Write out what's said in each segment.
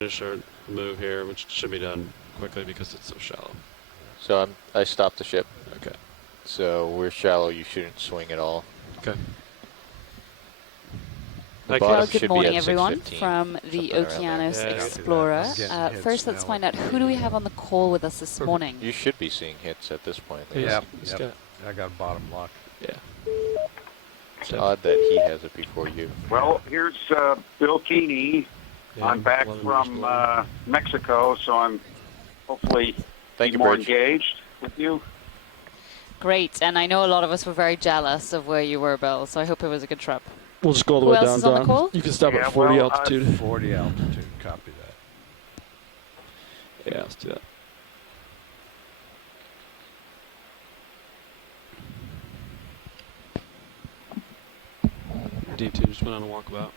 finish our move here, which should be done quickly because it's so shallow. So I stopped the ship. Okay. So we're shallow. You shouldn't swing at all. Okay. The Well, bottom good should morning, be at everyone, 615, from the something around there. Okeanos Yeah, Explorer. I'm getting First, hits let's now. find out who do we have on the call with us this morning. You should be seeing hits at this point. Yep, He's yep. got- I got a bottom lock. yeah. It's odd that he has it before you. Well, here's Bill Keeney. Yeah, I'm back 11 from meters Mexico, so I'm hopefully Thank you, more Bridge. engaged with you. Great, and I know a lot of us were very jealous of where you were, Bill, so I hope it was a good trip. We'll just go all the Who way else down, is on the Don. call? You can stop Yeah, at 40 well, altitude. 40 altitude, copy that. Yeah, let's do that. D2 just went on a walkabout.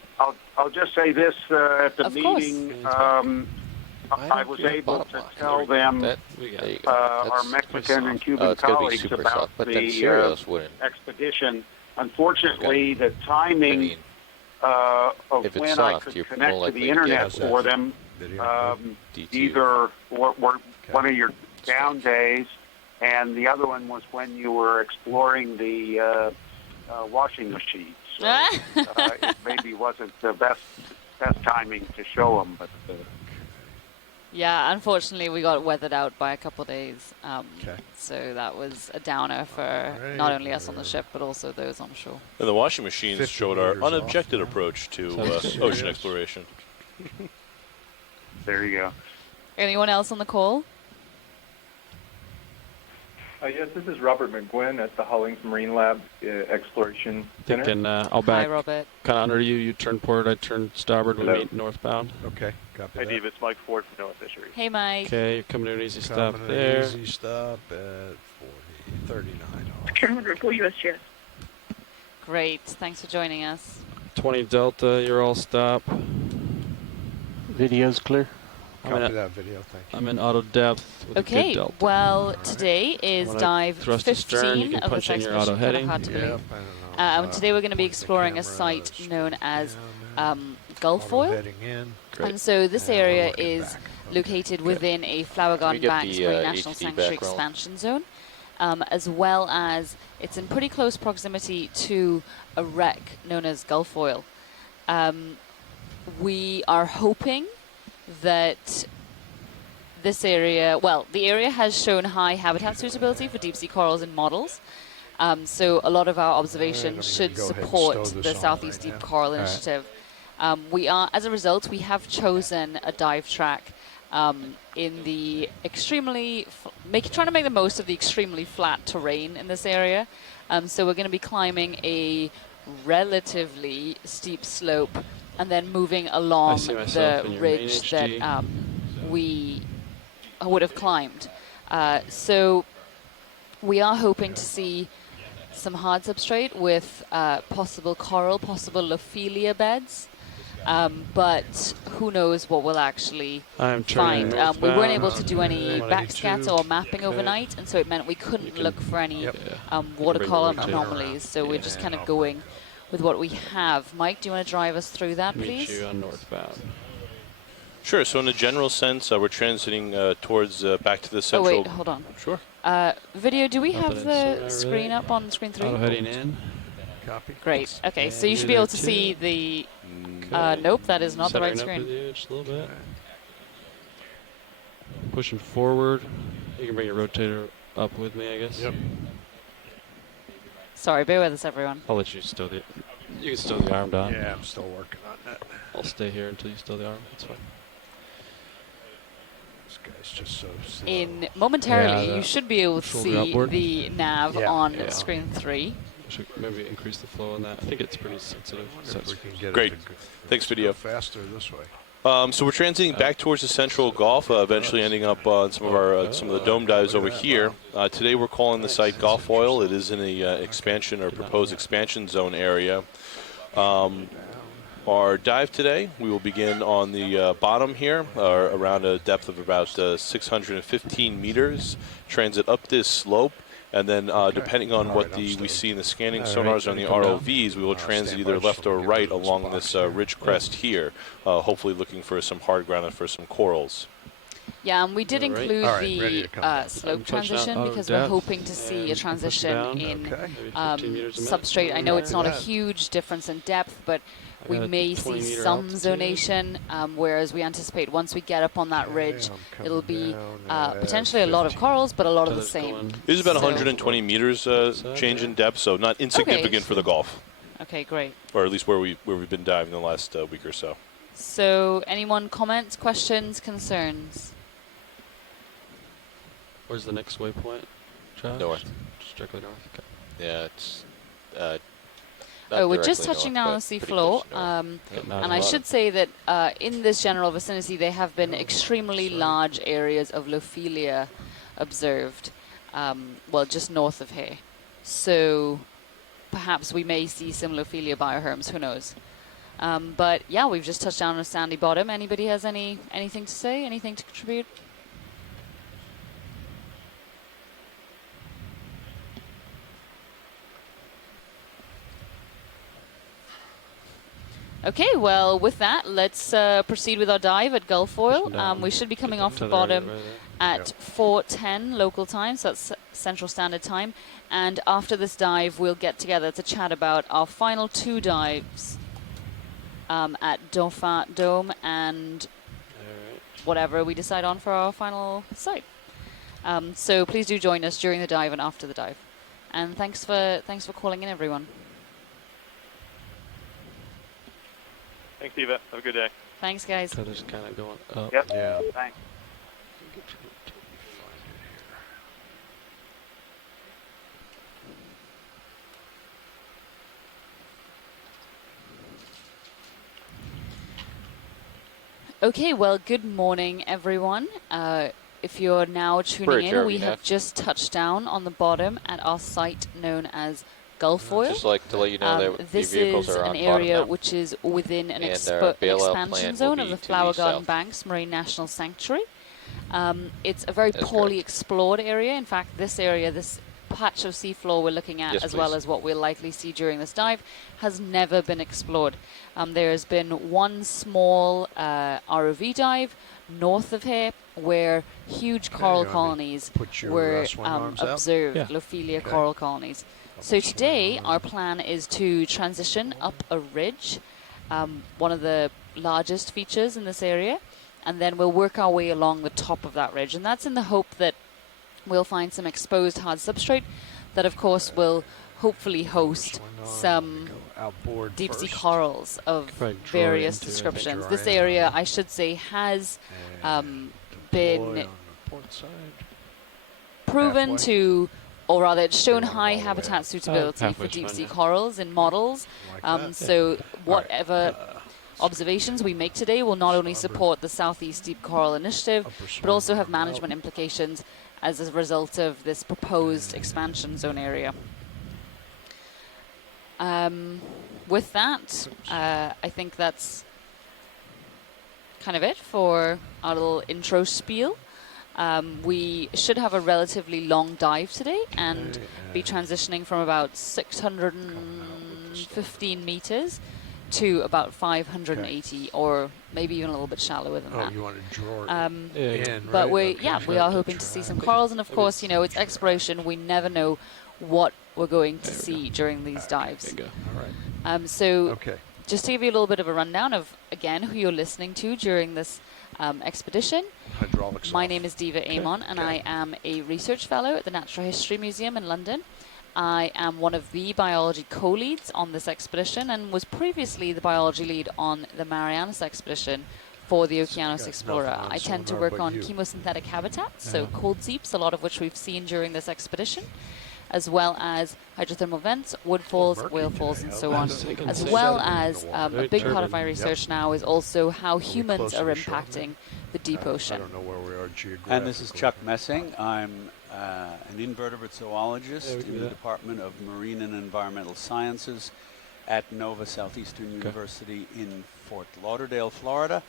I'll just say this at the Of course. meeting. I I don't was get able bottom to lock. tell them That, We got there it. you go. our That's- Mexican and oh, Cuban it's going to be colleagues super about soft. But then the Sirius wouldn't. expedition. Unfortunately, the I timing mean, of if it's when soft, I you're could more connect to likely the to get internet that for them, Video. D2. either were one of your down days, and the other one was when you were exploring the washing machine. So it maybe wasn't the best timing to show them, but. Yeah, unfortunately, we got weathered out by a couple of days. Okay. So that was a downer for not only us on the ship, but also those on shore. And the washing machines 50 showed our meters off unobjected now. approach to Sounds ocean serious. exploration. There you go. Anyone else on the call? Yes, this is Robert McGuinn at the Hollings Marine Lab Exploration Center. Thinking I'll Hi, back Robert. kind of under you. You turn port, I turn starboard. We Hello. meet northbound. Okay, copy Hi, that. Dave. It's Mike Ford from Noah Fisheries. Hey, Mike. Okay, you're coming to an easy stop Coming to there. Easy stop at 39 off. Terminal Report USGS. Great. Thanks for joining us. 20 Delta, you're all stop. Video's clear. Copy that video, thank you. I'm in auto depth with a Okay, good Delta. well, today is When I dive thrust to stern, you 15 can of punch this in your expedition auto that I've heading. had to Yep, leave. I don't know. And today we're going to be Point the exploring a camera site straight known as down there. Gulfoil. Auto heading in. Great. And so this And we're area looking is back. located within a Flower Garden get Banks the, Marine National HD Sanctuary back roll? expansion zone, as well as it's in pretty close proximity to a wreck known as Gulfoil. We are hoping that this area, well, the area has shown high habitat suitability for deep sea corals in models. So a lot of our observations should go ahead and support stow this the on Southeast right Deep now. Coral All right. Initiative. We are, as a result, we have chosen a dive track in the extremely, trying to make the most of the extremely flat terrain in this area. So we're going to be climbing a relatively steep slope and then moving along see myself the in your main ridge HG. that we would have climbed. So we are hoping to see some hard substrate with possible coral, possible Lophelia beds. But who knows what we'll actually I'm find. turning We weren't northbound. able to do any 182. backscatter or mapping Okay. overnight, and so it meant we You couldn't can- look for any Yep. water bring the column rotator anomalies. So we're Yeah. just kind of going with what we have. Mike, do you want to drive us through that, Meet please? you on northbound. Sure. So in a general sense, we're transiting towards back to the Oh, central. wait, hold on. Sure. Video, do we have Nothing the in screen really. up on screen 3? Auto heading in. Copy. Great. Okay, so And you should do be able that to see too. the... Okay. nope, that is not the right Centering up with screen. you just a little bit. Pushing forward. You can bring your rotator up with me, I guess. Yep. Sorry, bear with us, everyone. I'll let you stow the. You can stow the arm down. Yeah, I'm still working on that. I'll stay here until you stow the arm. That's fine. This guy's just so slow. In momentarily, Yeah, you the should be able to shoulder see outboard. the nav Yeah. on Yeah. screen 3. Should maybe increase the flow on that. I think it's pretty sensitive. I wonder So if we it's- can get Great. it to go, Thanks, go video. faster this way. So we're transiting back towards the central Gulf, eventually ending up on some of our some of the dome dives over here. Today we're calling the site Gulfoil. It is in a expansion or proposed expansion zone area. Our dive today, we will begin on the bottom here, around a depth of about 615 meters. Transit up this slope And then depending on what we see in the scanning sonars on the ROVs, we will transit either left or right along this ridge crest here, hopefully looking for some hard ground and for some corals. Yeah, and we did include the slope transition Oh, because we're depth. hoping to see a And transition down. in Maybe 15 meters a minute. substrate. I know it's not a Yeah. huge difference in depth, but we got a may 20 see meter some altitude. zonation, whereas we anticipate once we get up on that ridge, it'll be potentially a lot of 50. corals, but a lot of the Tether's same. going. It is about So- 120 meters change in depth, so not insignificant for the Gulf, Okay, great. or at least where we've been diving the last week or so. So anyone comments, questions, concerns? Where's the next waypoint? Josh? North. Strictly north. Okay. Yeah, it's. Oh, we're just touching down on the seafloor. And I should say that in this general vicinity, there have been extremely large areas of Lophelia observed, well, just north of here. So perhaps we may see some Lophelia bioherms, who knows. But yeah, we've just touched down on a sandy bottom. Anybody has anything to say, anything to contribute? Okay, well, with that, let's proceed with our dive at Gulfoil. We should be coming off the bottom at 4:10 local time, so that's Central Standard Time. And after this dive, we'll get together to chat about our final two dives at Dauphin Dome and whatever we decide on for our final site. So please do join us during the dive and after the dive. And thanks for calling in, everyone. Thanks, Eva. Have a good day. Thanks, guys. Tether's kind of going up. Yep. Yeah. Thanks. Okay, well, good morning, everyone. If you're now tuning in, we have just touched down on the bottom at our site known as Gulfoil. Just like to let you know that the This vehicles is are an on area bottom now. which is within an And our bailout expansion plan zone will of the be to Flower the Garden south. Banks Marine National Sanctuary. It's a very That's poorly correct. explored area. In fact, this area, this patch of seafloor we're looking at, Yes, as well please. as what we'll likely see during this dive, has never been explored. There has been one small ROV dive north of here where huge coral you want me to colonies put your, were swim arms out? observed, Yeah. Lophelia Okay. coral colonies. So today, our plan is to transition up a ridge, one of the largest features in this area, and then we'll work our way along the top of that ridge. And that's in the hope that we'll find some exposed hard substrate that, of course, will hopefully host some outboard deep sea first. corals of Probably draw various into it. descriptions. Draw This in area, on I should say, has And been deploy on the port side. proven halfway. to, or rather, it's shown They want 'em high all the way habitat up. suitability for halfway's deep fine, sea yeah. corals in models. Like that. So whatever observations we make today will not only Starboard. support the Southeast Deep Coral Initiative, Upper but also swing have arm management out. implications as a result of this proposed expansion zone area. With that, I think that's kind of it for our little intro spiel. We should have a relatively long dive today and be transitioning from about 615 meters to about 580, or maybe even a little bit shallower than Oh, that. you want to draw it Yeah. in, But right? Okay. we are hoping to see some corals, and of course, you know, it's exploration. We never know what we're going to see during these dives. There you go. All right. So Okay. just to give you a little bit of a rundown of, again, who you're listening to during this expedition. Hydraulics My off. name is Diva Amon, and okay. I am a research fellow at the Natural History Museum in London. I am one of the biology co-leads on this expedition and was previously the biology lead on the Marianas expedition for the Okeanos Got Explorer. nothing on I tend to sonar work but on you. chemosynthetic habitats, so Yeah. cold seeps, a lot of which we've seen during this expedition, as well as hydrothermal vents, wood falls, murky whale falls, today. and I so was on. thinking As the same. well Sediment in as the water. a Very big part of turbid. my research now is also how humans closer are to shore impacting the deep I ocean. don't know where we are geographically. And this is Chuck Messing. I'm an invertebrate zoologist Yeah, we can in do the that. Department of Marine and Environmental Sciences at Nova Southeastern University in Fort Lauderdale, Florida.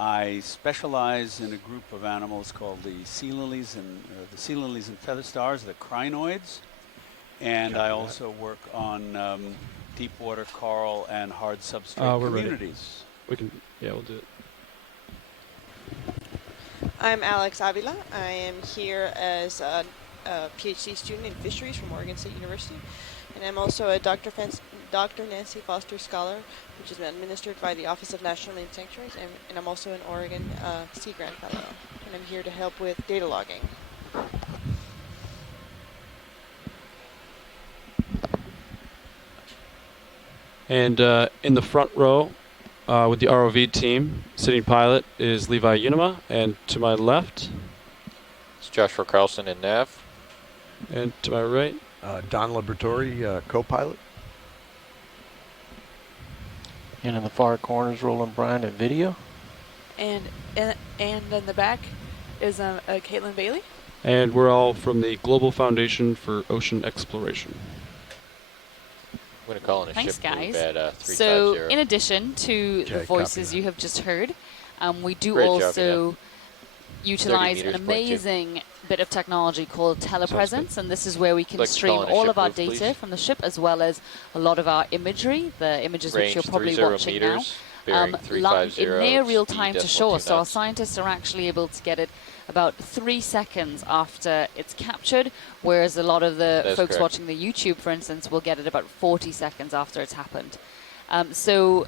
I specialize in a group of animals called the sea lilies and feather stars, the crinoids, and I also work on deep water coral and hard substrate communities. We can, yeah, we'll do it. I'm Alex Avila. I am here as a PhD student in fisheries from Oregon State University, and I'm also a Dr. Nancy Foster Scholar, which is administered by the Office of National Marine Sanctuaries, and I'm also an Oregon Sea Grant Fellow, and I'm here to help with data logging. And in the front row with the ROV team, sitting pilot is Levi Unima, and to my left, It's Joshua Carlson in nav. and to my right, Don Liberatore, co-pilot. And in the far corner is Roland Bryan at video. And in the back is Caitlin Bailey. and we're all from the Global Foundation for Ocean Exploration. I'm going to call in a Thanks, ship guys. move at 350. So, in addition to Okay, the voices copy that. you have just heard, we do Great job, also utilize 30 an meters, 0.2. amazing bit of technology called Telepresence, and this is where we can Like to stream call in a all ship of our move, data please. from the ship, as well as a lot of our imagery, the images which Range you're probably 30 watching meters, bearing now, 350, in near real time to speed shore. decimal So our 2 knots. scientists are actually able to get it about 3 seconds after it's captured, whereas a lot of the That's folks correct. watching the YouTube, for instance, will get it about 40 seconds after it's happened. So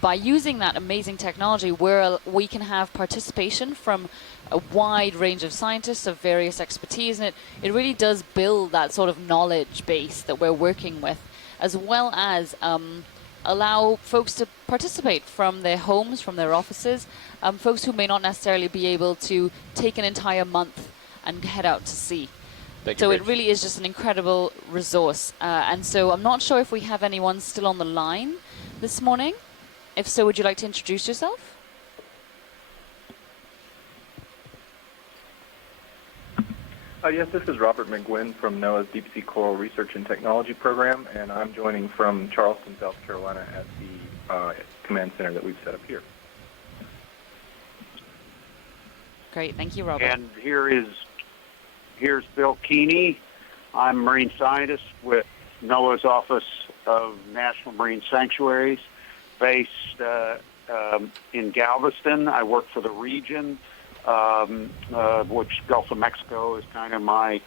by using that amazing technology, we can have participation from a wide range of scientists of various expertise, and it really does build that sort of knowledge base that we're working with, as well as allow folks to participate from their homes, from their offices, folks who may not necessarily be able to take an entire month and head out to sea. Thank So you, it really is just an incredible resource. And so I'm not sure if we have anyone still on the line this morning. If so, would you like to introduce yourself? Yes, this is Robert McGuinn from NOAA's Deep Sea Coral Research and Technology Program, and I'm joining from Charleston, South Carolina at the command center that we've set up here. Great, thank you, Robert. And here's Bill Keeney. I'm a marine scientist with NOAA's Office of National Marine Sanctuaries, based in Galveston. I work for the region, which Gulf of Mexico is kind of my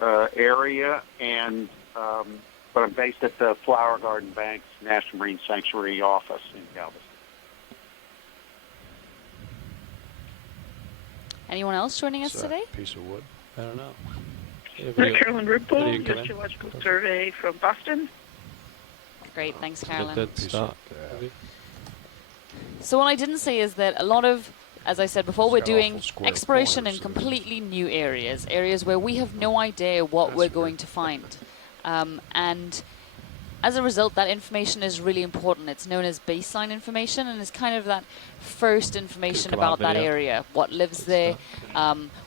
area, and but I'm based at the Flower Garden Banks National Marine Sanctuary office in Galveston. Anyone else joining us It's a today? piece of wood. I don't know. Carolyn Video Ripple, you can come in. Geological Survey from Boston. Great, thanks, Carolyn. That start. So what I didn't say is that a lot of, as I said before, we're got doing awful square exploration in corners, completely new areas where we have no idea what we're going to find. And as a result, that information is really important. It's known as baseline information, and it's kind of that first information Come on, about that video. area, what lives there,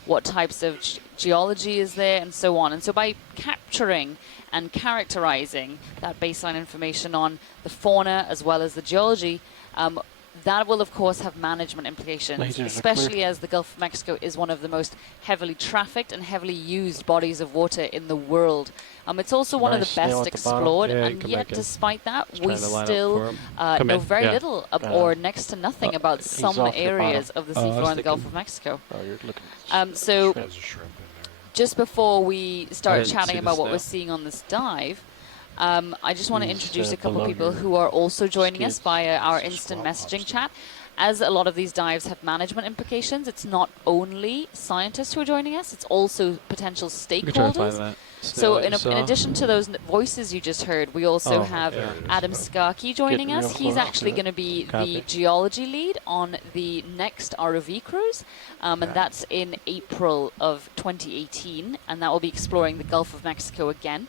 what types of geology is there, and so on. And so by capturing and characterizing that baseline information on the fauna as well as the geology, that will, of course, have management implications, Lasers are especially clear. as the Gulf of Mexico is one of the most heavily trafficked and heavily used bodies of water in the world. It's also one of the Nice snail best at the bottom. explored, Yeah, you and come yet, back in. despite that, Just we trying to line up still for 'em. Come know in, very yeah. little or next to nothing about he's some off the areas bottom. of the Oh, I was seafloor in the Gulf thinking- of Mexico. Oh, you're looking. So There's a shrimp in there. just before we start didn't see chatting the about what we're snail. seeing on this dive, I just want to He's, introduce a couple below people your who are also joining us skid. via our It's a instant swamp messaging lobster. chat. As a lot of these dives have management implications, it's not only scientists who are joining us, it's also potential We can try to find stakeholders. that. So snail in that you saw. addition to those voices you just heard, we also Oh, have yeah. Adam Skarke joining Getting us. real He's close actually to going to be Copy. the geology lead on the next ROV cruise, and that's in April of 2018, and that will be exploring the Gulf of Mexico again.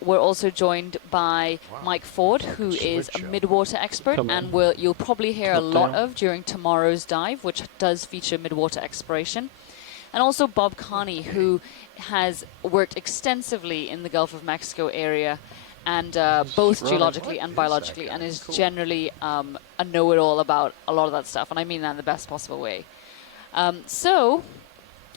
We're also joined by Mike Ford, who is a Switch up. midwater expert, Come and in. you'll probably hear a Tilt lot down. of during tomorrow's dive, which does feature midwater exploration. And also Bob Carney, who has worked extensively in the Gulf of Mexico area and both geologically and biologically, and is generally a know-it-all about a lot of that stuff, and I mean that in the best possible way. So,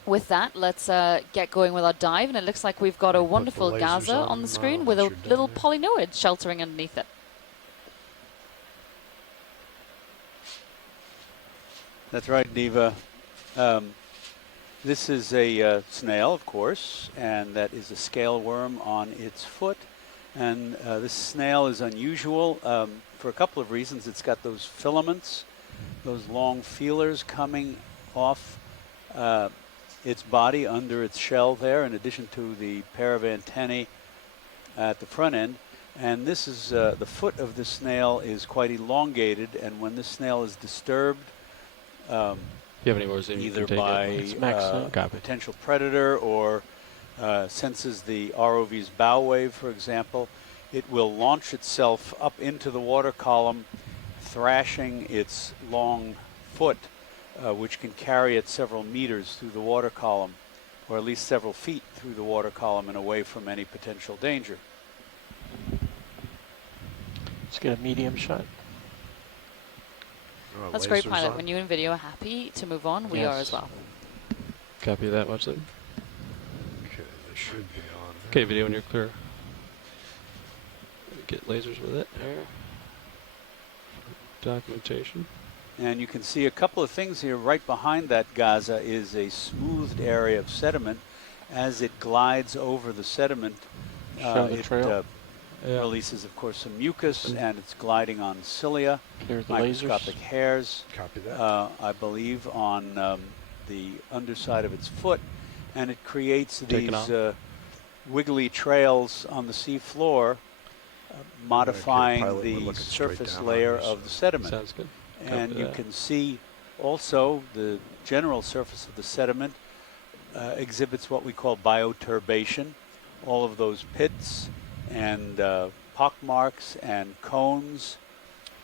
with that, let's get going with our dive, and it looks like we've got a wonderful gazer on the screen with a little polynoid sheltering underneath it. That's right, Diva. This is a snail, of course, and that is a scale worm on its foot. And this snail is unusual for a couple of reasons. It's got those filaments, those long feelers coming off its body under its shell there, in addition to the pair of antennae at the front end. And this is the foot of the snail is quite elongated, and when this snail is disturbed, you have any more Zoom, either by a potential predator or senses the ROV's bow wave, for example, it will launch itself up into the water column, thrashing its long foot, which can carry it several meters through the water column, or at least several feet through the water column and away from any potential danger. Let's get a medium shot. That's great, Pilot. On. When you and video are happy to move on, we are as well. Copy that much then. Okay, they should be on. Okay, video when you're clear. Get lasers with it there. Documentation. And you can see a couple of things here. Right behind that gaza is a smoothed area of sediment. As it glides over the sediment, it releases, of course, some mucus, and it's gliding on cilia, microscopic hairs, I believe, on the underside of its foot, and it creates these wiggly trails on the sea floor, modifying the surface layer of the sediment. Sounds good. And you can see also the general surface of the sediment exhibits what we call bioturbation. All of those pits and pock marks and cones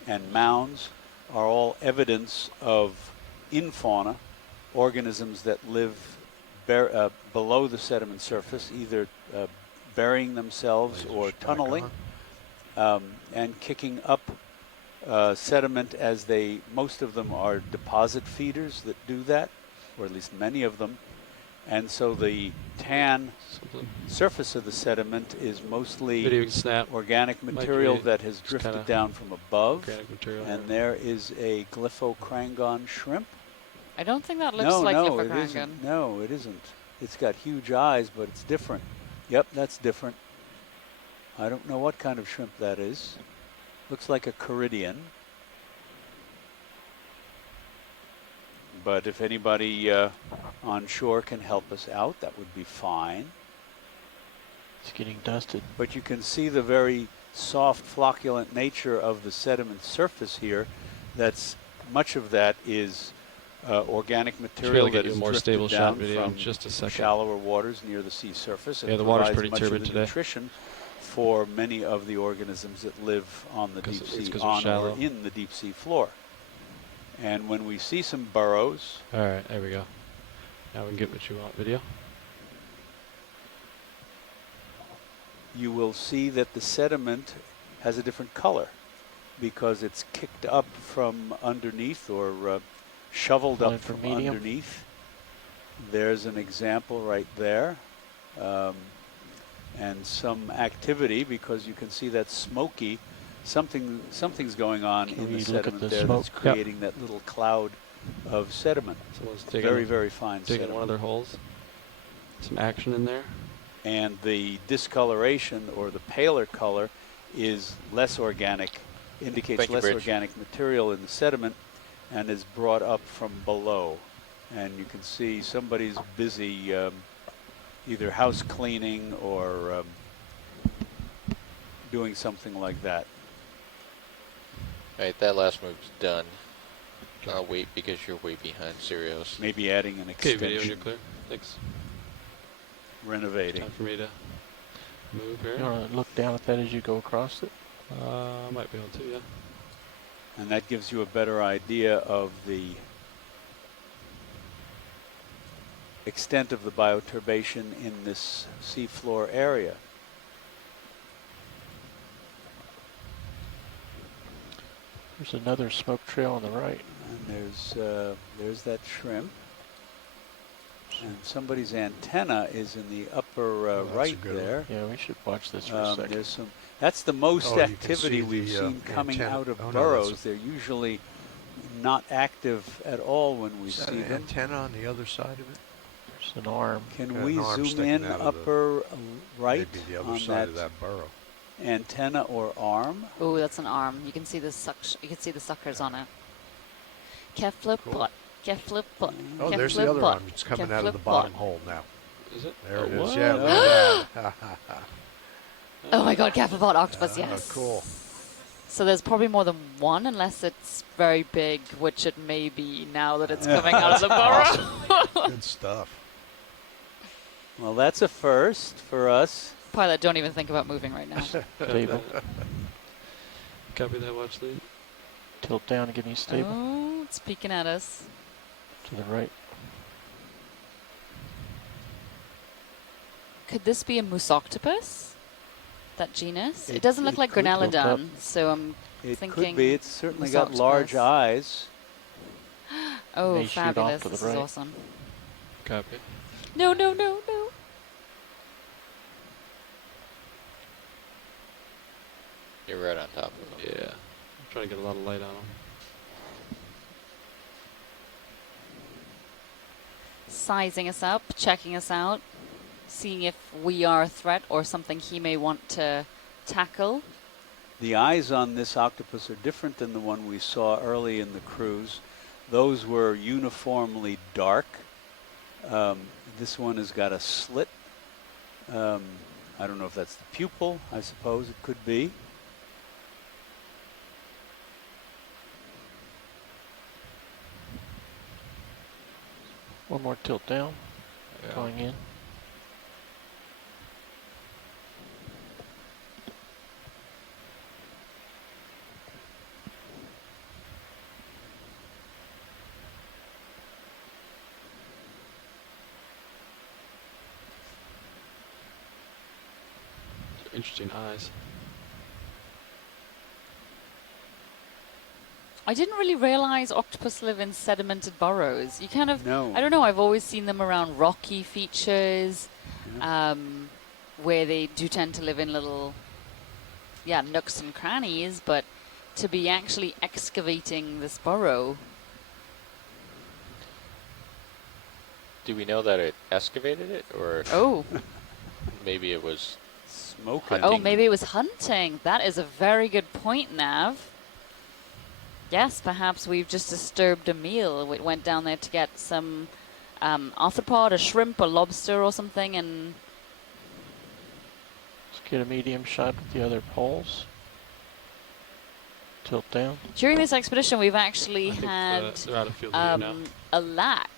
and mounds are all evidence of infauna, organisms that live below the sediment surface, either burying themselves or tunneling and kicking up sediment, as most of them are deposit feeders that do that, or at least many of them. And so the tan surface of the sediment is mostly organic material that has drifted down from above. And there is a glyphocrangon shrimp. I don't think that looks like glyphocrangon. No, it isn't. It's got huge eyes, but it's different. Yep, that's different. I don't know what kind of shrimp that is. Looks like a Caridian. But if anybody on shore can help us out, that would be fine. It's getting dusted. But you can see the very soft flocculent nature of the sediment surface here. That's much of that is organic material that is more stable down shot video from in just a second. Shallower waters near the sea surface. Yeah, the water's pretty turbid today. Nutrition for many of the organisms that live on the deep sea, on or in the deep sea floor. And when we see some burrows... All right, there we go. Now we can get what you want, video. You will see that the sediment has a different color because it's kicked up from underneath, or shoveled up from underneath. There's an example right there. And some activity, because you can see that smoky, something's going on in the sediment there that's creating that little cloud of sediment. Someone's very, very fine sediment. Digging one of their holes. Some action in there. And the discoloration, or the paler color, is less organic, indicates less organic material in the sediment, and is brought up from below. And you can see somebody's busy either house cleaning or doing something like that. All right, that last move's done. I'll wait because you're way behind, Sirius. Maybe adding an extension. Okay, video when you're clear. Thanks. Renovating. Time for me to move here. You want to look down at that as you go across it? I might be able to, yeah. And that gives you a better idea of the extent of the bioturbation in this seafloor area. There's another smoke trail on the right. And there's that shrimp. And somebody's antenna is in the upper right there. Yeah, we should watch this for a second. There's some. That's the most Oh, you can activity see we've the, seen coming antenna. out of Oh, no, burrows. that's They're usually not active at all when we Is that see an them. antenna on the other side of it? There's an arm. Can Got we an arm zoom sticking in out of the- upper right Maybe the other on side of that burrow. antenna or arm? Oh, that's an arm. You can see the you can see the suckers on it. Keflipot. Keflipot. Oh, there's the other arm. It's coming out of the bottom hole now. Is it? There it Oh, is. what? Yeah, look at that. Oh my god, Keflipot octopus, yes. Cool. So there's probably more than one, unless it's very big, which it may be now that it's coming out of the burrow. Good stuff. Well, that's a first for us. Pilot, don't even think about moving right now. Stable. Copy that, watch lead. Tilt down and get me stable. Oh, it's peeking at us. To the right. Could this be a moose octopus? That genus? It It- doesn't look it like could tilt Granolodon, so I'm It thinking could be. It's certainly moose got large octopus. eyes. Oh, May shoot off fabulous. to the This right. is awesome. Copy. No, no, no, no. You're right on top of them. Yeah. I'm trying to get a lot of light on him. Sizing us up, checking us out, seeing if we are a threat or something he may want to tackle. The eyes on this octopus are different than the one we saw early in the cruise. Those were uniformly dark. This one has got a slit. I don't know if that's the pupil. I suppose it could be. One more tilt down. Yeah. Going in. Interesting eyes. I didn't really realize octopus live in sedimented burrows. You kind of, No. I don't know, I've always seen them around rocky features, where they do tend to live in little, nooks and crannies, but to be actually excavating this burrow. Do we know that it excavated it, or Oh, maybe it was Smoking. oh, hunting? maybe it was hunting. That is a very good point, Nav. Yes, perhaps we've just disturbed a meal. We went down there to get some arthropod, a shrimp, a lobster or something, and Let's get a medium shot with the other poles. Tilt down. during this expedition we've actually I think had they're out of field of view now. a lack,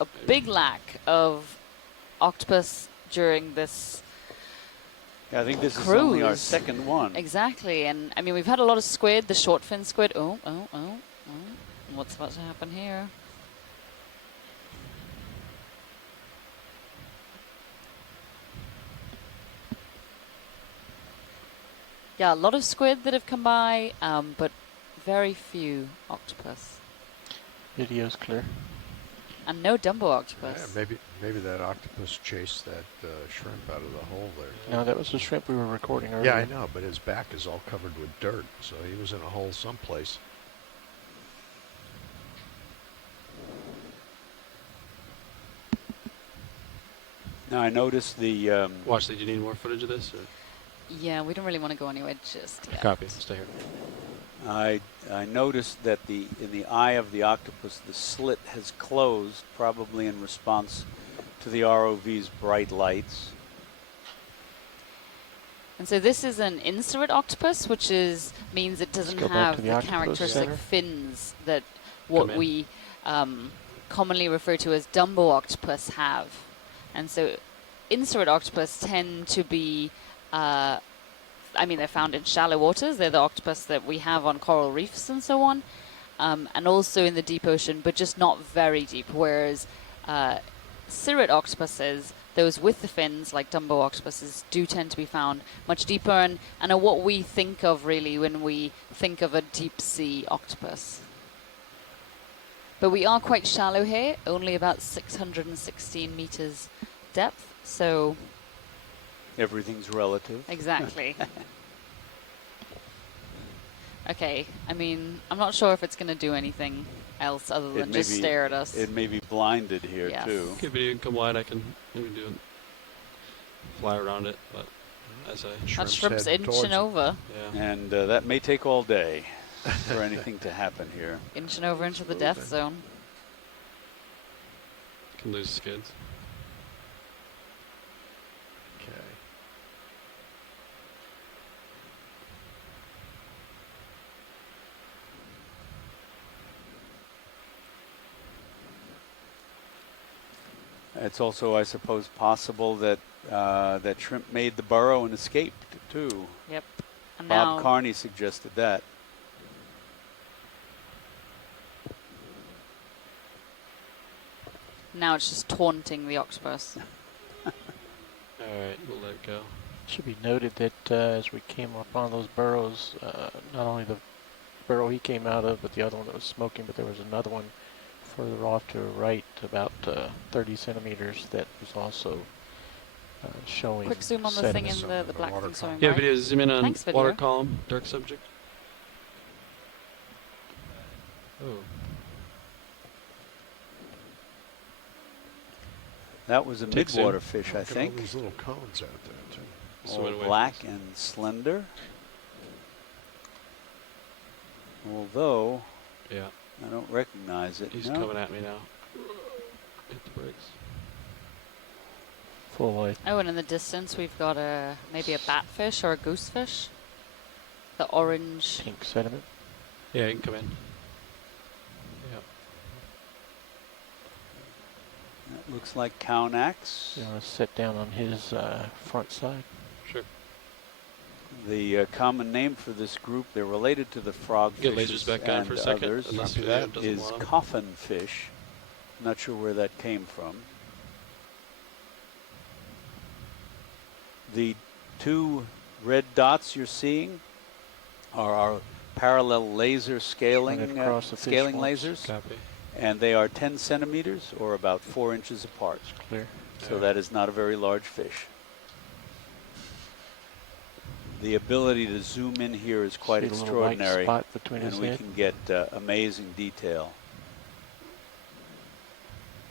a big lack of octopus during this Yeah, I think this is only our cruise. second one. Exactly, and I mean we've had a lot of squid, the short fin squid. Oh. What's about to happen here? Yeah, a lot of squid that have come by, but very few octopus. Video's clear. And no Dumbo Yeah, octopus. maybe that octopus chased that shrimp out of the hole there. No, that was the shrimp we were recording earlier. Yeah, I know, but his back is all covered with dirt, so he was in a hole someplace. Now, I noticed the Watch lead. Do you need more footage of this? Or? Yeah, we don't really want to go anywhere just yet. Copy. Stay here. I noticed that in the eye of the octopus, the slit has closed, probably in response to the ROV's bright lights. And so this is an inserate octopus, which means it doesn't go back have to the, the octopus characteristic center. fins that Come what in. we commonly refer to as Dumbo octopus have. And so inserate octopus tend to be, they're found in shallow waters. They're the octopus that we have on coral reefs and so on, and also in the deep ocean, but just not very deep. Whereas cirrate octopuses, those with the fins, like Dumbo octopuses, do tend to be found much deeper and are what we think of really when we think of a deep sea octopus. But we are quite shallow here, only about 616 meters depth, so... Everything's relative. Exactly. Okay, I mean, I'm not sure if it's going to do anything else other than just stare at us. It may be blinded here, Yes. too. Okay, but you can come wide. I can maybe do it. Fly around it, but as I That shrimp's inching over. Yeah. And that may take all day for anything to happen here. Inching over into the death zone. Can lose skids. Okay. It's also, I suppose, possible that that shrimp made the burrow and escaped, too. Yep. And Bob now Carney suggested that. now it's just taunting the octopus. Alright, we'll let it go. It should be noted that as we came up on those burrows, not only the burrow he came out of, but the other one that was smoking, but there was another one further off to the right, about 30 centimeters, that was also showing. Quick zoom on the thing in sediment. the black thing showing. Yeah, right? video. Zoom in on Thanks, video. water column, dark subject. Oh. That was a Takes midwater in. fish, I Look at think. all these little cones out there, too. So went All away black from us. and slender. Although, Yeah, I don't recognize it. he's No? coming at me now. Hit the brakes. Full light. Oh, and in the distance we've got maybe a batfish or a goosefish. The orange. Pink sediment. Yeah, he can come in. Yeah. That looks like Cownax. You want to sit down on his front side. Sure. The common name for this group, they're related to the frogfish Get lasers back on and for a second. others, Unless Copy video that. doesn't is want 'em. coffin fish. Not sure where that came from. The two red dots you're seeing are our parallel laser scaling Pointed across the fish scaling once. lasers, Copy. and they are 10 centimeters or about 4 inches apart. It's clear. So that is not a very large fish. The ability to zoom in here is quite See the little white extraordinary, spot between and his we head. can get amazing detail.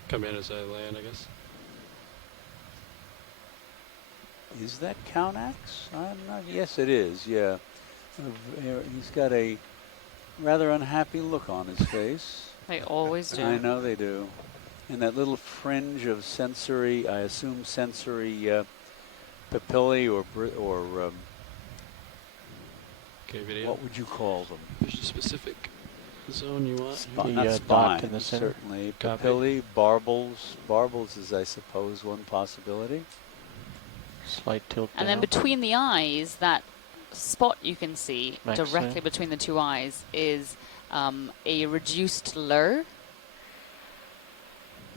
Come in as I land, I guess. Is that Cownax? I'm not. Yes, it is. Yeah, he's got a rather unhappy look on his face. They always do. I know they do. And that little fringe of sensory, I assume sensory papillae or Okay, video. what would you call them? Fish specific zone you want. The, Not dot spines, in the center. certainly. Copy. Papillae, barbels. Barbels is, I suppose, one possibility. Slight tilt And down. then between the eyes, that spot you can see Max directly zoom. between the two eyes is a reduced lure.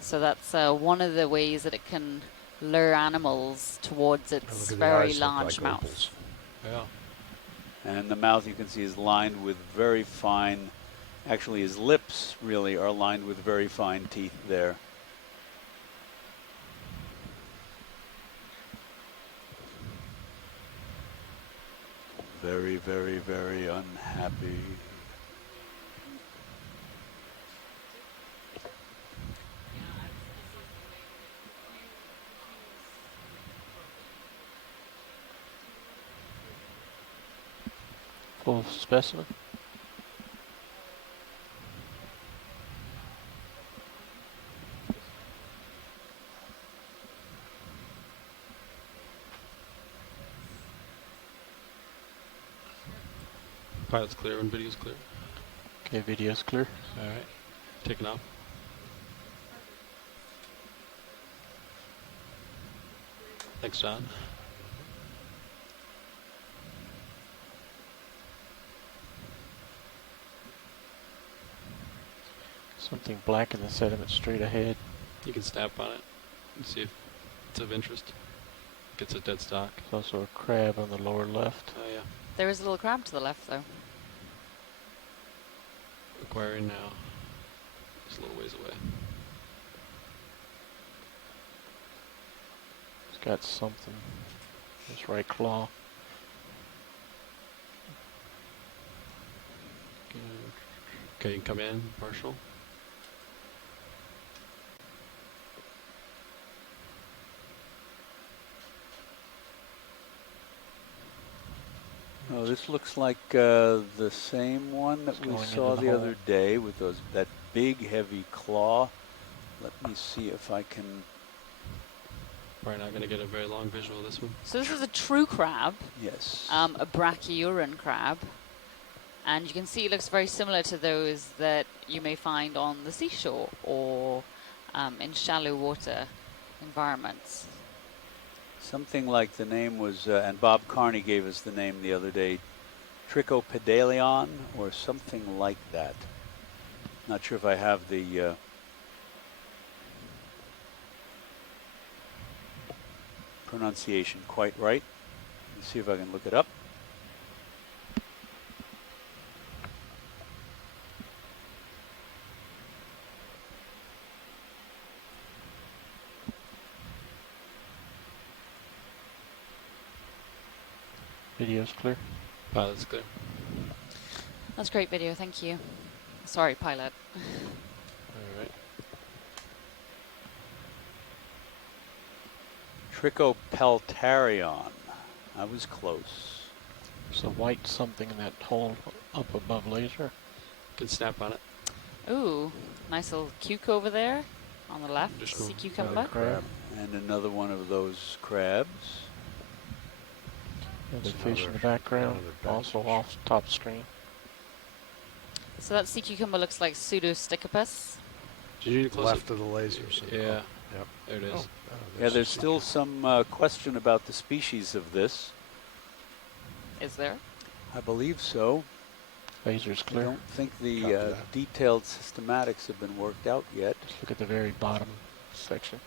So that's one of the ways that it can lure animals towards Look its at the very eyes, look large like mouth. opals. Yeah. And the mouth, you can see, is lined with very fine, actually his lips really are lined with very fine teeth there. Very, very, very unhappy. Full specimen. Pilot's clear when video's clear. Okay, video's clear. Alright. Taking off. Thanks, John. Something black in the sediment straight ahead. You can snap on it and see if It's of interest. Gets a dead stock. There's also a crab on the lower left. Oh yeah. There is a little crab to the left, though. Acquiring now. Just a little ways away. It's got something. His right claw. Okay, you can come in, partial. Oh, this looks like the same one that It's we going saw into the the other hole. day with that big heavy claw. Let me see if I can. Probably not going to get a very long visual of this one. So this is a true crab, Yes. a Brachyuren crab. And you can see it looks very similar to those that you may find on the seashore or in shallow water environments. Something like the name was, and Bob Carney gave us the name the other day, Trichopedalion or something like that. Not sure if I have the pronunciation quite right. Let's see if I can look it up. Video's clear. Pilot's clear. That's great video, thank you. Sorry, pilot. Alright. Trichopeltarion. I was close. There's a white something in that hole up above laser. Can snap on it. Ooh, nice little cuke over there on the left. Additional Sea cucumber. Crab. And another one of those crabs. There's a It's fish in another- the background, another also bass off top screen. So that sea cucumber looks like Pseudostichopus. Did you close Left of the lasers. it? Yeah. Yep. There it is. Oh, Yeah, there's the still some question about the species of this. Is there? I believe so. Laser's I clear. don't think Copy the that. detailed systematics have been worked out yet. Just look at the very bottom section.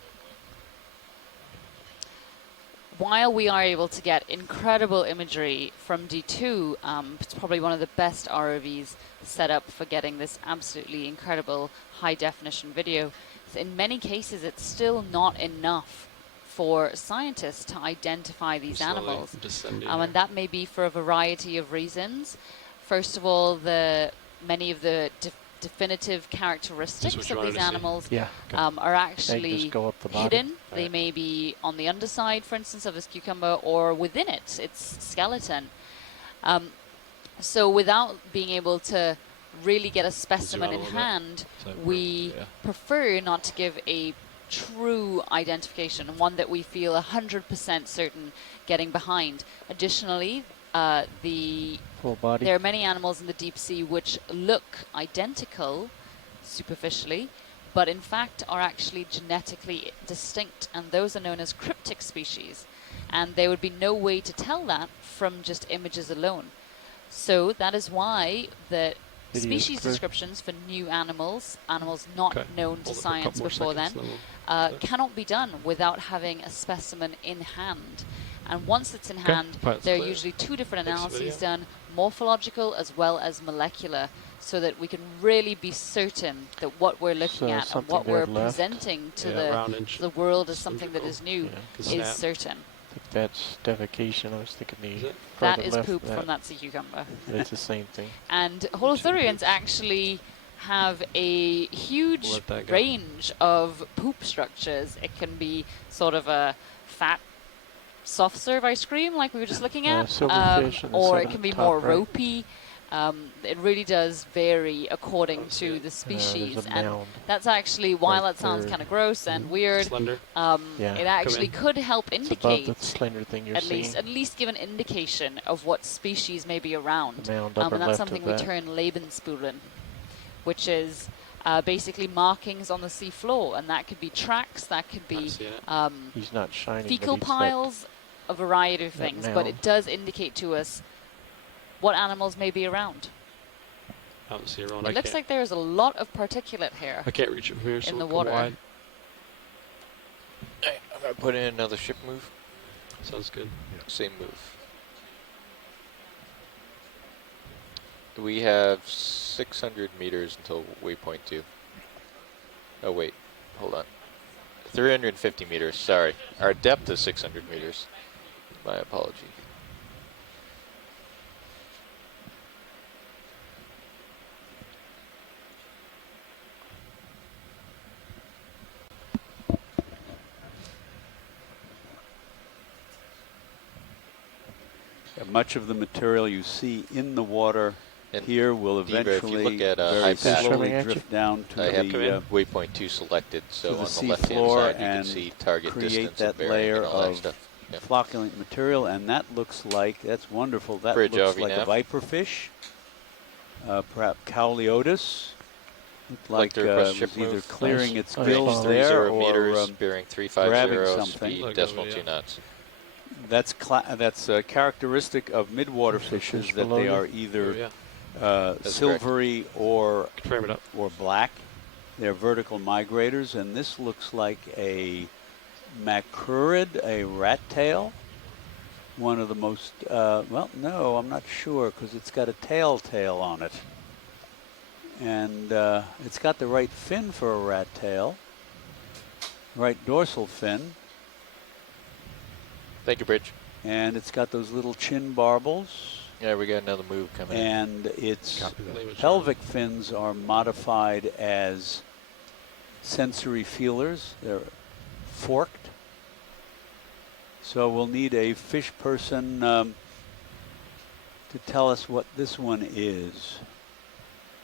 While we are able to get incredible imagery from D2, it's probably one of the best ROVs set up for getting this absolutely incredible high definition video. In many cases, it's still not enough for scientists to identify these Slowly animals. descending And that may be for a variety of reasons. First of all, many of the definitive characteristics what you of wanted these to see? animals Yeah. are They actually just go up the bottom. hidden. They Right. may be on the underside, for instance, of this cucumber, or within it, its skeleton. So without being able to really get a specimen out a in little bit. hand, So we yeah. prefer not to give a true identification, one that we feel 100% certain getting behind. Additionally, Full body. there are many animals in the deep sea which look identical superficially, but in fact are actually genetically distinct, and those are known as cryptic species. And there would be no way to tell that from just images alone. So that is why the Video species clear. descriptions for new animals not Okay. known to Hold it for a couple science more before seconds, then, we'll- cannot be done without having a specimen in hand. And once it's in Okay, hand, pilot's there are clear. usually two different Thanks, analyses video. done, morphological as well as molecular, so that we can really be certain that what we're looking So at and something what there we're left. presenting to Yeah, round inch. the world as something that is new Yeah. Can is snap. certain. I think that's defecation. I was thinking Is the it? That further is left poop of from that sea cucumber. But it's the same thing. And holothurians actually have a huge We'll let that go. range of poop structures. It can be sort of a fat, soft serve ice cream like we were just looking at, silverfish in the or it southern can be top more right. ropey. It really does vary according see to it. the There's species, a and mound. that's actually, while Right that sounds there. kind of gross and weird, Slender. Yeah. it actually in. could help It's indicate above the slender thing you're at seeing. least give an indication of what species may be around. The mound upper And that's left something of we that. term Lebensspuren, which is basically markings on the sea floor, and that could be tracks, that could be Not seeing it. He's not shining. fecal but he's piles, a variety of that things, but mound. it does indicate to us what animals may be around. I don't see it wrong. It looks like there's a lot of particulate here. I can't reach it from here, so in we'll the come water. wide. Hey, I'm I put in another ship move. Sounds good. Same move. We have 600 meters until waypoint 2. Oh wait, hold on. 350 meters, sorry. Our depth is 600 meters. My apology. Much of the material you see in the water here will Deaver, eventually if you look at very high path, slowly drift down to I have the waypoint 2 selected, so to on the the left-hand seafloor side you can and see target create distance that and bearing layer and all that of stuff. Yeah. flocculent material, and that looks like, that's wonderful, that Bridge looks RV like a nav. viper fish, perhaps Cowliotis. Looked like Collector request was ship either move. clearing its Range gills 30 there or meters, bearing grabbing 350, something. speed decimal 2 knots. That's characteristic of midwater fishes that they are either silvery or black. They're vertical migrators, and this looks like a macrurid, a rat tail. One of the most well, no, I'm not sure because it's got a tail on it, and it's got the right fin for a rat tail, right dorsal fin. Thank you, Bridge. And it's got those little chin barbels. Yeah, we got another move coming in. And its pelvic fins are modified as sensory feelers. They're forked. So we'll need a fish person to tell us what this one is.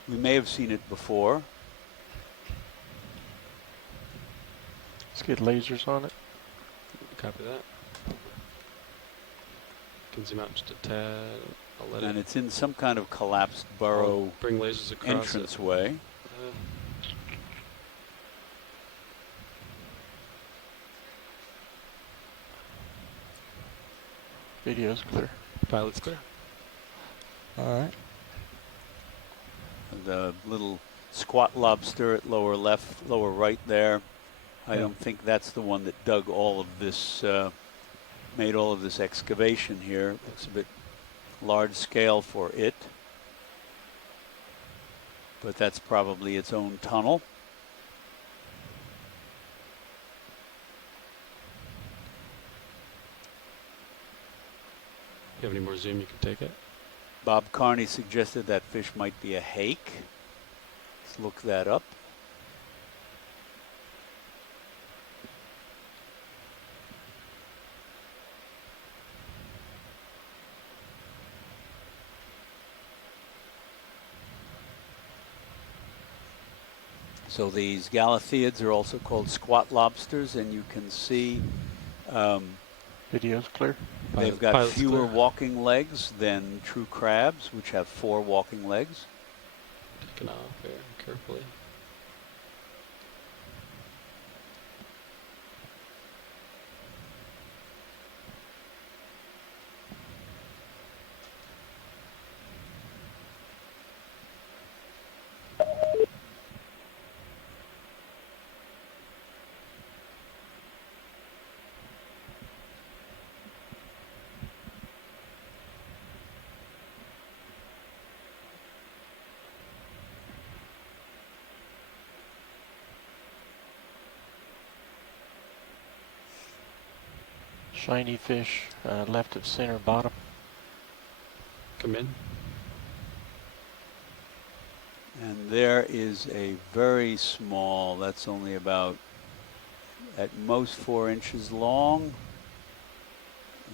We may have seen it before. Let's get lasers on it. Copy that. Can zoom out just a tad. I'll let And it. it's in some kind of collapsed burrow bring lasers across entranceway. Video's clear. Pilot's clear. All right. The little squat lobster at lower left, lower right there. I don't think that's the one that dug all of this, made all of this excavation here. Looks a bit large scale for it. But that's probably its own tunnel. If you have any more zoom, you can take it. Bob Carney suggested that fish might be a hake. Let's look that up. So these galatheids are also called squat lobsters, and you can see video's clear. They've got Pilot's fewer clear. walking legs than true crabs, which have 4 walking legs. Taken off very carefully. Shiny fish, left of center bottom. Come in. And there is a very small, that's only about at most 4 inches long.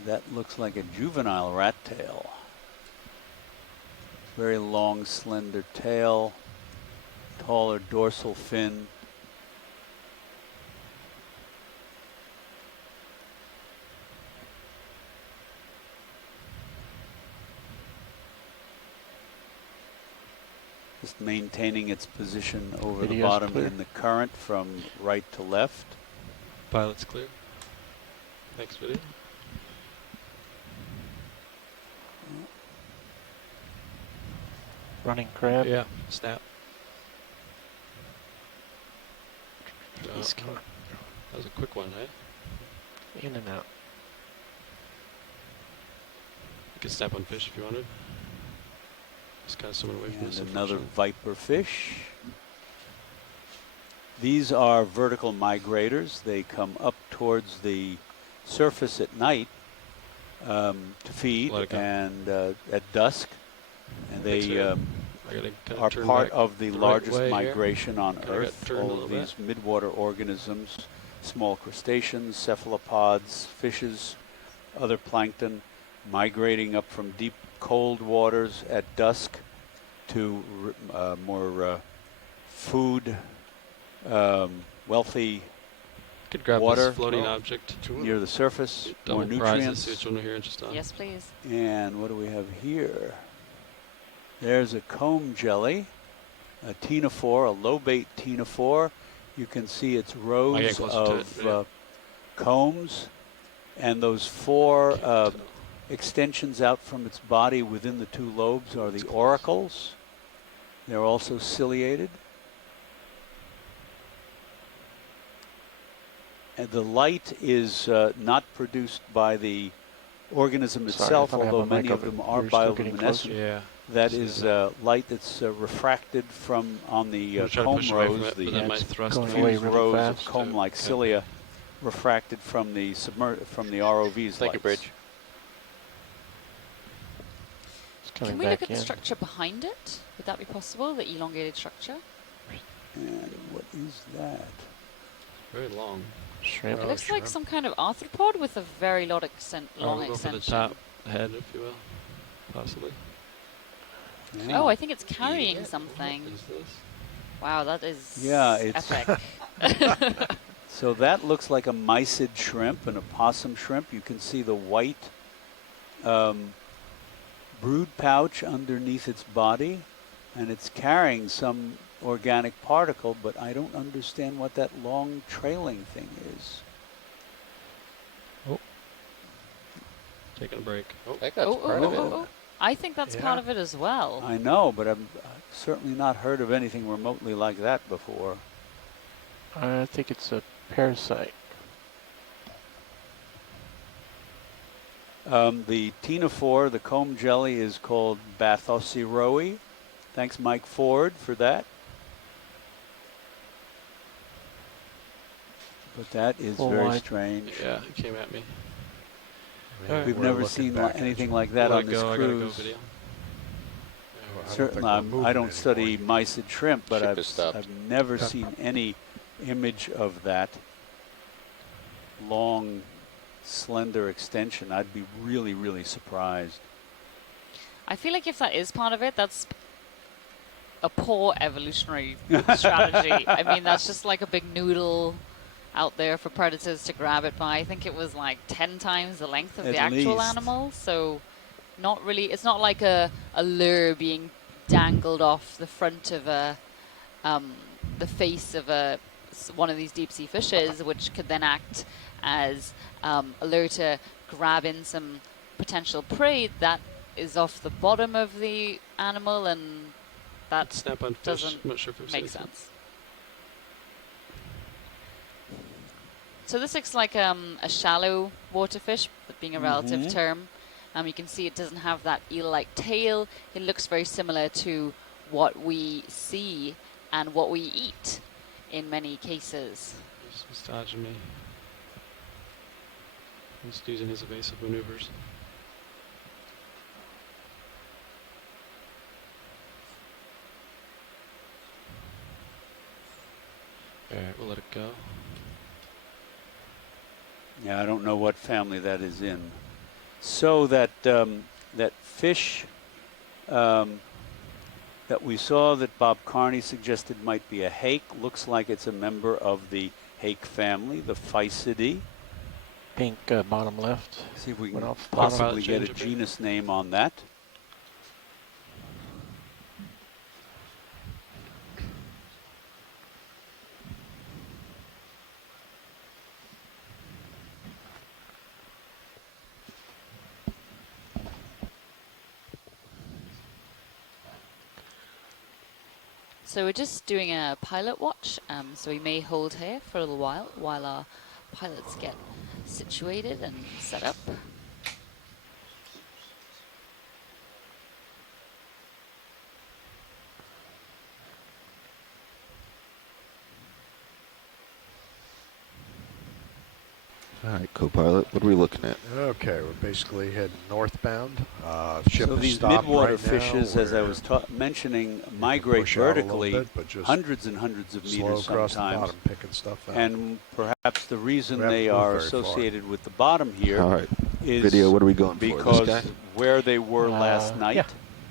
That looks like a juvenile rat tail. Very long, slender tail, taller dorsal fin. Just maintaining its position over the Video's bottom clear. in the current from right to left. Pilot's clear. Next video. Running crab. Yeah, snap. He's That was a quick one, eh? In and out. You could step on fish if you wanted. Just kind of swim away from And this. another viper fish. These are vertical migrators. They come up towards the surface at night to feed and at dusk. And they are part of the largest migration on Earth. All of these midwater organisms, small crustaceans, cephalopods, fishes, other plankton, migrating up from deep cold waters at dusk to more food, wealthy could grab water this floating object near the surface, more nutrients. Yes, please. And what do we have here? There's a comb jelly, a ctenophore, a low-bait ctenophore. You can see its rows of combs, and those four extensions out from its body within the two lobes are the auricles. They're also ciliated. And the light is not produced by the organism itself, although many of them are bioluminescent. Yeah. That is light that's refracted from on the comb rows, the fused rows of comb-like cilia, refracted from the ROV's Thank you, Bridge. Can we look at the structure behind it? Would that be possible, the elongated structure? And what is that? Very long. Shrimp. It looks like some kind of arthropod with a very long extension. Go for the top head, if you will, possibly. Oh, I think it's carrying something. What is this? Wow, that is it's epic. So that looks like a mysid shrimp, an opossum shrimp. You can see the white brood pouch underneath its body, and it's carrying some organic particle, but I don't understand what that long trailing thing is. Oh. Taking a break. I think that's part of it. I think that's part of it as well. I know, but I've certainly not heard of anything remotely like that before. I think it's a parasite. The ctenophore, the comb jelly, is called Bathosiroe. Thanks, Mike Ford, for that. But that is very strange. Yeah, it came at me. We've never seen anything like that on this cruise. Certainly, I don't study mysid shrimp, but I've never seen any image of that long, slender extension. I'd be really, really surprised. I feel like if that is part of it, that's a poor evolutionary strategy. I mean, that's just like a big noodle out there for predators to grab it by. I think it was like 10 times the length of the actual animal. So not really, it's not like a lure being dangled off the front of the face of one of these deep sea fishes, which could then act as a lure to grab in some potential prey that is off the bottom of the animal, and that doesn't make sense. So this looks like a shallow water fish, being a relative term. You can see it doesn't have that eel-like tail. It looks very similar to what we see and what we eat in many cases. He's dodging me. He's using his evasive maneuvers. Alright, we'll let it go. Yeah, I don't know what family that is in. So that that fish that we saw that Bob Carney suggested might be a hake looks like it's a member of the hake family, the Phycidae. Pink bottom left. See if we can possibly get a genus name on that. So we're just doing a pilot watch, so we may hold here for a little while our pilots get situated and set up. All right, co-pilot, what are we looking at? Okay, we're basically heading northbound. Ship So is these stopped midwater right now. fishes, as I We're was mentioning, migrate push out a little vertically bit, but just hundreds and hundreds of slow meters across the sometimes. bottom, picking stuff out. And perhaps the reason We haven't they moved are very far. associated with the bottom here All right, is video, what are we going for? because This guy? where they were last night, yeah.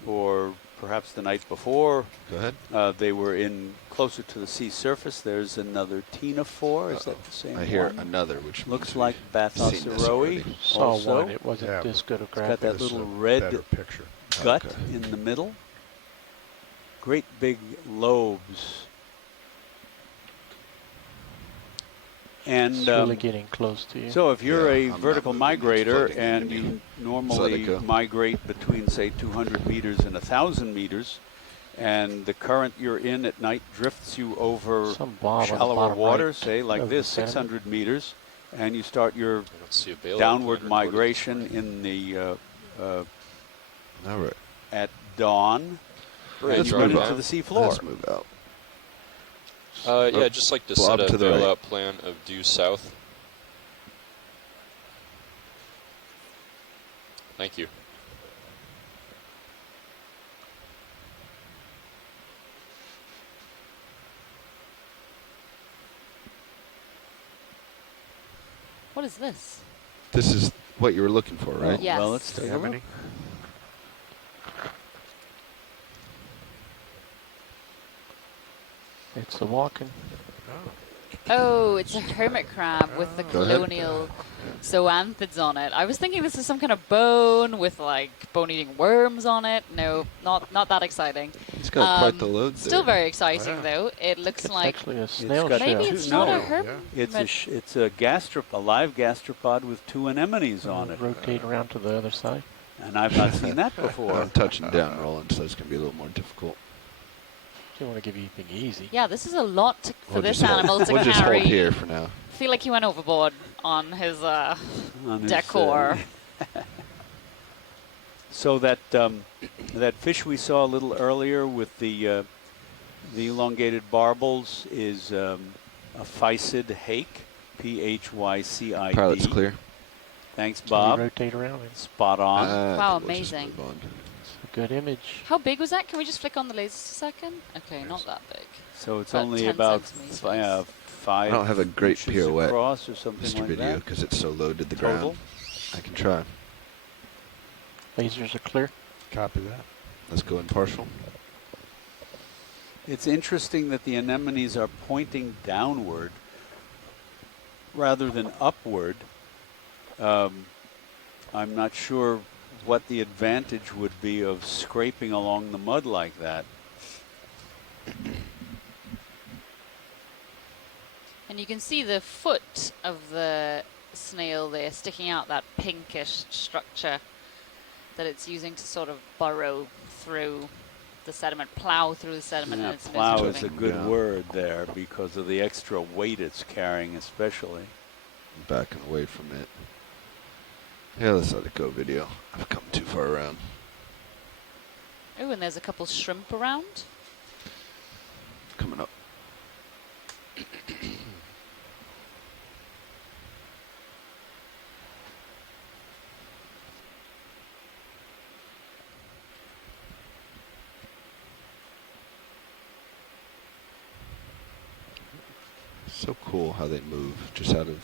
or perhaps the night before, Go ahead. they were in closer to the sea surface. There's another ctenophore. Is that the same I hear one? another, which Looks means like we've seen this Bathosauroi. already. Saw Also, one. It wasn't Yeah, this good a it's got grab. that This is little a red better picture. gut Okay. in the middle. Great big lobes. And It's really getting close to you. so if you're Yeah, a I'm vertical not moving, it's migrator floating and into you me. normally go. migrate between, say, 200 meters and 1,000 meters, and the current you're in at night drifts you over Some blob on the shallower bottom water, right say like of the this, sediment. 600 meters, and you start your I don't see a bailout downward plan recorded this migration morning. in the All right, at dawn, Bridge and you right run now. into the sea floor. let's move out. Yeah, I'd just like to Blob set a to the right. bailout plan of due south. Thank you. What is this? This is what you were looking for, right? Yes. Well, let's Do take you a have look. any? It's the walking. Oh, it's a hermit crab with the Go ahead. colonial zoanthids on it. I was thinking this is some kind of bone with like bone-eating worms on it. No, not that exciting. It's got quite the load there. Still very exciting Yeah. though. It looks It's like actually a snail got shell. maybe two- it's not a no, hermit. It's a live gastropod with 2 anemones on it, Rotate around to the other side. and I've not seen that before. I'm touching down, Roland, so it's going to be a little more difficult. You want to give you anything easy. Yeah, this is a lot for We'll this just hold- animal to we'll carry. just hold here for now. I feel like he went overboard on his On his, decor. So that that fish we saw a little earlier with the elongated barbels is a phycid hake, P-H-Y-C-I-D. Pilot's clear. Thanks, Can Bob. you rotate around? Spot on. Wow, We'll just amazing. move on. It's a good image. How big was that? Can we just flick on the lasers a second? Okay, not that big. So it's about only 10 about centimeters. 5 I don't have a great inches pirouette, across or something Mr. like Video, that. because it's so low to the Total. ground. I can try. Lasers are clear. Copy that. Let's go in partial. It's interesting that the anemones are pointing downward rather than upward. I'm not sure what the advantage would be of scraping along the mud like that. And you can see the foot of the snail there sticking out, that pinkish structure that it's using to sort of burrow through the sediment, plow through the sediment. Yeah, and it's plow moving. is a good Yeah. word there because of the extra weight it's carrying especially. I'm backing away from it. Yeah, let's let it go, video. I've come too far around. Oh, and there's a couple shrimp around. Coming up. So cool how they move just out of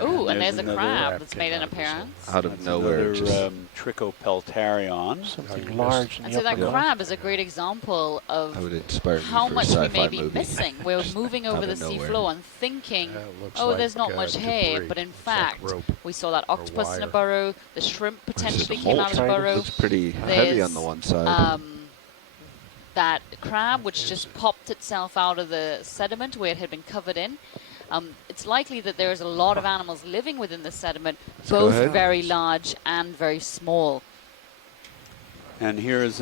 Oh, and there's a another crab crab that's came made an out of this one. appearance. out of That's nowhere. another Just Trichopeltarion. Something you large in And the so that upper crab is a great example of I would inspire me how for much a we sci-fi may be movie. missing. We're moving over Out the of sea nowhere. floor and thinking, Yeah, it looks oh, like, there's not much here. debris. But in Looks like fact, rope. we saw that octopus in a wire. burrow. The shrimp This is potentially a came molt. out of the burrow. Looks pretty heavy There's, on the one side. That crab, which just popped itself out of the sediment where it had been covered in. It's likely that there's a lot of animals living within the sediment, go both ahead. very large and very small. And here is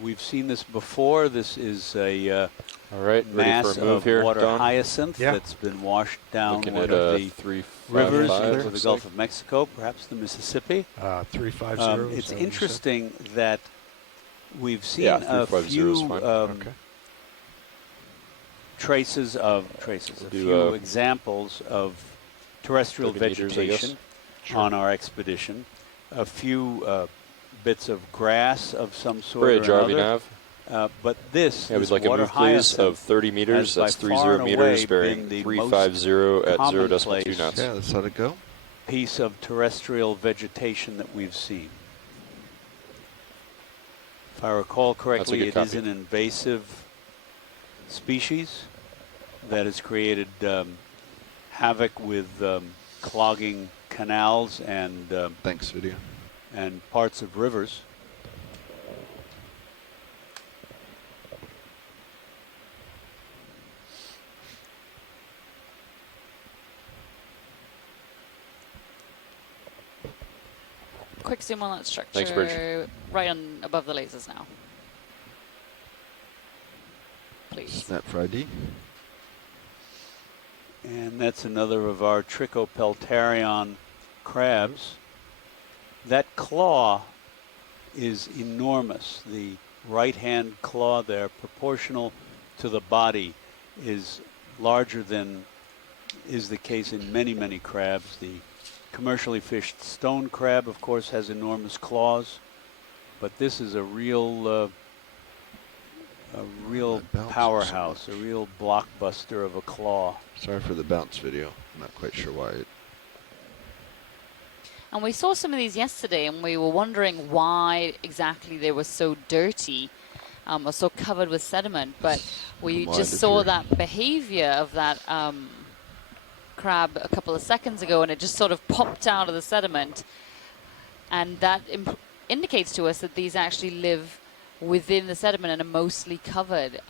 we've seen this before. This is a all right, mass of here, water Don? hyacinth that's been washed down Looking one at of the 355 rivers there, into the Gulf of Mexico, perhaps the Mississippi. 350. It's interesting that we've seen Yeah, a 350 is few fine. traces of examples of terrestrial 30 meters, I guess. vegetation on our expedition. A few bits of grass of some sort Bridge, or RV another. nav. But this, Yeah, it was this like a water move, please, of hyacinth 30 meters. has by That's 30 far and meters, away bearing been the 350 at most 0.2 knots. Yeah, let's let it go. piece of terrestrial vegetation that we've seen. If I recall correctly, good it is copy. an invasive species that has created havoc with clogging canals and Thanks, video. and parts of rivers. Quick zoom on that structure. Thanks, Bridge. Right on above the lasers now. Please. Snap for ID. And that's another of our Trichopeltarion crabs. That claw is enormous. The right-hand claw there, proportional to the body, is larger than is the case in many, many crabs. The commercially fished stone crab, of course, has enormous claws, but this is a real powerhouse, a real blockbuster of a claw. Sorry for the bounce video. I'm not quite sure why it. And we saw some of these yesterday, and we were wondering why exactly they were so dirty or so covered with sediment. But we just saw that behavior of that crab a couple of seconds ago, and it just sort of popped out of the sediment. And that indicates to us that these actually live within the sediment and are mostly covered.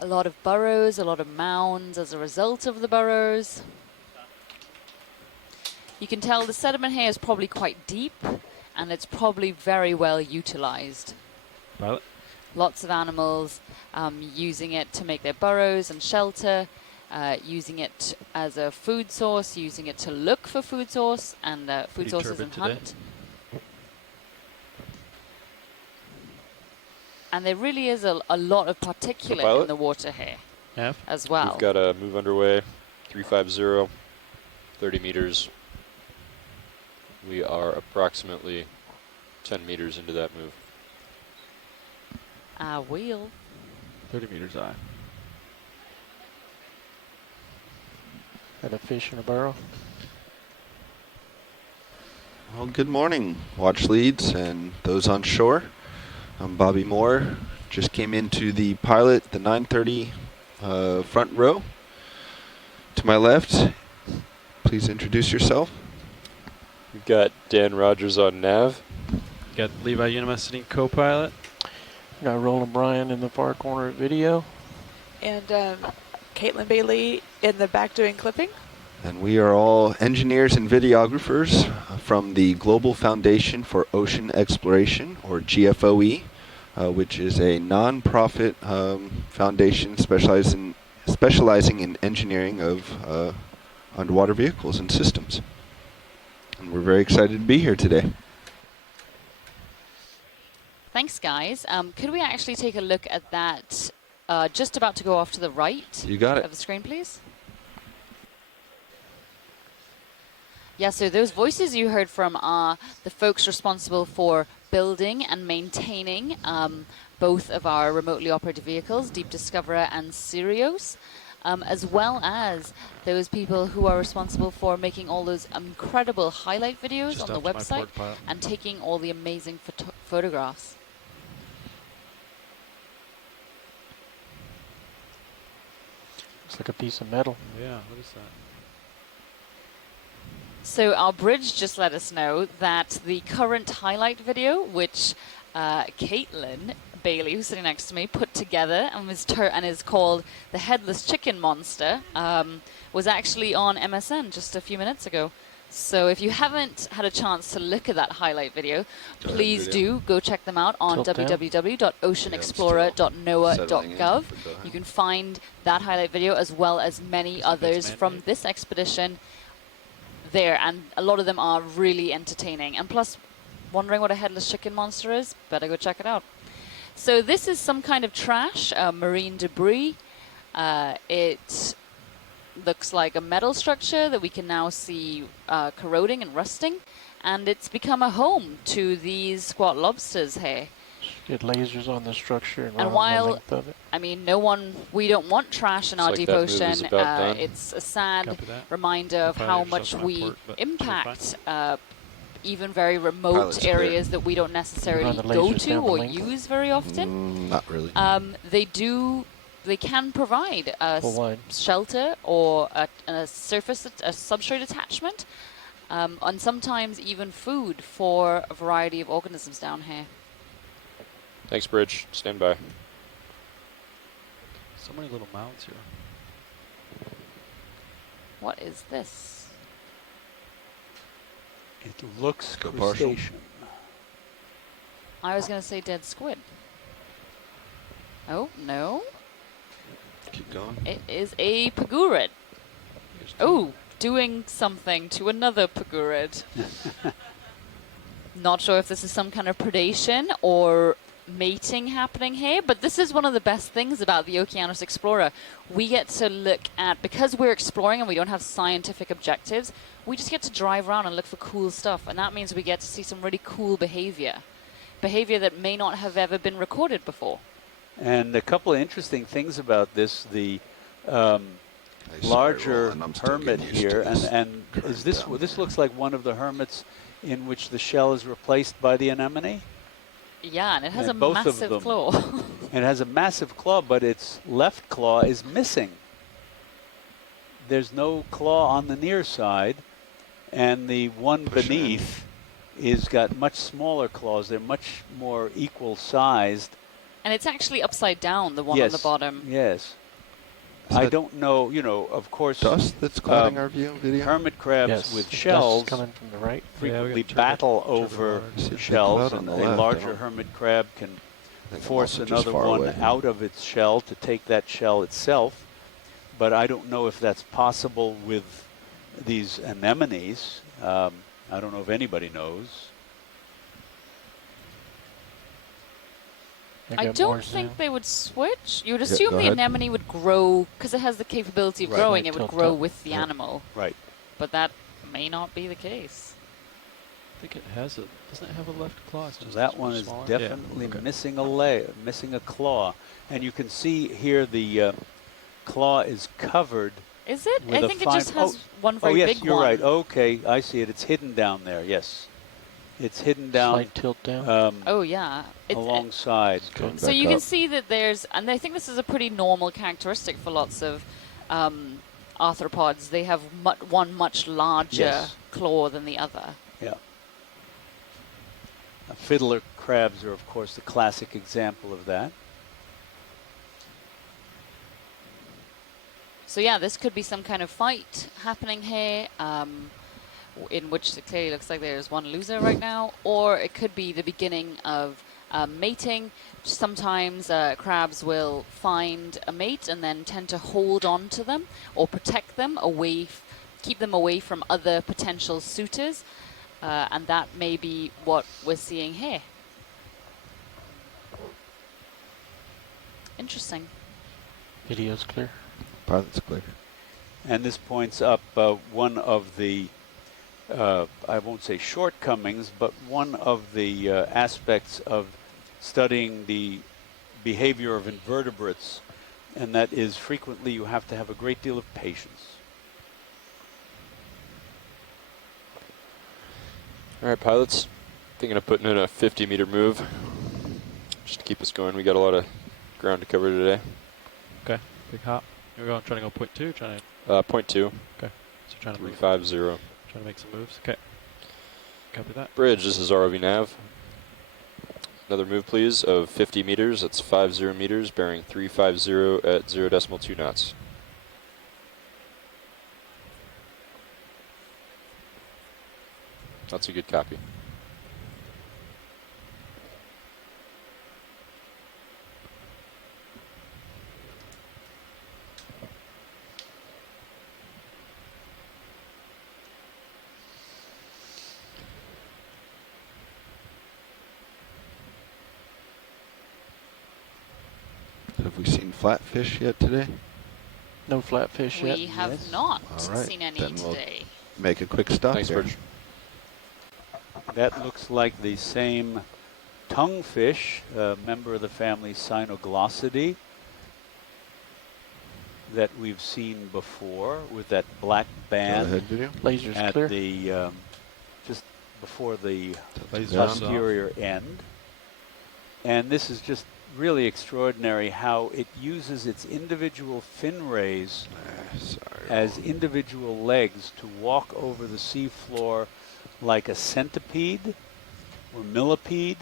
A lot of burrows, a lot of mounds as a result of the burrows. You can tell the sediment here is probably quite deep, and it's probably very well utilized. Violet? Lots of animals using it to make their burrows and shelter, using it as a food source, using it to look for food source and food sources and hunt. And there really is a lot of particulate in the water here as well. We've got a move underway, 350, 30 meters. We are approximately 10 meters into that move. Wheel. 30 meters eye. Got a fish in a burrow. Well, good morning, watch leads and those on shore. I'm Bobby Moore. Just came into the pilot, the 930 front row. To my left, please introduce yourself. We've got Dan Rogers on nav. Got Levi Unima sitting co-pilot. Got Roland Bryan in the far corner at video. And Caitlin Bailey in the back doing clipping. And we are all engineers and videographers from the Global Foundation for Ocean Exploration, or GFOE, which is a non-profit foundation specializing in engineering of underwater vehicles and systems. And we're very excited to be here today. Thanks, guys. Could we actually take a look at that just about to go off to the right You got it. of the screen, please? Yeah, so those voices you heard from are the folks responsible for building and maintaining both of our remotely operated vehicles, Deep Discoverer and Sirius, as well as those people who are responsible for making all those incredible highlight videos Just on the after my website pilot. and taking all the amazing photographs. Looks like a piece of metal. Yeah, what is that? So our bridge just let us know that the current highlight video, which Caitlin Bailey, who's sitting next to me, put together and is called the Headless Chicken Monster, was actually on MSN just a few minutes ago. So if you haven't had a chance to look at that highlight video, please do go check them out on www.oceanexplorer.noaa.gov. You can find that highlight video as well as many others from this expedition there, and a lot of them are really entertaining. And plus, wondering what a headless chicken monster is? Better go check it out. So this is some kind of trash, marine debris. It looks like a metal structure that we can now see corroding and rusting, and it's become a home to these squat lobsters here. Get lasers on the structure and while the length of it. I mean, we don't want trash in our deep ocean. It's a sad reminder of how much we impact even very remote areas that we don't necessarily go to or use very often. Not really. They can provide a shelter or a substrate attachment, and sometimes even food for a variety of organisms down here. Thanks, Bridge. Stand by. So many little mounds here. What is this? It looks crustacean. I was going to say dead squid. Oh, no. Keep going. It is a pagurid. Oh, doing something to another pagurid. Not sure if this is some kind of predation or mating happening here, but this is one of the best things about the Okeanos Explorer. We get to look at, because we're exploring and we don't have scientific objectives, we just get to drive around and look for cool stuff, and that means we get to see some really cool behavior that may not have ever been recorded before. And a couple of interesting things about this, the larger hermit here, and is this looks like one of the hermits in which the shell is replaced by the anemone? Yeah, and it has a massive claw. It has a massive claw, but its left claw is missing. There's no claw on the near side, and the one beneath is got much smaller claws. They're much more equal sized. And it's actually upside down, the one on the bottom. Yes. I don't know, of course. Dust that's clouding our view video? Hermit crabs with shells coming from the right. frequently battle over shells, and a larger hermit crab can force another one out of its shell to take that shell itself. But I don't know if that's possible with these anemones. I don't know if anybody knows. I don't think they would switch. You would assume the anemone would grow, because it has the capability of growing, it would grow with the animal. Right. But that may not be the case. I think it has doesn't it have a left claw? So that one is definitely missing a leg, missing a claw. And you can see here the claw is covered. Is it? I think it just has one very big one. Oh, yes, you're right. Okay, I see it. It's hidden down there, yes. It's hidden down. Slight tilt down. Oh, yeah. Alongside. So you can see that there's, and I think this is a pretty normal characteristic for lots of arthropods. They have one much larger claw than the other. Yeah. Fiddler crabs are, of course, the classic example of that. So yeah, this could be some kind of fight happening here, in which it clearly looks like there's one loser right now, or it could be the beginning of mating. Sometimes crabs will find a mate and then tend to hold on to them or protect them away, keep them away from other potential suitors, and that may be what we're seeing here. Interesting. Video's clear. Pilot's clear. And this points up one of the I won't say shortcomings, but one of the aspects of studying the behavior of invertebrates, and that is frequently you have to have a great deal of patience. All right, pilots, thinking of putting in a 50-meter move just to keep us going. We got a lot of ground to cover today. Okay, big hop. Here we go. Trying to go 0.2, trying to... 0.2. Okay, so trying to 350. Trying to make some moves. Okay. Copy that. Bridge, this is ROV Nav. Another move, please, of 50 meters. That's 50 meters, bearing 350 at 0.2 knots. That's a good copy. Have we seen flatfish yet today? No flatfish yet. We have not All right, seen any then we'll today. make a quick stop Thanks, there. Birch. That looks like the same tonguefish, a member of the family Cynoglossidae, that we've seen before with that black band ahead, video. Laser's at clear. the just before the laser's posterior end. And this is just really extraordinary how it uses its individual fin rays as individual legs to walk over the seafloor like a centipede or millipede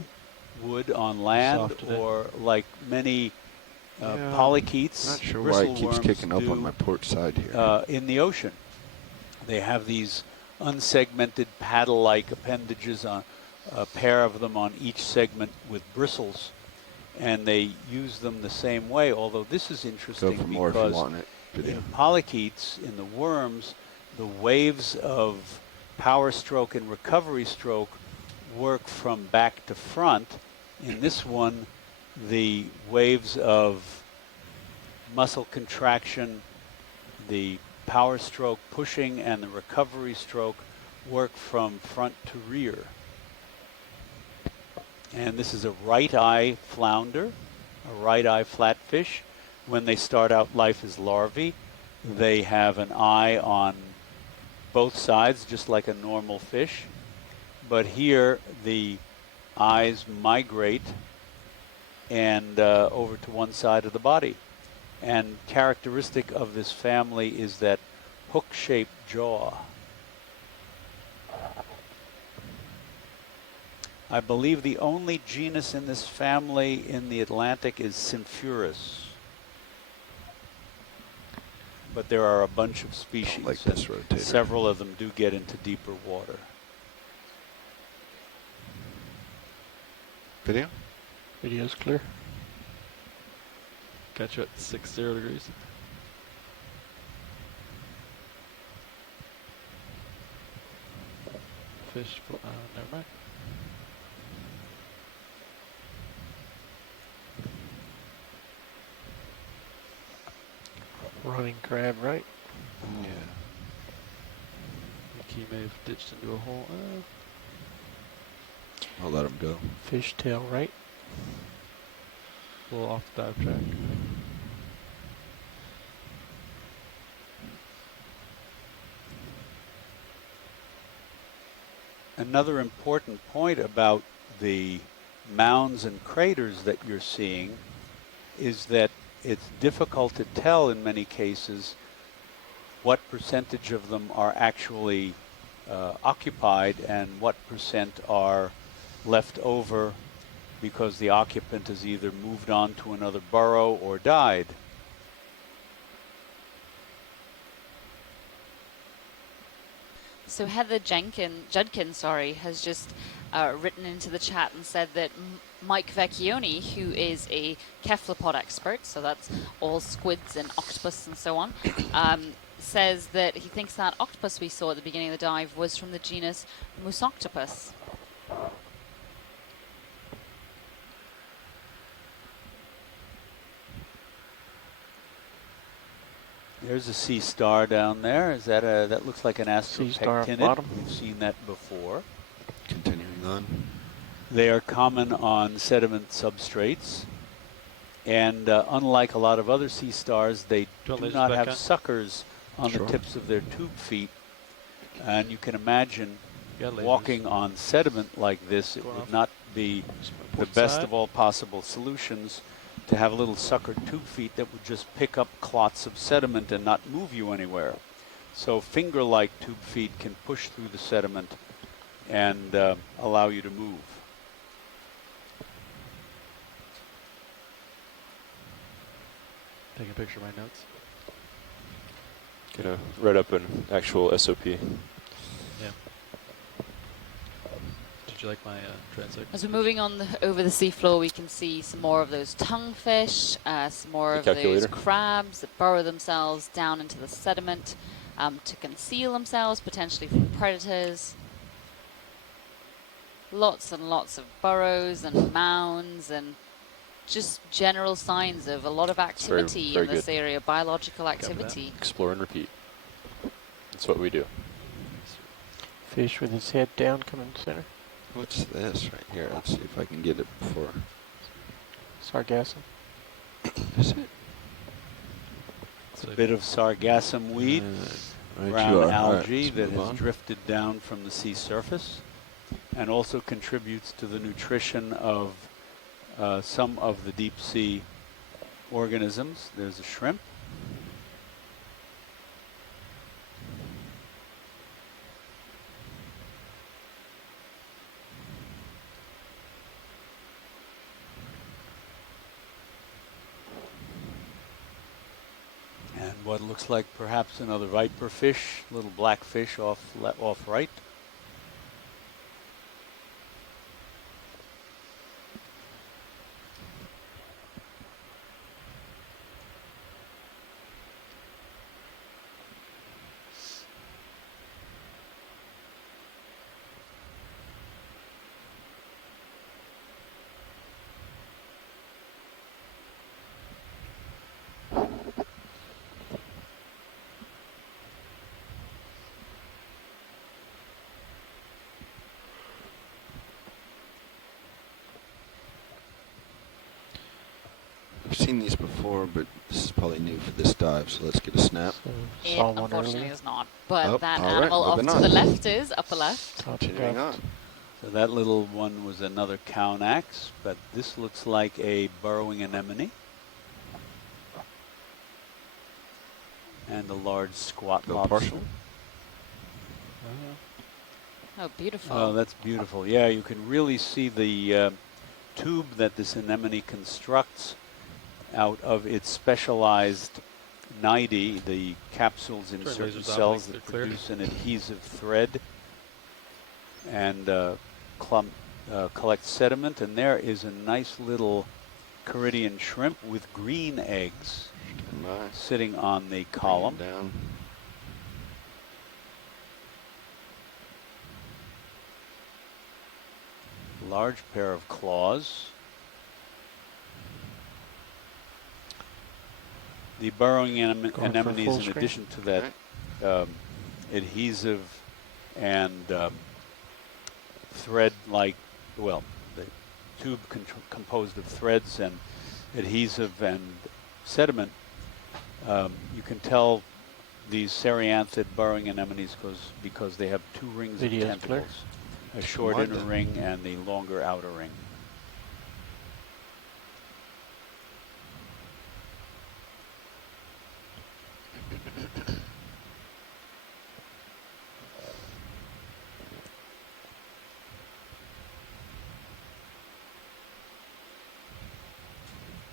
would on land, Soft today. or like many Yeah, polychaetes, Not sure why it keeps bristleworms kicking up do, on my port side here. in the ocean. They have these unsegmented paddle-like appendages, on a pair of them on each segment with bristles, and they use them the same way, although this is Go interesting for more if you because want it. Video. in polychaetes, in the worms, the waves of power stroke and recovery stroke work from back to front. In this one, the waves of muscle contraction, the power stroke pushing, and the recovery stroke work from front to rear. And this is a right eye flounder, a right eye flatfish. When they start out life as larvae, they have an eye on both sides, just like a normal fish. But here, the eyes migrate and over to one side of the body. And characteristic of this family is that hook-shaped jaw. I believe the only genus in this family in the Atlantic is Symphurus. But there are a bunch of species. Like this and rotator. several of them do get into deeper water. Video? Video's clear. Got you at 60 degrees. Fish, never mind. Running crab right. Yeah. I think he may have ditched into a hole. I'll let him go. Fish tail right. A little off the dive track. Another important point about the mounds and craters that you're seeing is that it's difficult to tell in many cases what percentage of them are actually occupied and what percent are left over because the occupant has either moved on to another burrow or died. So Heather Judkins, has just written into the chat and said that Mike Vecchione, who is a cephalopod expert, so that's all squids and octopus and so on, says that he thinks that octopus we saw at the beginning of the dive was from the genus Musoctopus. There's a sea star down there. Is that that looks like an Sea star at the astropectinid? bottom. We've seen that before. Continuing on. They are common on sediment substrates, and unlike a lot of other sea stars, they Do do lasers not back have on? suckers on Sure. the tips of their tube feet. And you can imagine You got lasers. walking on sediment like this, it Going would off. not be the Port best side. of all possible solutions to have little sucker tube feet that would just pick up clots of sediment and not move you anywhere. So finger-like tube feet can push through the sediment and allow you to move. Taking a picture of my notes. Gonna write up an actual SOP. Yeah. Did you like my translate? As we're moving on over the seafloor, we can see some more of those tonguefish, some more The of those calculator. crabs that burrow themselves down into the sediment to conceal themselves, potentially from predators. Lots and lots of burrows and mounds and just general signs of a lot of activity very in this good. area, biological activity. Explore and repeat. That's what we do. Fish with his head down coming center. What's this right here? Let's see if I can get it before. Sargassum. Is it? It's a bit of sargassum weed, Right, brown you are. algae Alright, that let's move has on. drifted down from the sea surface and also contributes to the nutrition of some of the deep sea organisms. There's a shrimp. And what looks like perhaps another viper fish, little black fish off right. I've seen these before, but this is probably new for this dive, so let's get a snap. It unfortunately is not, but Oh, that all right, animal off moving to on. the left is upper left. Continuing on. So that little one was another cownax, but this looks like a burrowing anemone. And a large squat Go lobster. partial. Oh, beautiful. Oh, that's beautiful. Yeah, you can really see the tube that this anemone constructs out of its specialized nidae, the capsules in Turn certain lasers off, cells make that it clear. produce an adhesive thread and collect sediment. And there is a nice little Caridian shrimp with green eggs Nice. sitting on the column. Down. Large pair of claws. The burrowing Going for anemones, full in screen. addition to that adhesive and thread-like, well, the tube composed of threads and adhesive and sediment, you can tell these serianthid burrowing anemones because they have two rings of Video's clear. tentacles, a short Mind inner that. ring and the longer outer ring.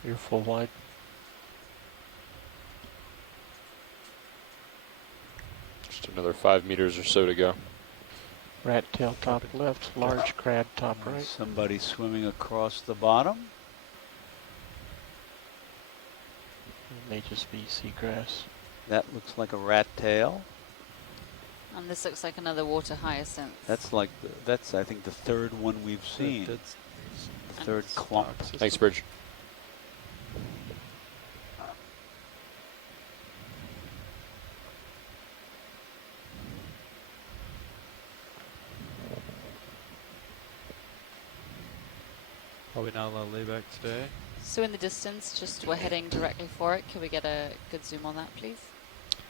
You're full wide. Just another 5 meters or so to go. Rat tail top left, large crab top right. Somebody swimming across the bottom. It may just be seagrass. That looks like a rat tail. And this looks like another water hyacinth. That's like that's I think the third one we've seen. That's The third clump. Thanks, Bridge. probably not a lot of layback today. So in the distance, just we're heading directly for it. Can we get a good zoom on that, please?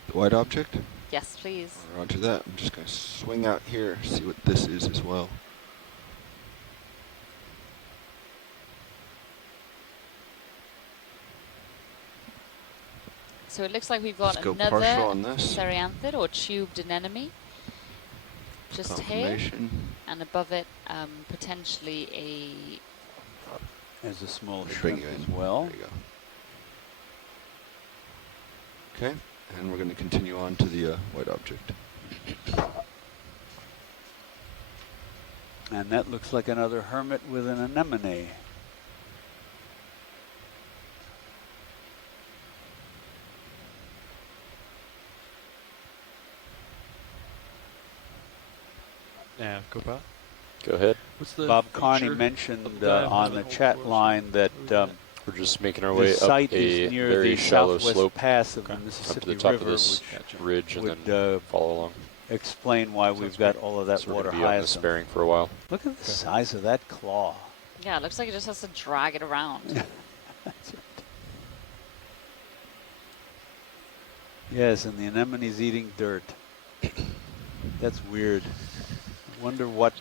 The white object? Yes, please. Roger that. I'm just going to swing out here, see what this is as well. So it looks like we've got Let's go another partial on this. serianthid or tubed anemone just here, Confirmation. and above it potentially a There's a small Let me bring shrimp you as in. well. There you go. Okay, and we're going to continue on to the white object. And that looks like another hermit with an anemone. Yeah, go back. Go ahead. What's the Bob Carney feature mentioned of the dive on of the whole chat course? line that We're just making our the way up site a is near very the shallow southwest slope pass of the up to Mississippi the top River, of this which ridge and would then follow along. explain why we've got all of that So we're water going to be out in the hyacinth. sparing for a while. Look at the size of that claw. Yeah, it looks like it just has to drag it around. Yes, and the anemone's eating dirt. That's weird. I wonder what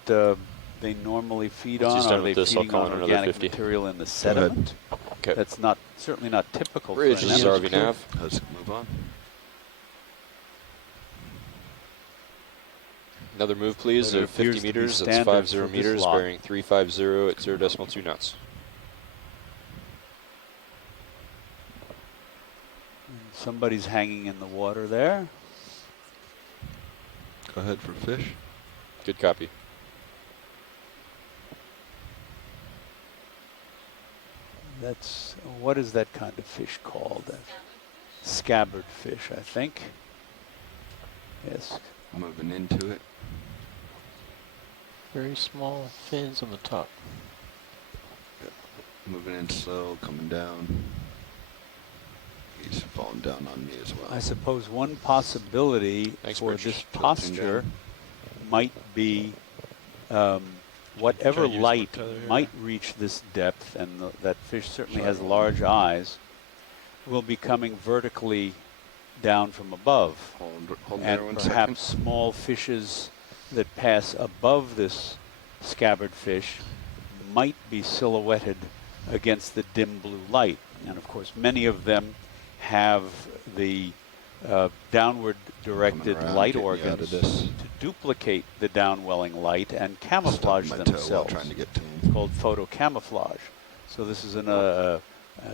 they normally feed Once on. he's done Are with they this, I'll feeding call on in another organic 50. material in the sediment? Okay. That's not certainly not typical Bridge, for this is anemone. RV nav. Let's move on. Another move, please, But it of appears 50 to be meters. That's standard 50 for this meters, lot. bearing 350 at 0.2 knots. Somebody's hanging in the water there. Go ahead for fish. Good copy. That's, what is that kind of fish called? Scabbard fish, I think. Yes. Moving into it. Very small fins on the top. Moving in slow, coming down. He's falling down on me as well. I suppose one possibility for this posture might be whatever Try to use light one tether here. might reach this depth, and that fish certainly has large eyes, will be coming vertically down from above. Hold there And 1 perhaps second. small fishes that pass above this scabbard fish might be silhouetted against the dim blue light. And of course, many of them have the downward directed around, light getting you out organs of this. to duplicate the downwelling light and camouflage Stubbing my toe while themselves. trying to get to him. It's called photocamouflage. So this is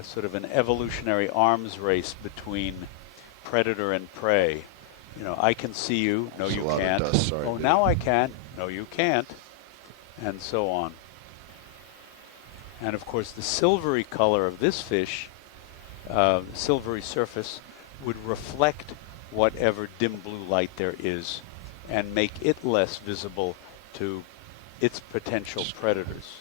sort of an evolutionary arms race between predator and prey. You know, I can see you. No, There's a you lot of can't. dust, sorry, Oh, Dave. now I can. No, you can't. And so on. And of course, the silvery color of this fish, silvery surface, would reflect whatever dim blue light there is and make it less visible to its potential predators.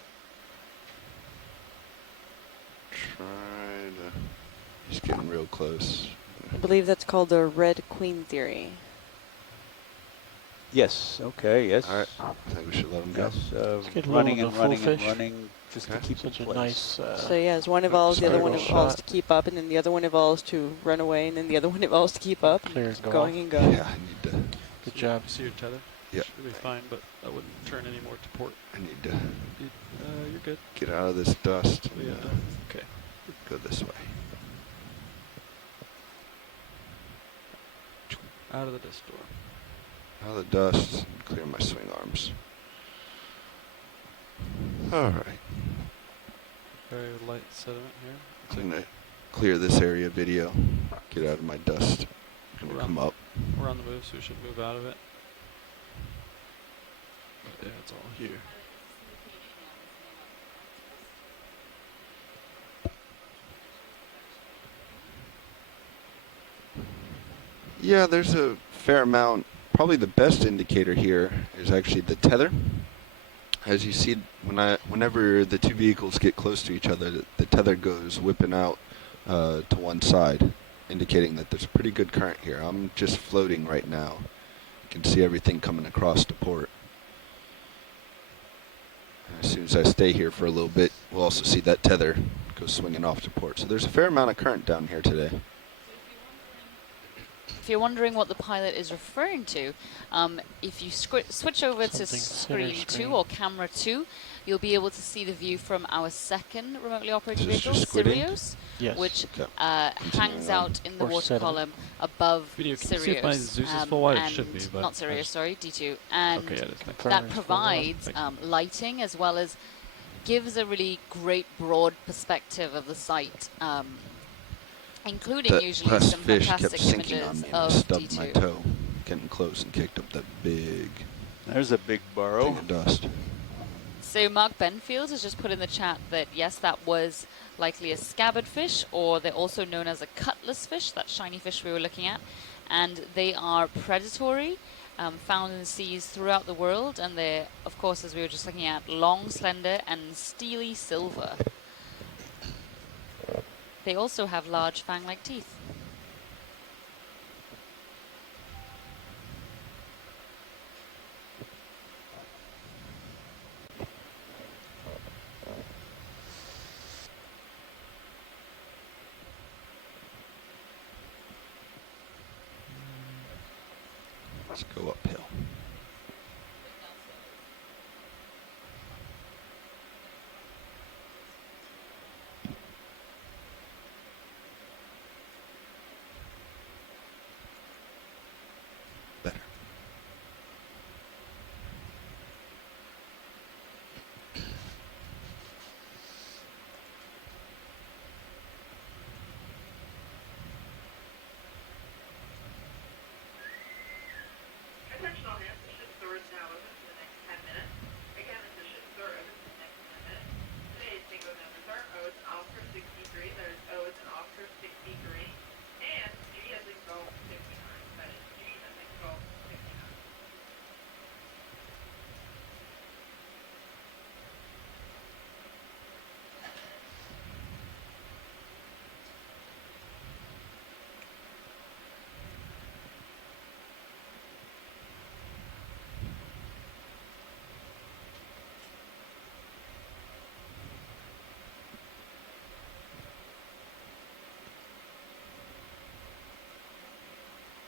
He's getting real close. I believe that's called the Red Queen theory. Yes, okay, yes. All right, I think we should let him go. Yes, Let's get running low and with the full running and fish. running just to keep Such in a place. nice. So yeah, as one evolves, the other one Sorry, evolves shot. to keep up, and then the other one evolves to run away, and then the other one evolves to keep up. Clear It's and go going off. and going. Yeah, I need to. Good job. See your tether? Yeah. Should be fine, but I wouldn't turn any more to port. I need to You're good. get out of this dust. Yeah. And, Okay. go this way. Out of the dust door. Out of the dust. Clear my swing arms. All right. Very light sediment here. I'm gonna clear this area video. Get out of my dust. I'm gonna come up. We're on the move, so we should move out of it. Yeah, it's all here. Yeah, there's a fair amount. Probably the best indicator here is actually the tether. As you see, whenever the two vehicles get close to each other, the tether goes whipping out to one side, indicating that there's a pretty good current here. I'm just floating right now. You can see everything coming across to port. As soon as I stay here for a little bit, we'll also see that tether go swinging off to port. So there's a fair amount of current down here today. If you're wondering what the pilot is referring to, if you switch over to Something screen 2 screen. or camera 2, you'll be able to see the view from our second remotely operated Is this vehicle, just squidding? Sirius, Yes. which Okay. hangs out in the Or water sediment. column above Video, can you Sirius. see if my Zeus is full wide? It and should be, but not I Sirius, just- sorry, D2. And Okay, yeah, it is. Thanks. that Primers full provides Thank lighting as well as gives a really great broad perspective of the site. including That usually last some fish kept fantastic sinking on images me, and I of stubbed my D2. toe, getting close and kicked up that big There's a big burrow. thing of dust. So Mark Benfield has just put in the chat that yes, that was likely a scabbard fish, or they're also known as a cutlass fish, that shiny fish we were looking at. And they are predatory, found in the seas throughout the world, and they're, of course, as we were just looking at, long, slender, and steely silver. They also have large fang-like teeth. Let's go uphill. Better. Attention all hands, the ship's door is now open for the next 10 minutes. Again, as the ship's door opens for the next 10 minutes. Today's bingo numbers are O as in Oscar 63, that is O as in Oscar 63, and G as in Golf 59, that is G as in Golf 59.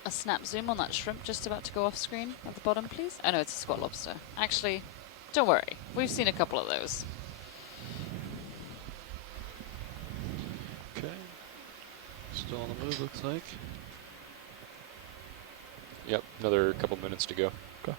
A snap zoom on that shrimp just about to go off screen at the bottom, please. Oh no, it's a squat lobster. Actually, don't worry. We've seen a couple of those. Okay. Still on the move, looks like. Yep, another couple minutes to go. Okay.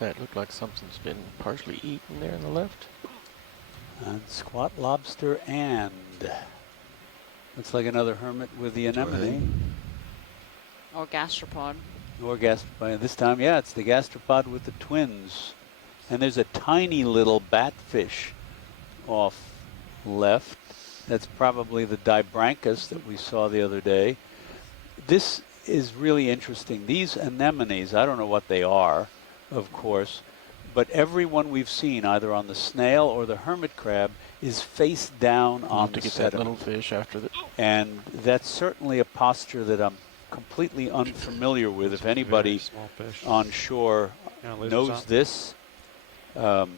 That looked like something's been partially eaten there on the left. And squat lobster and looks like another hermit with the anemone. Or gastropod. Or gastropod. This time, yeah, it's the gastropod with the twins. And there's a tiny little batfish off left. That's probably the Dibranchus that we saw the other day. This is really interesting. These anemones, I don't know what they are, of course, but every one we've seen, either on the snail or the hermit crab, is face down on the to get sediment. that little fish after the. And that's certainly a posture that I'm completely unfamiliar with. If anybody on shore knows this, that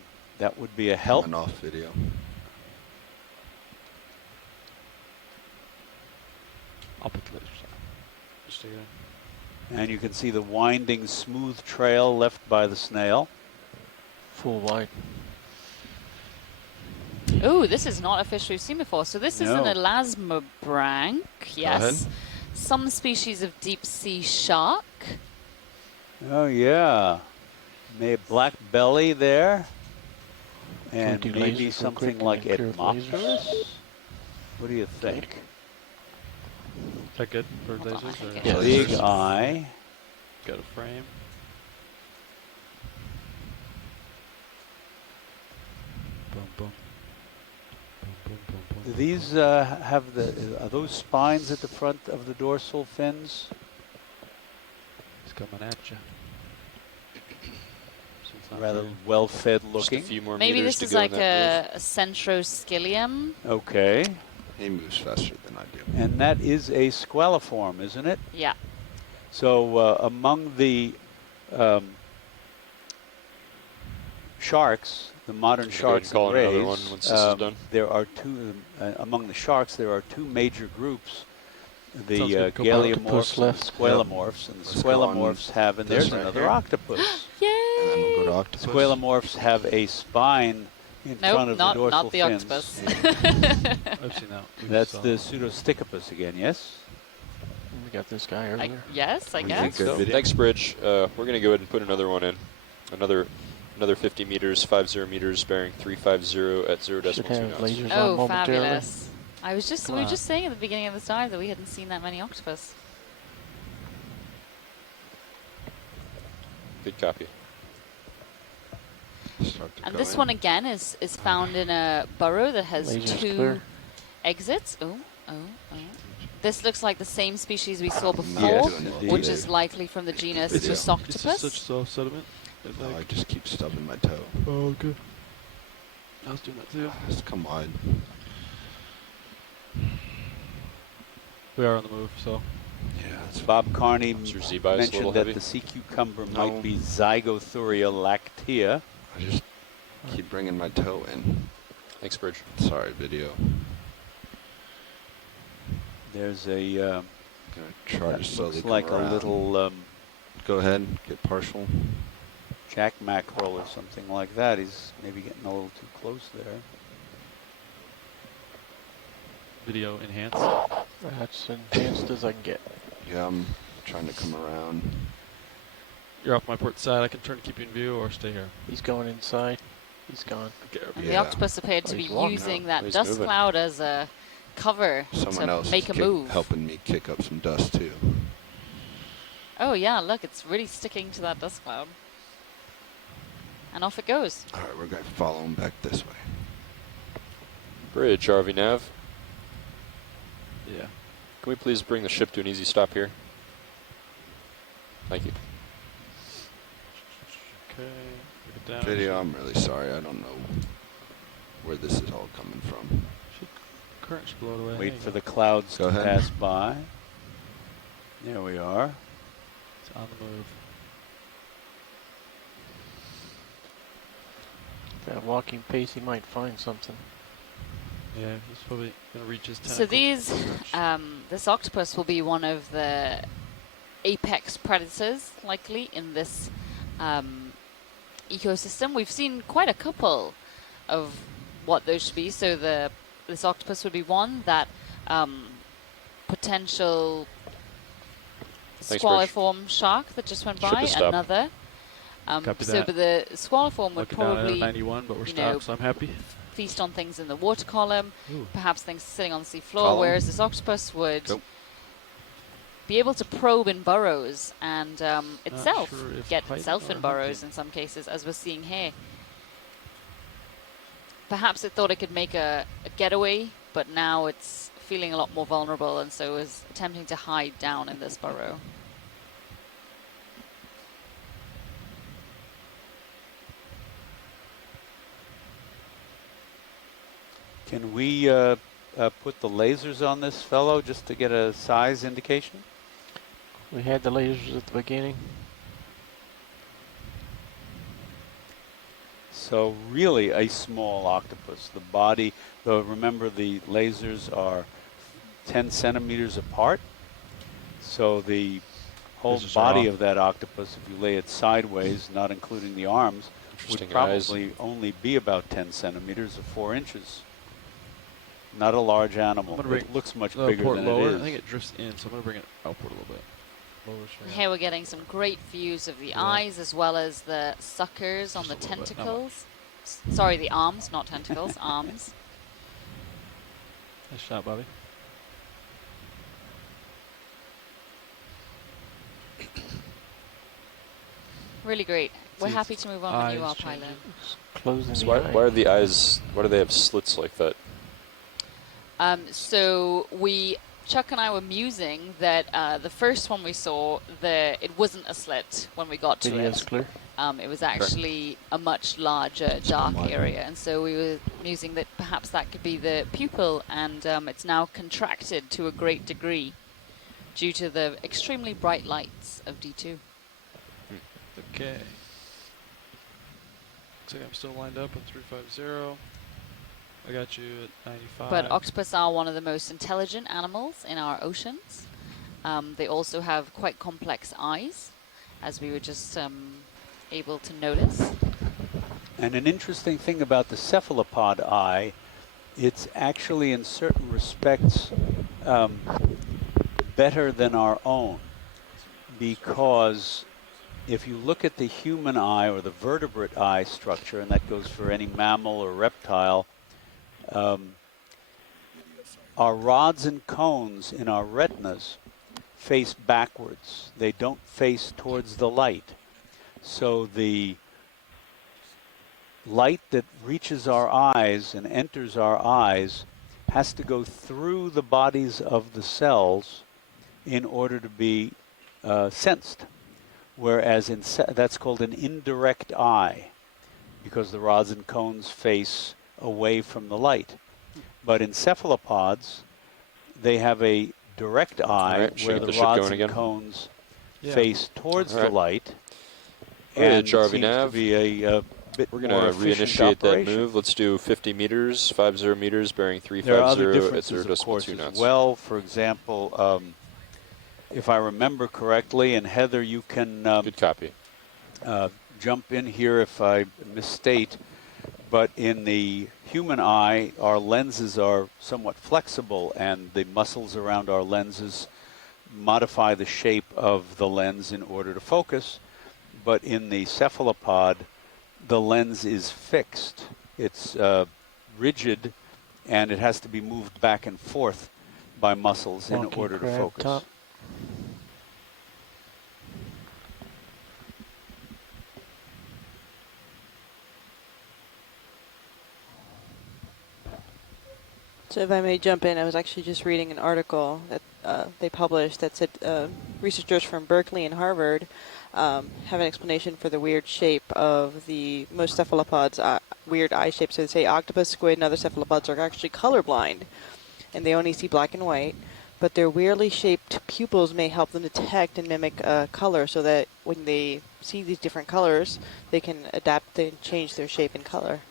would be a help. An off video. I'll put the lasers on. Just again. And you can see the winding, smooth trail left by the snail. Full wide. Ooh, this is not a fish we've seen before. So this is an elasmobranch, yes. Some species of deep sea shark. Oh yeah, maybe black belly there, and do maybe lasers something real like quick and then clear with Edmopterus. What do you think? Is that good for lasers? Or Yeah, Big lasers. eye. Got a frame. Boom, boom. Boom, boom, boom, boom. Do these have are those spines at the front of the dorsal fins? It's coming at you. Rather well-fed Just a looking. few more Maybe meters this to is go like in that a centroskillium. Okay. He moves faster than I do. And that is a squaliform, isn't it? Yeah. So among the sharks, the modern Just gonna go ahead sharks and call and another rays, one once this is done. there are two. Among the sharks, there are two major groups. the Sounds good. Go galeomorphs and left. squalomorphs, and the Let's go on squalomorphs have, and this there's right another here. octopus. Yay! And then we'll go to octopus. Squalomorphs have a spine in front Nope, of the dorsal not the fins. octopus. I've seen that. We That's saw the that. pseudostichopus again, yes? We got this guy earlier. Yes, I We guess. think good. Next bridge, we're going to go ahead and put another one in. Another 50 meters, 50 meters, bearing 350 at 0 Should decimal 2 have knots. lasers on Oh, momentarily. fabulous. We Come were on. just saying at the beginning of this dive that we hadn't seen that many octopus. Good copy. Start to And go this in. one again is found in a burrow that has Laser's 2 clear. exits. Oh. This looks like the same species we saw Yeah, before, doing it. which is likely from the genus Video. It's just Risoctopus. such soft sediment. Oh, I just keep stubbing my toe. Oh, okay. I was doing that too. Just come wide. We are on the move, so. Yeah, that's Bob Carney Is your Z-bias a little mentioned that heavy? the sea cucumber No. might be Zygothuria lactea. I just keep bringing my toe in. Thanks, Bridge. Sorry, video. There's a Gonna try to that slowly looks come like around. a little Go ahead, get partial. jack mackerel or something like that. He's maybe getting a little too close there. Video enhanced. That's enhanced as I can get. Yeah, I'm trying to come around. You're off my port side. I can turn to keep you in view or stay here. He's going inside. He's gone. And Yeah. the octopus appeared to Oh, be he's walking using now. that He's dust moving. cloud as a cover Someone to else make a is move. helping me kick up some dust too. Oh yeah, look, it's really sticking to that dust cloud. And off it goes. All right, we're gonna follow him back this way. Bridge, RV Nav. Yeah. Can we please bring the ship to an easy stop here? Thank you. Okay. Look it down. Video, I'm really sorry. I don't know where this is all coming from. Current should blow it away. Wait Hang for on. the clouds Go to ahead. pass by. There we are. It's on the move. That walking pace, he might find something. Yeah, he's probably gonna reach his tentacles. So this octopus will be one of the apex predators, likely, in this ecosystem. We've seen quite a couple of what those should be. So this octopus would be one. That potential Thanks, squaliform shark that just went Ship by, is stopped. another. Copy So that. but the squaliform would Looking down at probably 91, but we're you know, stopped, so I'm happy. feast on things in the water column, Ooh. perhaps things sitting on the sea floor, Column. whereas this octopus would Go. be able to probe in burrows and itself sure if get Python itself or in burrows hunting. in some cases, as we're seeing here. Perhaps it thought it could make a getaway, but now it's feeling a lot more vulnerable, and so is attempting to hide down in this burrow. Can we put the lasers on this fellow just to get a size indication? We had the lasers at the beginning. So really a small octopus. The body, though, remember the lasers are 10 centimeters apart. So the whole Lasers are body off. of that octopus, if you lay it sideways, not including the arms, would Interesting eyes. probably only be about 10 centimeters or 4 inches. Not a large animal. I'm gonna It bring looks much the bigger port than lower. it is. I think it drifts in, so I'm gonna bring it outport a little bit. Lower And here we're getting some great views of the Yeah. eyes as well as the suckers on the Just a little bit, not tentacles. Sorry, the arms, not tentacles, arms. Nice shot, Bobby. Really great. We're See, happy to move on when you are, eyes pilot. changing. Closing So the eye. why are the eyes? Why do they have slits like that? So Chuck and I were musing that the first one we saw, it wasn't a slit when we got to Video's it. clear. It was actually a much larger, dark area, and so we were musing that perhaps that could be the pupil, and it's now contracted to a great degree due to the extremely bright lights of D2. Okay. Looks like I'm still lined up on 350. I got you at 95. But octopus are one of the most intelligent animals in our oceans. They also have quite complex eyes, as we were just able to notice. And an interesting thing about the cephalopod eye, it's actually in certain respects better than our own, because if you look at the human eye or the vertebrate eye structure, and that goes for any mammal or reptile, our rods and cones in our retinas face backwards. They don't face towards the light. So the light that reaches our eyes and enters our eyes has to go through the bodies of the cells in order to be sensed. Whereas that's called an indirect eye, because the rods and cones face away from the light. But in cephalopods, they have a direct eye where the rods and cones face towards the light. And it seems to be a bit We're more going to reinitiate that move. Let's do 50 meters, 50 meters, bearing 350 there are other at differences, 0.2 of course, knots. as well. For example, if I remember correctly, and Heather, you can good copy. Jump in here if I misstate, but in the human eye, our lenses are somewhat flexible, and the muscles around our lenses modify the shape of the lens in order to focus. But in the cephalopod, the lens is fixed. It's rigid, and it has to be moved back and forth by muscles in order to focus. Top. So if I may jump in, I was actually just reading an article that they published that said researchers from Berkeley and Harvard have an explanation for the weird shape of the most cephalopods' weird eye shapes. So they say octopus, squid, and other cephalopods are actually colorblind, and they only see black and white. But their weirdly shaped pupils may help them detect and mimic color, so that when they see these different colors, they can adapt and change their shape and color.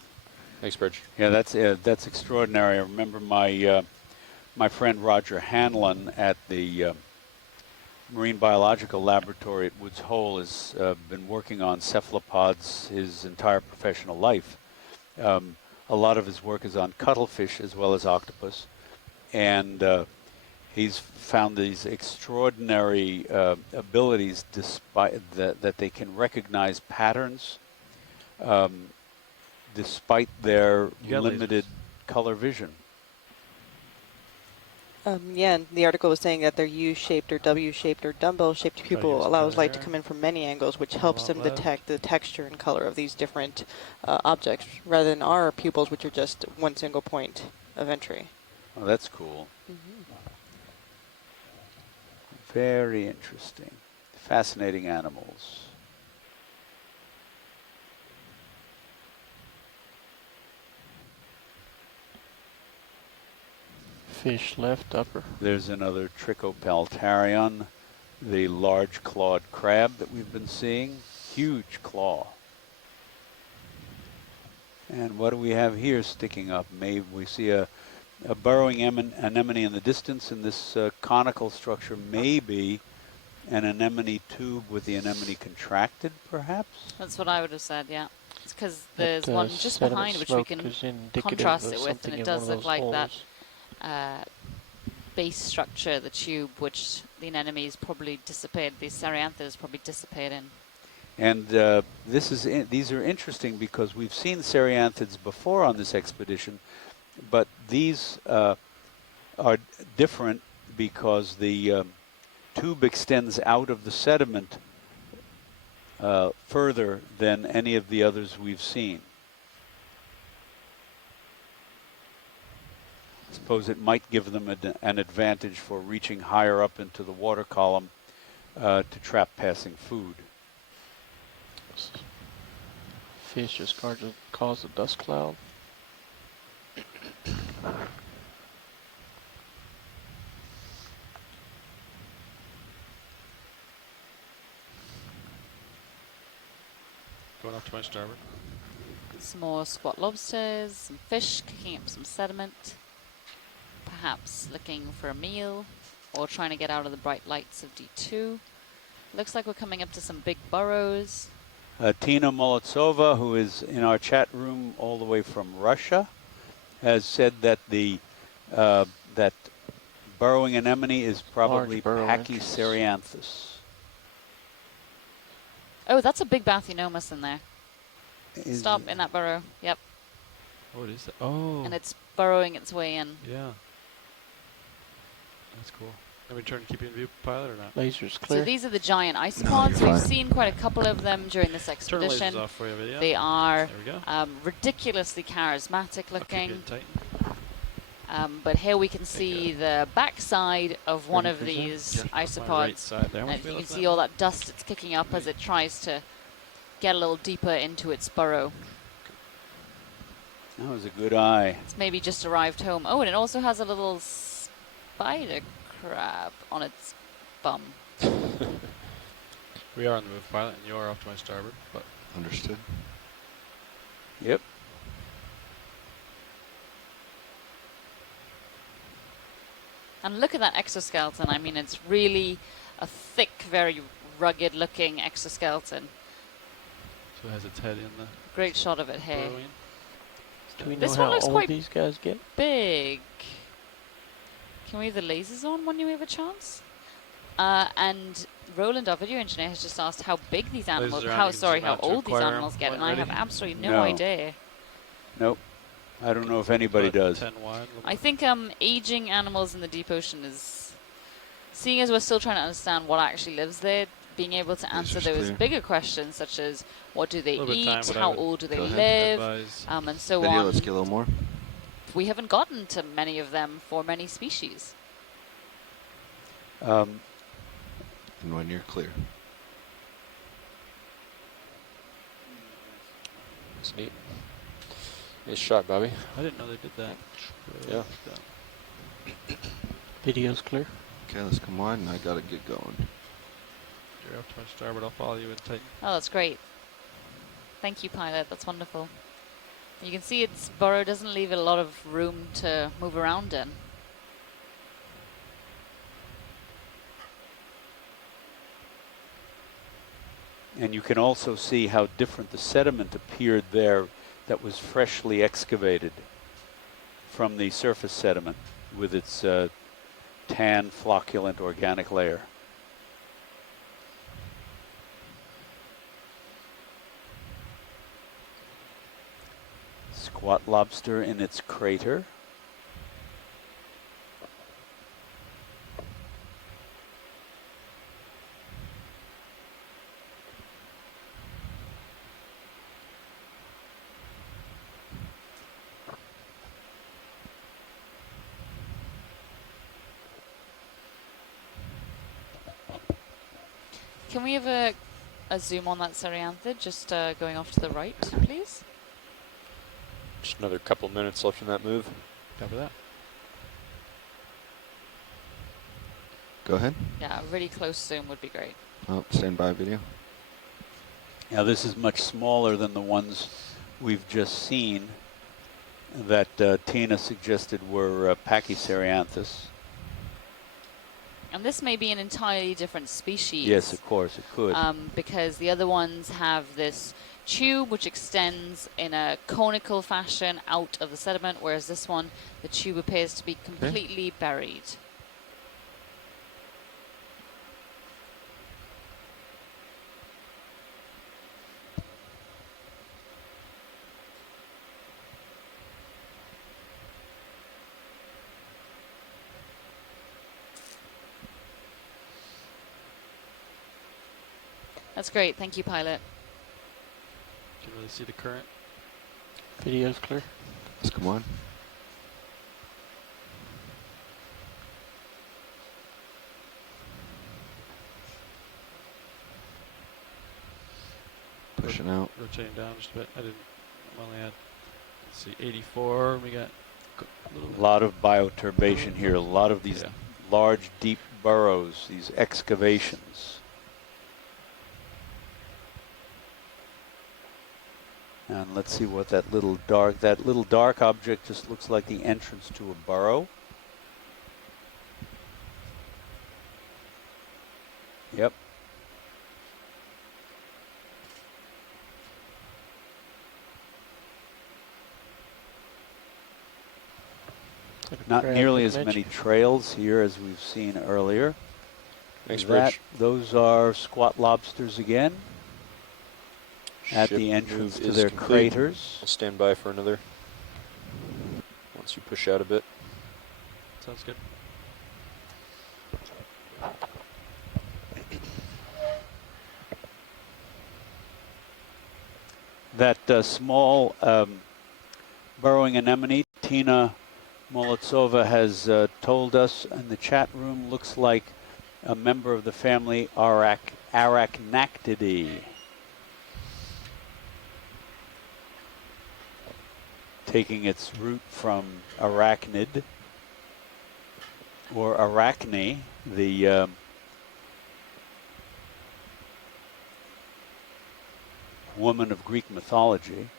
Thanks, Bridge. Yeah, that's extraordinary. I remember my my friend Roger Hanlon at the Marine Biological Laboratory at Woods Hole has been working on cephalopods his entire professional life. A lot of his work is on cuttlefish as well as octopus, and he's found these extraordinary abilities, despite that they can recognize patterns. Despite their limited color vision. Yeah, and the article was saying that their U-shaped or W-shaped or dumbbell-shaped pupil allows light to come in from many angles, which helps them detect the texture and color of these different objects, rather than our pupils, which are just one single point of entry. Oh, that's cool. Very interesting. Fascinating animals. Fish left upper. There's another Trichopeltarion, the large clawed crab that we've been seeing. Huge claw. And what do we have here sticking up? Maybe we see a burrowing anemone in the distance, and this conical structure may be an anemone tube with the anemone contracted, perhaps? That's what I would have said, yeah. It's because there's one just behind which we can contrast it with, and it does look like that base structure, the tube, which the anemones probably dissipate, the Cereanthus probably dissipate in. And these are interesting because we've seen Cereanthids before on this expedition, but these are different because the tube extends out of the sediment further than any of the others we've seen. I suppose it might give them an advantage for reaching higher up into the water column to trap passing food. Fish just caused a dust cloud. Going off to my starboard. Some more squat lobsters, some fish kicking up some sediment, perhaps looking for a meal or trying to get out of the bright lights of D2. Looks like we're coming up to some big burrows. Tina Molodtsova, who is in our chat room all the way from Russia, has said that the that burrowing anemone is probably Pachycerianthus. Oh, that's a big Bathynomus in there. Stop in that burrow. Yep. What is that? Oh. And it's burrowing its way in. Yeah. That's cool. Can we turn keep in view, pilot, or not? Lasers clear. So these are the giant isopods. We've seen quite a couple of them during this expedition. Turn lasers off for you, yeah. They are there we go. ridiculously charismatic looking. Okay, but here we can see the backside of one of these isopods. Right side there. And you can see all that dust it's kicking up as it tries to get a little deeper into its burrow. That was a good eye. It's maybe just arrived home. Oh, and it also has a little spider crab on its bum. We are on the move, pilot, and you are off to my starboard. But understood. Yep. And look at that exoskeleton. I mean, it's really a thick, very rugged-looking exoskeleton. So it has its head in the... Great shot of it here. Do we know This how one looks old quite these guys get? big. Can we have the lasers on when you have a chance? And Roland, our video engineer, has just asked how big these animals, how old these animals get, and I have absolutely no idea. Nope. I don't know if anybody does. 10 wide. I think aging animals in the deep ocean is, seeing as we're still trying to understand what actually lives there, being able to answer those bigger questions such as what do they eat, how old do they live, and so on. Let's get a little more. We haven't gotten to many of them for many species. And when you're clear. That's neat. Nice shot, Bobby. I didn't know they did that. Yeah. Video's clear. Okay, let's come on. I gotta get going. You're off to my starboard. I'll follow you in tight. Oh, that's great. Thank you, pilot. That's wonderful. You can see its burrow doesn't leave it a lot of room to move around in. And you can also see how different the sediment appeared there that was freshly excavated from the surface sediment with its tan, flocculent organic layer. Squat lobster in its crater. Can we have a zoom on that Cerianthid, just going off to the right, please? Just another couple minutes left in that move. Copy that. Go ahead. Yeah, a really close zoom would be great. Oh, stand by video. Now this is much smaller than the ones we've just seen that Tina suggested were Pachycerianthus. And this may be an entirely different species. Yes, of course, it could. Because the other ones have this tube which extends in a conical fashion out of the sediment, whereas this one, the tube appears to be completely buried. That's great. Thank you, pilot. Can really see the current. Video's clear. Let's come on. Pushing out. Rotating down just a bit. I only had, let's see, 84. We got a lot of bioturbation here. A lot of these large, deep burrows, these excavations. And let's see what that little dark object just looks like the entrance to a burrow. Yep. Not nearly as many trails here as we've seen earlier. Thanks, Bridge. Those are squat lobsters again at the entrance to their craters. I'll stand by for another once you push out a bit. Sounds good. That small burrowing anemone, Tina Molodtsova has told us in the chat room, looks like a member of the family Arachnactidae. Taking its root from arachnid, or Arachne, the woman of Greek mythology.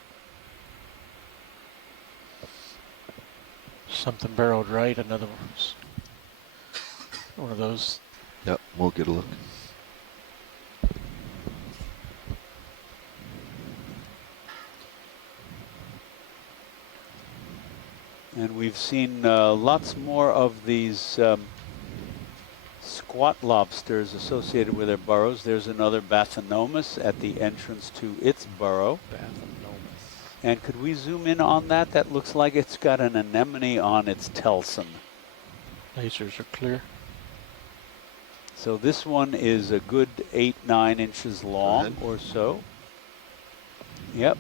Something burrowed right, another one of those. Yep, we'll get a look. And we've seen lots more of these squat lobsters associated with their burrows. There's another Bathynomus at the entrance to its burrow. And could we zoom in on that? That looks like it's got an anemone on its telson. Lasers are clear. So this one is a good 8-9 inches long or so. Yep.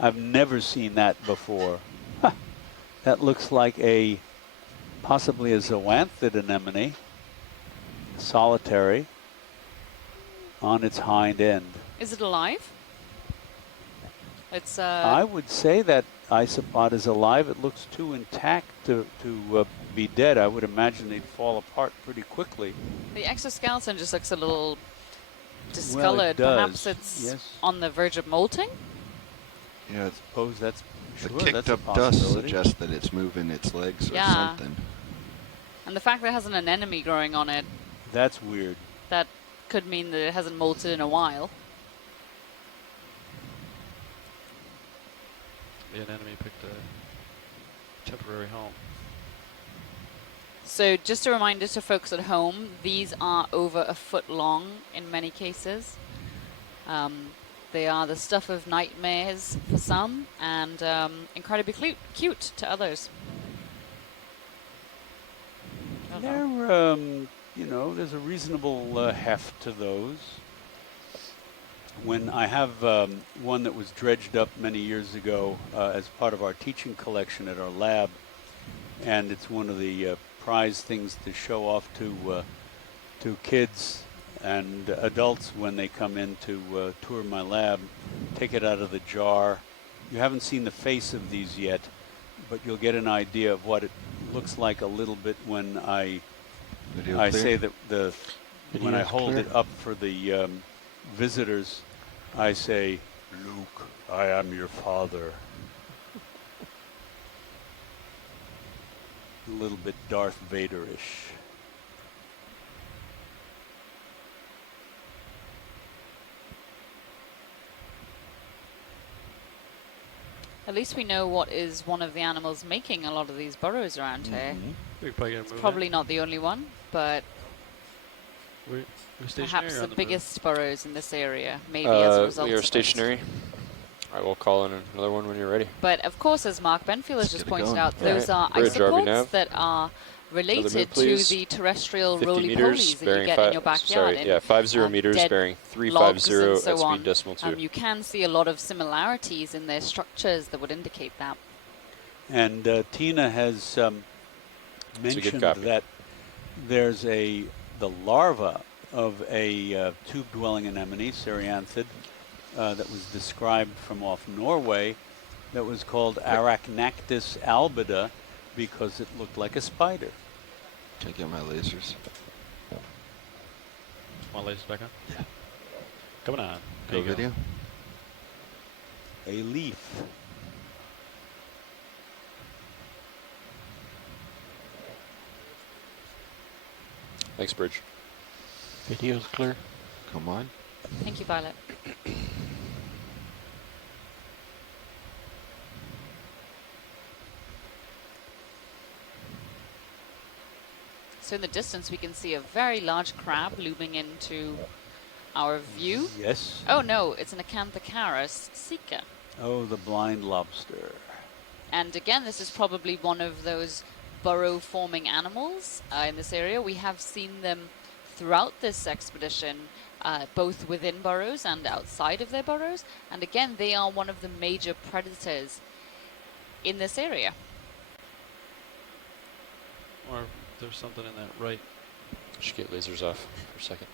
I've never seen that before. Huh. That looks like possibly a zoanthid anemone, solitary, on its hind end. Is it alive? It's. I would say that isopod is alive. It looks too intact to be dead. I would imagine they'd fall apart pretty quickly. The exoskeleton just looks a little discolored. Well, Perhaps it's on the verge of molting? Yeah, I suppose that's the sure, kicked that's a up dust possibility. suggests that it's moving its legs or Yeah. something. And the fact that it has an anemone growing on it, That's weird. that could mean that it hasn't molted in a while. The anemone picked a temporary home. So just a reminder to folks at home, these are over a foot long in many cases. They are the stuff of nightmares for some and incredibly cute to others. They're, there's a reasonable heft to those. When I have one that was dredged up many years ago as part of our teaching collection at our lab, and it's one of the prize things to show off to kids and adults when they come in to tour my lab. Take it out of the jar. You haven't seen the face of these yet, but you'll get an idea of what it looks like a little bit when I say that when I hold it up for the visitors, I say, "Luke, I am your father." A little bit Darth Vader-ish. At least we know what is one of the animals making a lot of these burrows around here. It's probably not the only one, but we're perhaps the biggest burrows in this area, maybe as a result we are of it. stationary. I will call in another one when you're ready. But of course, as Mark Benfield has just pointed out, those are Bridge, RV isopods nav. that are related move, to please. the terrestrial 50 roly-polies meters, that you bearing get in your backyard. Sorry, yeah, 50 meters, dead bearing logs 350 and so at speed on. decimal 2. You can see a lot of similarities in their structures that would indicate that. And Tina has mentioned that there's the larva of a tube-dwelling anemone, Ceryanthid, that was described from off Norway, that was called Arachnactis albida because it looked like a spider. Can I get my lasers? Want lasers back on? Yeah. Coming on. Go video. A leaf. teeth. Thanks, Bridge. Video's clear. Come on. Thank you, Violet. So in the distance, we can see a very large crab looming into our view. Yes. Oh no, it's an Acanthocarus sika. Oh, the blind lobster. And again, this is probably one of those burrow-forming animals in this area. We have seen them throughout this expedition, both within burrows and outside of their burrows. And again, they are one of the major predators in this area. Or there's something in that right. Should get lasers off for a second.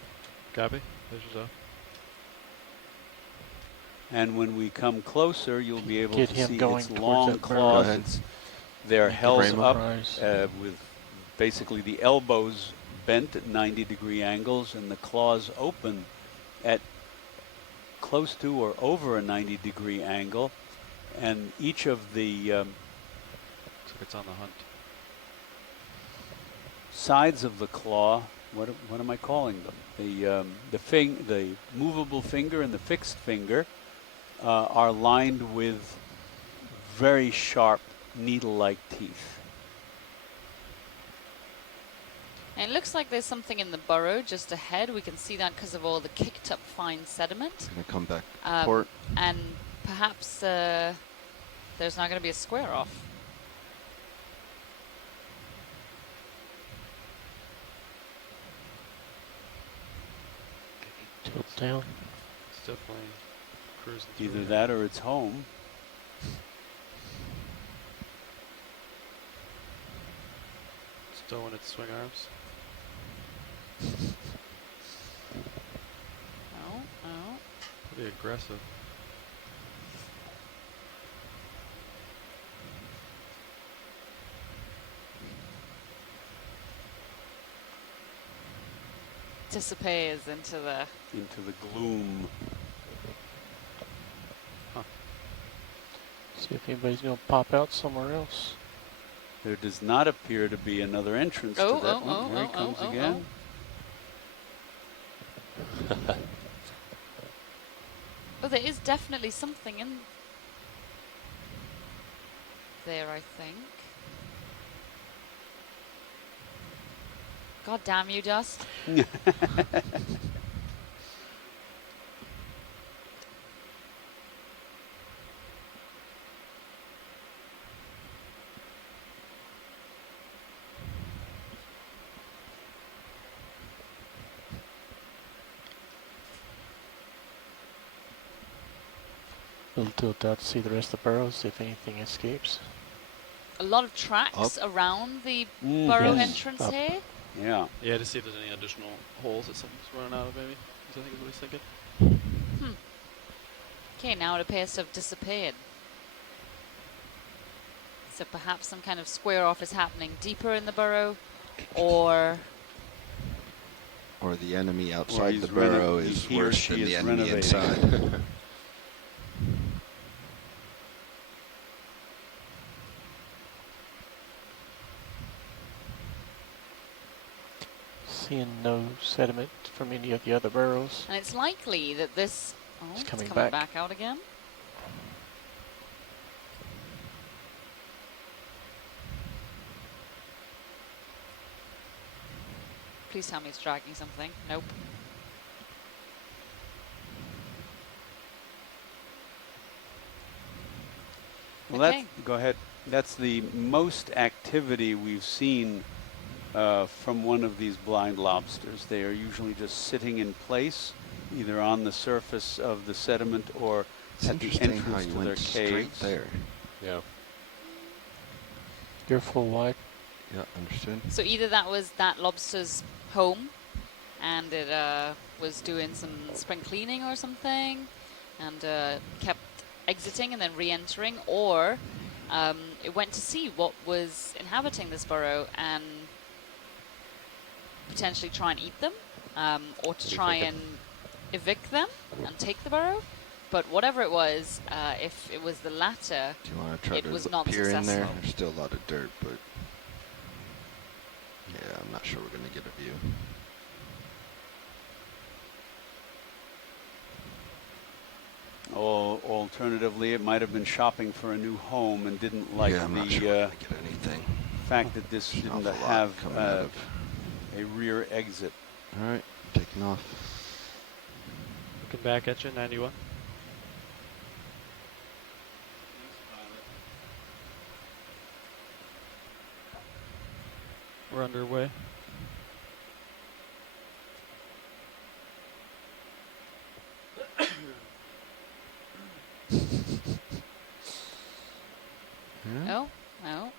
Copy. Lasers off. And when we come closer, you'll be able Get to him see going its towards long that burrow. claws. Go ahead. They're held frame up up. with basically the elbows bent at 90-degree angles and the claws open at close to or over a 90-degree angle. And each of the Looks like it's on the hunt. sides of the claw, what am I calling them? The movable finger and the fixed finger are lined with very sharp needle-like teeth. And it looks like there's something in the burrow just ahead. We can see that because of all the kicked up fine sediment. It's going to come back. Um, and perhaps there's not going to be a square off. Tilt down. It's definitely cruising through. Either that or it's home. Still in its swing arms. Oh, oh. Pretty aggressive. Disappears into the... Into the gloom. See if anybody's going to pop out somewhere else. There does not appear to be another entrance to that one. There he comes again. Oh, there is definitely something in there, I think. God damn you, Dust. We'll tilt out to see the rest of the burrows, see if anything escapes. A lot of tracks Up. around the burrow Yes, entrance up. here. Yeah. Yeah, to see if there's any additional holes that something's running out of, maybe. I think is what he's thinking. Okay, now it appears to have disappeared. So perhaps some kind of square off is happening deeper in the burrow, or Or the enemy outside he's the burrow reno- is he or worse she than is the enemy renovating. inside. Seeing no sediment from any of the other burrows. and it's likely that this It's it's coming coming back. back out again. Please tell me it's dragging something. Nope. Well, Okay. go ahead. That's the most activity we've seen from one of these blind lobsters. They are usually just sitting in place, either on the surface of the sediment or It's at the interesting how entrance you to their went straight caves. there. Yeah. You're full wide. Yeah, understood. So either that was that lobster's home, and it was doing some spring cleaning or something, and kept exiting and then re-entering, or it went to see what was inhabiting this burrow and potentially try and eat them, or to try and evict them and take the burrow. But whatever it was, if it was the latter, Do you want to try it to was not peer in there? successful. There's still a lot of dirt, but yeah, I'm not sure we're going to get a view. Or alternatively, it might have been shopping for a new home and didn't like Yeah, I'm not the sure we're gonna get anything. fact that this There's an didn't awful lot have coming out of. a rear exit. All right, taking off. Looking back at you, 91. We're underway. Oh, no.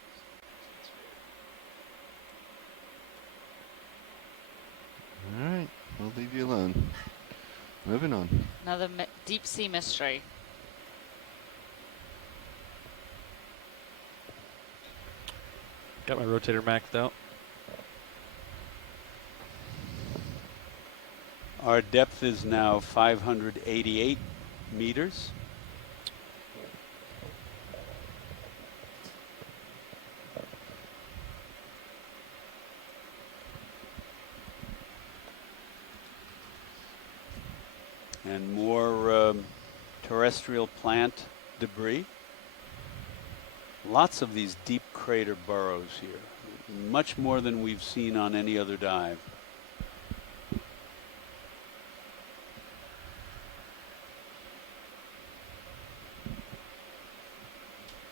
All right, we'll leave you alone. Moving on. Another deep sea mystery. Got my rotator maxed out. Our depth is now 588 meters. And more terrestrial plant debris. Lots of these deep crater burrows here, much more than we've seen on any other dive.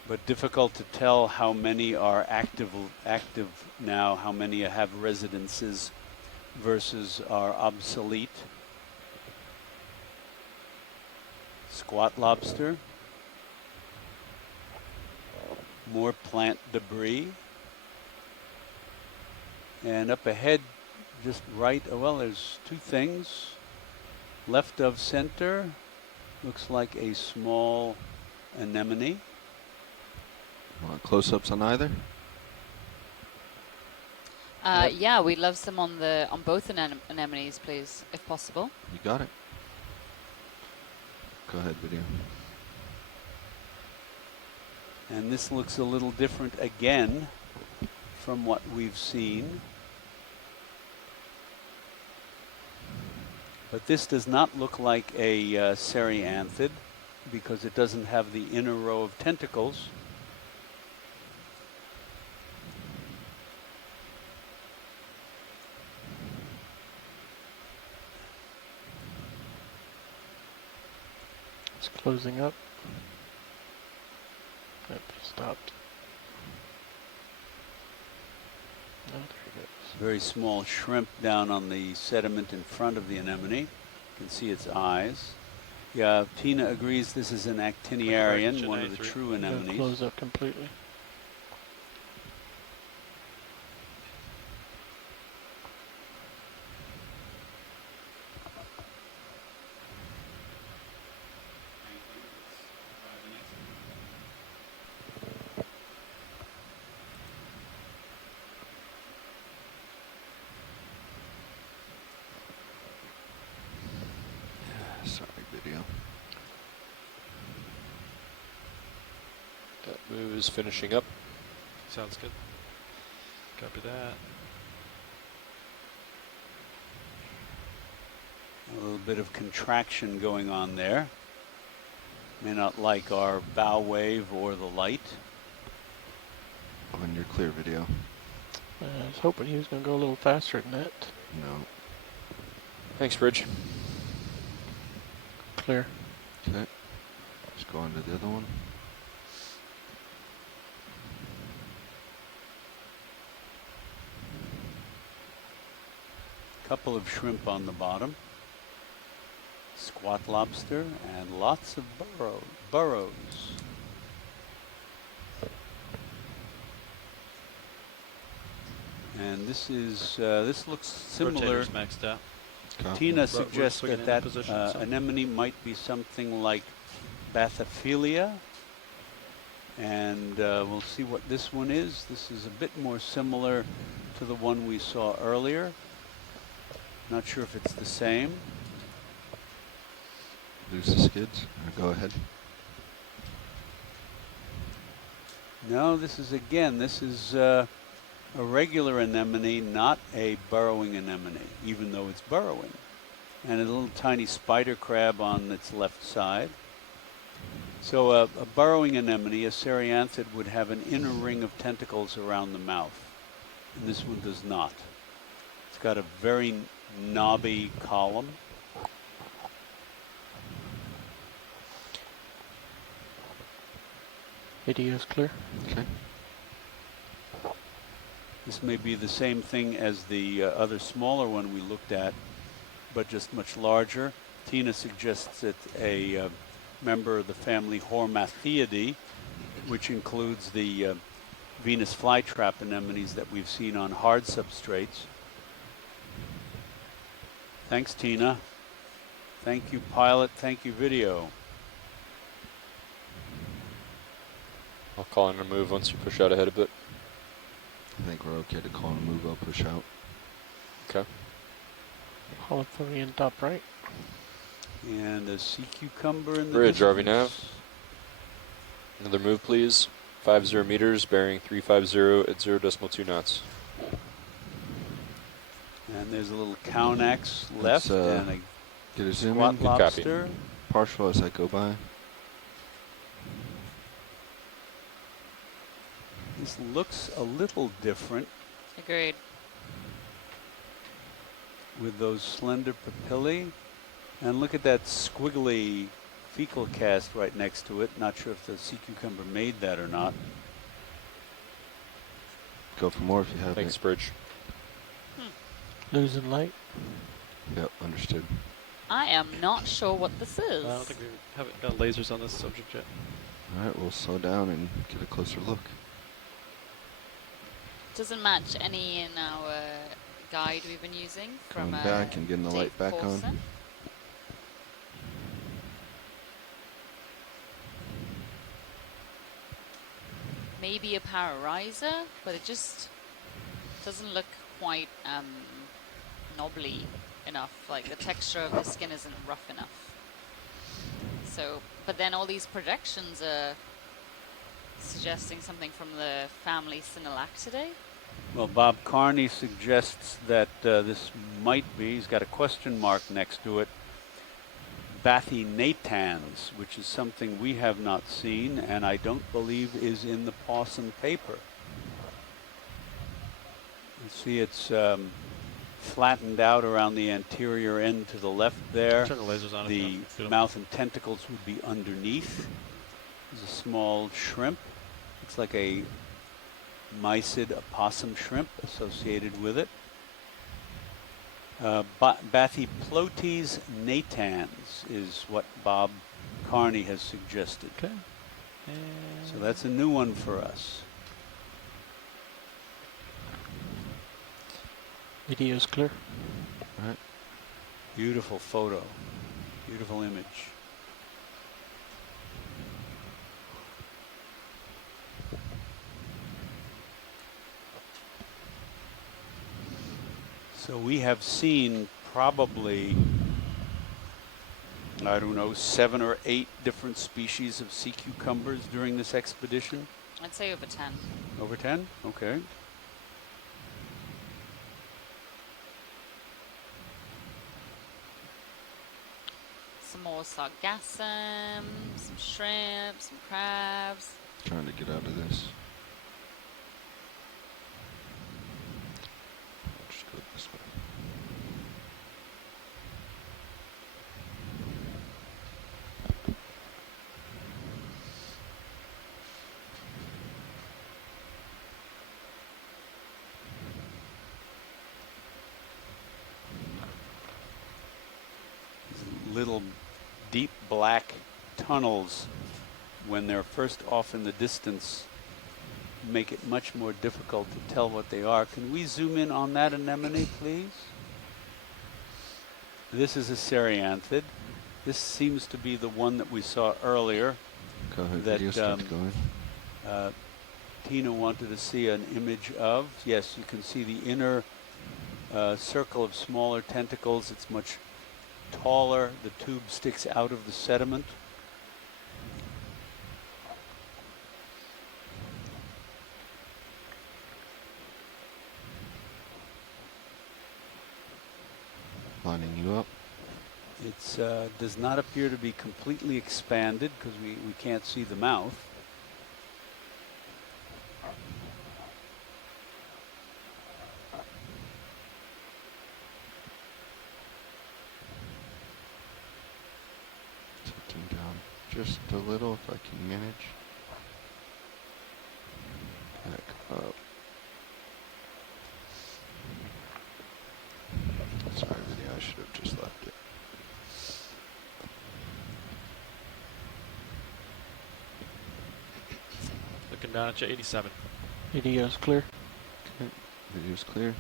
But difficult to tell how many are active now, how many have residences versus are obsolete. Squat lobster. More plant debris. And up ahead, just right, well, there's two things. Left of center, looks like a small anemone. Want close-ups on either? Yeah, we'd love some on both anemones, please, if possible. You got it. Go ahead, video. And this looks a little different again from what we've seen. But this does not look like a serianthid because it doesn't have the inner row of tentacles. It's closing up. Yep, stopped. Oh, there he goes. Very small shrimp down on the sediment in front of the anemone. You can see its eyes. Yeah, Tina agrees this is an actiniarian, one of the true anemones. Close up completely. Sorry, video. That move is finishing up. Sounds good. Copy that. A little bit of contraction going on there. May not like our bow wave or the light. On your clear video. I was hoping he was going to go a little faster than that. No. Thanks, Bridge. Clear. Okay. Let's go on to the other one. Couple of shrimp on the bottom. Squat lobster and lots of burrows. And this is this looks similar. Rotator's maxed out. Tina We're suggests swinging that in that position, so. anemone might be something like Bathyphilia. And we'll see what this one is. This is a bit more similar to the one we saw earlier. Not sure if it's the same. Lose the skids. Go ahead. No, this is a regular anemone, not a burrowing anemone, even though it's burrowing. And a little tiny spider crab on its left side. So a burrowing anemone, a cereanthid, would have an inner ring of tentacles around the mouth. And this one does not. It's got a very knobby column. Video's clear. Okay. This may be the same thing as the other smaller one we looked at, but just much larger. Tina suggests it's a member of the family Hormathiidae, which includes the Venus flytrap anemones that we've seen on hard substrates. Thanks, Tina. Thank you, pilot. Thank you, video. I'll call in a move once you push out ahead a bit. I think we're okay to call and move. I'll push out. Okay. Haul it for me in top right. And a sea cucumber in the Bridge, RV distance. nav. Another move, please. 50 meters, bearing 350 at 0.2 knots. And there's a little Cownax left and a get a zoom squat in. lobster. Partial as I go by. This looks a little different Agreed. with those slender papillae. And look at that squiggly fecal cast right next to it. Not sure if the sea cucumber made that or not. Go for more if you have Thanks, it. Bridge. Losing light. Yep, understood. I am not sure what this is. I don't think we haven't got lasers on this subject yet. All right, we'll slow down and get a closer look. Doesn't match any in our guide we've been using from Going back and getting the light Dave back Paulson. on. Maybe a parariser, but it just doesn't look quite knobbly enough. Like the texture of the skin isn't rough enough. So, but then all these projections are suggesting something from the family Synallactidae. Well, Bob Carney suggests that this might be, he's got a question mark next to it, Bathinatans, which is something we have not seen and I don't believe is in the Pawson paper. You see it's flattened out around the anterior end to the left there. Turn the lasers on. The mouth and tentacles would be underneath. There's a small shrimp. Looks like a mysid opossum shrimp associated with it. Bathyplotes natans is what Bob Carney has suggested. Okay. So that's a new one for us. Video's clear. All right. Beautiful photo. Beautiful image. So we have seen probably, I don't know, 7 or 8 different species of sea cucumbers during this expedition. I'd say over 10. Over 10? Okay. Some more sargassum, some shrimp, some crabs. Trying to get out of this. I'll just go this way. Little deep black tunnels, when they're first off in the distance, make it much more difficult to tell what they are. Can we zoom in on that anemone, please? This is a cereanthid. This seems to be the one that we saw earlier. Go ahead, that video starts going. Tina wanted to see an image of. Yes, you can see the inner circle of smaller tentacles. It's much taller the tube sticks out of the sediment. Lining you up. It does not appear to be completely expanded because we can't see the mouth. Taking down just a little if I can manage. Back up. Sorry, video, I should have just left it. Looking down at you, 87. Video's clear. Okay, video's clear.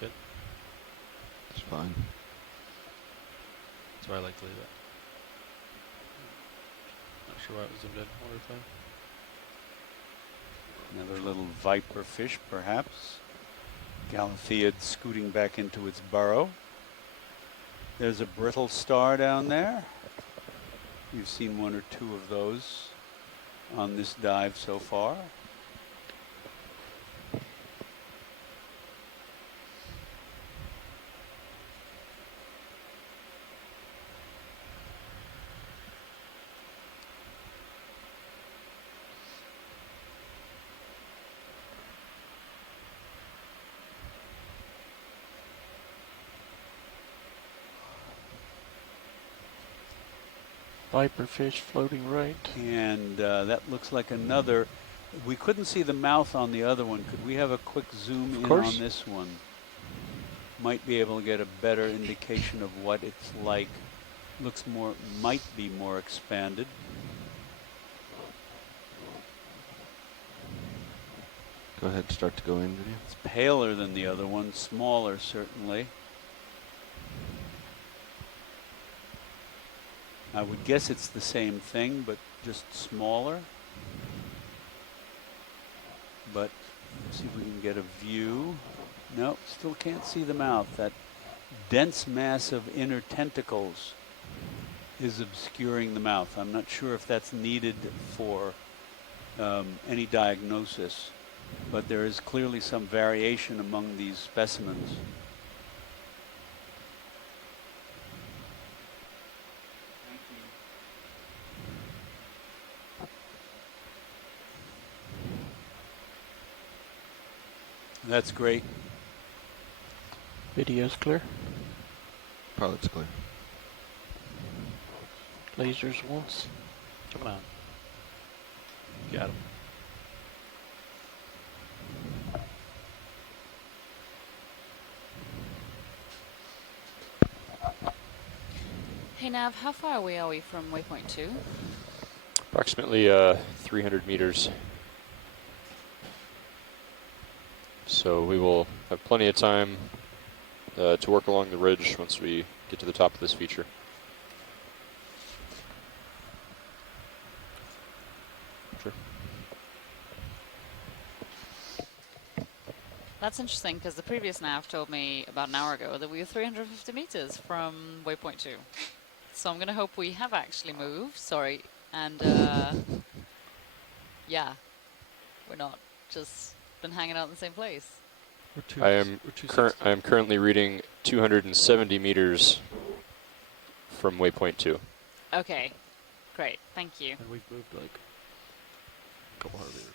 Good. It's fine. That's why I like to leave it. Not sure why it was zoomed in. Wonder if Another little viper fish, perhaps. Galatheid scooting back into its burrow. There's a brittle star down there. You've seen one or two of those on this dive so far. Viper fish floating right. And that looks like another. We couldn't see the mouth on the other one. Could we have a quick zoom in on this one? Might be able to get a better indication of what it's like. Looks more, might be more expanded. Go ahead, start to go in, video. It's paler than the other one, smaller certainly. I would guess it's the same thing, but just smaller. But let's see if we can get a view. Nope, still can't see the mouth. That dense mass of inner tentacles is obscuring the mouth. I'm not sure if that's needed for any diagnosis, but there is clearly some variation among these specimens. That's great. Video's clear. Pilot's clear. Lasers once. Come on. Got him. Hey Nav, how far away are we from waypoint 2? Approximately 300 meters. So we will have plenty of time to work along the ridge once we get to the top of this feature. Sure. That's interesting because the previous nav told me about an hour ago that we were 350 meters from waypoint 2. So I'm going to hope we have actually moved. Sorry. And yeah, we're not just been hanging out in the same place. I am currently reading 270 meters from waypoint 2. Okay, great, thank you. And we've moved like a couple hundred meters,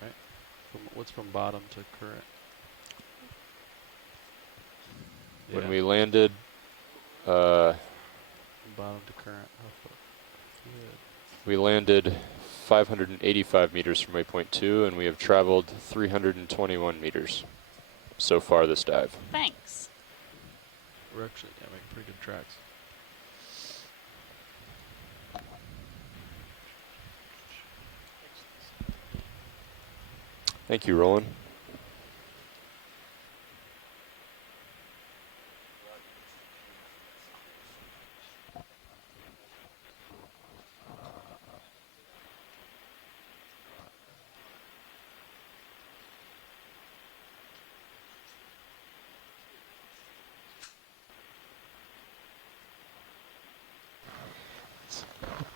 right? What's from bottom to current? When we landed, from bottom to current. We landed 585 meters from waypoint 2, and we have traveled 321 meters so far this dive. Thanks. We're actually making pretty good tracks. Thank you, Roland.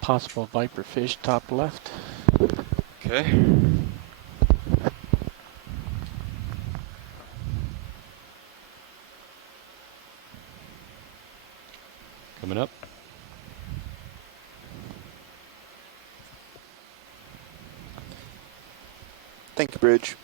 Possible viper fish, top left. Okay. Coming up. Thank you, Bridge.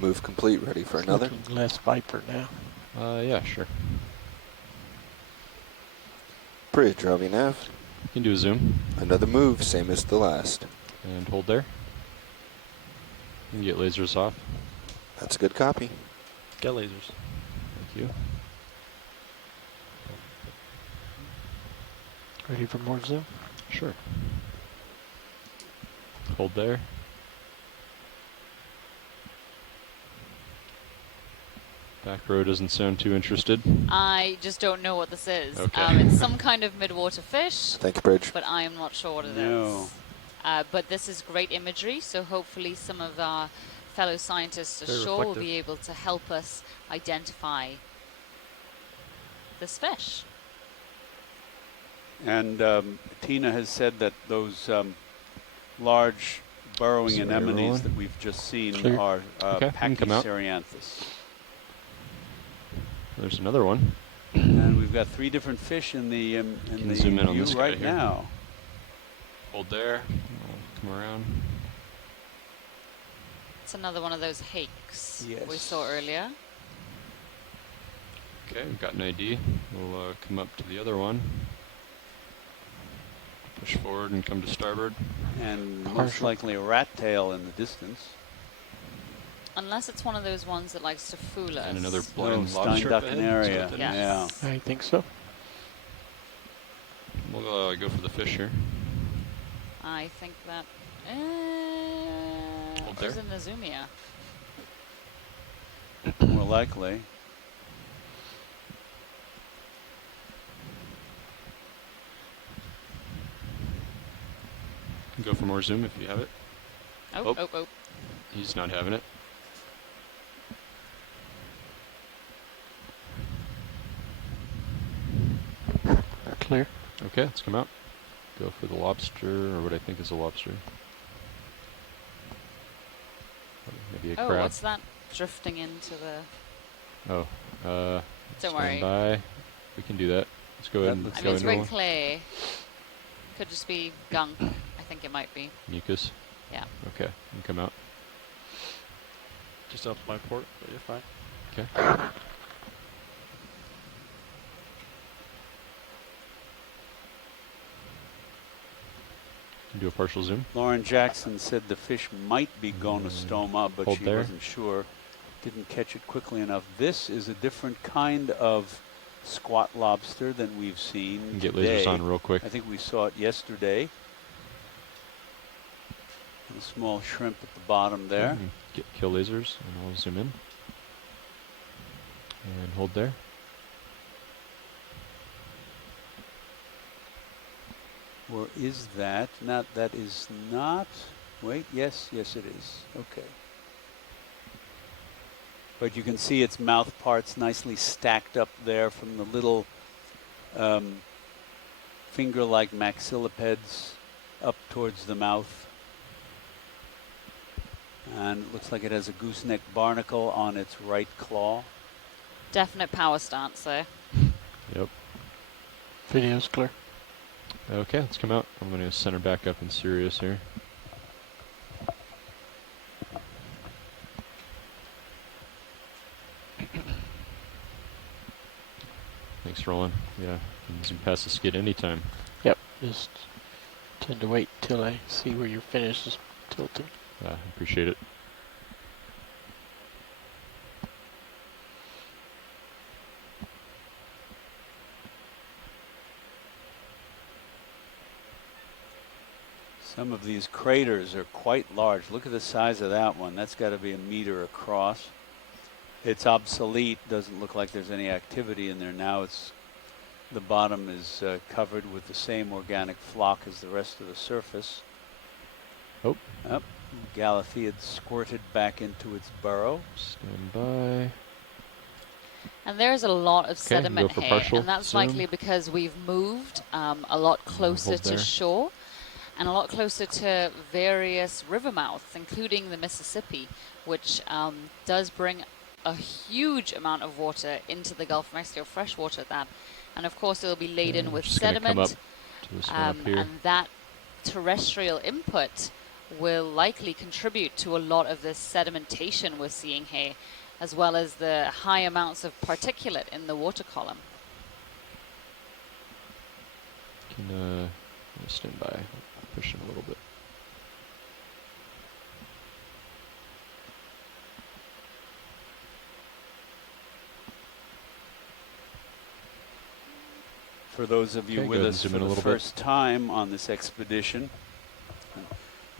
Move complete, ready for another. Looking less viper now. Yeah, sure. Bridge, Robbie Nav. You can do a zoom. Another move, same as the last. And hold there. You can get lasers off. That's a good copy. Get lasers. Thank you. Ready for more zoom? Sure. Hold there. Back row doesn't sound too interested. I just don't know what this is. Okay. It's some kind of midwater fish. Thank you, Bridge. But I am not sure what it No. is. But this is great imagery, so hopefully some of our fellow scientists ashore will be able to help us identify this fish. And Tina has said that those large burrowing Sorry, anemones Roland. that we've just seen Clear. are Okay, you can come out. Pachycerianthus. There's another one. And we've got 3 different fish in the Can zoom in on view this guy right here. now. Hold there. I'll come around. It's another one of those hakes we Yes. saw earlier. Okay, we've got an ID. We'll come up to the other one. Push forward and come to starboard. And most Partial. likely a rat tail in the distance. Unless it's one of those ones that likes to fool us. And another Oh, blind lobster. Steinduckinaria. Something. Yeah. I think so. We'll go for the fish here. I think that... Hold there's there. an Azumia. More likely. Go for more zoom if you have it. Oh. He's not having it. Clear. Okay, let's come out. Go for the lobster, or what I think is a lobster. Maybe a Oh, crab. what's that drifting into the... Oh, Don't worry. stand by. We can do that. Let's go ahead and I go mean, it's very into clear. Could just be gunk. I think it might be. mucus. Yeah. Okay, you can come out. Just up my port, but you're fine. Okay. Do a partial zoom. Lauren Jackson said the fish might be Gonostoma, but Hold she there. wasn't sure. Didn't catch it quickly enough. This is a different kind of squat lobster than we've seen Get today. lasers on real quick. I think we saw it yesterday. A small shrimp at the bottom there. Get kill lasers, and I'll zoom in. And hold there. Or is that? Not, that is not. Wait, yes, yes it is. Okay. But you can see its mouth parts nicely stacked up there from the little finger-like maxillipeds up towards the mouth. And it looks like it has a gooseneck barnacle on its right claw. Definite power stance there. Yep. Video's clear. Okay, let's come out. I'm going to center back up in Sirius here. Thanks, Roland. Yeah, you can pass the skid anytime. Yep, just tend to wait till I see where your finish is tilting. Appreciate it. Some of these craters are quite large. Look at the size of that one. That's got to be 1 meter across. It's obsolete. Doesn't look like there's any activity in there now. It's the bottom is covered with the same organic flock as the rest of the surface. Oh. Up. Galatheid squirted back into its burrow. Stand by. And there's a lot of sediment go for here, partial and that's zoom. likely because we've moved a lot closer Hold to there. shore and a lot closer to various river mouths, including the Mississippi, which does bring a huge amount of water into the Gulf of Mexico, fresh water at that. And of course, it'll be laden with just gonna come sediment, up to this one up here. and that terrestrial input will likely contribute to a lot of this sedimentation we're seeing here, as well as the high amounts of particulate in the water column. Can stand by. Push him a little bit. For those of you Okay, with go us zoom for in a the little bit. first time on this expedition,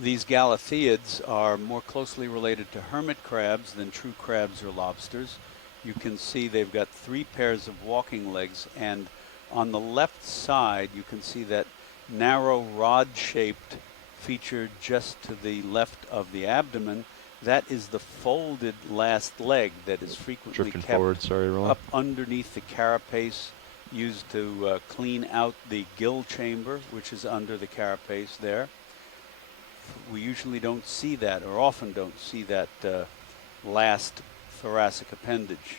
these galatheids are more closely related to hermit crabs than true crabs or lobsters. You can see they've got 3 pairs of walking legs, and on the left side you can see that narrow rod-shaped feature just to the left of the abdomen. That is the folded last leg that is frequently Drifting kept forward, sorry, Roland. up underneath the carapace, used to clean out the gill chamber, which is under the carapace there. We usually don't see that, or often don't see that last thoracic appendage.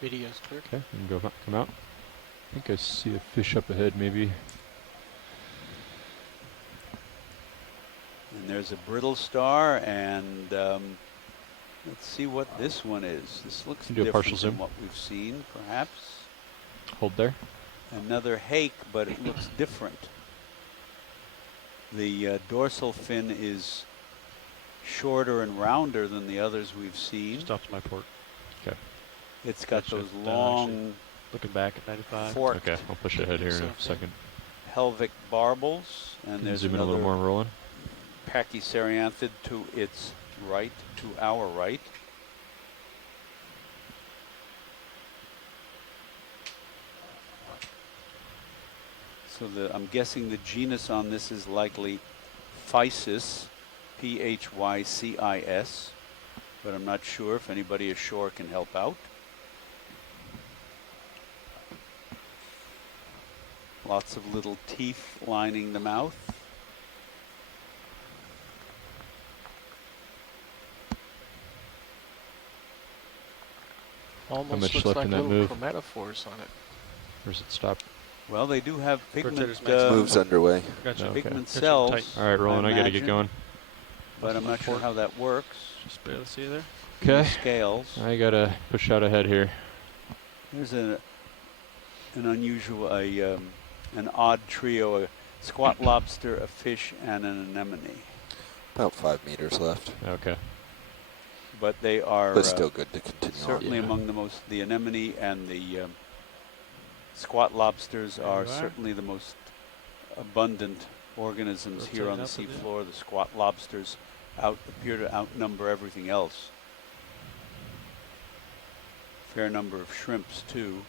Video's clear. Okay, and go come out. I think I see a fish up ahead, maybe. And there's a Brittle Star, and let's see what this one is. This looks Can do a different partial than zoom. what we've seen, perhaps. Hold there. Another hake, but it looks different. The dorsal fin is shorter and rounder than the others we've seen. Just off to my port. Okay. It's got Gotcha. those Actually, long looking back at 95. forked Okay, I'll push ahead here in a second. pelvic barbels, and Can you there's zoom in a little another more, Roland. Pachyceranthid to its right, to our right. So I'm guessing the genus on this is likely Physis, Phycis, but I'm not sure. If anybody ashore can help out. Lots of little teeth lining the mouth. Almost much looks left like in that little move? chromatophores on it. Where's it stop? Well, they do have pigment, Move's underway. Gotcha. Okay. pigment Gotcha. cells. Tight. All right, Roland, I gotta get imagine, going. But I'm not sure how that works. Just barely see there. Okay. Scales. I gotta push out ahead here. There's an unusual, an odd trio: a squat lobster, a fish, and an anemone. About 5 meters left. Okay. But they are But still good to continue certainly on. among the anemone and the squat lobsters There are you are. certainly the most abundant organisms Rotate here on the up a bit. seafloor. The squat lobsters appear to outnumber everything else. Fair number of shrimps too.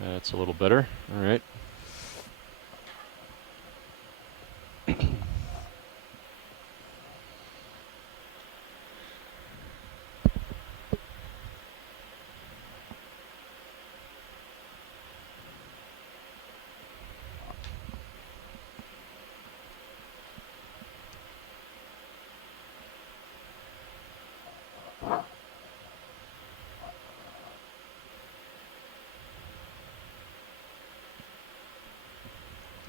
That's a little better. All right.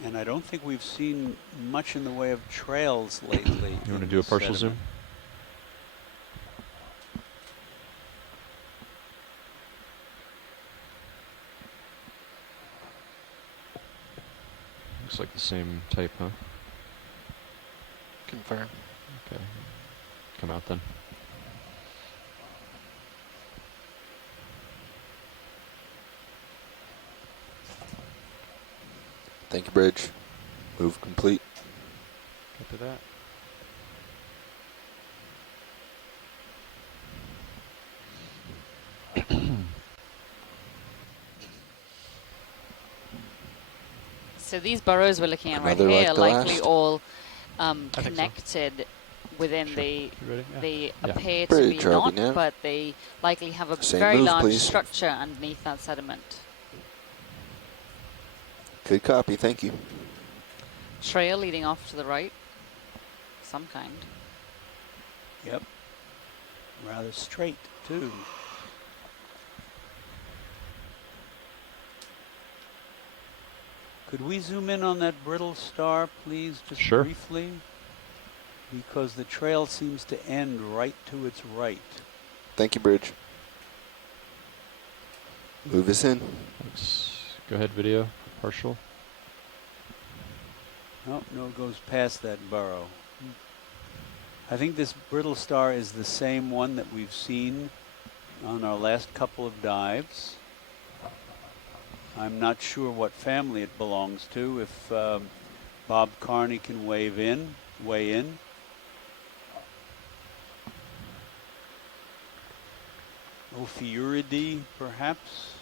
And I don't think we've seen much in the way of trails lately. You want to do a partial zoom? Looks like the same type, huh? Confirm. Okay. Come out then. Thank you, Bridge. Move complete. Copy that. So these burrows we're looking at right Another here like are the likely last? all I think so. connected within Sure. the. You ready? Yeah. They Yeah. appear to Bridge, be Harvey, not, now. but they likely have a Same very move, large please. structure underneath that sediment. Good copy. Thank you. Trail leading off to the right, some kind. Yep. Rather straight, too. Could we zoom in on that Brittle Star, please, just Sure. briefly? Because the trail seems to end right to its right. Thank you, Bridge. Move us in. Thanks. Go ahead, video. Partial. Oh, no, it goes past that burrow. I think this Brittle Star is the same one that we've seen on our last couple of dives. I'm not sure what family it belongs to. If Bob Carney can weigh in. Ophiuridae, perhaps?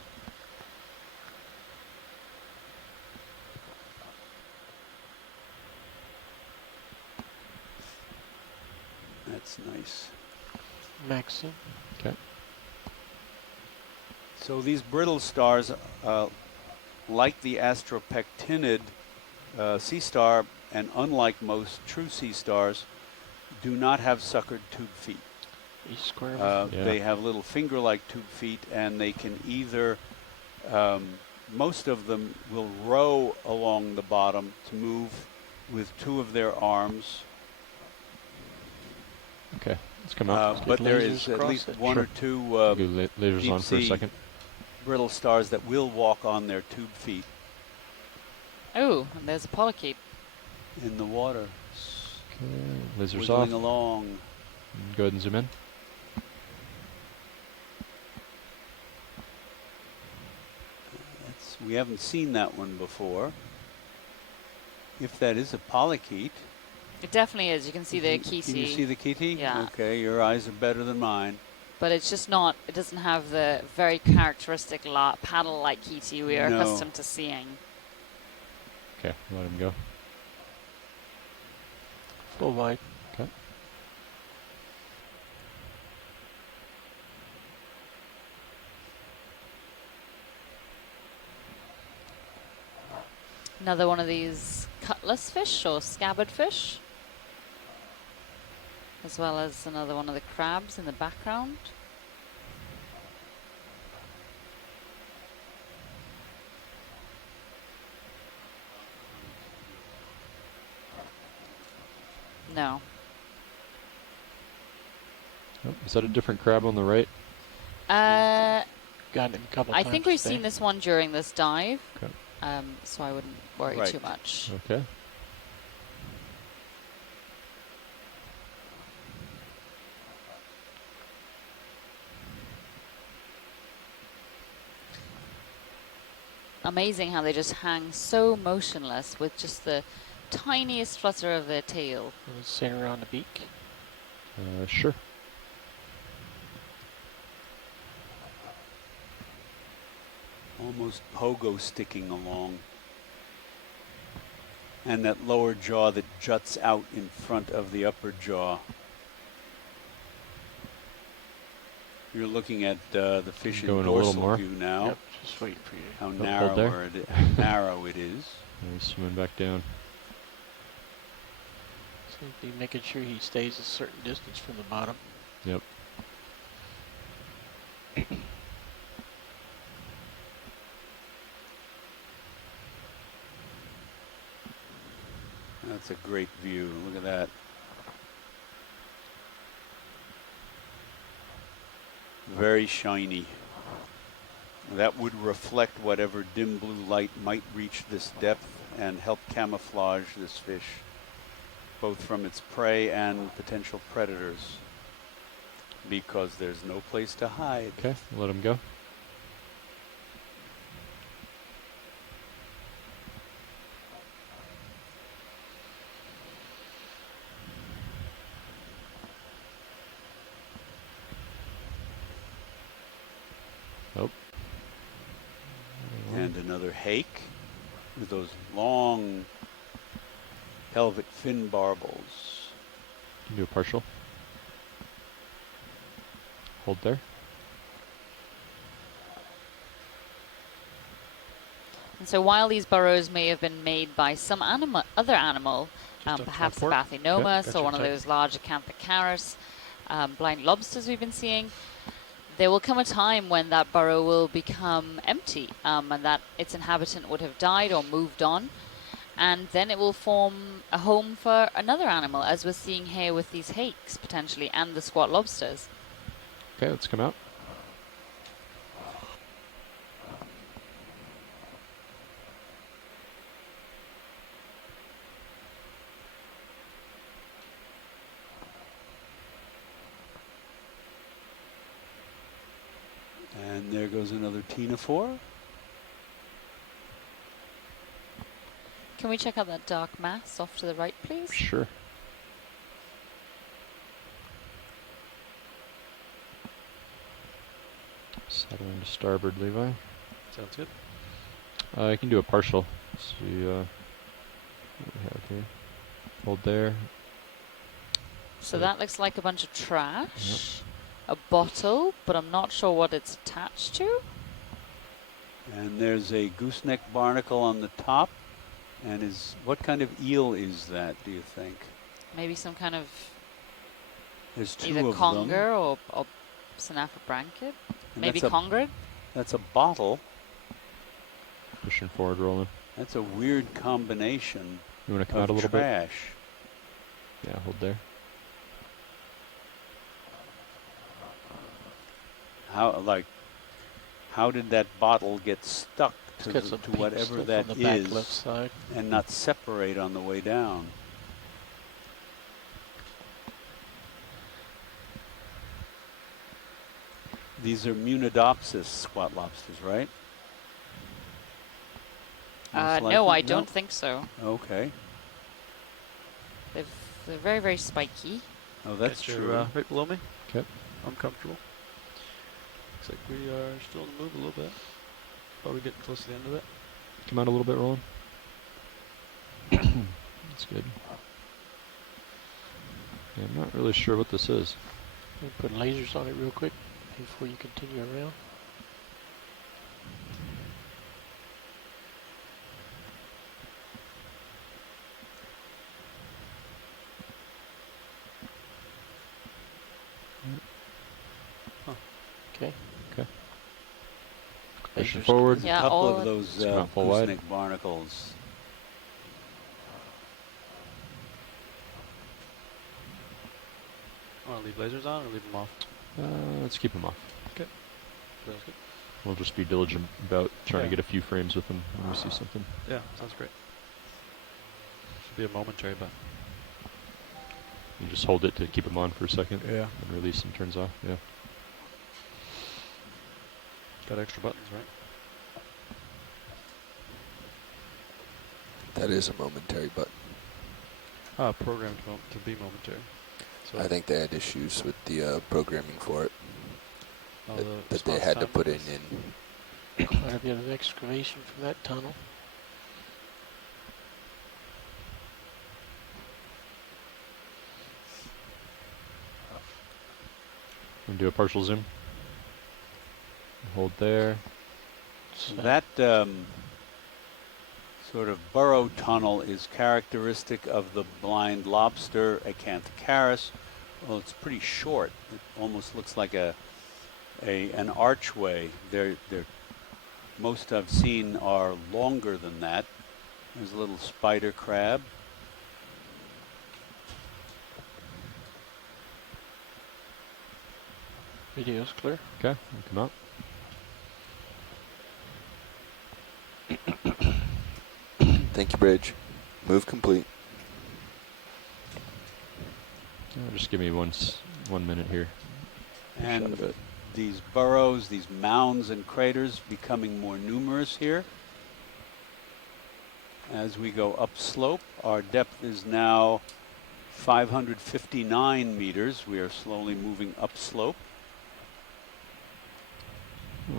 That's nice. Maxim. Okay. So these brittle stars, like the astropectinid sea star, and unlike most true sea stars, do not have suckered tube feet. Yeah. They have little finger-like tube feet, and they can either, most of them will row along the bottom to move with two of their arms. Okay, let's come out. But there is at least one or two Go lasers on for a deep-sea second. brittle stars that will walk on their tube feet Oh, and there's a polychaete. in the water. Okay, lasers Wiggling off. along. Go ahead and zoom in. We haven't seen that one before. If that is a polychaete. It definitely is. You can see the Can you chaete. see the chaete? Yeah. Okay, your eyes are better than mine. But it's just not, it doesn't have the very characteristic paddle-like chaete we are No. accustomed to seeing. Okay, let him go. Full wide. Okay. Another one of these cutlass fish or scabbard fish, as well as another one of the crabs in the background. No. Oh, is that a different crab on the right? Got him a couple I times think we've today. seen this one during this dive, Okay. so I wouldn't worry Right. too much. Okay. Amazing how they just hang so motionless with just the tiniest flutter of their tail. Center around the beak. Sure. Almost pogo sticking along. And that lower jaw that juts out in front of the upper jaw. You're looking at the fish in Going a little dorsal more. view now. Yep, just waiting for you. How hold there. narrow it is. And he's swimming back down. So be making sure he stays a certain distance from the bottom. Yep. That's a great view. Look at that. Very shiny. That would reflect whatever dim blue light might reach this depth and help camouflage this fish, both from its prey and potential predators, because there's no place to hide. Okay, let him go. Nope. And another hake with those long pelvic fin barbels. You can do a partial. Hold there. And so while these burrows may have been made by some other animal, perhaps a Bathynomus or one of those large Acanthocaris, blind lobsters we've been seeing, there will come a time when that burrow will become empty, and that its inhabitant would have died or moved on, and then it will form a home for another animal, as we're seeing here with these hakes potentially, and the squat lobsters. Okay, let's come out. And there goes another ctenophore. Can we check out that dark mass off to the right, please? Sure. Setting to starboard, Levi. Sounds good. I can do a partial. See what we have here. Hold there. So that looks like a bunch of trash. A bottle, but I'm not sure what it's attached to. And there's a gooseneck barnacle on the top. And what kind of eel is that, do you think? Maybe some kind of There's two either of conger them. or Synaphobranchid. And Maybe that's congrid. That's a bottle. Pushing forward, rolling. That's a weird combination. You want to come out a little trash. bit? Yeah, hold there. How did that bottle get stuck to, It's got some pink whatever stuff that on the back is left side. and not separate on the way down? These are Munidopsis squat lobsters, right? Most No, likely? I don't think so. Okay. They're very, very spiky. Oh, that's Get true. your, right below me. Okay. I'm comfortable. Looks like we are still in the move a little bit. Probably getting close to the end of it. Come out a little bit, rolling. That's good. Yeah, I'm not really sure what this is. Let me put lasers on it real quick before you continue around. Okay. Okay. Pushing Lasers. forward. Yeah, A couple all of those come out full wide. gooseneck barnacles. Want to leave lasers on or leave them off? Let's keep them off. Okay. Sounds good. We'll just be diligent about trying to Yeah. get a few frames with them when we see something. Yeah, sounds great. Should be a momentary, but You just hold it to keep them on for a second. Yeah. And release and turns off. Yeah. got extra buttons, right? That is a momentary button. Programmed to be momentary. So I think they had issues with the programming for it. oh, that, the that they response had to time put in. was- Quite a bit of excavation from that tunnel. And do a partial zoom. Hold there. So that sort of burrow tunnel is characteristic of the blind lobster, Acanthocaris. Well, it's pretty short. It almost looks like an archway. Most I've seen are longer than that. There's a little spider crab. Video's clear. Okay, come out. Thank you, Bridge. Move complete. Just give me 1 minute here. And Shot of it. these burrows, these mounds and craters becoming more numerous here. As we go upslope, our depth is now 559 meters. We are slowly moving upslope.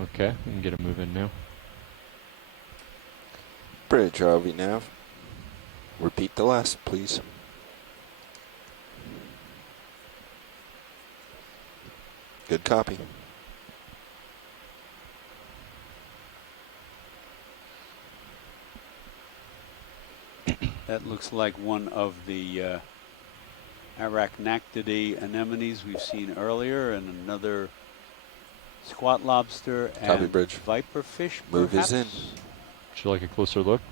Okay, we can get a move in now. Bridge, ROV nav. Repeat the last, please. Good copy. That looks like one of the Arachnactidae anemones we've seen earlier, and another squat lobster Copy, and Bridge. viper fish. Move perhaps? is in. Would you like a closer look?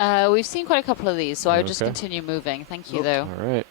We've seen quite a couple of these, so I would just Okay. continue moving. Thank you, All though. right.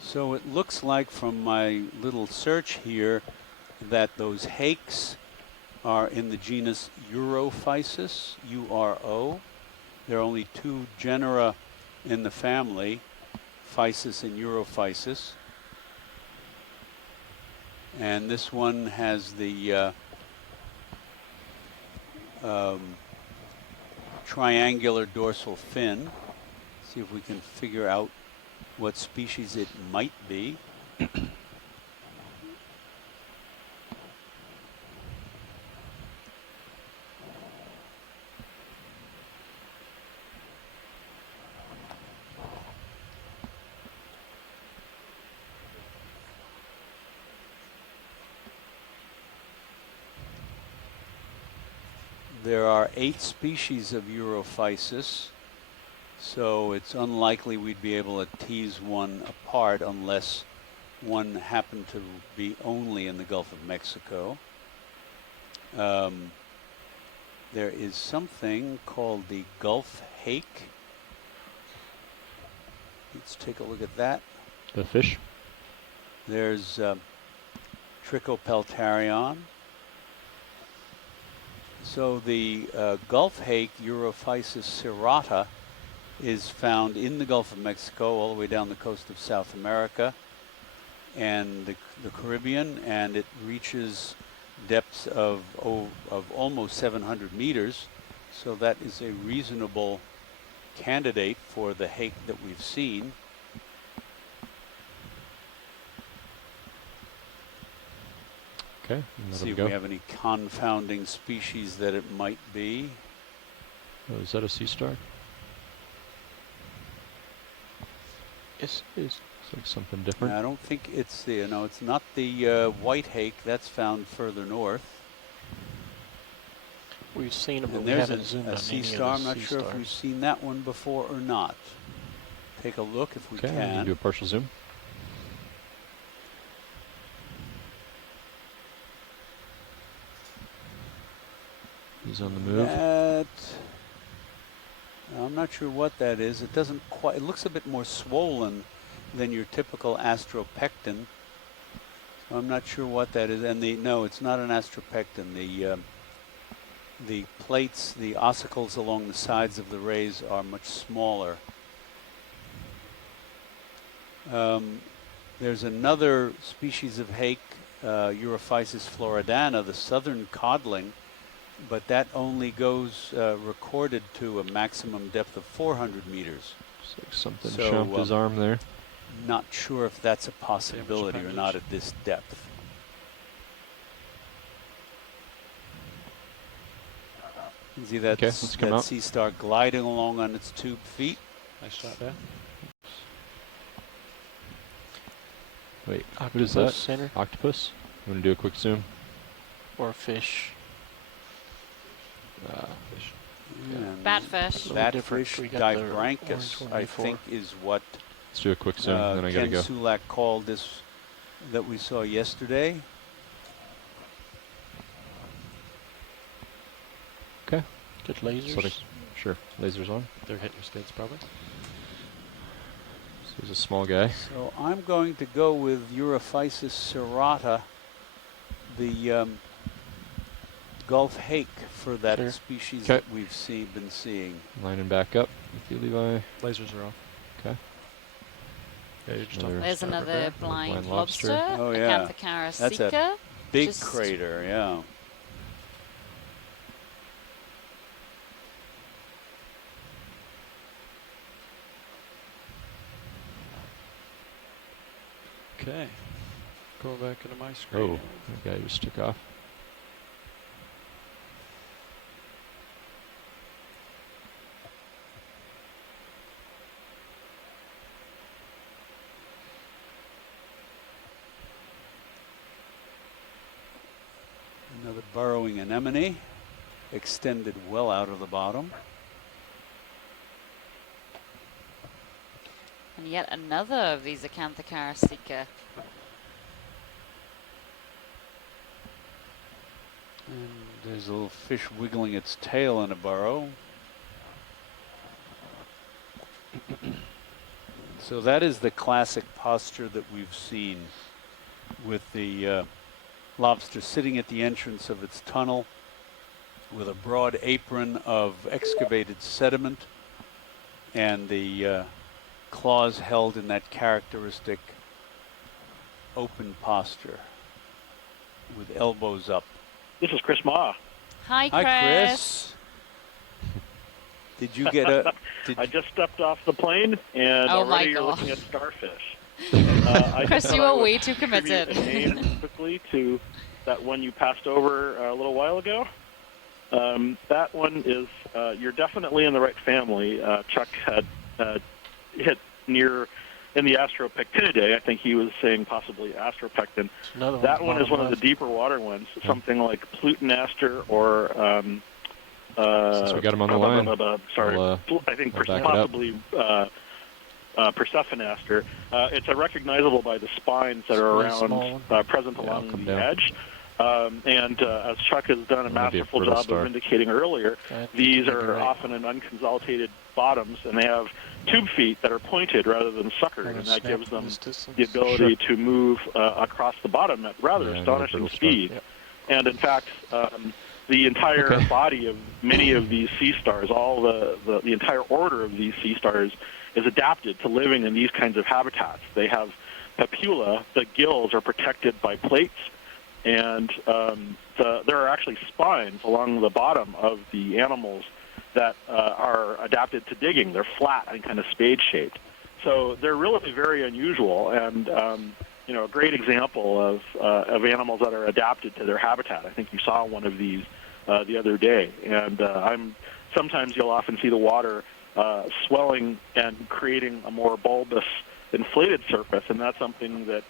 So it looks like from my little search here that those hakes are in the genus Europhysis, U-R-O. There are only 2 genera in the family, Physis and Europhysis. And this one has the triangular dorsal fin. See if we can figure out what species it might be. There are 8 species of Europhysis. So it's unlikely we'd be able to tease one apart unless one happened to be only in the Gulf of Mexico. There is something called the Gulf hake. Let's take a look at that. The fish? There's Trichopeltarion. So the Gulf hake, Europhysis serrata, is found in the Gulf of Mexico all the way down the coast of South America and the Caribbean, and it reaches depths of almost 700 meters. So that is a reasonable candidate for the hake that we've seen. Okay. See if we have any confounding species that it might be. Oh, is that a sea star? It's like something different. I don't think it's the, it's not the white hake. That's found further north. We've seen them, but And we there's haven't zoomed a on sea any star. of I'm the not sea sure if we've stars. seen that one before or not. Take a look if we Okay, we can can. do a partial zoom. He's on the move. I'm not sure what that is. It doesn't quite. It looks a bit more swollen than your typical astropecten. So I'm not sure what that is. And no, it's not an astropecten. The plates, the ossicles along the sides of the rays are much smaller. There's another species of hake, Europhysis floridana, the southern codling, but that only goes recorded to a maximum depth of 400 meters. Looks like something chomped his arm there. Not sure if that's a possibility or not at this depth. You can see that, that sea star gliding along on its tube feet. Nice shot there. Wait, Octopus what is that? center? Octopus? I'm going to do a quick zoom. Or fish. Fish. Batfish. Batfish Dibranchus, I think, is what Let's do a quick zoom, then I gotta Ken go. Sulak called this that we saw yesterday. Okay. Good lasers. Sure, lasers on. They're hitting your skids probably. So he's a small guy. So I'm going to go with Europhysis serrata, the Gulf hake for that species that we've been seeing. Lining back up with you, Levi. Lasers are off. Okay. There's another blind lobster. Oh yeah, Acanthocara that's sika. a big crater. Yeah. Okay. Go back into my screen. Oh, that guy just took off. Another burrowing anemone, extended well out of the bottom. And yet another of these Acanthocara sika. And there's a little fish wiggling its tail in a burrow. So that is the classic posture that we've seen with the lobster sitting at the entrance of its tunnel with a broad apron of excavated sediment and the claws held in that characteristic open posture with elbows up. This is Chris Ma. Hi, Chris. Hi, Chris. Did you get a... I just stepped off the plane, and already you're looking at starfish. Chris, you are way too committed. Quickly to that one you passed over a little while ago. That one is, you're definitely in the right family. Chuck had hit near in the Astropectinidae. I think he was saying possibly Astropectin. That one is one of the deeper water ones, something like Plutonaster or... Since we got him on the line, sorry, I think possibly Persephonaster. It's recognizable by the spines that are around, present along the edge. And as Chuck has done a masterful job of indicating earlier, these are often in unconsolidated bottoms, and they have tube feet that are pointed rather than suckered, and that gives them the ability to move across the bottom at rather astonishing speed. And in fact, the entire body of many of these sea stars, all the entire order of these sea stars is adapted to living in these kinds of habitats. They have papilla, the gills are protected by plates, and there are actually spines along the bottom of the animals that are adapted to digging. They're flat and kind of spade-shaped. So they're really very unusual, and you know, a great example of animals that are adapted to their habitat. I think you saw one of these the other day, and sometimes you'll often see the water swelling and creating a more bulbous, inflated surface, and that's something that,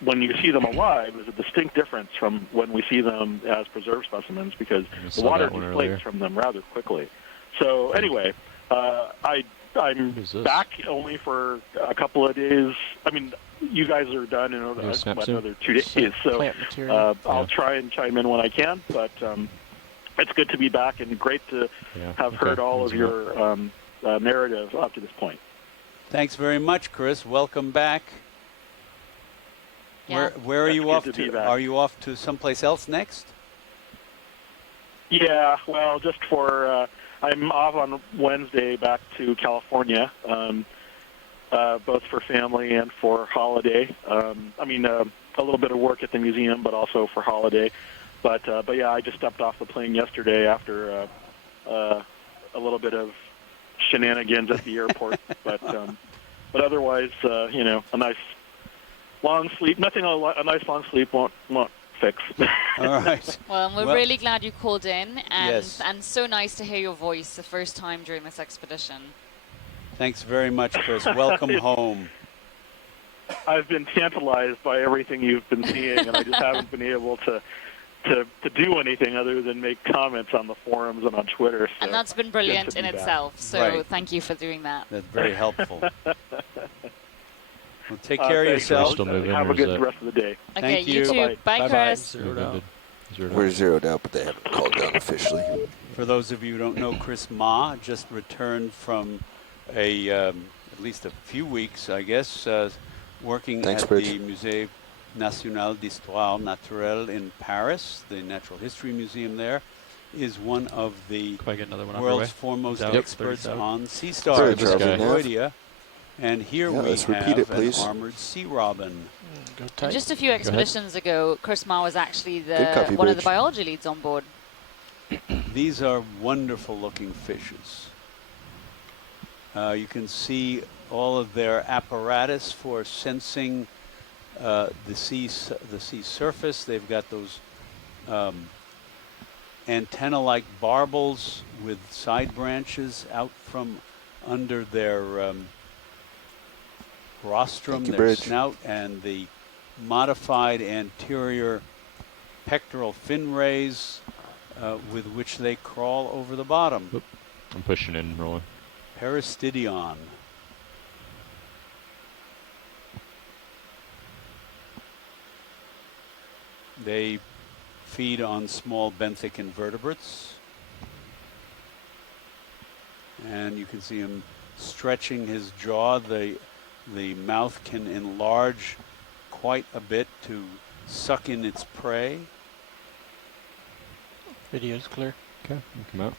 when you see them alive, is a distinct difference from when we see them as preserved specimens, because the water deflates from them rather quickly. So anyway, I'm back only for a couple of days. I mean, you guys are done in another 2 days, so I'll try and chime in when I can, but it's good to be back and great to have heard all of your narrative up to this point. Thanks very much, Chris. Welcome back. Yeah. Where are you off to? Are you off to someplace else next? Yeah, well, just for I'm off on Wednesday back to California, both for family and for holiday. A little bit of work at the museum, but also for holiday. But yeah, I just stepped off the plane yesterday after a little bit of shenanigans at the airport. but otherwise, a nice long sleep. Nothing a nice long sleep won't fix. All right. Well, we're really glad you called in, Yes. and so nice to hear your voice the first time during this expedition. Thanks very much, Chris. Welcome home. I've been tantalized by everything you've been seeing, and I just haven't been able to do anything other than make comments on the forums and on Twitter. So And that's been brilliant in itself, so Right. thank you for doing that. That's very helpful. Well, take care of yourself. Have a good rest of the day. Okay, Thank you too. Bye, Bye-bye. Chris. We're zeroed out, but they haven't called down officially. For those of you who don't know, Chris Ma just returned from at least a few weeks, I guess, working Thanks, at Bridge. the Musée National d'Histoire Naturelle in Paris. The Natural History Museum there is one of the world's foremost experts on sea stars, Brachyuren. And here we let's have repeat it, an please. armored sea robin. And just a few expeditions ago, Chris Ma was actually Good copy, one of the Bridge. biology leads on board. These are wonderful looking fishes. You can see all of their apparatus for sensing the sea surface. They've got those antenna-like barbels with side branches out from under their rostrum, their Bridge. snout, and the modified anterior pectoral fin rays with which they crawl over the bottom. I'm pushing in, rolling. Peristidion. They feed on small benthic invertebrates. And you can see him stretching his jaw. The mouth can enlarge quite a bit to suck in its prey. Video's clear. Okay, come out.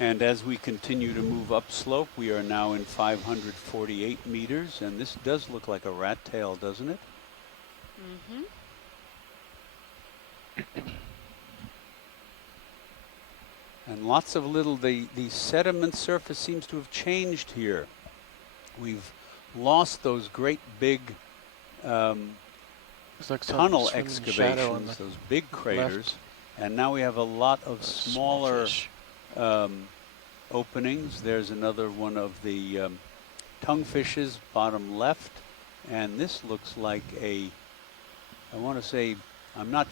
And as we continue to move upslope, we are now in 548 meters, and this does look like a rat tail, doesn't it? Mm-hmm. And lots of little, the sediment surface seems to have changed here. We've lost those great big like tunnel something swimming shadow on excavations, the those big craters, left. and now we have a lot of smaller fish. openings. There's another one of the tonguefishes, bottom left, and this looks like I want to say, I'm not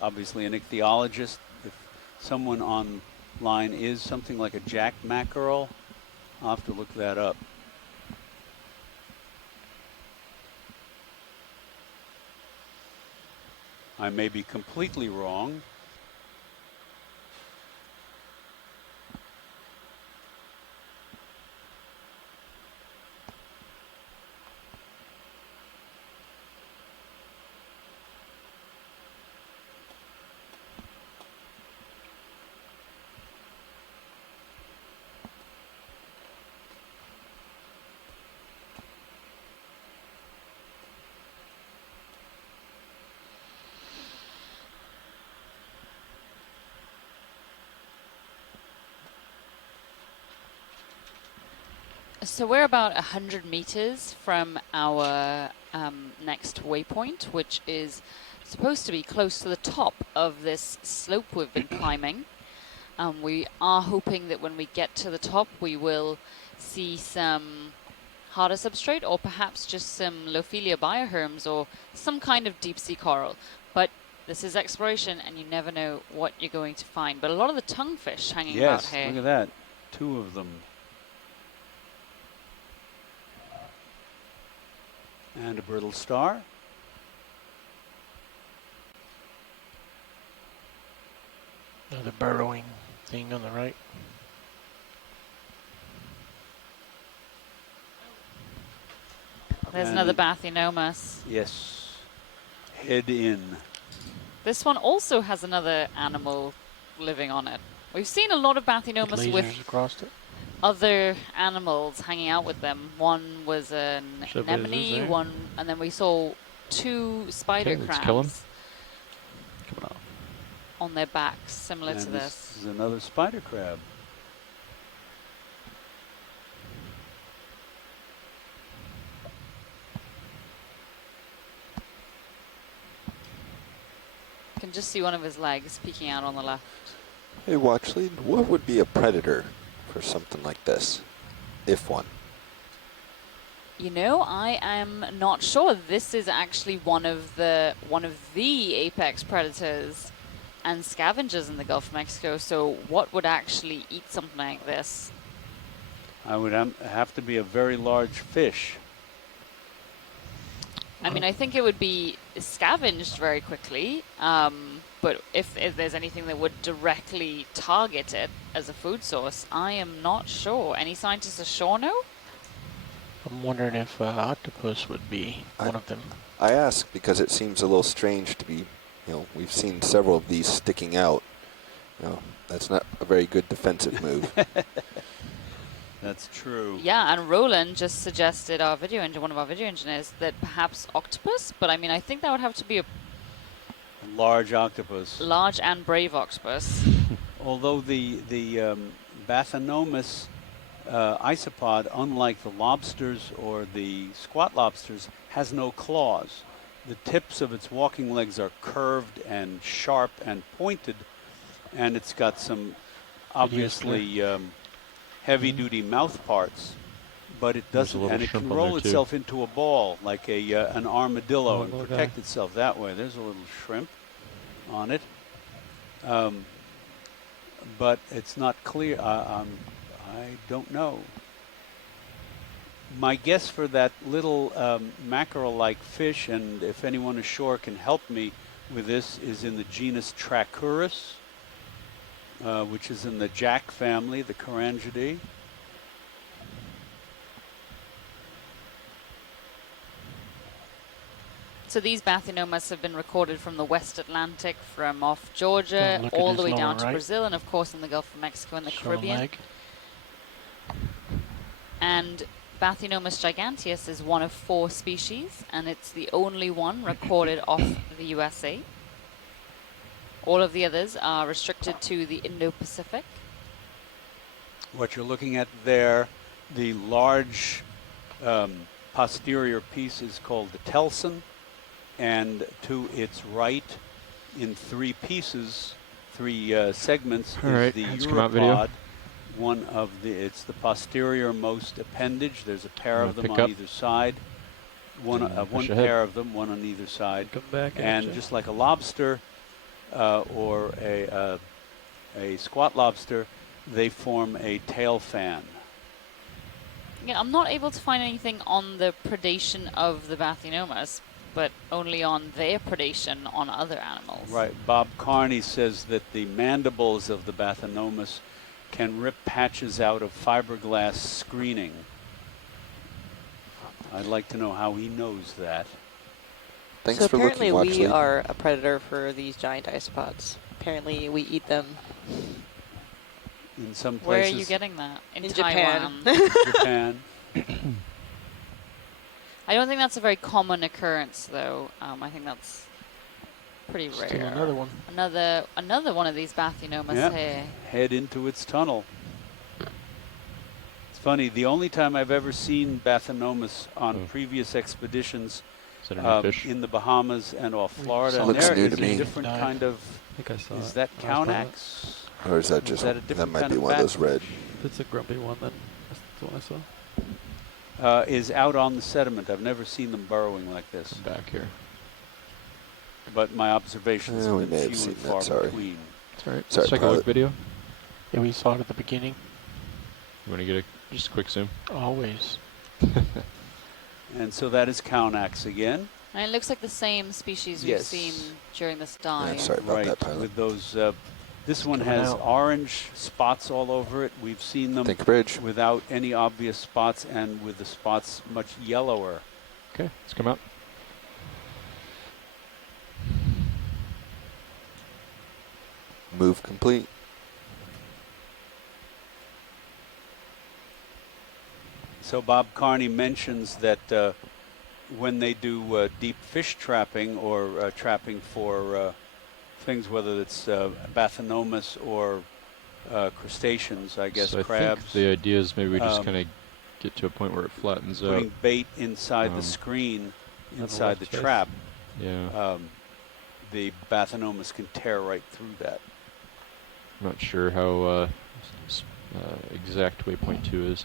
obviously an ichthyologist. If someone online is, something like a jack mackerel, I'll have to look that up. I may be completely wrong. So we're about 100 meters from our next waypoint, which is supposed to be close to the top of this slope we've been climbing. We are hoping that when we get to the top, we will see some harder substrate, or perhaps just some Lophelia bioherms or some kind of deep sea coral. But this is exploration, and you never know what you're going to find. But a lot of the tonguefish hanging about Yes, here. look at that. 2 of them. And a brittle star. Another burrowing thing on the right. There's And another Bathynomus. Yes. Head in. This one also has another animal living on it. We've seen a lot of Bathynomus with Lasers across it. other animals hanging out with them. One was an Should be anemone, there. one, and then we saw 2 spider Okay, let's kill 'em. crabs on their backs, similar And to this. This is another spider crab. You can just see one of his legs peeking out on the left. Hey, Watchlead, what would be a predator for something like this, if one? You know, I am not sure. This is actually one of the apex predators and scavengers in the Gulf of Mexico. So what would actually eat something like this? I would have to be a very large fish. I mean, I think it would be scavenged very quickly, but if there's anything that would directly target it as a food source, I am not sure. Any scientists ashore know? I'm wondering if octopus would be one of them. I ask because it seems a little strange to be, we've seen several of these sticking out. That's not a very good defensive move. That's true. Yeah, and Roland just suggested one of our video engineers, that perhaps octopus, but I mean, I think that would have to be a Large octopus. large and brave octopus. Although the Bathynomus isopod, unlike the lobsters or the squat lobsters, has no claws. The tips of its walking legs are curved and sharp and pointed, and it's got some obviously heavy-duty mouth parts, but it There's a doesn't, little and it shrimp can on roll there, too. itself into a ball like an armadillo and little protect guy. itself that way. There's a little shrimp on it, but it's not clear. I don't know. My guess for that little mackerel-like fish, and if anyone ashore can help me with this, is in the genus Trachurus, which is in the jack family, the Carangidae. So these Bathynomus have been recorded from the West Atlantic, from off Georgia, look at all his the way lower down to right. Brazil, and of course in the Gulf of Mexico and the Showing Caribbean. leg. And Bathynomus giganteus is one of 4 species, and it's the only one recorded off the USA. All of the others are restricted to the Indo-Pacific. What you're looking at there, the large posterior piece is called the telson, and to its right, in 3 pieces, 3 segments, All is right, the let's come out video. Uropod. It's the posterior most appendage. There's a pair I'm of gonna them pick on up. either side. One Push pair ahead. of them, one on either side. Come back at And ya. just like a lobster or a squat lobster, they form a tail fan. Yeah, I'm not able to find anything on the predation of the Bathynomus, but only on their predation on other animals. Right. Bob Carney says that the mandibles of the Bathynomus can rip patches out of fiberglass screening. I'd like to know how he knows that. Thanks so for apparently looking, we Watchlead. are a predator for these giant isopods. Apparently we eat them. In some Where are places. you getting that? In Japan. Taiwan. Japan. I don't think that's a very common occurrence, though. I think that's pretty rare. Still another one. Another one of these Bathynomus Yep. here. Head into its tunnel. It's funny. The only time I've ever seen Bathanomus on previous expeditions in the Bahamas and off Florida, and Looks there new is to a me. different kind of. I think I saw Is it. that I was probably- Cownax? Or is that Or just that a that different might kind be of one of those red? If it's a grumpy one, then that's the one I saw. Is out on the sediment. I've never seen them burrowing like this. Back here. But my observations we have may been have few and seen that, far sorry. between. That's all right. Sorry, Let's check a pilot. look video. Yeah, we saw it at the beginning. You want to get just a quick zoom? Always. And so that is Cownax again. And it looks like the same species we've Yes. seen during this dive. sorry about Right, that, pilot. with those. This one coming has out. orange spots all over it. We've seen them Thank you, Bridge. without any obvious spots, and with the spots much yellower. Okay, let's come out. Move complete. So Bob Carney mentions that when they do deep fish trapping or trapping for things, whether it's Bathanomus or crustaceans, I guess So I crabs, think the idea is maybe we just Um, kind of get to a point where it flattens out. putting bait inside the Um, screen, the inside the left face. trap, Yeah. the Bathanomus can tear right through that. I'm not sure how exact waypoint 2 is.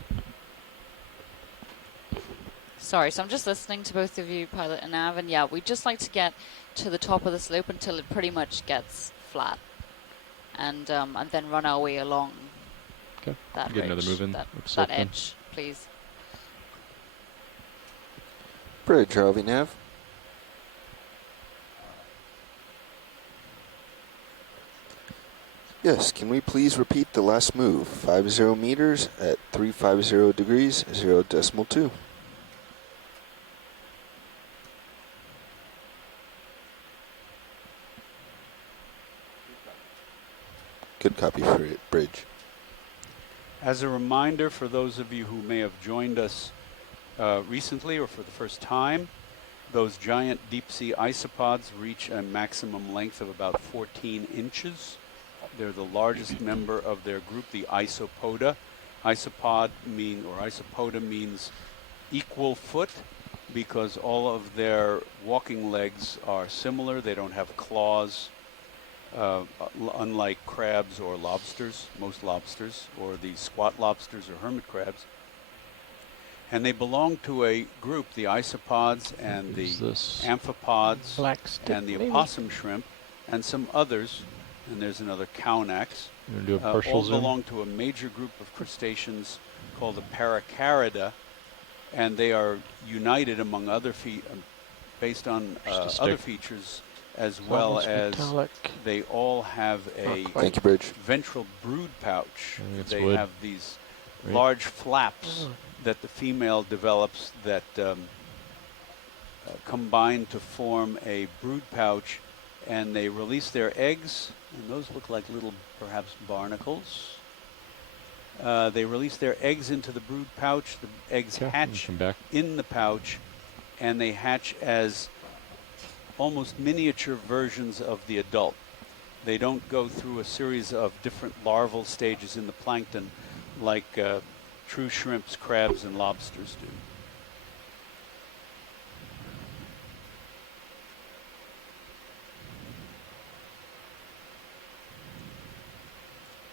Sorry, so I'm just listening to both of you, Pilot and Nav, and yeah, we'd just like to get to the top of the slope until it pretty much gets flat, and then run our way along Okay. that Get another ridge, move in that, with that slope then. edge, please. Bridge, ROV nav. Yes, can we please repeat the last move? 50 meters at 350 degrees, 0.2. Good copy for it, Bridge. As a reminder for those of you who may have joined us recently or for the first time, those giant deep sea isopods reach a maximum length of about 14 inches. They're the largest member of their group, the Isopoda. Isopoda means equal foot because all of their walking legs are similar. They don't have claws, unlike crabs or lobsters, most lobsters, or the squat lobsters or hermit crabs. And they belong to a group, the isopods and the amphipods Black stick and the lady. opossum shrimp and some others, and there's another Cownax, You want to do a partial all zoom? belong to a major group of crustaceans called the Paracarida, and they are united among other based on other features, as well Almost as metallic. they all have a Thank you, Bridge. ventral brood pouch. I think it's They wood. have these Right. large flaps Oh. that the female develops that combine to form a brood pouch, and they release their eggs, and those look like little, perhaps, barnacles. They release their eggs into the brood pouch. The eggs Okay, hatch come back. in the pouch, and they hatch as almost miniature versions of the adult. They don't go through a series of different larval stages in the plankton like true shrimps, crabs, and lobsters do.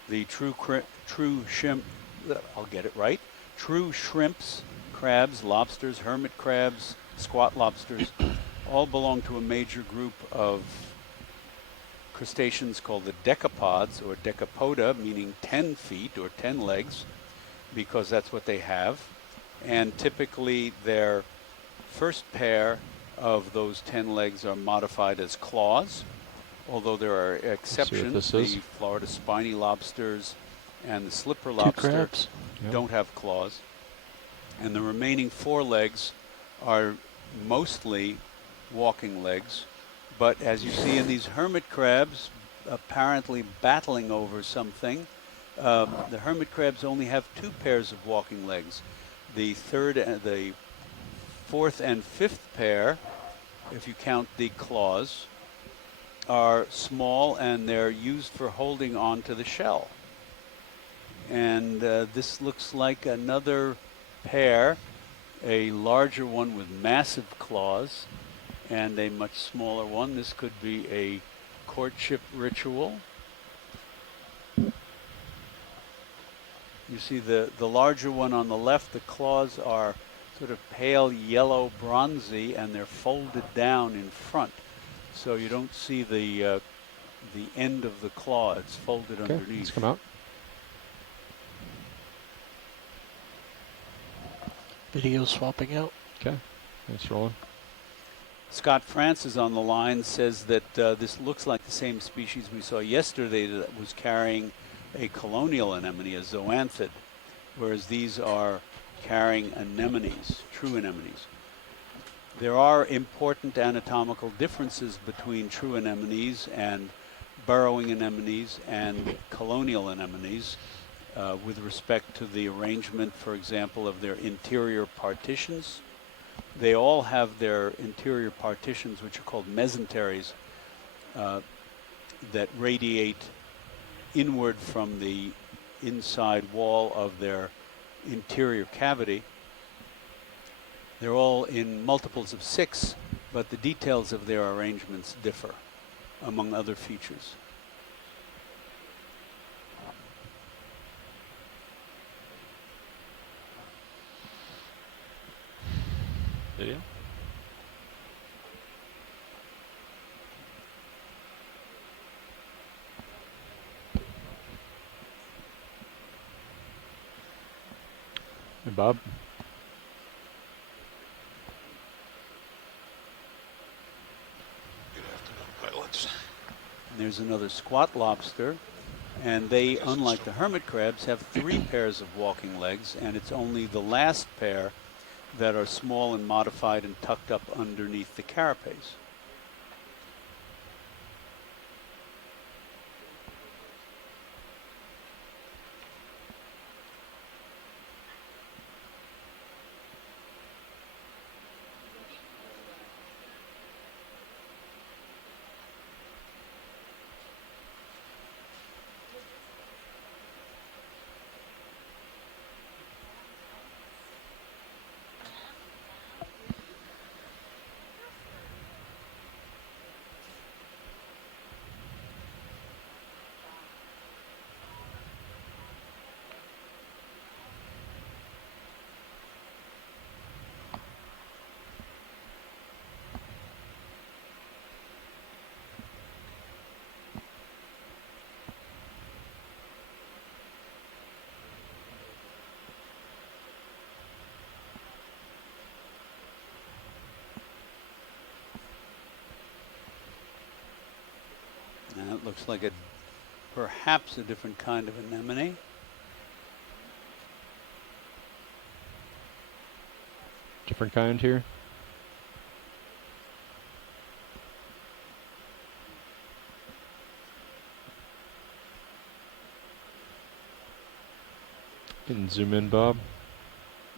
The true shrimp, I'll get it right, true shrimps, crabs, lobsters, hermit crabs, squat lobsters, all belong to a major group of crustaceans called the decapods, or decapoda, meaning 10 feet or 10 legs, because that's what they have. And typically their first pair of those 10 legs are modified as claws, although there are exceptions. this The is. Florida spiny lobsters and the slipper Two lobster crabs. Yep. don't have claws. And the remaining 4 legs are mostly walking legs. But as you see in these hermit crabs, apparently battling over something, the hermit crabs only have 2 pairs of walking legs. The fourth and fifth pair, if you count the claws, are small, and they're used for holding on to the shell. And this looks like another pair, a larger one with massive claws and a much smaller one. This could be a courtship ritual. You see the larger one on the left, the claws are sort of pale yellow bronzy and they're folded down in front. So you don't see the end of the claw, it's folded Okay, underneath. let's come out. Video swapping out. Okay, nice rolling. Scott Francis on the line says that this looks like the same species we saw yesterday that was carrying a colonial anemone, a zoanthid, whereas these are carrying anemones, true anemones. There are important anatomical differences between true anemones and burrowing anemones and colonial anemones with respect to the arrangement, for example, of their interior partitions. They all have their interior partitions, which are called mesenteries, that radiate inward from the inside wall of their interior cavity. They're all in multiples of 6, but the details of their arrangements differ, among other features. Video. Hey, Bob. Good afternoon, pilots. And there's another squat lobster, and they, unlike the hermit crabs, have 3 pairs of walking legs, and it's only the last pair that are small and modified and tucked up underneath the carapace. And it looks like perhaps a different kind of anemone. Different kind here. Can zoom in, Bob.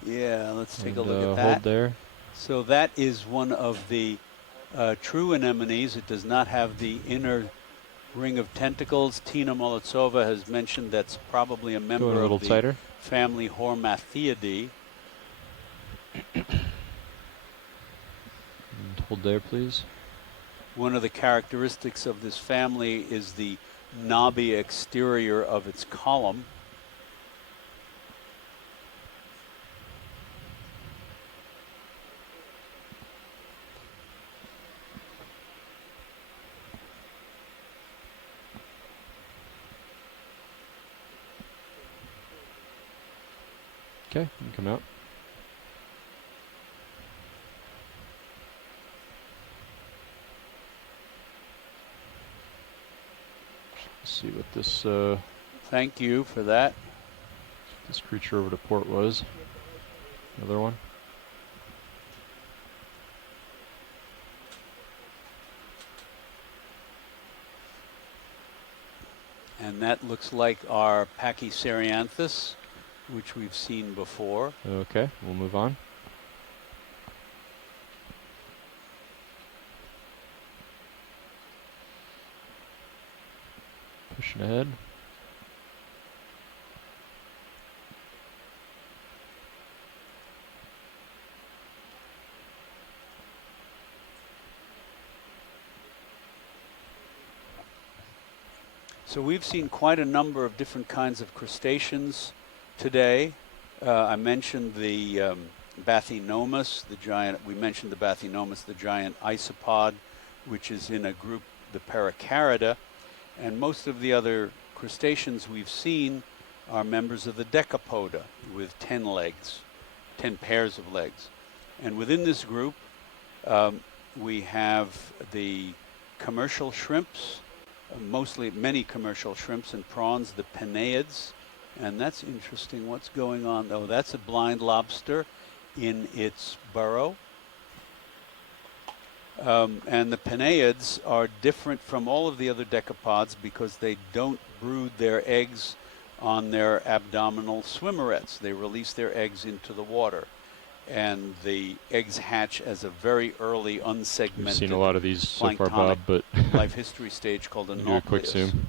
Yeah, let's take a And, look at that. Hold there. So that is one of the true anemones. It does not have the inner ring of tentacles. Tina Molitsova has mentioned that's probably a member little of the tighter. family Hormathiidae. And hold there, please. One of the characteristics of this family is the knobby exterior of its column. Okay, you can come out. Let's see what this Thank you for that. this creature over to port was. Another one. And that looks like our Pachycerianthus, which we've seen before. Okay, we'll move on. Pushing ahead. So we've seen quite a number of different kinds of crustaceans today. I mentioned the Bathynomus, the giant. We mentioned the Bathynomus, the giant isopod, which is in a group, the Paracarida, and most of the other crustaceans we've seen are members of the Decapoda with 10 legs, 10 pairs of legs. And within this group, we have the commercial shrimps, many commercial shrimps and prawns, the Penaids, and that's interesting. What's going on? Oh, that's a blind lobster in its burrow. And the Penaids are different from all of the other decapods because they don't brood their eggs on their abdominal swimmerets. They release their eggs into the water. And the eggs hatch as a very early unsegmented We've seen a lot of these so far, Bob, but life history stage called a do a quick zoom.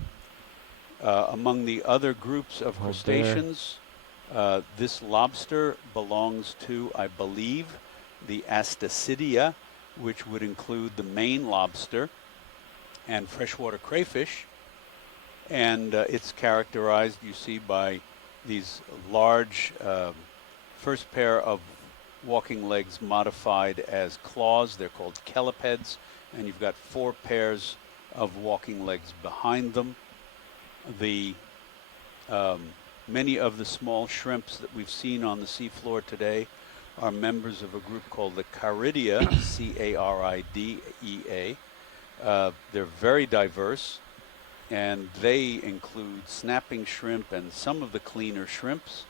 Among the other groups of crustaceans, this lobster belongs to, I believe, the Astacidia, which would include the Maine lobster and freshwater crayfish. And it's characterized, you see, by these large first pair of walking legs modified as claws. They're called chelipeds, and you've got 4 pairs of walking legs behind them. The many of the small shrimps that we've seen on the seafloor today are members of a group called the Caridea, C-A-R-I-D-E-A. They're very diverse, and they include snapping shrimp and some of the cleaner shrimps,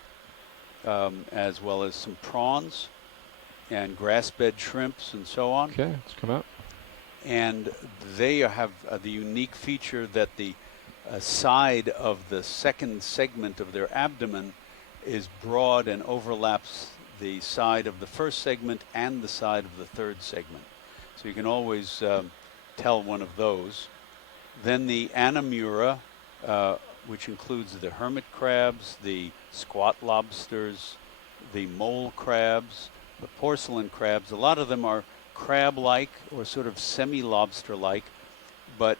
as well as some prawns and grass-bed shrimps and so on. Okay, let's come out. And they have the unique feature that the side of the second segment of their abdomen is broad and overlaps the side of the first segment and the side of the third segment. So you can always tell one of those. Then the Anemura, which includes the hermit crabs, the squat lobsters, the mole crabs, the porcelain crabs. A lot of them are crab-like or sort of semi-lobster-like, but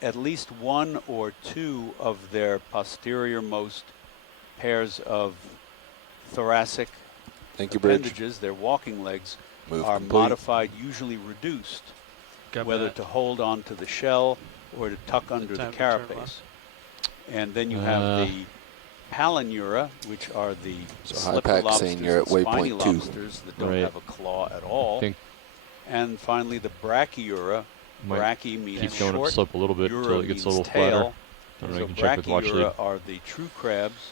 at least 1 or 2 of their posterior-most pairs of thoracic appendages, their walking legs, are modified, usually reduced, whether to hold on to the shell or to tuck under the carapace. And then you have the Palinura, which are the slipper lobsters, spiny lobsters that don't have a claw at all. And finally, the Brachyura. Brachy means keep going short, up slope a little bit until it gets a little tail. flatter. I So can check with watch lead. Brachyura are the true crabs.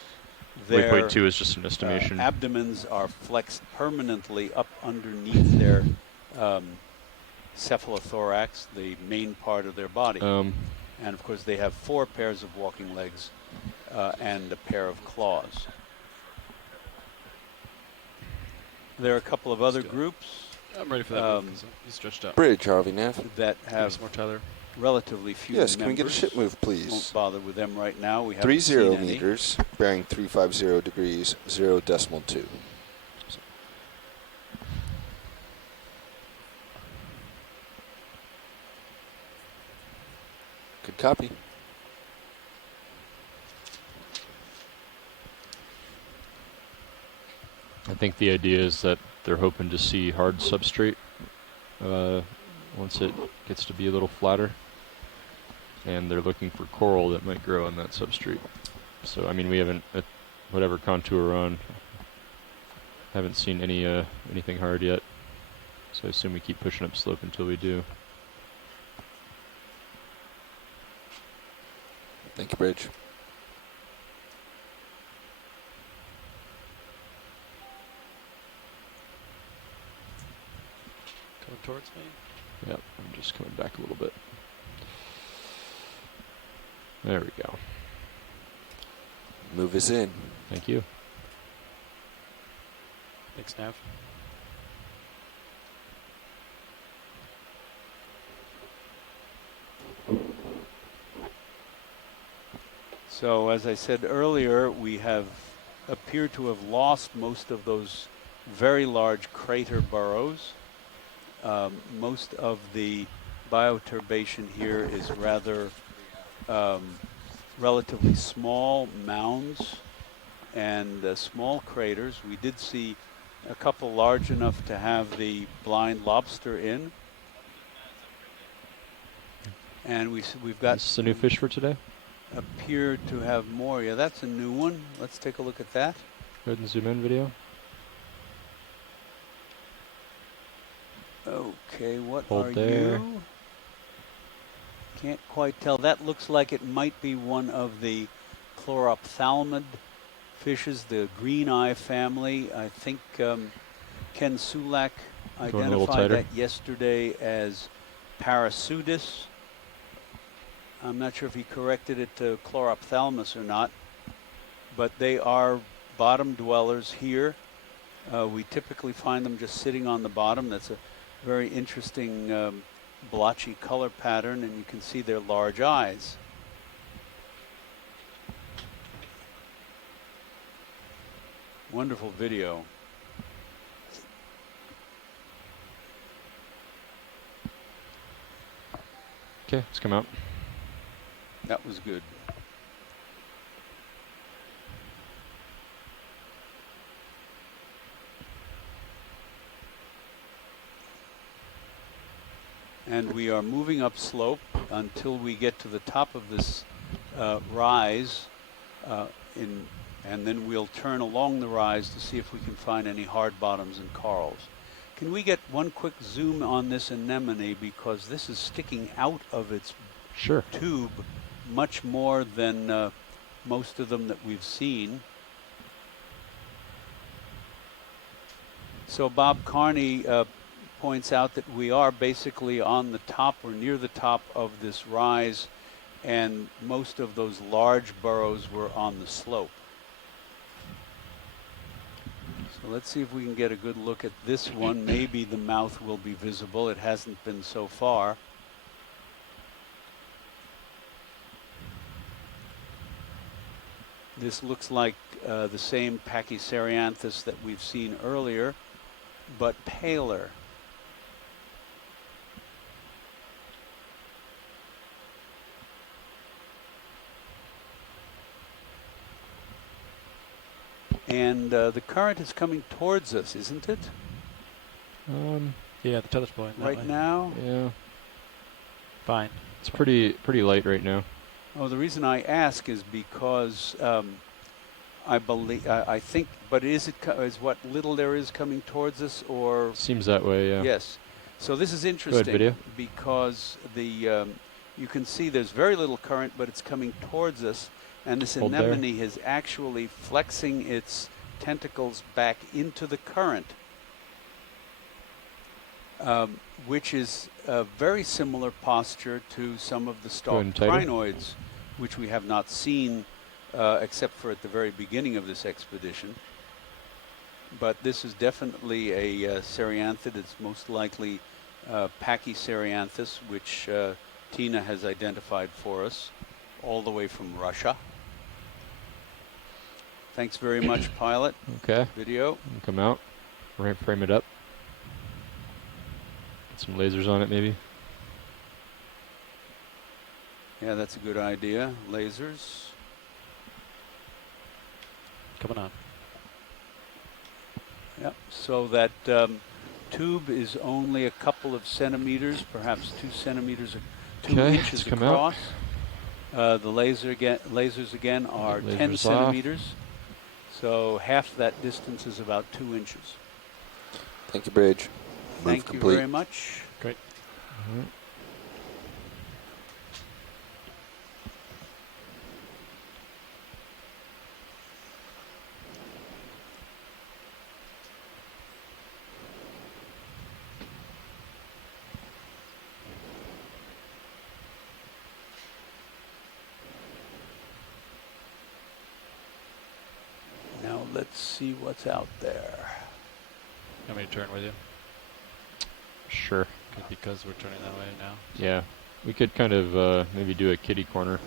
Waypoint 2 is just an estimation. Abdomens are flexed permanently up underneath their cephalothorax, the main part of their body. And of course, they have 4 pairs of walking legs and a pair of claws. There are a couple of other groups. I'm ready for that. He's stretched out. Bridge, Harvey Nav. That have more Tyler. Relatively few Yes, members. can we get a ship move, please? Won't bother with them right now. We have 30 meters, bearing 350 degrees, 0.2. Good copy. I think the idea is that they're hoping to see hard substrate once it gets to be a little flatter, and they're looking for coral that might grow on that substrate. So I mean, we haven't, at whatever contour we're on, haven't seen anything hard yet. So I assume we keep pushing up slope until we do. Thank you, Bridge. Coming towards me. Yep, I'm just coming back a little bit. There we go. Move us in. Thank you. Thanks, Nav. So as I said earlier, we appear to have lost most of those very large crater burrows. Most of the bioturbation here is rather relatively small mounds and small craters. We did see a couple large enough to have the blind lobster in. And we've got... Is this a new fish for today? Appear to have more. Yeah, that's a new one. Let's take a look at that. Go ahead and zoom in video. Okay, what Hold are there. you? Can't quite tell. That looks like it might be one of the chlorophthalmid fishes, the green eye family. I think Ken Sulak identified that yesterday as Parasudis. I'm not sure if he corrected it to chlorophthalmus or not, but they are bottom dwellers here. We typically find them just sitting on the bottom. That's a very interesting blotchy color pattern, and you can see their large eyes. Wonderful video. Okay, let's come out. That was good. And we are moving up slope until we get to the top of this rise, and then we'll turn along the rise to see if we can find any hard bottoms and corals. Can we get one quick zoom on this anemone, because this is sticking out of its tube much more than most of them that we've seen. So Bob Carney points out that we are basically on the top or near the top of this rise, and most of those large burrows were on the slope. So let's see if we can get a good look at this one. Maybe the mouth will be visible. It hasn't been so far. This looks like the same Pachycerianthus that we've seen earlier, but paler. And the current is coming towards us, isn't it? Yeah, the tether's blowing that right way. now? Yeah. Fine. It's pretty light right now. Oh, the reason I ask is because I think, but is what little there is coming towards us, or? Seems that way, yeah. Yes. So this is interesting video. because you can see there's very little current, but it's coming towards us, and this Hold anemone is actually flexing its tentacles back into the current, which is a very similar posture to some of the stalked crinoids, which we have not seen except for at the very beginning of this expedition. But this is definitely a Cerianthid. It's most likely Pachycerianthus, which Tina has identified for us, all the way from Russia. Thanks very much, pilot. Okay. Video. Come out. Frame it up. Get some lasers on it, maybe. Yeah, that's a good idea. Lasers. Coming on. Yep. So that tube is only a couple of centimeters, perhaps 2 centimeters, 2 inches across. The lasers again are 10 centimeters. So half that distance is about 2 inches. Thank you, Bridge. Thank you very much. Great. Now let's see what's out there. Want me to turn with you? Sure. Because we're turning that way now. Yeah. We could kind of maybe do a kitty corner.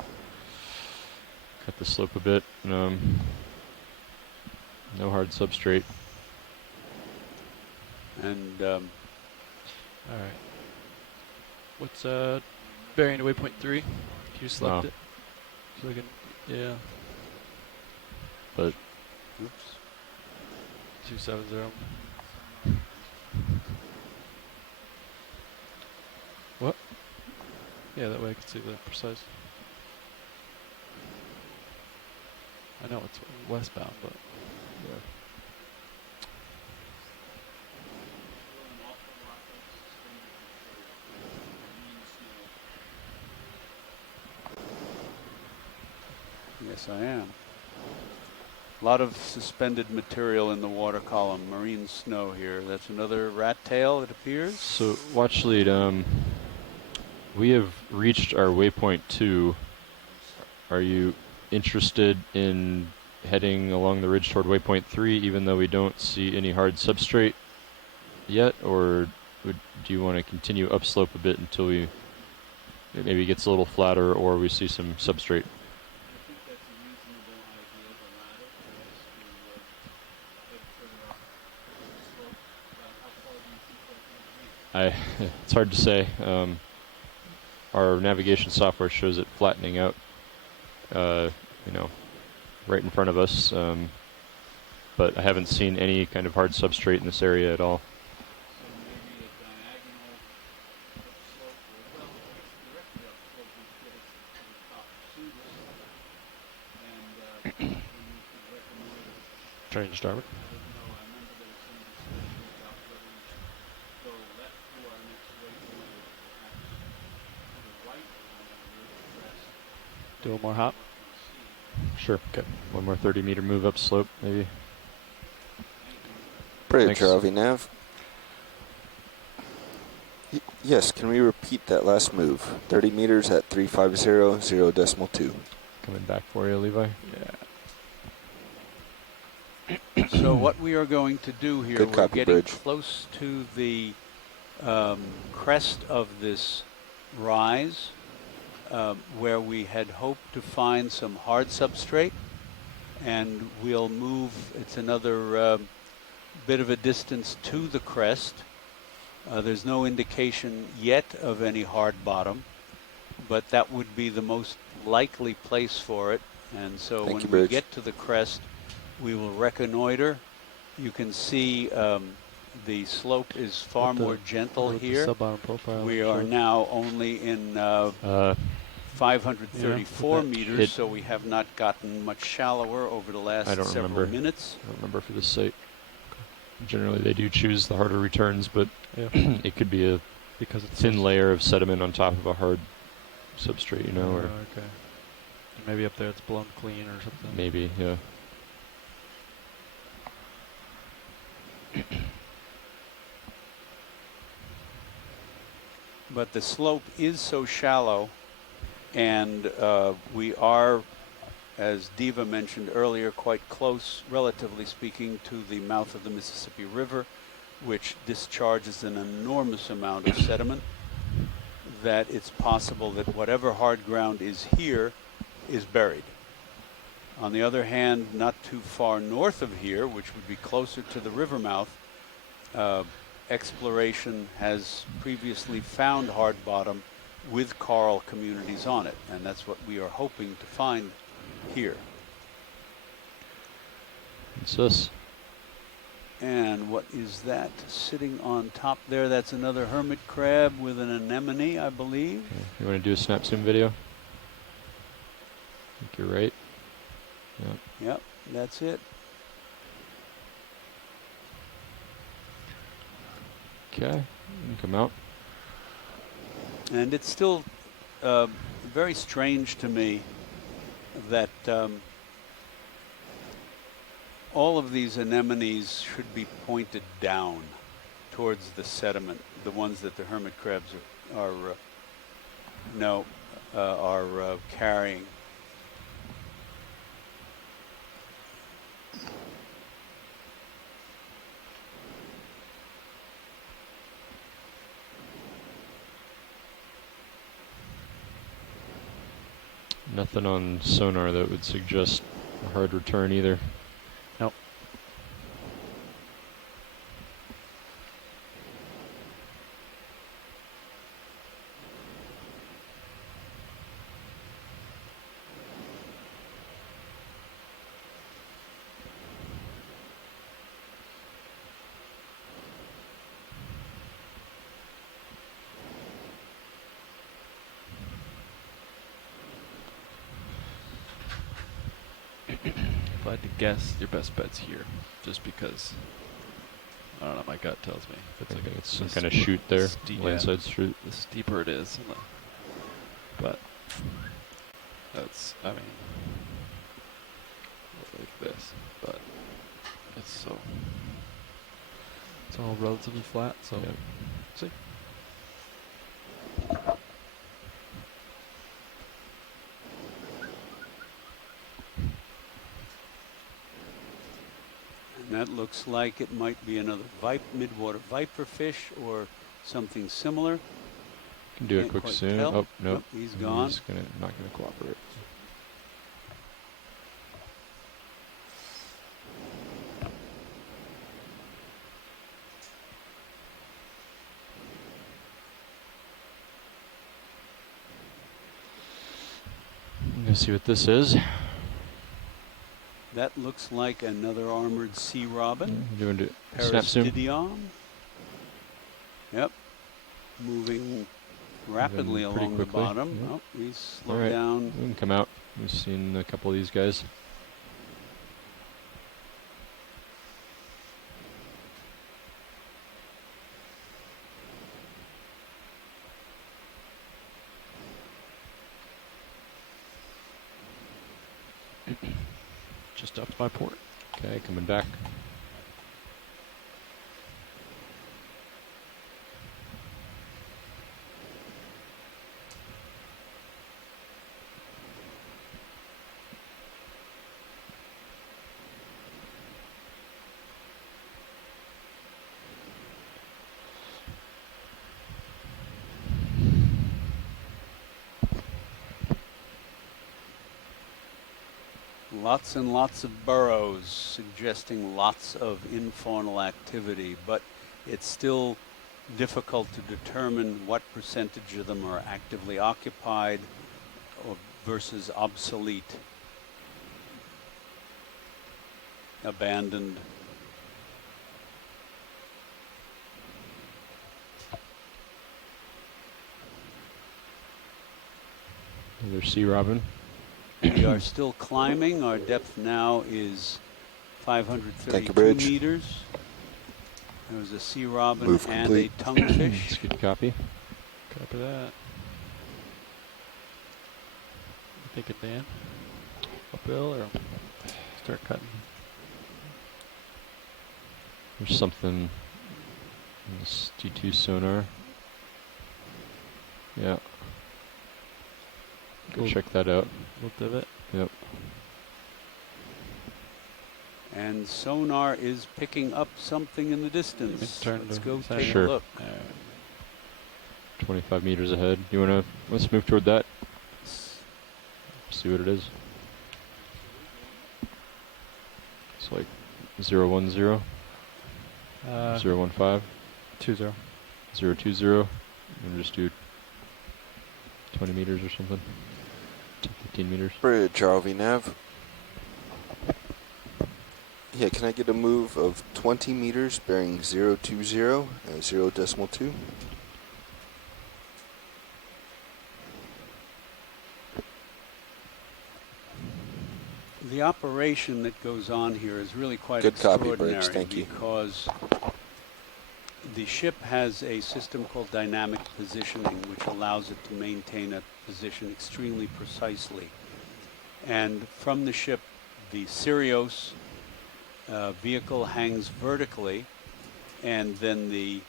Cut the slope a bit. No hard substrate. And all right. What's bearing to waypoint 3? You select it. So I can, yeah. But Oops. 270. What? Yeah, that way I can see the precise. I know it's westbound, but yeah. Yes, I am. A lot of suspended material in the water column, marine snow here. That's another rat tail, it appears. So, watch lead, we have reached our waypoint 2. Are you interested in heading along the ridge toward waypoint 3, even though we don't see any hard substrate yet? Or do you want to continue upslope a bit until it maybe gets a little flatter or we see some substrate? It's hard to say. Our navigation software shows it flattening out, right in front of us. But I haven't seen any kind of hard substrate in this area at all. Trying to starboard. Do one more hop. Sure. Okay. One more 30-meter move up slope, maybe. Bridge, ROV nav. Yes, can we repeat that last move? 30 meters at 350, 0.2. Coming back for you, Levi. Yeah. So what we are going to do here, Good we're copy, getting Bridge. close to the crest of this rise, where we had hoped to find some hard substrate, and we'll move. It's another bit of a distance to the crest. There's no indication yet of any hard bottom, but that would be the most likely place for it. And so when we get to the crest, we will reconnoiter. You can see the slope is far more gentle here. We are now only in 534 meters, so we have not gotten much shallower over the last several minutes. I don't remember for this site. Generally, they do choose the harder returns, but it could be a thin layer of sediment on top of a hard substrate, or okay. Maybe up there it's blown clean or something. Maybe, yeah. But the slope is so shallow, and we are, as Diva mentioned earlier, quite close, relatively speaking, to the mouth of the Mississippi River, which discharges an enormous amount of sediment, that it's possible that whatever hard ground is here is buried. On the other hand, not too far north of here, which would be closer to the river mouth, exploration has previously found hard bottom with coral communities on it, and that's what we are hoping to find here. What's this? And what is that sitting on top there? That's another hermit crab with an anemone, I believe. Okay. You want to do a snap zoom video? I think you're right. Yep. Yep, that's it. Okay, come out. And it's still very strange to me that all of these anemones should be pointed down towards the sediment, the ones that the hermit crabs are carrying. Nothing on sonar that would suggest a hard return either. Nope. I had to guess, your best bet's here, just because. I don't know. My gut tells me I think it's some kind of chute there, landside chute. The steeper it is, but that's. I mean, like this, but it's all relatively flat. So, see. And that looks like it might be another midwater viper fish or something similar. Can do it quick soon. Tell. Oh, no. Nope, he's gone. He's not going to cooperate. Let's see what this is. That looks like another armored sea robin. You want to snap zoom? Parastidion. Yep. Moving rapidly along the bottom. Yep. Oh, he's slowed down. We can come out. We've seen a couple of these guys. Just up to my port. Okay, coming back. Lots and lots of burrows, suggesting lots of infaunal activity, but it's still difficult to determine what percentage of them are actively occupied versus obsolete, abandoned. Another sea robin. We are still climbing. Our depth now is 532 meters. There was a sea robin and a tonguefish. That's good copy. Copy that. You thinking, Dan? Uphill or start cutting? There's something in this D2 sonar. Yeah. Go check that out. Little divot. Yep. And sonar is picking up something in the distance. Let's go take a look. 25 meters ahead. You wanna? Let's move toward that. See what it is. It's like 010, 015, 20, 020, and just do 20 meters or something. 15 meters. Bridge, ROV nav. Yeah, can I get a move of 20 meters bearing 020 and 0.2? The operation that goes on here is really quite Good copy, extraordinary. Bridge. Thank you. Because the ship has a system called dynamic positioning, which allows it to maintain a position extremely precisely. And from the ship, the Sirius vehicle hangs vertically, and then the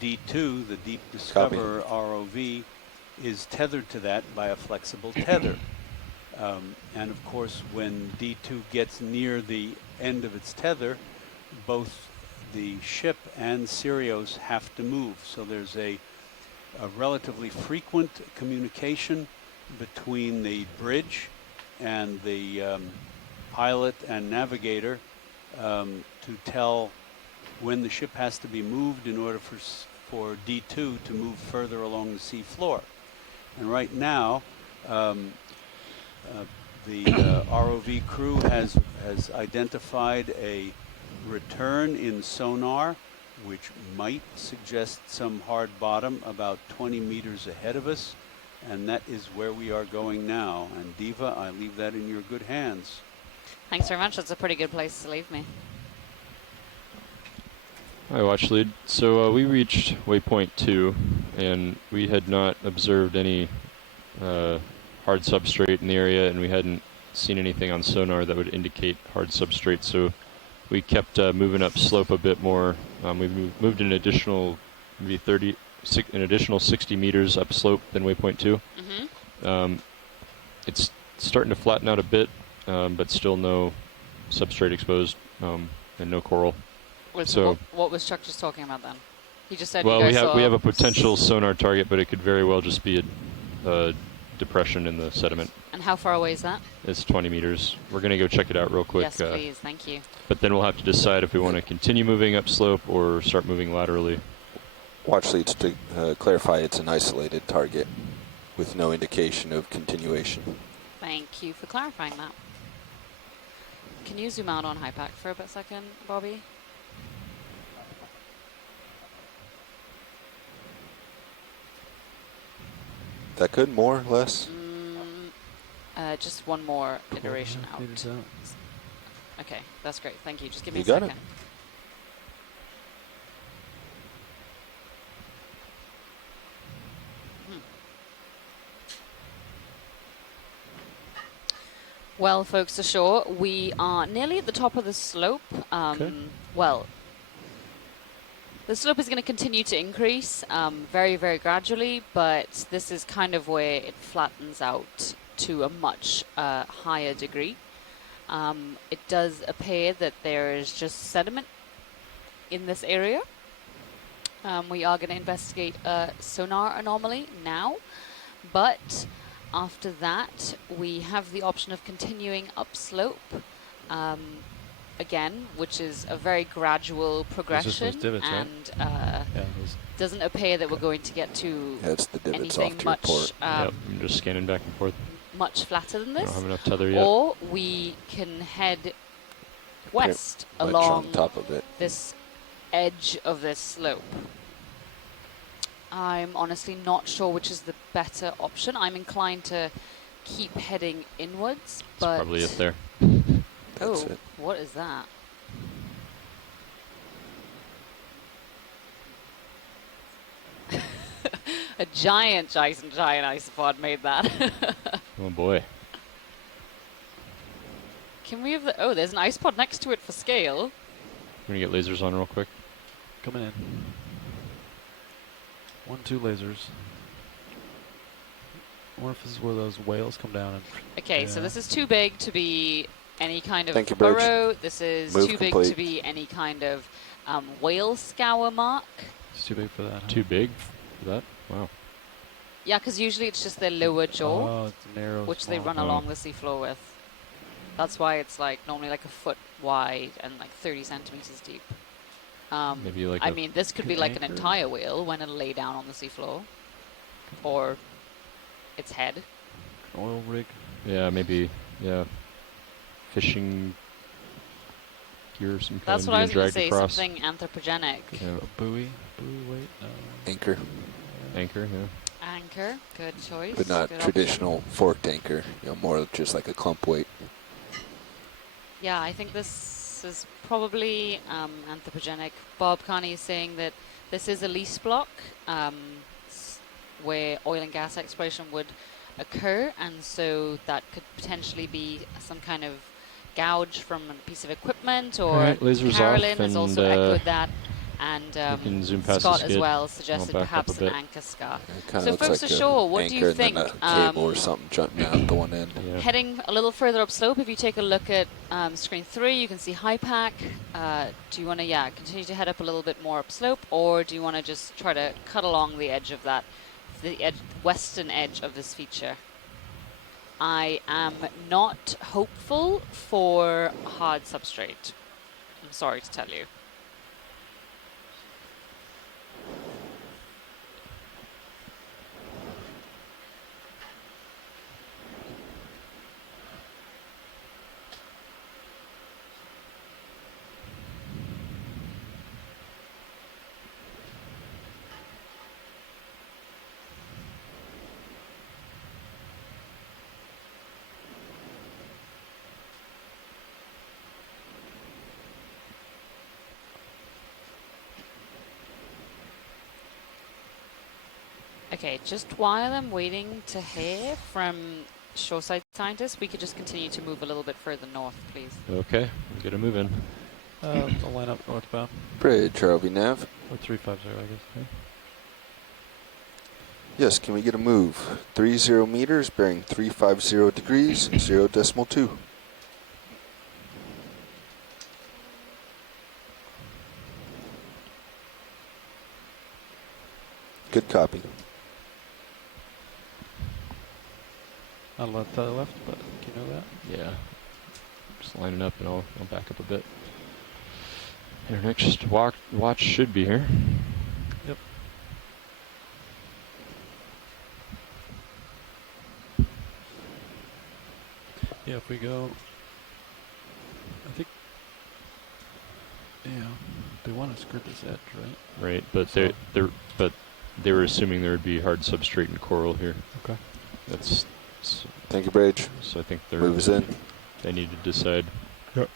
D2, the Deep Discoverer ROV, is tethered to that by a flexible tether. And of course, when D2 gets near the end of its tether, both the ship and Sirius have to move. So there's a relatively frequent communication between the bridge and the pilot and navigator to tell when the ship has to be moved in order for D2 to move further along the sea floor. And right now, the ROV crew has identified a return in sonar, which might suggest some hard bottom about 20 meters ahead of us, and that is where we are going now. And Diva, I leave that in your good hands. Thanks very much. That's a pretty good place to leave me. Hi, Watch Lead. So we reached waypoint 2, and we had not observed any hard substrate in the area, and we hadn't seen anything on sonar that would indicate hard substrate. So we kept moving up slope a bit more. We moved an additional maybe an additional 60 meters upslope than waypoint 2. It's starting to flatten out a bit, but still no substrate exposed and no coral. So what was Chuck just talking about then? He just said well, you guys we have a potential sonar target, but it could very well just be a depression in the sediment. And how far away is that? It's 20 meters. We're going to go check it out real quick. Yes, please. Thank you. But then we'll have to decide if we want to continue moving upslope or start moving laterally. Watch leads to clarify it's an isolated target with no indication of continuation. Thank you for clarifying that. Can you zoom out on HYPAC for a second, Bobby? That good, more or less? Just one more iteration out. Okay, that's great. Thank you. Just give me a got second. it. Well, folks ashore, we are nearly at the top of the slope. Well, the slope is going to continue to increase very, very gradually, but this is kind of where it flattens out to a much higher degree. It does appear that there is just sediment in this area. We are going to investigate a sonar anomaly now, but after that, we have the option of continuing upslope again, which is a very gradual progression, divots, and right? doesn't appear that we're going to get to That's the divots anything off to your much port. Yep, I'm just scanning back and forth. much flatter than I this. don't have enough tether yet. Or we can head west Much along on top of it. this edge of this slope. I'm honestly not sure which is the better option. I'm inclined to keep heading inwards, but Probably it there. oh, what is that? A giant isopod made that. Oh boy. Can we have the... Oh, there's an isopod next to it for scale. I'm going to get lasers on real quick. Coming in. 1, 2 lasers. I wonder if this is where those whales come down. And Okay, so this is too big to be any kind of Thank you, Birch. burrow. This is Move too big complete. to be any kind of whale scour mark. It's too big for that. Huh? Too big for that? Wow. Yeah, because usually it's just their lower jaw, Oh, it's narrow. which they small. run along the seafloor with. That's why it's like normally like a foot wide and like 30 centimeters deep. Maybe like I a mean, this could be like an anchor. entire whale when it lay down on the seafloor, or its head. Oil rig. Yeah, maybe, yeah. Fishing gear, some kind That's of what I was being going to dragged say. across. Something anthropogenic. Yeah. A buoy. Buoy weight. No. Anchor, Anchor, yeah. Anchor, good choice. but not good option. traditional forked anchor. More just like a clump weight. Yeah, I think this is probably anthropogenic. Bob Carney is saying that this is a lease block where oil and gas exploration would occur, and so that could potentially be some kind of gouge from a piece of equipment, or Alright, lasers Carolyn off, has also and, echoed that, and you can zoom past Scott the as skid. well suggested I'll back up a perhaps an bit. anchor scar. It kind of So looks folks like ashore, what do anchor you and then think? a cable or something jutting out the one end. Yeah. Heading a little further upslope, if you take a look at screen 3, you can see HYPAC. Do you want to, continue to head up a little bit more upslope, or do you want to just try to cut along the edge of that, the western edge of this feature? I am not hopeful for hard substrate. I'm sorry to tell you. Okay, just while I'm waiting to hear from shoreside scientists, we could just continue to move a little bit further north, please. Okay, we'll get a move in. I'll line up northbound. Bridge, ROV nav. Or 350, I guess. Okay. Yes, can we get a move? 30 meters, bearing 350 degrees, 0.2. Good copy. Not a lot to the left, but you know that? Yeah. Just lining up and I'll back up a bit. Our next watch should be here. Yep. Yeah, if we go, I think, yeah, they want to skirt this edge, right? Right, but they were assuming there would be hard substrate and coral here. Okay. Thank you, Bridge. So I think they're move us in. They need to decide. Yep.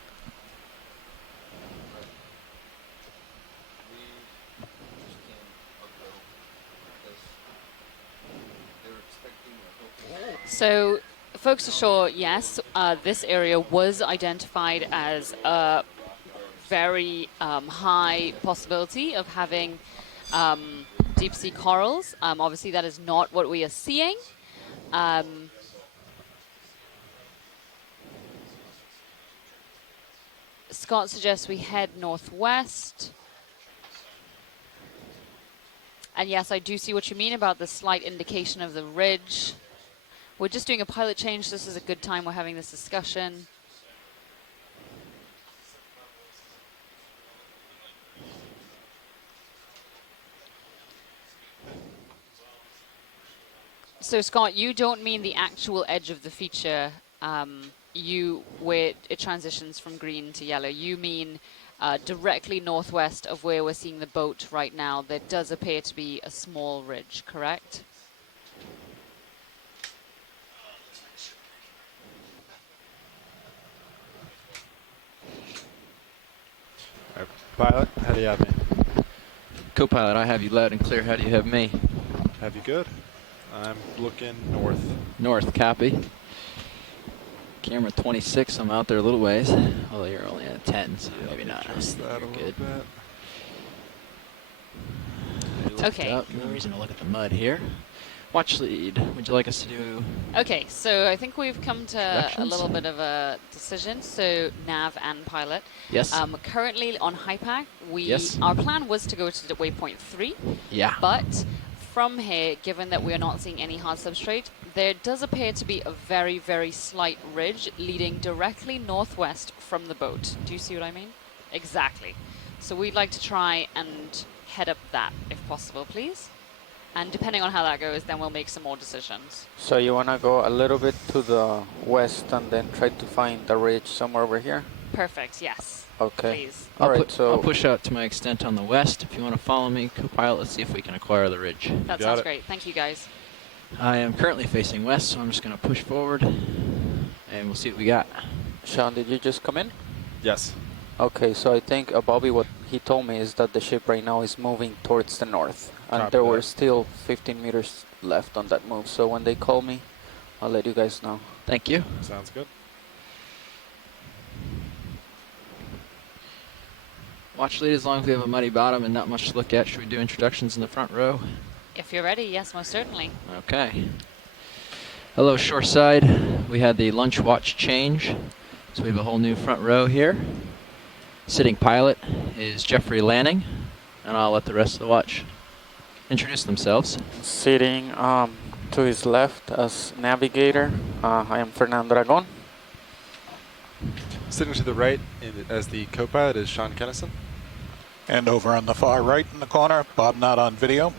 So, folks ashore, yes, this area was identified as a very high possibility of having deep sea corals. Obviously, that is not what we are seeing. Scott suggests we head northwest. And yes, I do see what you mean about the slight indication of the ridge. We're just doing a pilot change. This is a good time we're having this discussion. So Scott, you don't mean the actual edge of the feature, where it transitions from green to yellow. You mean directly northwest of where we're seeing the boat right now. There does appear to be a small ridge, correct? Pilot, how do you have me? Co-pilot, I have you loud and clear. How do you have me? Have you good? I'm looking north. North, copy. Camera 26, I'm out there a little ways. Although you're only at 10, so maybe not. Adjust that a little good. bit. Okay. No reason to look at the mud here. Watch lead. Would you like us to do? Okay, so I think we've come to a little bit of a decision. So nav and pilot. Yes. Currently on HIPAC, Yes. our plan was to go to the waypoint 3. Yeah. But from here, given that we are not seeing any hard substrate, there does appear to be a very, very slight ridge leading directly northwest from the boat. Do you see what I mean? Exactly. So we'd like to try and head up that, if possible, please. And depending on how that goes, then we'll make some more decisions. So you want to go a little bit to the west and then try to find the ridge somewhere over here? Perfect, yes. Okay. Please. I'll push out to my extent on the west. If you want to follow me, co-pilot, let's see if we can acquire the ridge. That sounds great. Thank you, guys. I am currently facing west, so I'm just going to push forward, and we'll see what we got. Sean, did you just come in? Yes. Okay, so I think Bobby, what he told me is that the ship right now is moving towards the north. And Copy there that. were still 15 meters left on that move. So when they call me, I'll let you guys know. Thank you. Sounds good. Watch lead as long as we have a muddy bottom and not much to look at. Should we do introductions in the front row? If you're ready, yes, most certainly. Okay. Hello, shoreside. We had the lunch watch change, so we have a whole new front row here. Sitting pilot is Jeffrey Lanning, and I'll let the rest of the watch introduce themselves. Sitting to his left as navigator, I am Fernando Aragon. Sitting to the right as the co-pilot is Sean Kennison. And over on the far right in the corner, Bob not on video.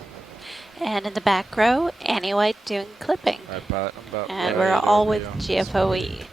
And in the back row, Annie White doing clipping. All right, pilot, I'm about And ready we're to all do with GFOE.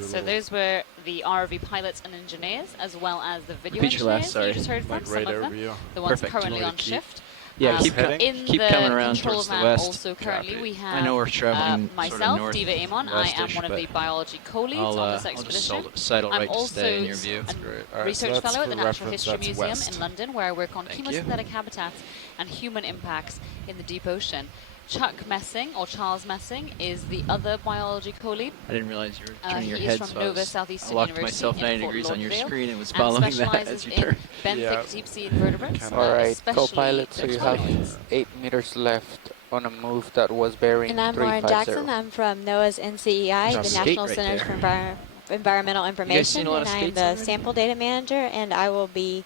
So those were the ROV pilots and engineers, as well as the video Repeat your engineers last, that you sorry. just heard from, Went some right of over them, you. the ones Perfect. currently Do you on want to shift. Yeah, keep in coming the around control towards the van west. also currently we have I know we're traveling myself, sort of north, Diva Amon. I am one of the biology co-leads on this expedition. Sidle I'm right to also stay in your view. a All right, so research that's fellow at for the Natural reference, History that's Museum west. in London, where I work on Thank you. chemosynthetic habitats and human impacts in the deep ocean. Chuck Messing, or Charles Messing, is the other biology co-lead. I didn't realize you were turning your He's head, from so Nova I Southeastern locked University myself in 90 Fort degrees on your Lauderdale, screen and was and following that specializes as you in turned. benthic deep sea invertebrates. All right, especially co-pilot, so the you have colonials. 8 meters left on a move that was bearing And I'm Lauren 350. Jackson. I'm from NOAA's NCEI, the National Centers for Environmental Information, and I am the sample data manager, and I will be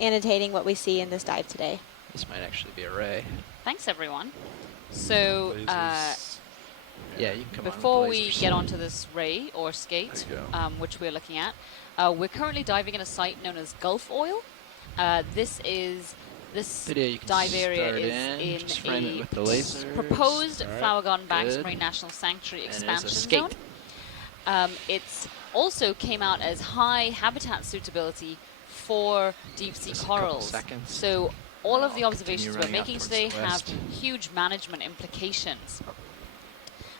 annotating what we see in this dive today. This might actually be a ray. Thanks, everyone. So, yeah, you can come before on with we lasers. get onto this ray or skate, which we're looking at, we're currently diving in a site known as Gulfoil. This dive area is in a proposed Flower Garden Banks Marine National Sanctuary expansion zone. It's also came out as high habitat suitability for deep sea corals. So all of the observations we're making today have huge management implications.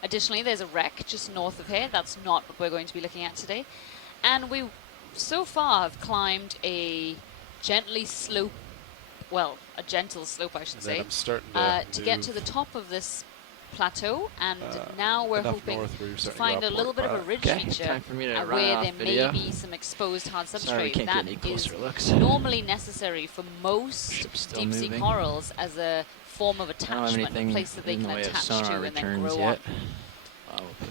Additionally, there's a wreck just north of here. That's not what we're going to be looking at today. And we so far have climbed a gentle slope, I should say, to get to the top of this plateau, and now we're hoping to find a little bit of a ridge feature where there may be some exposed hard substrate that is normally necessary for most deep sea corals as a form of attachment, a place that they can attach to and then grow on.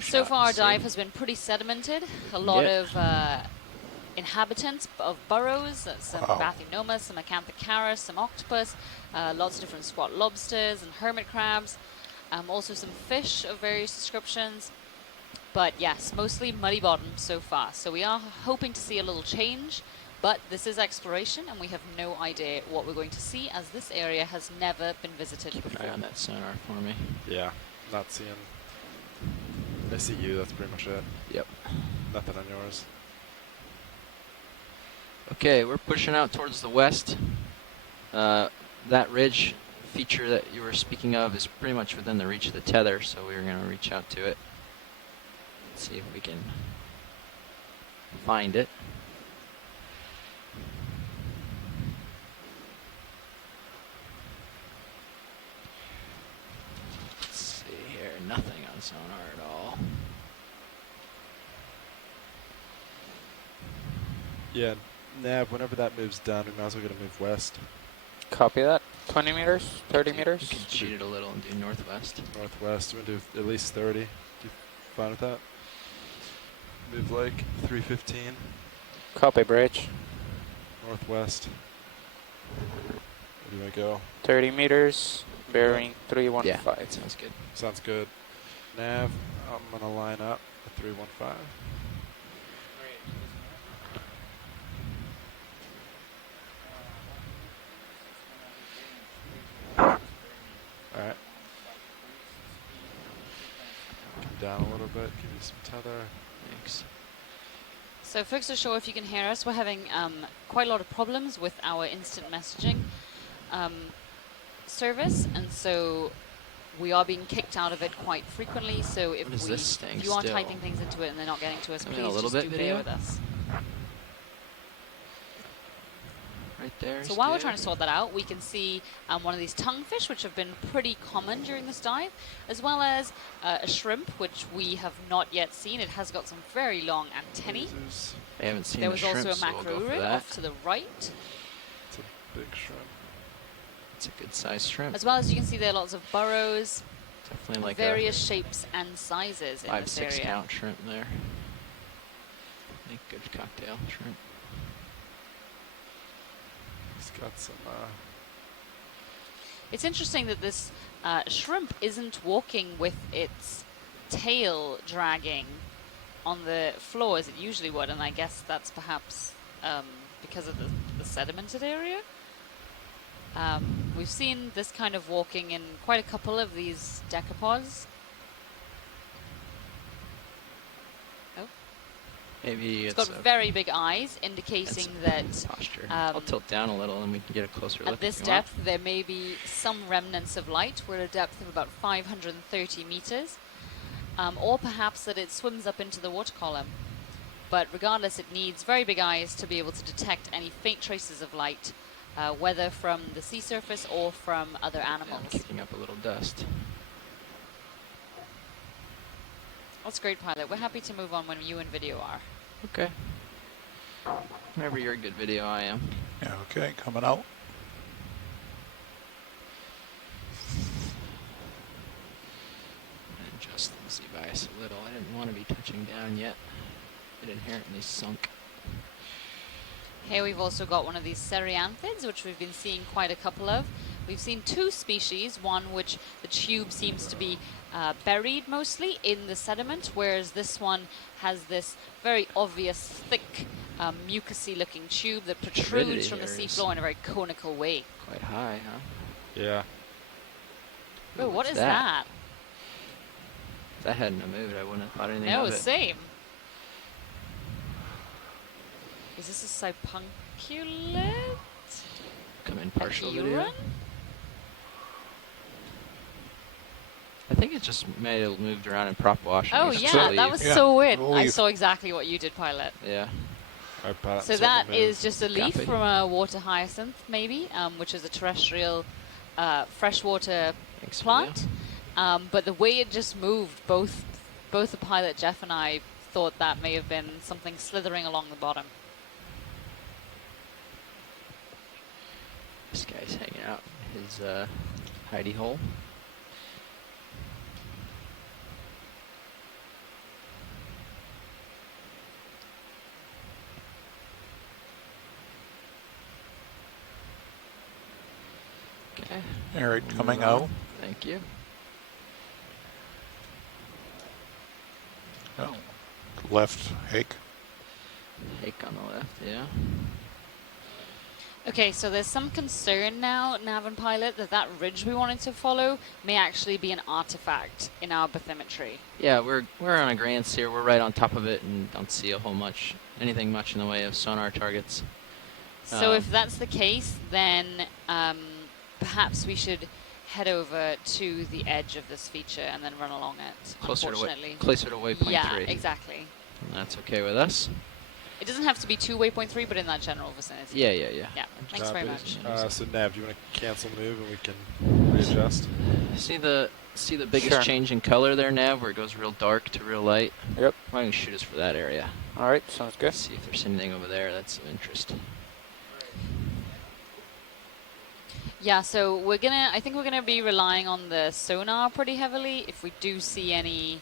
So far our dive has been pretty sedimented, a lot of inhabitants of burrows, some Bathynomas, some Acanthocaris, some octopus, lots of different squat lobsters and hermit crabs. Also some fish of various descriptions, but yes, mostly muddy bottom so far. So we are hoping to see a little change, but this is exploration and we have no idea what we're going to see, as this area has never been visited before. Keep an eye on that sonar for me. Yeah, not seeing. I see you, that's pretty much it. Yep. Nothing on yours. Okay, we're pushing out towards the west. That ridge feature that you were speaking of is pretty much within the reach of the tether, so we're going to reach out to it. Let's see if we can find it. Let's see here, nothing on sonar at all. Yeah, Nav, whenever that moves down, we might as well get to move west. Copy that. 20 meters, 30 meters. You can cheat it a little and do northwest. Northwest, we're going to do at least 30. You fine with that? Move like 315. Copy, bridge. Northwest. Where do you want to go? 30 meters, bearing 315. Yeah, sounds good. Sounds good. Nav, I'm going to line up at 315. Alright. Come down a little bit, give you some tether. Thanks. So folks are sure if you can hear us, we're having quite a lot of problems with our instant messaging service, and so we are being kicked out of it quite frequently. So if you are typing things into it and they're not getting to us, please just do bear with us. Right there. So while we're trying to sort that out, we can see one of these tonguefish, which have been pretty common during this dive, as well as a shrimp, which we have not yet seen. It has got some very long antennae. I haven't seen there was shrimp, also a so we'll go for macrorid that. off to the right. It's a big shrimp. It's a good sized shrimp. As well as you can see there are lots of burrows, Definitely like various shapes and sizes in this area. 5-6 count shrimp there. Make good cocktail shrimp. It's got some. It's interesting that this shrimp isn't walking with its tail dragging on the floor as it usually would, and I guess that's perhaps because of the sedimented area. We've seen this kind of walking in quite a couple of these decapods. Maybe it's got very big eyes, indicating that posture. I'll tilt down a little and we can get a closer look. At this depth, there may be some remnants of light. We're at a depth of about 530 meters, or perhaps that it swims up into the water column. But regardless, it needs very big eyes to be able to detect any faint traces of light whether from the sea surface or from other animals. I'm kicking up a little dust. That's great, Pilot. We're happy to move on when you and video are. Okay. Whenever you're a good video, I am. Yeah, okay, coming out. Adjust the Z bias a little. I didn't want to be touching down yet. It inherently sunk. Here we've also got one of these Cereanthids, which we've been seeing quite a couple of. We've seen two species, one which the tube seems to be buried mostly in the sediment, whereas this one has this very obvious, thick, mucousy looking tube that protrudes from the seafloor in a very conical way. Quite high, huh? Yeah. Oh, what is that? If that hadn't have moved, I wouldn't have thought anything No, of it. same. Is this a Sipunculate? Come in partial video. Brachyuren? I think it just may have moved around in prop wash. Oh yeah, that was so weird. I saw exactly what you did, Pilot. Yeah. So that is just a leaf from a water hyacinth, maybe, which is a terrestrial freshwater plant. But the way it just moved, both the pilot, Jeff, and I thought that may have been something slithering along the bottom. This guy's hanging out in his hidey hole. Okay. All right, coming out. Thank you. Oh, left hake. Hake on the left, yeah. Okay, so there's some concern now, Nav and Pilot, that ridge we wanted to follow may actually be an artifact in our bathymetry. Yeah, we're on a grand sear. We're right on top of it and don't see a whole anything much in the way of sonar targets. So if that's the case, then perhaps we should head over to the edge of this feature and then run along it. Closer to waypoint 3. Yeah, exactly. And that's okay with us. It doesn't have to be to waypoint 3, but in that general vicinity. Yeah. Yeah, thanks very much. So Nav, do you want to cancel the move and we can readjust? See the biggest change in color there, Nav, where it goes real dark to real light? Yep. Why don't you shoot us for that area? All right, sounds good. See if there's anything over there that's of interest. Yeah, so I think we're gonna be relying on the sonar pretty heavily. If we do see any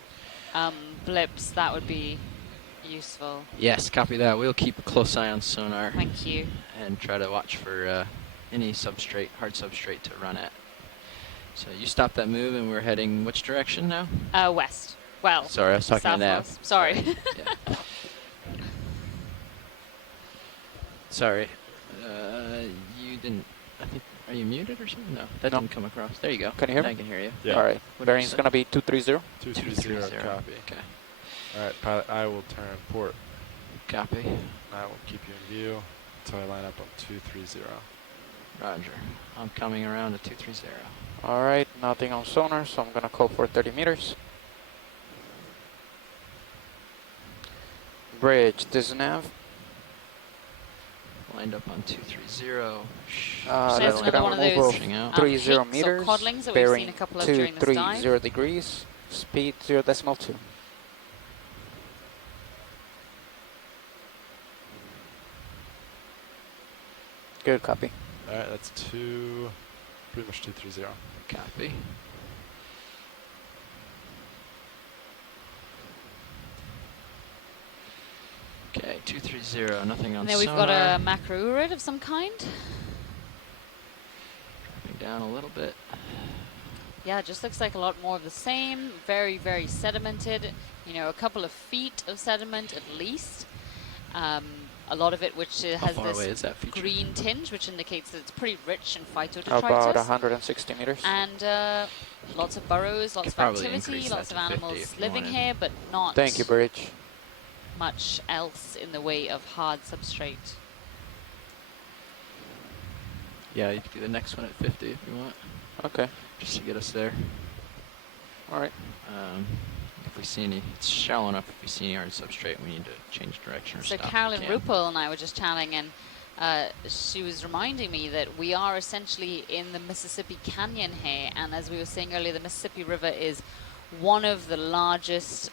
blips, that would be useful. Yes, copy that. We'll keep a close eye on sonar. Thank you. And try to watch for any substrate, hard substrate to run at. So you stopped that move and we're heading which direction now? West. Well, sorry, I was talking to Nav. Sorry. Yeah. Sorry. You didn't, I think, are you muted or something? No, that didn't come across. There you go. Can you hear me? I can hear you. Yeah. All right. Bearing's going to be 230. 230, copy. Okay. All right, pilot, I will turn port. Copy. I will keep you in view until I line up on 230. Roger. I'm coming around to 230. All right, nothing on sonar, so I'm going to call for 30 meters. Bridge, this is Nav. Lined up on 230. That's going to move of 30 meters, bearing 230 degrees, speed 0.2. Good, copy. All right, that's pretty much 230. Copy. Okay, 230, nothing on and then we've sonar. got a macrourid of some kind. Dropping down a little bit. Yeah, it just looks like a lot more of the same. Very, very sedimented. You know, a couple of feet of sediment at least. A lot of it which has this green tinge, which indicates that it's pretty rich in phytodetritus. About 160 meters. And lots of burrows, lots of activity, lots of animals living here, but not Thank you, Bridge. much else in the way of hard substrate. Yeah, you could do the next one at 50 if you want. Okay. Just to get us there. All right. If we see any, it's shallow enough. If we see any hard substrate, we need to change direction or So stop. Carolyn Rupel and I were just chatting, and she was reminding me that we are essentially in the Mississippi Canyon here, and as we were saying earlier, the Mississippi River is one of the largest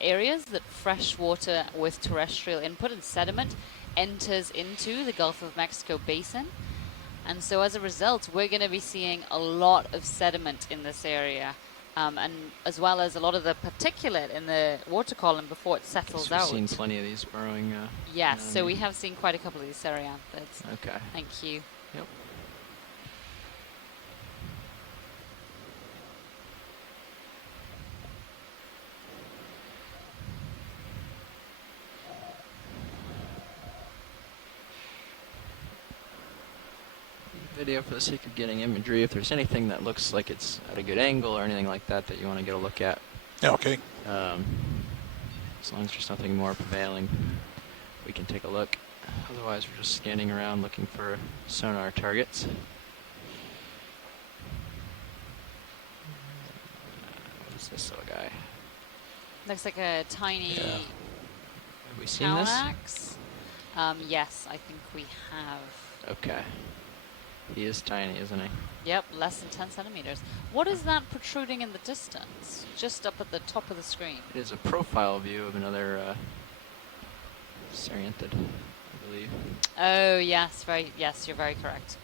areas that fresh water with terrestrial input and sediment enters into the Gulf of Mexico basin. And so as a result, we're going to be seeing a lot of sediment in this area, and as well as a lot of the particulate in the water column before it settles out. We've seen plenty of these burrowing. Yes, so we have seen quite a couple of these cereanthids. Okay. Thank you. Yep. Video for the sake of getting imagery. If there's anything that looks like it's at a good angle or anything like that that you want to get a look at. Yeah, okay. As long as there's nothing more prevailing, we can take a look. Otherwise, we're just scanning around looking for sonar targets. What is this little guy? Looks like a tiny Have we seen this? axe. Yes, I think we have. Okay. He is tiny, isn't he? Yep, less than 10 centimeters. What is that protruding in the distance? Just up at the top of the screen. It is a profile view of another cereanthid, I believe. Oh, yes, yes, you're very correct.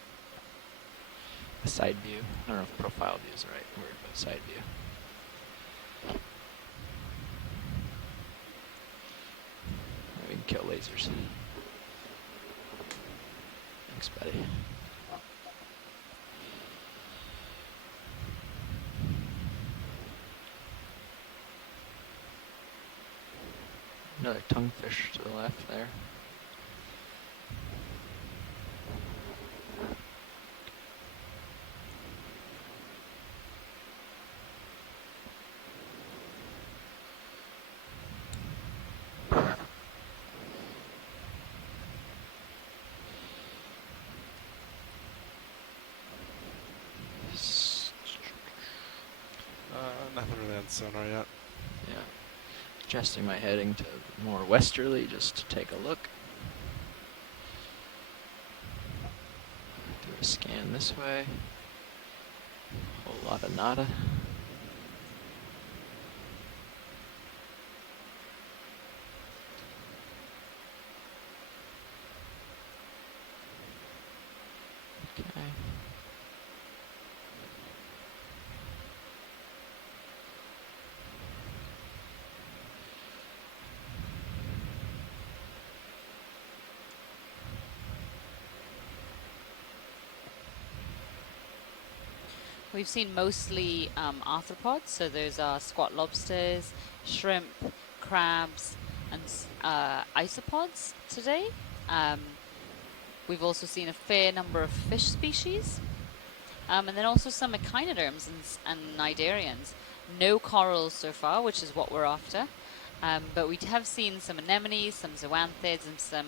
A side view. I don't know if profile view is the right word, but side view. We can kill lasers. Thanks, buddy. Another tonguefish to the left there. Nothing really on sonar yet. Yeah. Adjusting my heading to more westerly just to take a look. Do a scan this way. Whole lot of nada. Okay. We've seen mostly arthropods, so those are squat lobsters, shrimp, crabs, and isopods today. We've also seen a fair number of fish species, and then also some echinoderms and cnidarians. No corals so far, which is what we're after, but we have seen some anemones, some zoanthids, and some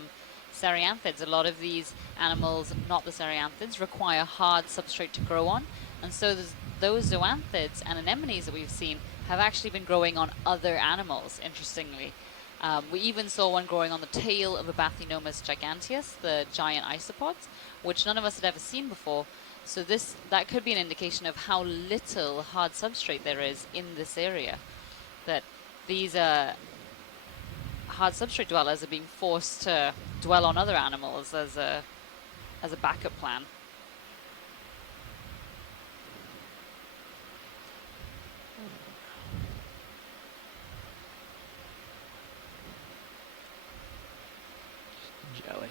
cereanthids. A lot of these animals, not the cereanthids, require hard substrate to grow on. And so those zoanthids and anemones that we've seen have actually been growing on other animals, interestingly. We even saw one growing on the tail of a Bathynomus giganteus, the giant isopods, which none of us had ever seen before. So that could be an indication of how little hard substrate there is in this area. That these hard substrate dwellers are being forced to dwell on other animals as a backup plan. Jelly.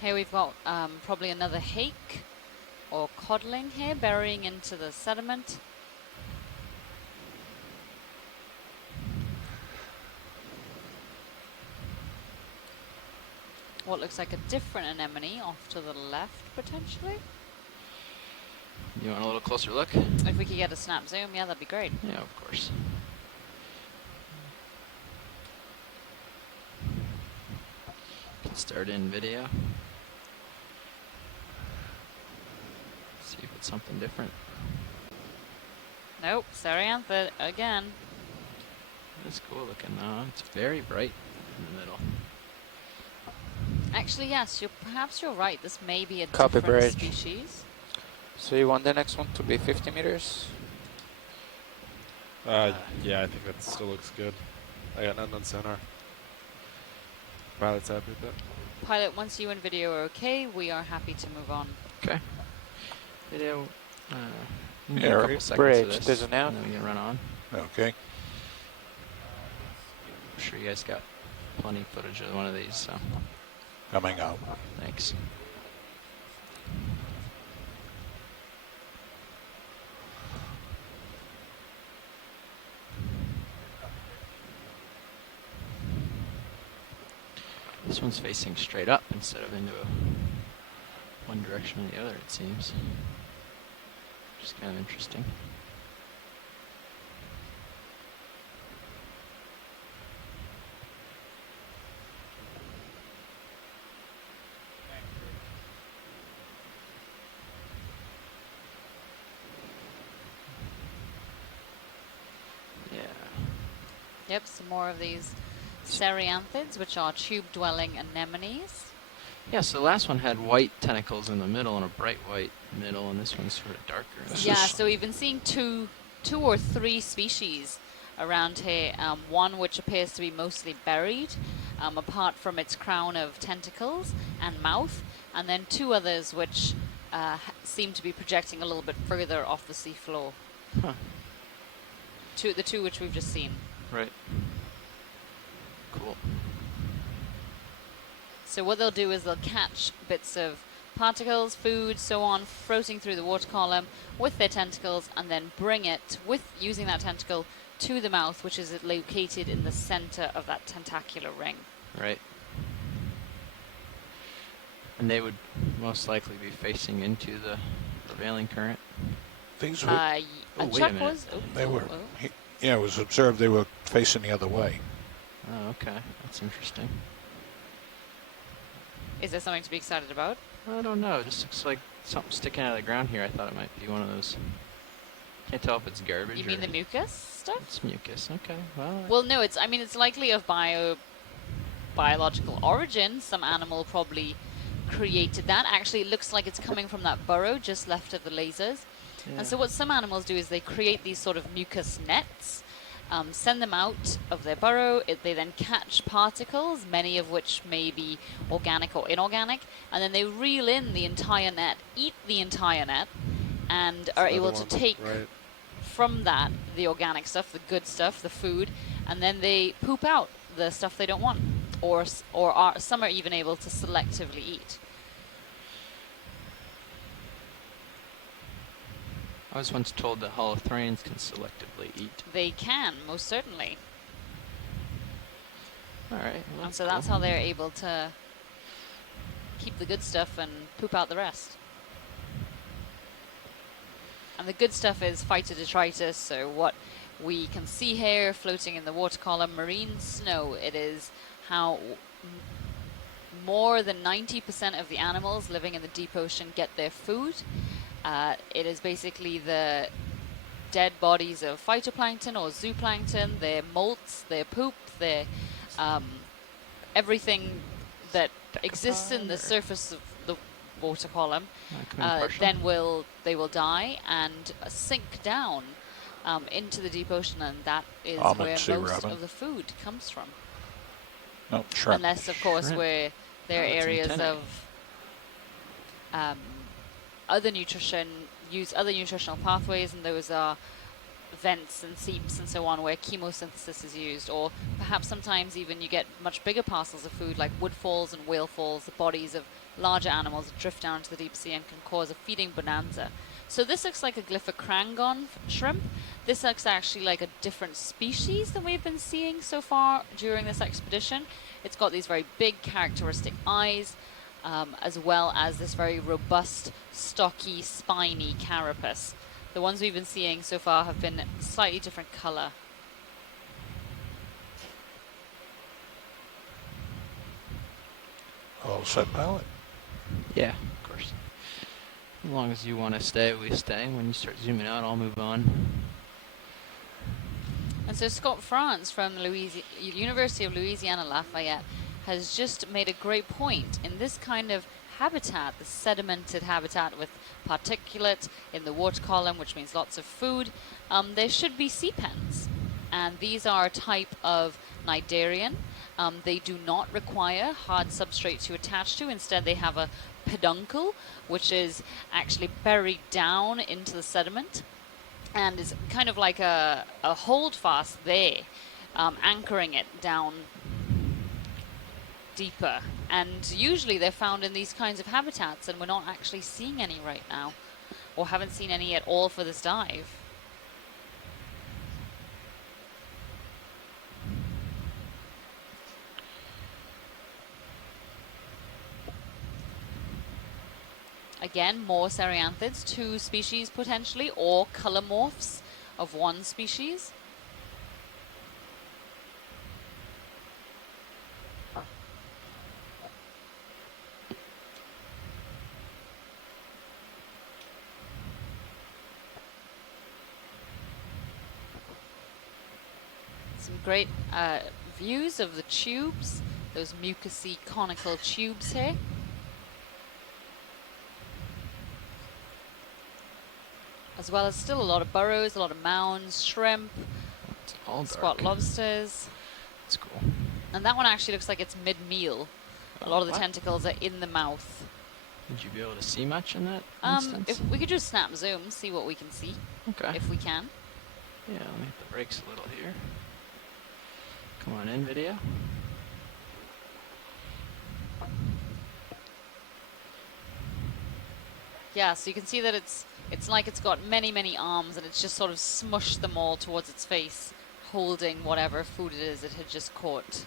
Here we've got probably another hake or codling here, burying into the sediment. What looks like a different anemone off to the left, potentially. You want a little closer look? If we could get a snap zoom, yeah, that'd be great. Yeah, of course. Start in video. See if it's something different. Nope, Cerianthid again. It's cool looking though. It's very bright in the middle. Actually, yes, perhaps you're right. This may be a Copy, different Bridge. species. So you want the next one to be 50 meters? Yeah, I think that still looks good. I got nothing on sonar. Pilot's happy with that. Pilot, once you and video are okay, we are happy to move on. Okay. Video. A Yeah, couple seconds Bridge, of this, there's an out. and then we can run on. Okay. I'm sure you guys got plenty of footage of one of these, so. Coming out. Thanks. This one's facing straight up instead of into one direction or the other, it seems. Which is kind of interesting. Yeah. Yep, some more of these Cerianthids, which are tube-dwelling anemones. Yeah, so the last one had white tentacles in the middle and a bright white middle, and this one's sort of darker. Yeah, so we've been seeing two or three species around here. One which appears to be mostly buried, apart from its crown of tentacles and mouth, and then two others which seem to be projecting a little bit further off the seafloor. Huh. The two which we've just seen. Right. Cool. So what they'll do is they'll catch bits of particles, food, so on, floating through the water column with their tentacles, and then bring it, using that tentacle, to the mouth, which is located in the center of that tentacular ring. Right. And they would most likely be facing into the prevailing current. These were. wait a minute. They were. Yeah, it was observed they were facing the other way. Oh, okay. That's interesting. Is there something to be excited about? I don't know. It just looks like something sticking out of the ground here. I thought it might be one of those. Can't tell if it's garbage. You mean the mucus stuff? It's mucus. Okay. Well. Well, no. It's likely of biological origin. Some animal probably created that. Actually, it looks like it's coming from that burrow just left of the lasers. Yeah. And so what some animals do is they create these sort of mucus nets, send them out of their burrow. They then catch particles, many of which may be organic or inorganic, and then they reel in the entire net, eat the entire net, and are able to take from that the organic stuff, the good stuff, the food, and then they poop out the stuff they don't want, or some are even able to selectively eat. I was once told that holothurians can selectively eat. They can, most certainly. All right. Well, and so that's how they're able to keep the good stuff and poop out the rest. And the good stuff is phytodetritus, so what we can see here floating in the water column, marine snow. It is how more than 90% of the animals living in the deep ocean get their food. It is basically the dead bodies of phytoplankton or zooplankton, their molts, their poop, their everything that exists in the surface of the water column. Then they will die and sink down into the deep ocean, and that is where most of the food comes from. No, shrimp. Unless, of course, where there are areas of other nutritional pathways, and those are vents and seeps and so on, where chemosynthesis is used, or perhaps sometimes even you get much bigger parcels of food like woodfalls and whalefalls, the bodies of larger animals that drift down into the deep sea and can cause a feeding bonanza. So this looks like a glyphocrangon shrimp. This looks actually like a different species than we've been seeing so far during this expedition. It's got these very big characteristic eyes, as well as this very robust, stocky, spiny carapace. The ones we've been seeing so far have been slightly different color. All set, pilot? Yeah, of course. As long as you want to stay, we stay. When you start zooming out, I'll move on. And so Scott France from University of Louisiana Lafayette has just made a great point. In this kind of habitat, the sedimented habitat with particulate in the water column, which means lots of food, there should be sea pens. And these are a type of cnidarian. They do not require hard substrate to attach to. Instead, they have a peduncle, which is actually buried down into the sediment and is kind of like a holdfast there, anchoring it down deeper. And usually they're found in these kinds of habitats, and we're not actually seeing any right now, or haven't seen any at all for this dive. Again, more cereanthids, 2 species potentially, or color morphs of 1 species. Some great views of the tubes, those mucousy conical tubes here. As well as still a lot of burrows, a lot of mounds, shrimp, spot lobsters. That's cool. And that one actually looks like it's mid-meal. A lot of the tentacles are in the mouth. Would you be able to see much in that instance? If we could just snap zoom, see what we can see. Okay. If we can. Yeah, let me hit the brakes a little here. Come on in, video. Yeah, so you can see that it's like it's got many, many arms, and it's just sort of smushed them all towards its face, holding whatever food it is it had just caught.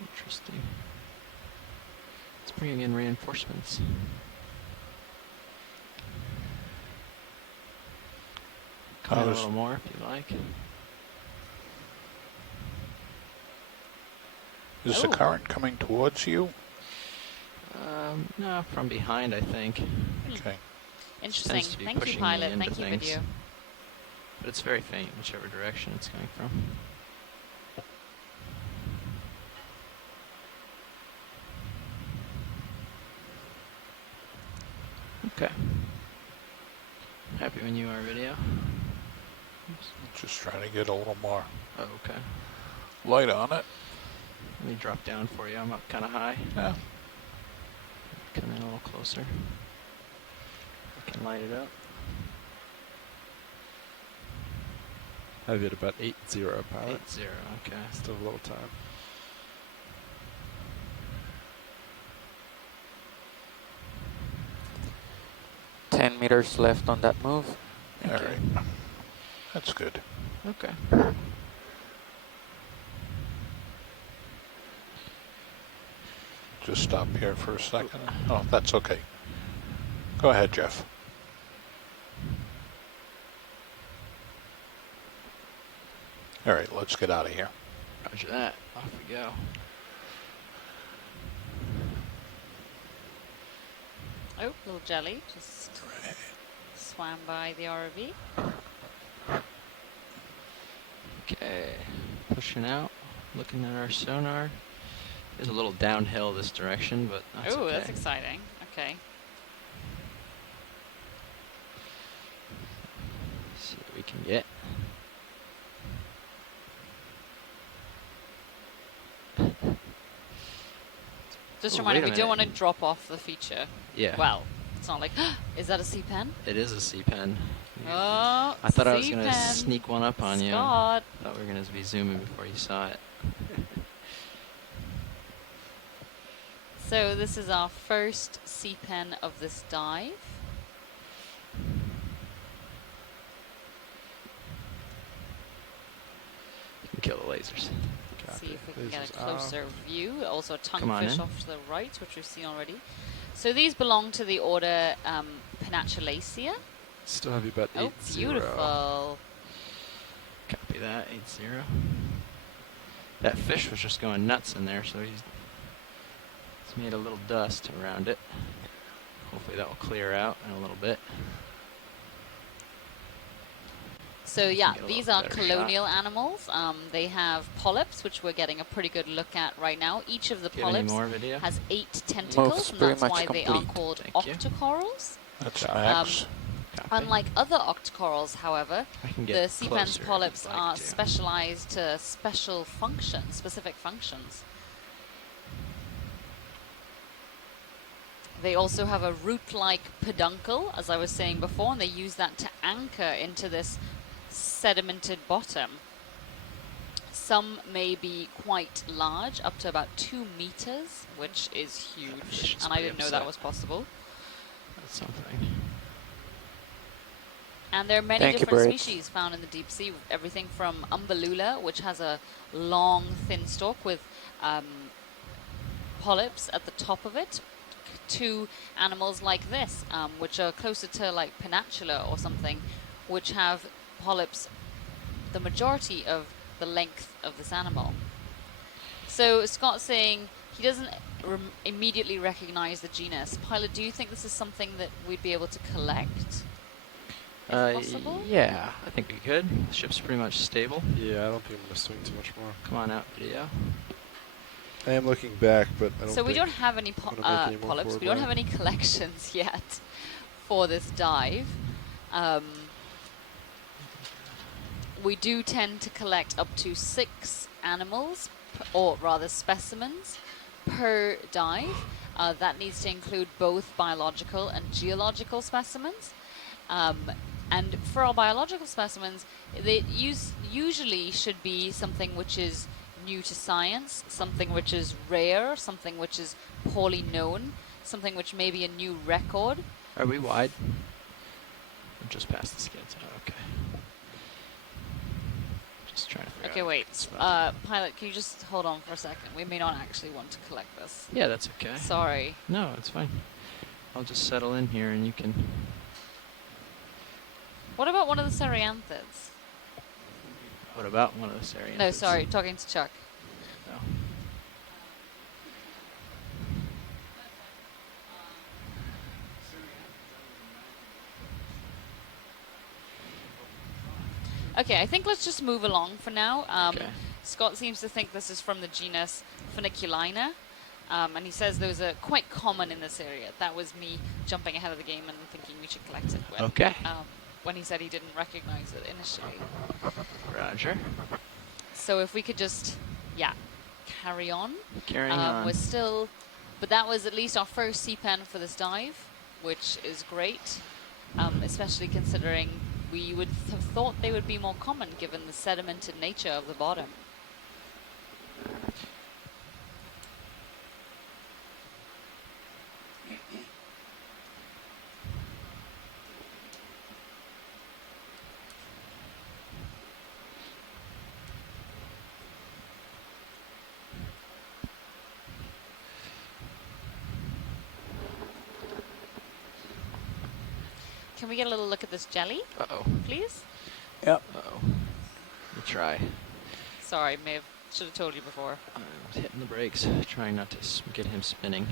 Interesting. It's bringing in reinforcements. Come in a little more if you like. Is the current coming towards you? No, from behind, I think. Okay. Interesting. Thank you, pilot. Thank you, video. But it's very faint, whichever direction it's coming from. Okay. Happy when you are, video. Oops. Just trying to get a little more okay. light on it. Let me drop down for you. I'm up kind of high. Yeah. Come in a little closer. I can light it up. Have you at about 8-0, pilot? 8-0, okay. Still a little time. $10 meters left on that move. All right. That's good. Okay. Just stop here for a second. Oh, that's okay. Go ahead, Jeff. All right, let's get out of here. Roger that. Off we go. Oh, little jelly just swam by the ROV. Okay. Pushing out. Looking at our sonar. There's a little downhill this direction, but that's okay. That's exciting. Okay. See what we can get. Just reminding, we don't want to drop off the feature. Yeah. Well, it's not like, is that a sea pen? It is a sea pen. Oh, I thought I was going to sneak one up on you. Scott. I thought we were going to be zooming before you saw it. So this is our first sea pen of this dive. You can kill the lasers. See if we can get a closer view. Also a tonguefish off to the right, which we've seen already. So these belong to the order Pennaculaceae. Still have you about 8-0. Oh, beautiful. Copy that, 8-0. That fish was just going nuts in there, so he's It's made a little dust around it. Hopefully that will clear out in a little bit. So yeah, these are colonial animals. They have polyps, which we're getting a pretty good look at right now. Each of the polyps has 8 tentacles, and that's why they are called octocorals. That's Max. Unlike other octocorals, however, the sea pen's polyps are specialized to special functions, specific functions. They also have a root-like peduncle, as I was saying before, and they use that to anchor into this sedimented bottom. Some may be quite large, up to about 2 meters, which is huge, and I didn't know that was possible. That's something. And there are many different species found in the deep sea, everything from Umbellula, which has a long, thin stalk with polyps at the top of it, to animals like this, which are closer to like Peninsula or something, which have polyps the majority of the length of this animal. So Scott's saying he doesn't immediately recognize the genus. Pilot, do you think this is something that we'd be able to collect? Possible? Yeah, I think we could. The ship's pretty much stable. Yeah, I don't think I'm going to swing too much more. Come on out, video. I am looking back, but I don't So we don't have any polyps. We don't have any collections yet for this dive. We do tend to collect up to 6 animals, or rather specimens, per dive. That needs to include both biological and geological specimens. And for our biological specimens, they usually should be something which is new to science, something which is rare, something which is poorly known, something which may be a new record. Are we wide? I'm just past the skids. Oh, okay. Just trying to figure out. Okay, wait. Pilot, can you just hold on for a second? We may not actually want to collect this. Yeah, that's okay. Sorry. No, it's fine. I'll just settle in here and you can... What about one of the Cereanthids? What about one of the Cereanthids? No, sorry, talking to Chuck. No. Okay, I think let's just move along for now. Okay. Scott seems to think this is from the genus Funiculina, and he says those are quite common in this area. That was me jumping ahead of the game and thinking we should collect it when he said he didn't recognize it initially. Roger. So if we could just, carry on. Carrying on. We're still, but that was at least our first sea pen for this dive, which is great, especially considering we would have thought they would be more common given the sedimented nature of the bottom. Can we get a little look at this jelly? Uh-oh. Please? Yep. Uh-oh. We'll try. Sorry, should have told you before. I was hitting the brakes, trying not to get him spinning.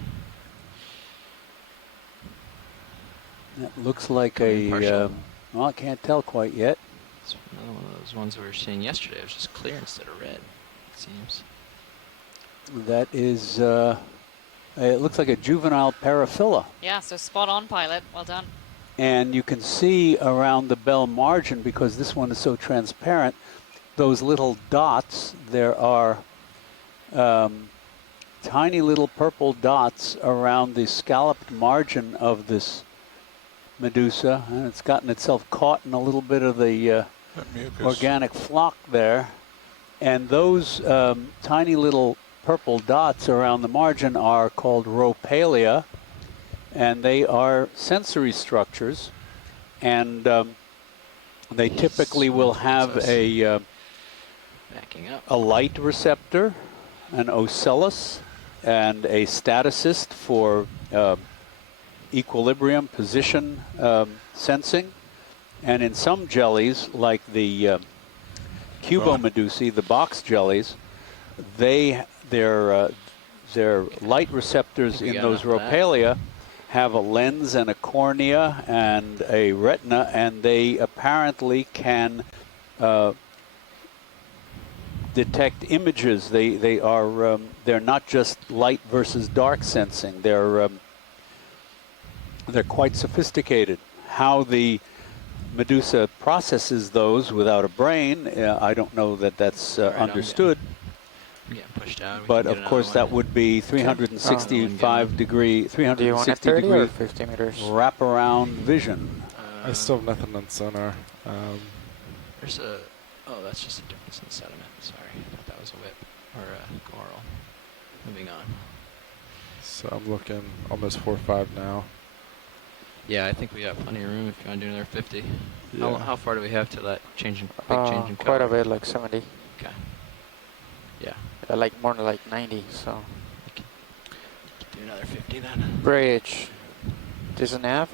That looks like well, I can't tell quite yet. It's another one of those ones we were seeing yesterday. It was just clear instead of red, it seems. That is, it looks like a juvenile paraphila. Yeah, so spot on, Pilot. Well done. And you can see around the bell margin, because this one is so transparent, those little dots. There are tiny little purple dots around the scalloped margin of this Medusa, and it's gotten itself caught in a little bit of the organic flock there. And those tiny little purple dots around the margin are called rhopalia, and they are sensory structures, and they typically will have a light receptor, an ocellus, and a staticist for equilibrium position sensing. And in some jellies, like the Cubomedusae, the box jellies, their their light receptors in those Rhopalia have a lens and a cornea and a retina, and they apparently can detect images. They are they're not just light versus dark sensing. They're quite sophisticated. How the Medusa processes those without a brain, I don't know that that's understood. I'm getting pushed out. But of course, that would be 365 degree, 360 degree 50 meters wraparound vision. I still have nothing on sonar. There's a. Oh, that's just a difference in sediment. Sorry, I thought that was a whip or a coral. Moving on. So I'm looking almost 4.5 now. Yeah, I think we got plenty of room if you want to do another 50. Yeah. How far do we have to that big change in color? Quite a bit, like 70. Okay. Yeah. Like more than like 90, so. Do another 50 then. Bridge. This a nav?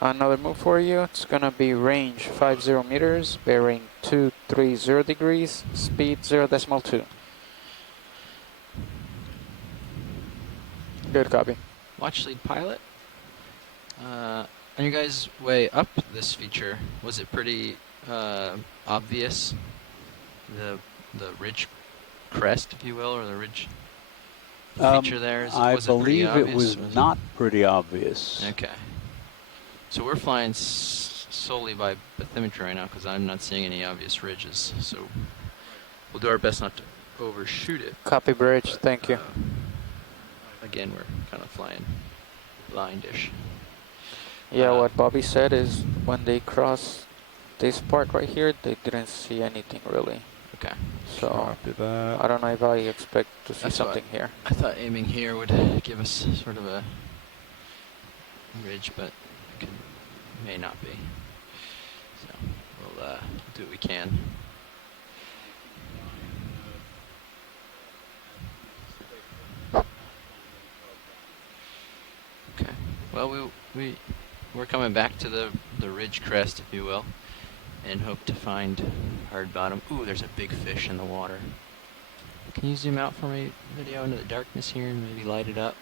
Another move for you. It's gonna be range 50 meters, bearing 230 degrees, speed 0.2. Good copy. Watch lead pilot. On your guys' way up this feature, was it pretty obvious? The ridge crest, if you will, or the ridge feature there? I believe it was not pretty obvious. Okay. So we're flying solely by bathymetry right now because I'm not seeing any obvious ridges. So we'll do our best not to overshoot it. Copy bridge. Thank you. Again, we're kind of flying blindish. Yeah, what Bobby said is when they crossed this part right here, they didn't see anything really. Okay. So I don't know if I expect to see something here. I thought aiming here would give us sort of a ridge, but it may not be. So we'll do what we can. Okay. Well, we're coming back to the ridge crest, if you will, and hope to find hard bottom. Ooh, there's a big fish in the water. Can you zoom out for me, video, into the darkness here and maybe light it up?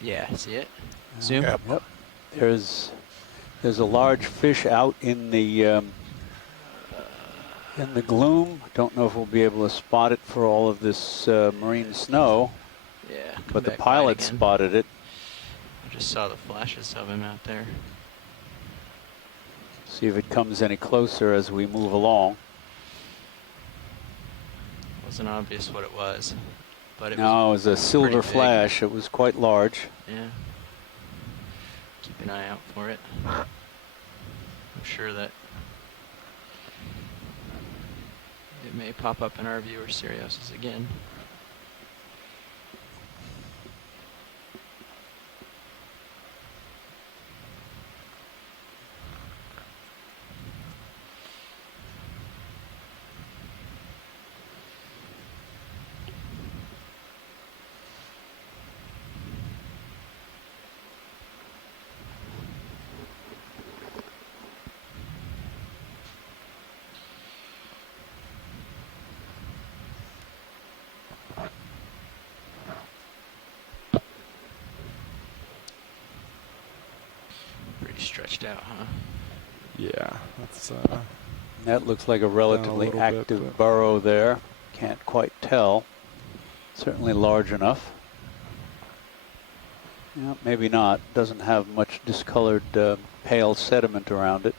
Yeah, see it? Zoom. Yep. There's a large fish out in the gloom. Don't know if we'll be able to spot it for all of this marine snow. Yeah. But the pilot spotted it. I just saw the flashes of him out there. See if it comes any closer as we move along. Wasn't obvious what it was, but it was a silver flash. It was quite large. Yeah. Keep an eye out for it. I'm sure that it may pop up in our viewer Siriuses again. Stretched out, huh? Yeah, that's that looks like a relatively active burrow there. Can't quite tell. Certainly large enough. Yeah, maybe not. Doesn't have much discolored pale sediment around it.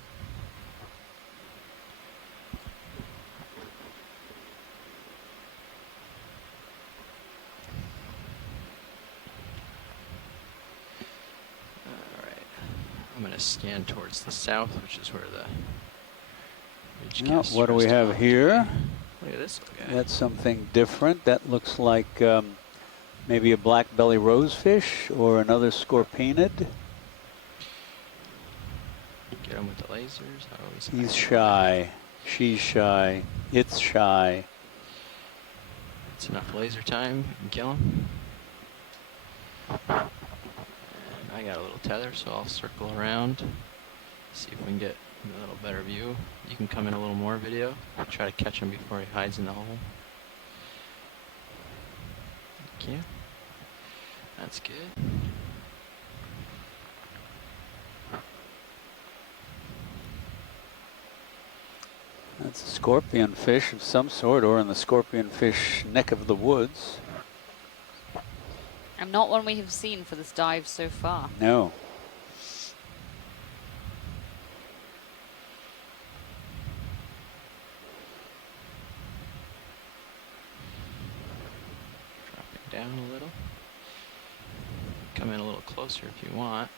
Scan towards the south, which is where the ridge Yep, what do we have here? Look at this guy. That's something different. That looks like maybe a black belly rosefish or another scorpaenid. Get him with the lasers. He's shy. She's shy. It's shy. It's enough laser time. You can kill him. I got a little tether, so I'll circle around, see if we can get A little better view. You can come in a little more video. Try to catch him before he hides in the hole. Thank you. That's good. That's a scorpion fish of some sort, or in the scorpion fish neck of the woods. And not one we have seen for this dive so far. No. Dropping down a little. Come in a little closer if you want.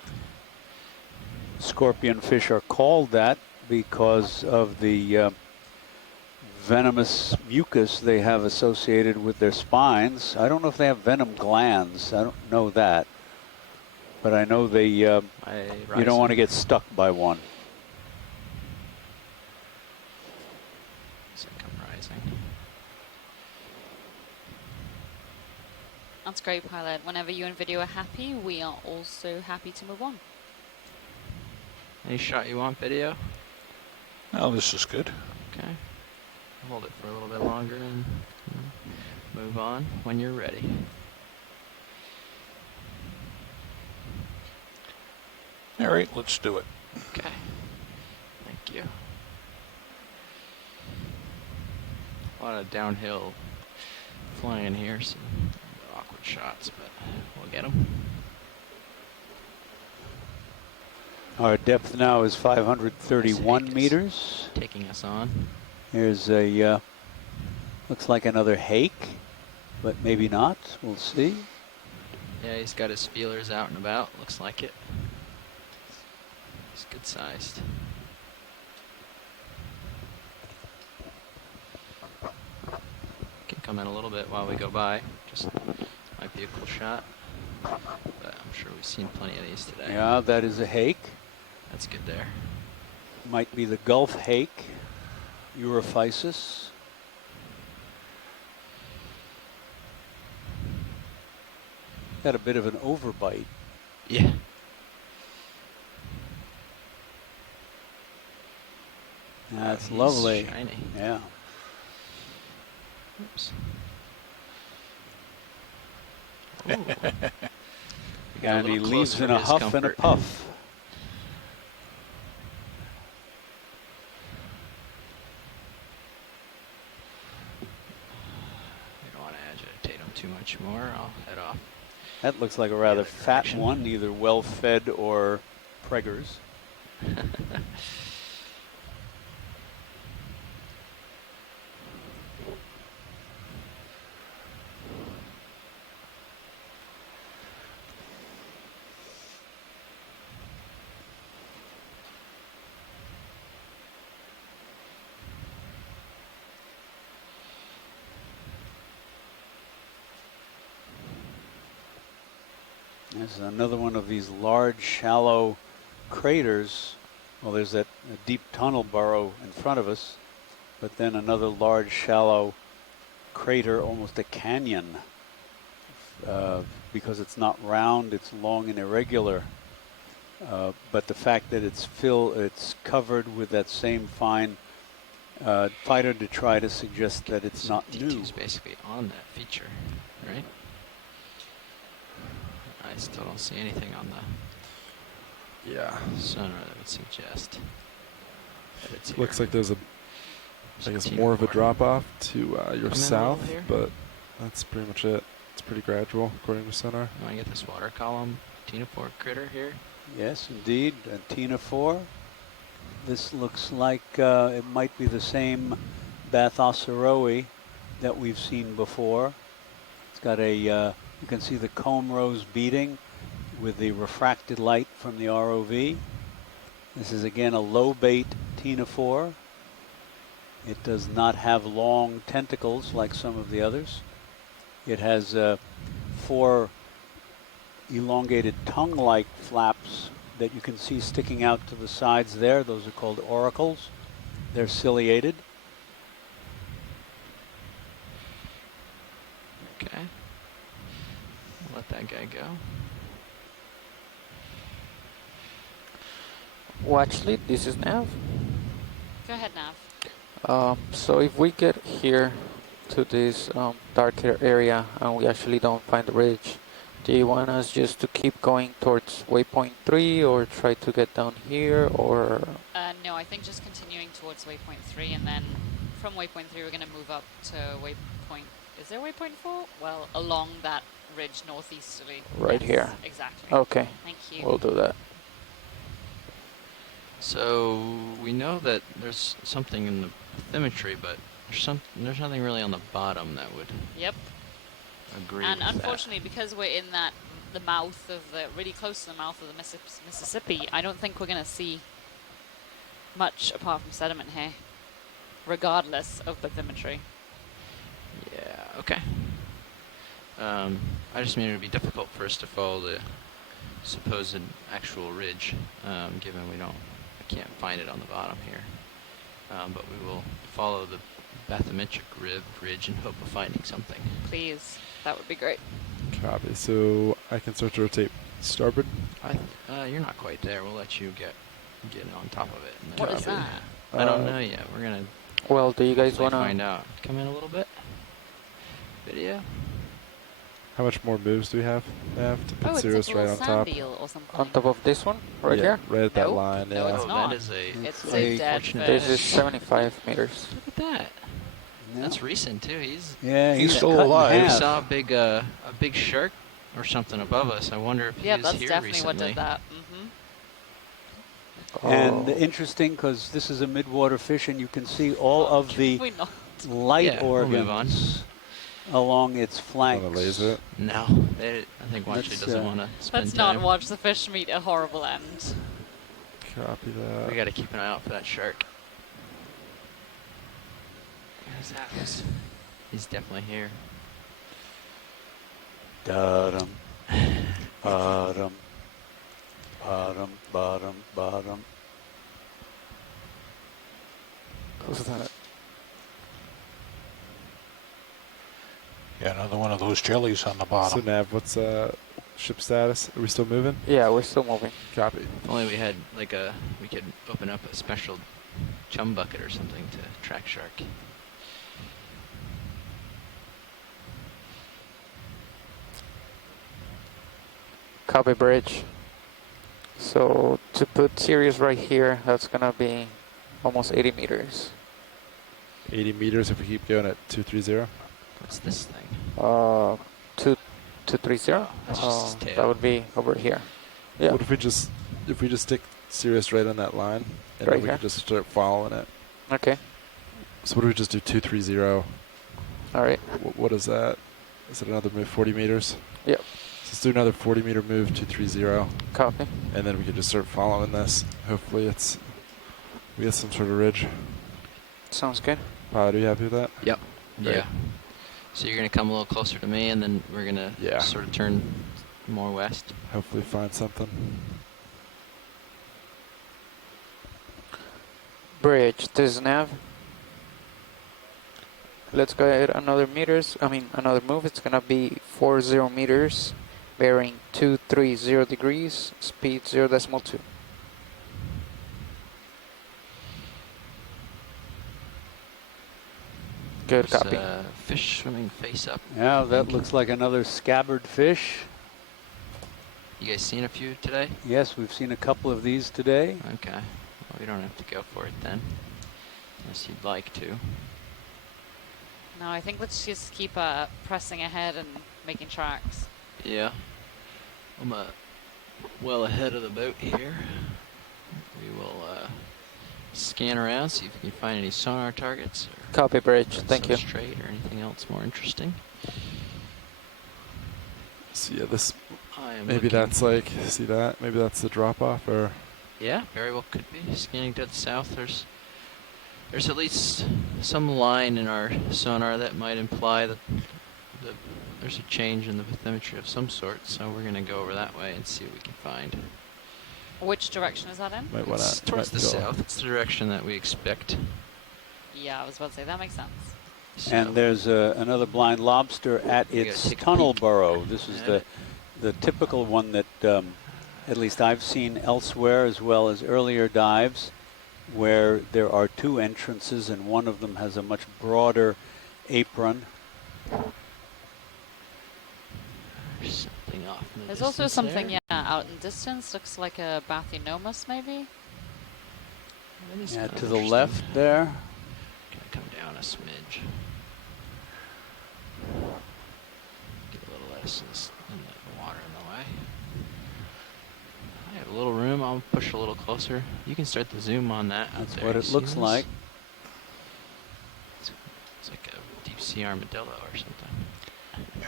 Scorpion fish are called that because of the venomous mucus they have associated with their spines. I don't know if they have venom glands. I don't know that. But I know they, you don't want to get stuck by one. Looks like I'm rising. That's great, Pilot. Whenever you and video are happy, we are also happy to move on. Any shot you want, video? Oh, this is good. Okay. Hold it for a little bit longer and move on when you're ready. All right, let's do it. Okay. Thank you. A lot of downhill flying here, some awkward shots, but we'll get them. Our depth now is 531 meters. Taking us on. Here's a, looks like another hake, but maybe not. We'll see. Yeah, he's got his feelers out and about. Looks like it. He's good sized. Can come in a little bit while we go by. Just might be a cool shot. But I'm sure we've seen plenty of these today. Yeah, that is a hake. That's good there. Might be the Gulf hake, Europhysis. Got a bit of an overbite. Yeah. That's he's lovely. Shiny. Yeah. Oops. And he leaves in a huff and a puff. We don't want to agitate him too much more. I'll head off. That looks like a rather fat one, either well-fed or preggers. There's another one of these large, shallow craters. Well, there's that deep tunnel burrow in front of us, but then another large, shallow crater, almost a canyon. Because it's not round, it's long and irregular. But the fact that it's covered with that same fine phytodetritus suggests that it's not new. It's basically on that feature, right? I still don't see anything on the sonar that would suggest that it's here. Looks like there's I guess more of a drop off to your south, but that's pretty much it. It's pretty gradual according to sonar. You want to get this water column ctenophore critter here? Yes, indeed, ctenophore. This looks like it might be the same Bathoceroe that we've seen before. It's got a you can see the comb rows beating with the refracted light from the ROV. This is again a low bait ctenophore. It does not have long tentacles like some of the others. It has 4 elongated tongue-like flaps that you can see sticking out to the sides there. Those are called auricles. They're ciliated. Okay. Let that guy go. Watch lead, this is Nav. Go ahead, Nav. So if we get here to this darker area and we actually don't find the ridge, do you want us just to keep going towards waypoint 3 or try to get down here, or? No, I think just continuing towards waypoint 3, and then from waypoint 3 we're going to move up to waypoint, is there waypoint 4? Well, along that ridge northeasterly. Right Yes, here. Exactly. Okay. Thank you. We'll do that. So we know that there's something in the bathymetry, but there's nothing really on the bottom that would Yep. agree And with unfortunately, because we're in the mouth of really close to the mouth of the Mississippi, I don't think we're going to see much apart from sediment here, regardless of bathymetry. that. Yeah, okay. I just mean it would be difficult for us to follow the supposed actual ridge, given I can't find it on the bottom here. But we will follow the bathymetric ridge in hope of finding something. Please, that would be great. Copy. So I can start to rotate starboard. You're not quite there. We'll let you get on top of it. And then What is that? I don't know yet. We're gonna. Well, do you guys want to find out? Come in a little bit. Video. How much more moves do we have? To put It's Sirius a right little on sand top. eel or something. on top of this one, right Yeah, here? right at that Nope. line. No, Yeah. it's not. That is It's a a dead fortunate. This fish. is 75 meters. Look at that. That's recent too. He's He's still cut in alive. We half. saw a big shark or something above us. I wonder if Yeah, he was that's here definitely recently. what did that. And Oh. interesting, because this is a midwater fish, and you can see all of the We not. light Yeah, we'll move on. organs along its flanks. Want to laser it? No, I think Watchley Let's, doesn't want to spend Let's time. not watch the fish meet a horrible end. Copy that. We got to keep an eye out for that shark. He's definitely here. Bottom, bottom, bottom, bottom, bottom. Who's that? Yeah, another one of those jellies on the bottom. So Nav, what's ship status? Are we still moving? Yeah, we're still moving. Copy. If only we had we could open up a special chum bucket or something to track shark. Copy bridge. So to put Sirius right here, that's gonna be almost 80 meters. 80 meters if we keep going at 230. What's this thing? 230. That's just his tail. That would be over here. Yeah. What if we just stick Sirius right on that line, and Right then we here? can just start following it? Okay. So what do we just do? 230. All right. What is that? Is it another move? 40 meters. Yep. So let's do another 40 meter move. 230. Copy. And then we can just start following this. Hopefully we get some sort of ridge. Sounds good. Are you happy with that? Yep. Great. Yeah. So you're gonna come a little closer to me, and then we're gonna Yeah. sort of turn more west. Hopefully find something. Bridge. This is nav. Let's go ahead another move. It's gonna be 40 meters, bearing 230 degrees, speed 0.2. Good There's copy. a fish swimming face up. Yeah, that looks like another scabbard fish. You guys seen a few today? Yes, we've seen a couple of these today. Okay. Well, we don't have to go for it then, unless you'd like to. No, I think let's just keep pressing ahead and making tracks. Yeah. I'm well ahead of the boat here. We will scan around, see if we can find any sonar targets. Or Copy bridge. Thank you. substrate or anything else more interesting. So yeah, this I am maybe looking. that's like, see that? Maybe that's the drop off, or Yeah, very well could be. Scanning to the south, there's at least some line in our sonar that might imply that there's a change in the bathymetry of some sort. So we're gonna go over that way and see what we can find. Which direction is that in? might want It's to towards the south. It's the direction that we expect. Yeah, I was about to say that makes sense. So And there's another blind lobster at We gotta its take a tunnel peek burrow. This is at the typical one that at least I've seen elsewhere, as well as earlier dives. where there are 2 entrances, and one of them has a much broader apron. There's something off in the There's also distance something, there. out in distance. Looks like a Bathynomus, maybe. Yeah, to the left there. Gonna come down a smidge. Get a little less in the water in the way. I have a little room. I'll push a little closer. You can start the zoom on that. That's out there. what You it see looks this? like. It's like a deep sea armadillo or something. Yeah.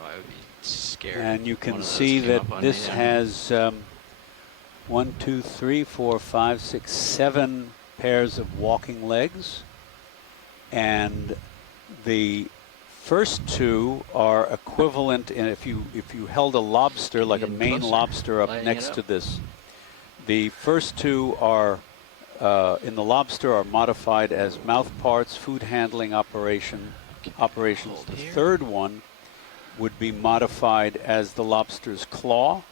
Oh, I would be scared. And you if one can of those see came that up on this me. has 1, 2, 3, 4, 5, 6, 7 pairs of walking legs, and the first 2 are equivalent. And if you held a lobster, like a Getting Maine closer, lobster, up lighting next it to up. this, the first 2 are in the lobster are modified as mouth parts, food handling operations. The here. third one would be modified as the lobster's claw,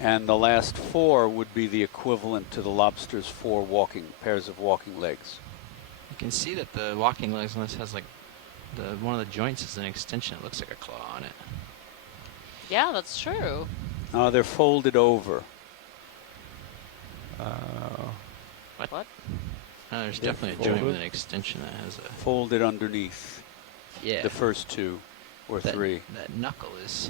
and the last 4 would be the equivalent to the lobster's 4 pairs of walking legs. You can see that the walking legs on this has like one of the joints is an extension. It looks like a claw on it. Yeah, that's true. They're folded over. What? There's They're definitely a joint with folded. an extension that has a... Folded underneath. Yeah. The first 2 or 3. That knuckle is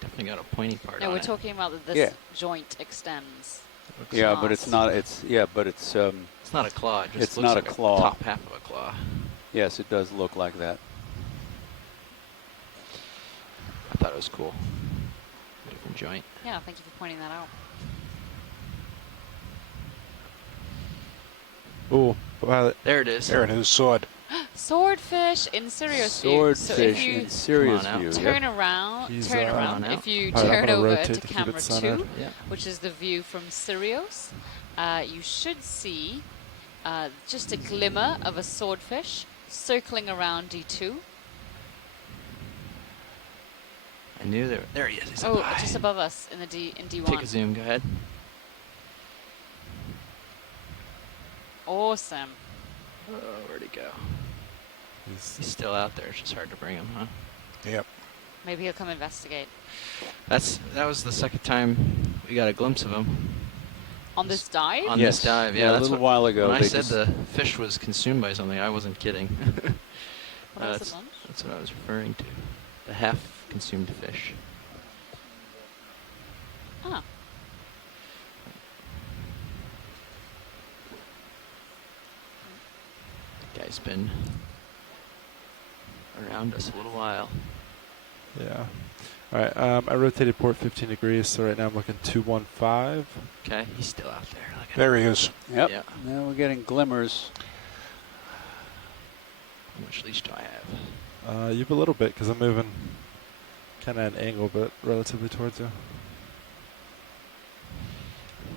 definitely got a pointy part No, on we're it. talking about that this Yeah. joint extends. Yeah, but it's not. It's It's not a claw. It just it's looks not like a claw. top half of a claw. Yes, it does look like that. I thought it was cool. Different joint. Yeah, thank you for pointing that out. Oh, Violet. There it is. There it is, sword. Swordfish in serious view. Swordfish So if you in serious Come on view. turn around, He's, turn on around. out. If you Alright, I'm turn gonna over rotate to to keep it camera centered. 2, Yeah. which is the view from Sirius, you should see just a glimmer of a swordfish circling around D2. I knew there he is. He's up Oh, high. just above us in D1. Take a zoom. Go ahead. Awesome. Oh, where'd he go? He's He's still out there. It's just hard to bring him, huh? Yep. Maybe he'll come investigate. That was the second time we got a glimpse of him. On this dive? On Yes. this dive, Yeah, yeah. a That's little what- while ago, When I they said just- the fish was consumed by something, I wasn't kidding. What else at lunch? That's what I was referring to. The half-consumed fish. Ah. Guy's been around us a little while. Yeah. All right. I rotated port 15 degrees, so right now I'm looking 215. Okay, he's still out there. Look at There him. he is. Yep. Yeah. Now we're getting glimmers. How much leash do I have? You have a little bit because I'm moving kind of at an angle, but relatively towards you.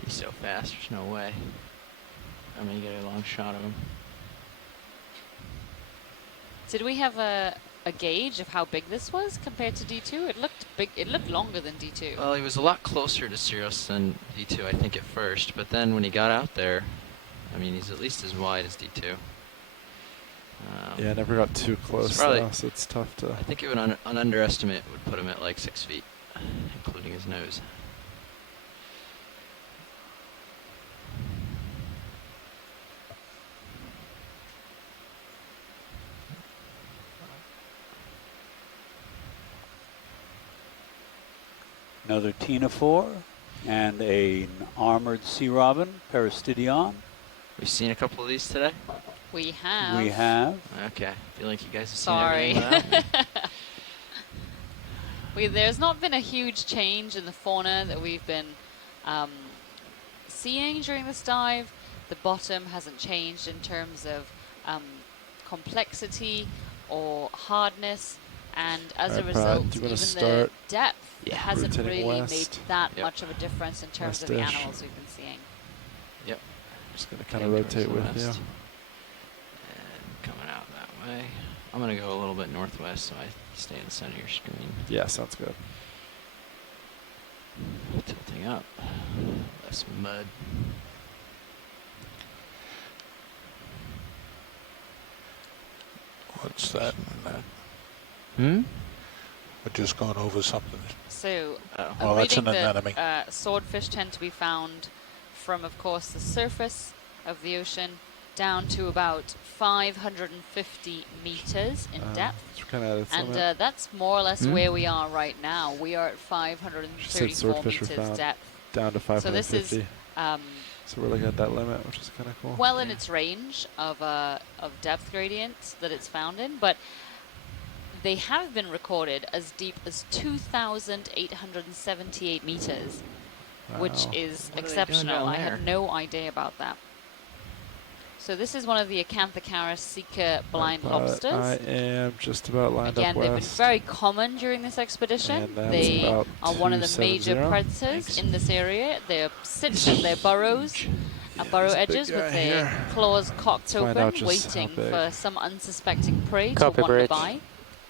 He's so fast, there's no way. I'm gonna get a long shot of him. Did we have a gauge of how big this was compared to D2? It looked big. It looked longer than D2. Well, he was a lot closer to Sirius than D2, I think, at first. But then when he got out there, I mean, he's at least as wide as D2. Yeah, I never got too close, probably- though, so it's tough to... I think it would an underestimate would put him at like 6 feet, including his nose. Another ctenophore and an armored sea robin, Peristidion. We've seen a couple of these today? We have. We have. Okay. I feel like you guys have Sorry. seen everything without me. There's not been a huge change in the fauna that we've been seeing during this dive. The bottom hasn't changed in terms of complexity or hardness, and as a Alright, result, Brad, do you even wanna the start depth hasn't rotating really west? made that Yep. much of a difference in terms of the West-ish. animals we've been seeing. Yep. Just going to kind of Heading towards rotate the with you. west. And coming out that way. I'm going to go a little bit northwest so I stay in the center of your screen. Yeah, sounds good. Tilting up. Less mud. What's that? Hmm? We're just going over something. So, well, that's an reading anatomy. that swordfish tend to be found from, of course, the surface of the ocean down to about 550 meters in depth. And that's more or less where we are right now. We are at 534 meters depth. Down to 550. So this is so we're looking at that limit, which is kind of cool. well in its range of depth gradients that it's found in, but they have been recorded as deep as 2,878 meters, which is exceptional. I had no idea about that. So this is one of the Acanthocaris sika blind lobsters. I am just about lined Again, up they've been west. very common during this expedition. They are one of the major predators in this area. They sit in their burrows, burrow edges with their claws cocked open, waiting for some unsuspecting prey to wander by.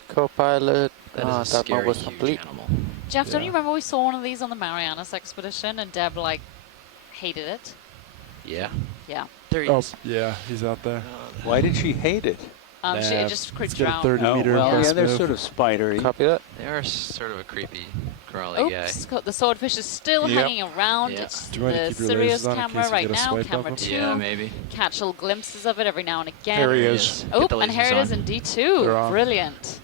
Co-pilot, That is a that scary, one was huge complete. animal. Jeff, don't you remember we saw one of these on the Marianas expedition and Deb, like, hated it? Yeah. Yeah. There he is. Yeah, he's out there. Why did she hate it? It just creeped Let's her get a out. 30 meter well, burst yeah, they're move. sort of spidery. Copy that. They are sort of a creepy, crawly guy. Oops, the swordfish is still hanging around. Yeah. It's Do you want to the keep your Sirius lasers on in camera case you right get a now, swipe camera of 2. them? Yeah, maybe. Catch little glimpses of it every now and again. There he is. Oh, Get the and here it lasers is on. in They're D2. on. Brilliant.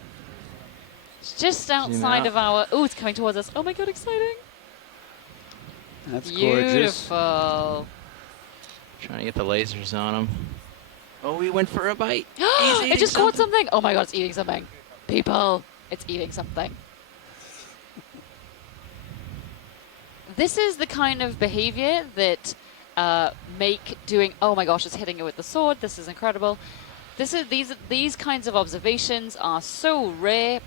It's just outside of our... Oh, it's coming towards us. Oh my god, exciting. That's gorgeous. Beautiful. Trying to get the lasers on him. Oh, he went for a bite. It just caught something. Oh my god, it's eating something. People, it's eating something. This is the kind of behavior that make doing, oh my gosh, it's hitting it with the sword. This is incredible. These kinds of observations are so rare.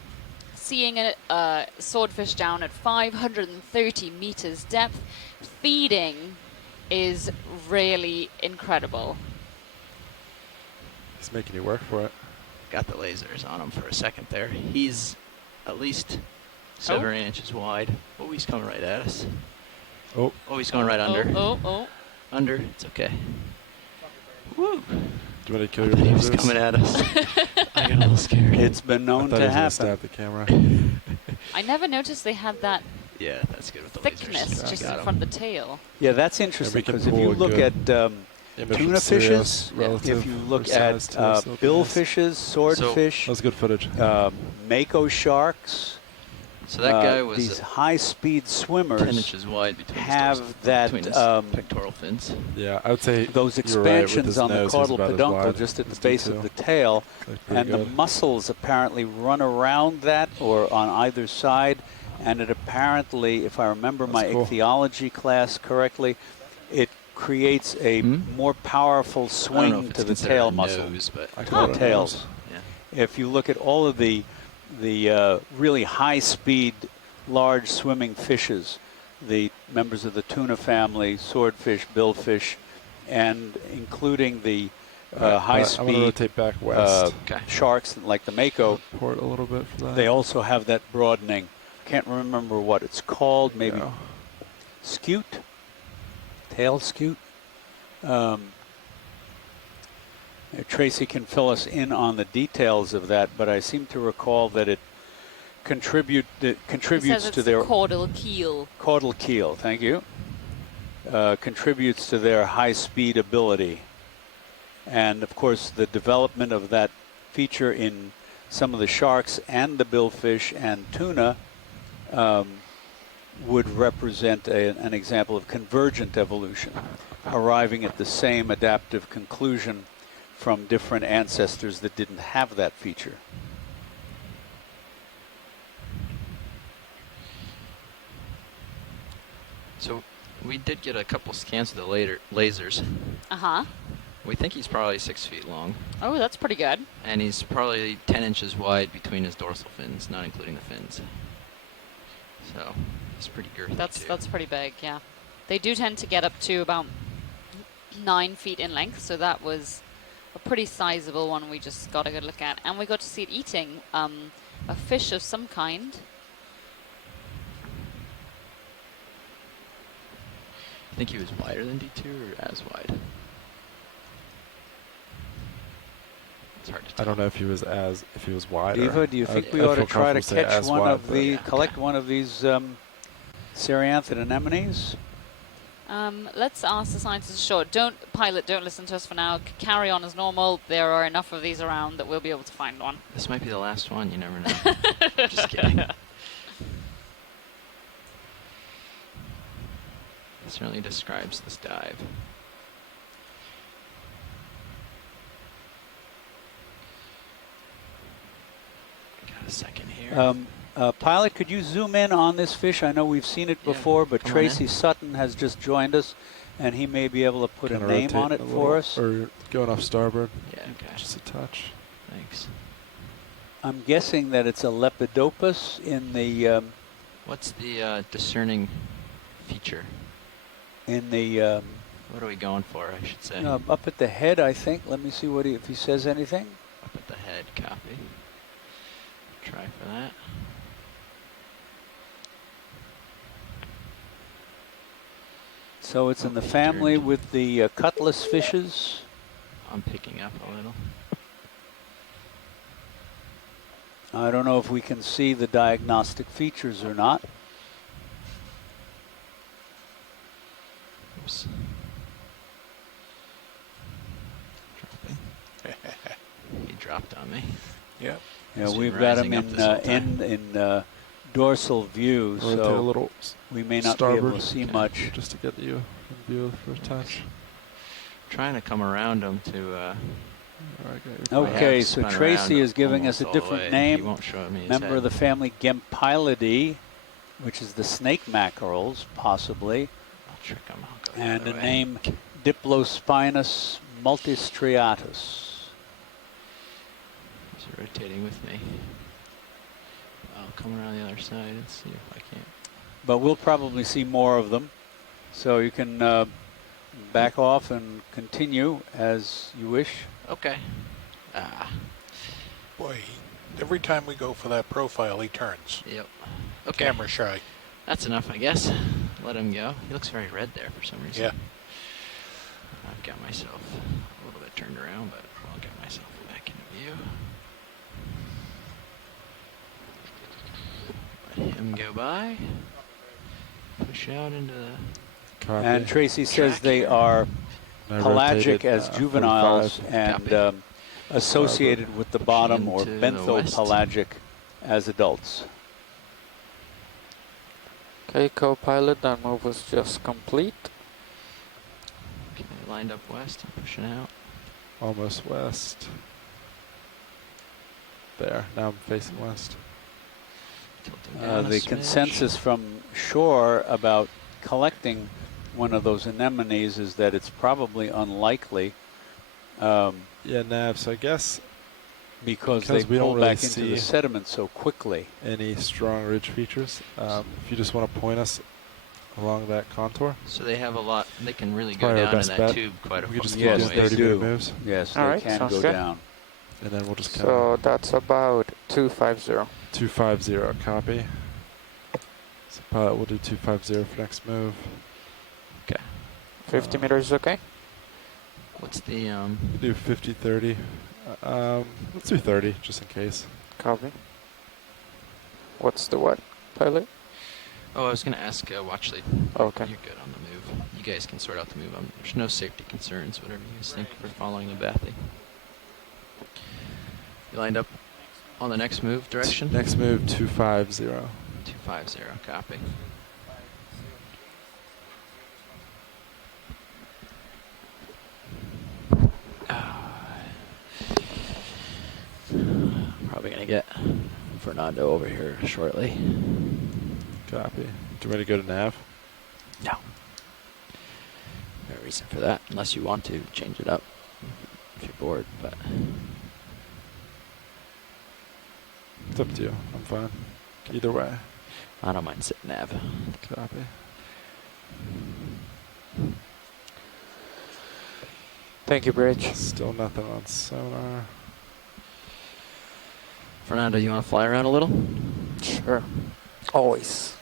Seeing a swordfish down at 530 meters depth, feeding is really incredible. He's making you work for it. Got the lasers on him for a second there. He's at least 7 or 8 inches wide. Oh, he's coming right at us. Oh, he's going right under. Oh. Under. It's okay. Woo. Do you want to kill your He was lasers? coming at us. I got a little scared. It's been known to happen. Stab the camera. I never noticed they had that Yeah, that's good with the thickness lasers. just Got in him. front of the tail. Yeah, that's interesting we can because if pull you a look good at image tuna from Sirius fishes, relative if you look for at size to us, it'll be bill nice. fishes, swordfish, That was good footage. mako sharks, So that guy was these high-speed swimmers 10 inches wide between have his that between his pectoral fins. Yeah, I would say those you're right, with expansions his on the nose, he's caudal about as peduncle wide just at the as base D2. of the tail, Like, pretty and the good. muscles apparently run around that or on either side, and it apparently, if I remember my That's cool. ichthyology class correctly, it creates a more powerful I don't know swing if it's to the considered tail a muscle. nose, but I call it a Tails. Yeah. If you look at all of the really high-speed, large swimming fishes, the members of the tuna family, swordfish, billfish, and including the I'm going to high-speed rotate back west. sharks like the mako, Port a little bit for that. they also have that broadening. Can't remember what it's called. Maybe Yeah. scute, tail scute. Tracy can fill us in on the details of that, but I seem to recall that it contributes It says to it's their caudal keel. caudal keel. Thank you. Contributes to their high-speed ability, and of course the development of that feature in some of the sharks and the billfish and tuna would represent an example of convergent evolution, arriving at the same adaptive conclusion from different ancestors that didn't have that feature. So we did get a couple scans of the lasers. Uh-huh. We think he's probably 6 feet long. Oh, that's pretty good. And he's probably 10 inches wide between his dorsal fins, not including the fins. So he's pretty girthy too. That's pretty big, yeah. They do tend to get up to about 9 feet in length, so that was a pretty sizable one we just got a good look at. And we got to see it eating a fish of some kind. I think he was wider than D2 or as wide? It's hard to I don't know if he was wider. Diva, do you think we ought to try to catch one of the, collect one of these Cereanthid anemones? Let's ask the scientists short. Don't listen to us for now. Carry on as normal. There are enough of these around that we'll be able to find one. This might be the last one. You never know. Just kidding. It certainly describes this dive. Got a second here. Pilot, could you zoom in on this fish? I know we've seen it before, but Tracy Sutton has just joined us, and he may be able to put a name on it for us. Or going off starboard. Yeah, okay. Just a touch. Thanks. I'm guessing that it's a Lepidopus in the... what's the discerning feature? In the... what are we going for, I should say? Up at the head, I think. Let me see what if he says anything. Up at the head, copy. Try for that. So it's in the family with the Cutlass fishes. I'm picking up a little. I don't know if we can see the diagnostic features or not. Oops. Dropping. He dropped on me. Yep. Yeah, we've got him in dorsal view, so a little we may not be able to see much. Just to get you in view for a touch. Trying to come around him to... okay, so Tracy is giving us a different name. He won't show me his Member head. of the family Gempylidae, which is the snake mackerels, possibly. I'll trick him. I'll go And the a other way. name Diplospinus multistriatus. He's rotating with me. I'll come around the other side and see if I can't. But we'll probably see more of them. So you can back off and continue as you wish. Okay. Boy, every time we go for that profile, he turns. Yep. Okay. Camera shy. That's enough, I guess. Let him go. He looks very red there for some reason. Yeah. I've got myself a little bit turned around, but I'll get myself back into view. Let him go by. Push out into the... And Tracy says they are pelagic as juveniles and associated with the bottom or benthopelagic as adults. Okay, co-pilot, that move was just complete. Okay, lined up west, I'm pushing out. Almost west. There, now I'm facing west. The consensus from shore about collecting one of those anemones is that it's probably unlikely. Yeah, Nav, so I guess because they we pull don't really back into the sediment so quickly. Any strong ridge features. If you just want to point us along that contour. So they have a lot, they can really go Probably down in that bet. tube quite a We just yes, keep they doing 30 do. moves. Yes, All they right, can sounds go good. down. And then we'll just So that's about 250. 250, copy. So pilot, we'll do 250 for next move. Okay. 50 meters is okay? What's the... Do 50, 30. Let's do 30, just in case. Copy. What's the what, pilot? Oh, I was going to ask Watchley. Okay. You're good on the move. You guys can sort out the move. There's no safety concerns, whatever you guys think for following the bathy. You lined up on the next move direction? Next move, 250. 250, copy. Probably going to get Fernando over here shortly. Copy. Do you want to go to nav? No. No reason for that, unless you want to change it up if you're bored, but... It's up to you. I'm fine. Either way. I don't mind sitting nav. Copy. Thank you, Bridge. Still nothing on sonar. Fernando, you want to fly around a little? Sure. Always.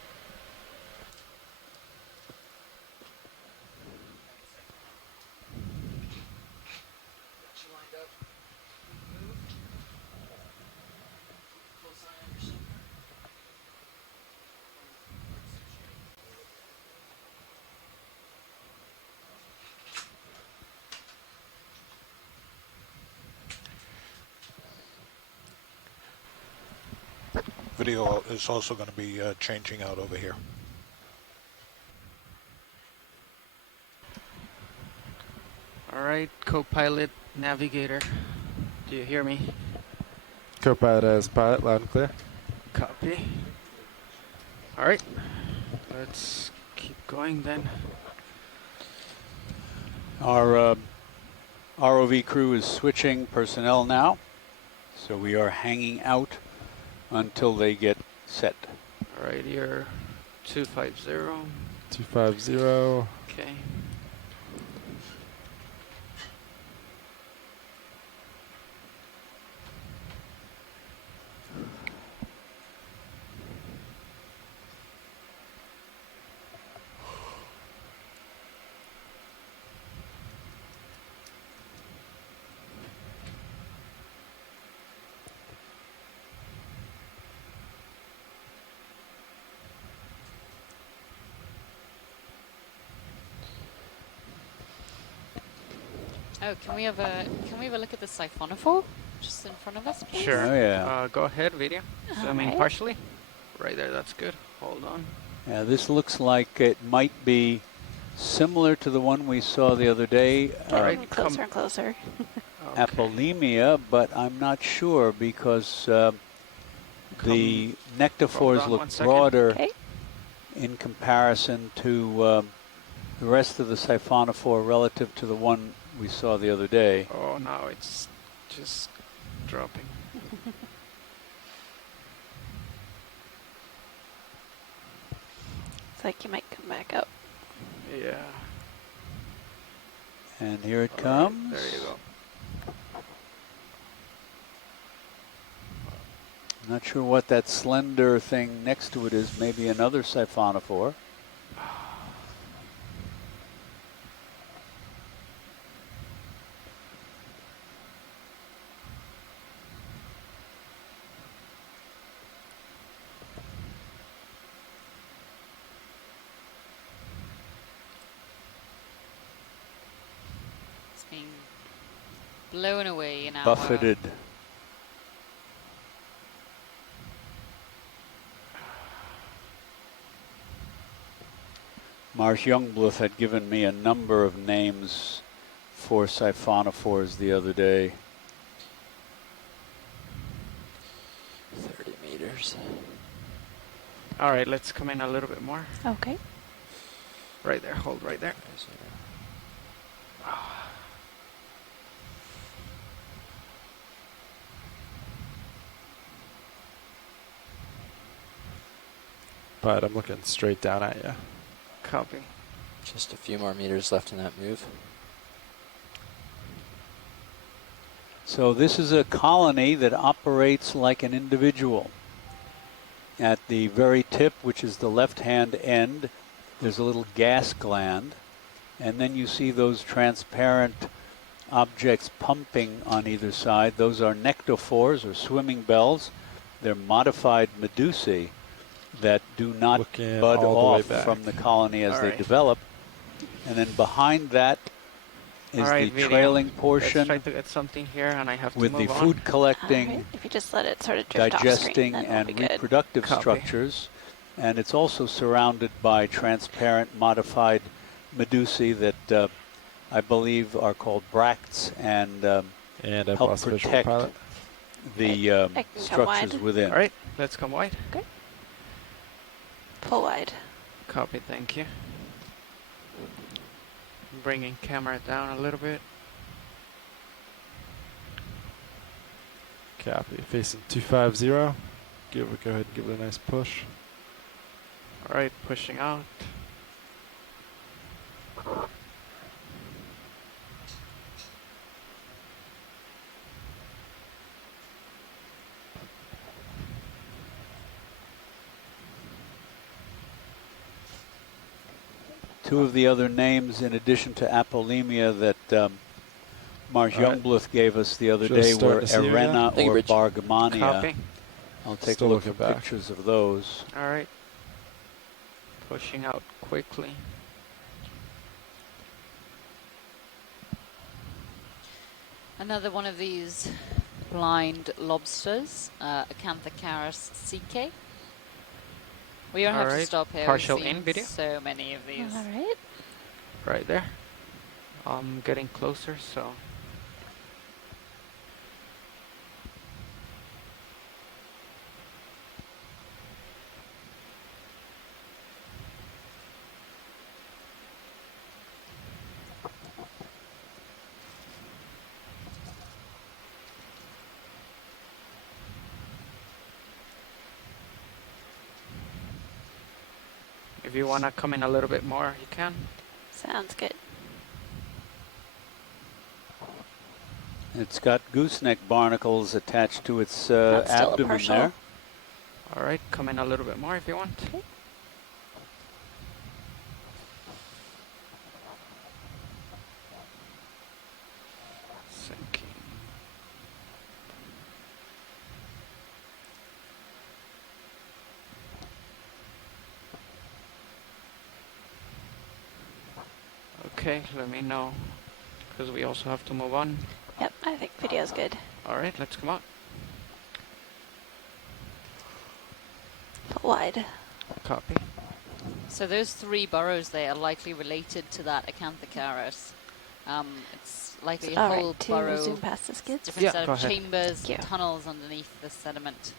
video is also going to be changing out over here. All right, co-pilot, navigator. Do you hear me? Co-pilot as pilot, loud and clear. Copy. All right, let's keep going then. Our ROV crew is switching personnel now, so we are hanging out until they get set. All right, here, 250. 250. Okay. Oh, can we have a look at the siphonophore just in front of us, please? Sure. Oh, yeah. Go ahead, video. Zoom in Alright. partially. Right there, that's good. Hold on. Yeah, this looks like it might be similar to the one we saw the other day. Getting closer and closer. Apolemia, but I'm not sure because the nectophores Hold on look 1 second. broader Okay. in comparison to the rest of the siphonophore relative to the one we saw the other day. Oh, now it's just dropping. It's like you might come back up. Yeah. And here it All right, comes. there you go. Not sure what that slender thing next to it is. Maybe another siphonophore. It's being blown away in our Buffeted. Marsh Youngblood had given me a number of names for siphonophores the other day. 30 meters. All right, let's come in a little bit more. Okay. Right there, hold right there. But I'm looking straight down at you. Copy. Just a few more meters left in that move. So this is a colony that operates like an individual. At the very tip, which is the left-hand end, there's a little gas gland. And then you see those transparent objects pumping on either side. Those are nectophores or swimming bells. They're modified medusae that do not bud all the way off back. from the colony as All they right. develop. And then behind that is All right, the video. trailing portion Let's try to get something here, and I have with to the move food on. collecting, Alright, if you just let it sort of drift off digesting, screen, then we'll and be good. reproductive Copy. structures. And it's also surrounded by transparent modified medusae that I believe are called bracts and help plus visual protect pilot. the I can come structures wide. within. All right, let's come wide. Okay. Pull wide. Copy, thank you. Bringing camera down a little bit. Copy. Facing 250. Go ahead and give it a nice push. All right, pushing out. Two of the other names, in addition to apolemia, that Marsh All right. Youngblood gave us the other Just day starting were to see you again. arena Thank you, or Rich. bargamania. Copy. I'll take Still a look looking at back. pictures of those. All right. Pushing out quickly. Another one of these blind lobsters, Acanthocarus ck. We don't have to Alright, stop here. partial We've in seen video. so many of these. All right. Right there. I'm getting closer, so. If you want to come in a little bit more, you can. Sounds good. It's got gooseneck barnacles attached to its That's still a abdomen partial. there. All right, come in a little bit more if you want. Okay. Sinking. Okay, let me know, because we also have to move on. Yep, I think video's good. All right, let's come on. Full wide. Copy. So those 3 burrows there are likely related to that Acanthocarus. It's likely a All whole right, to burrow, zoom past the skids. different set go of ahead. chambers, Thank you. tunnels underneath the sediment,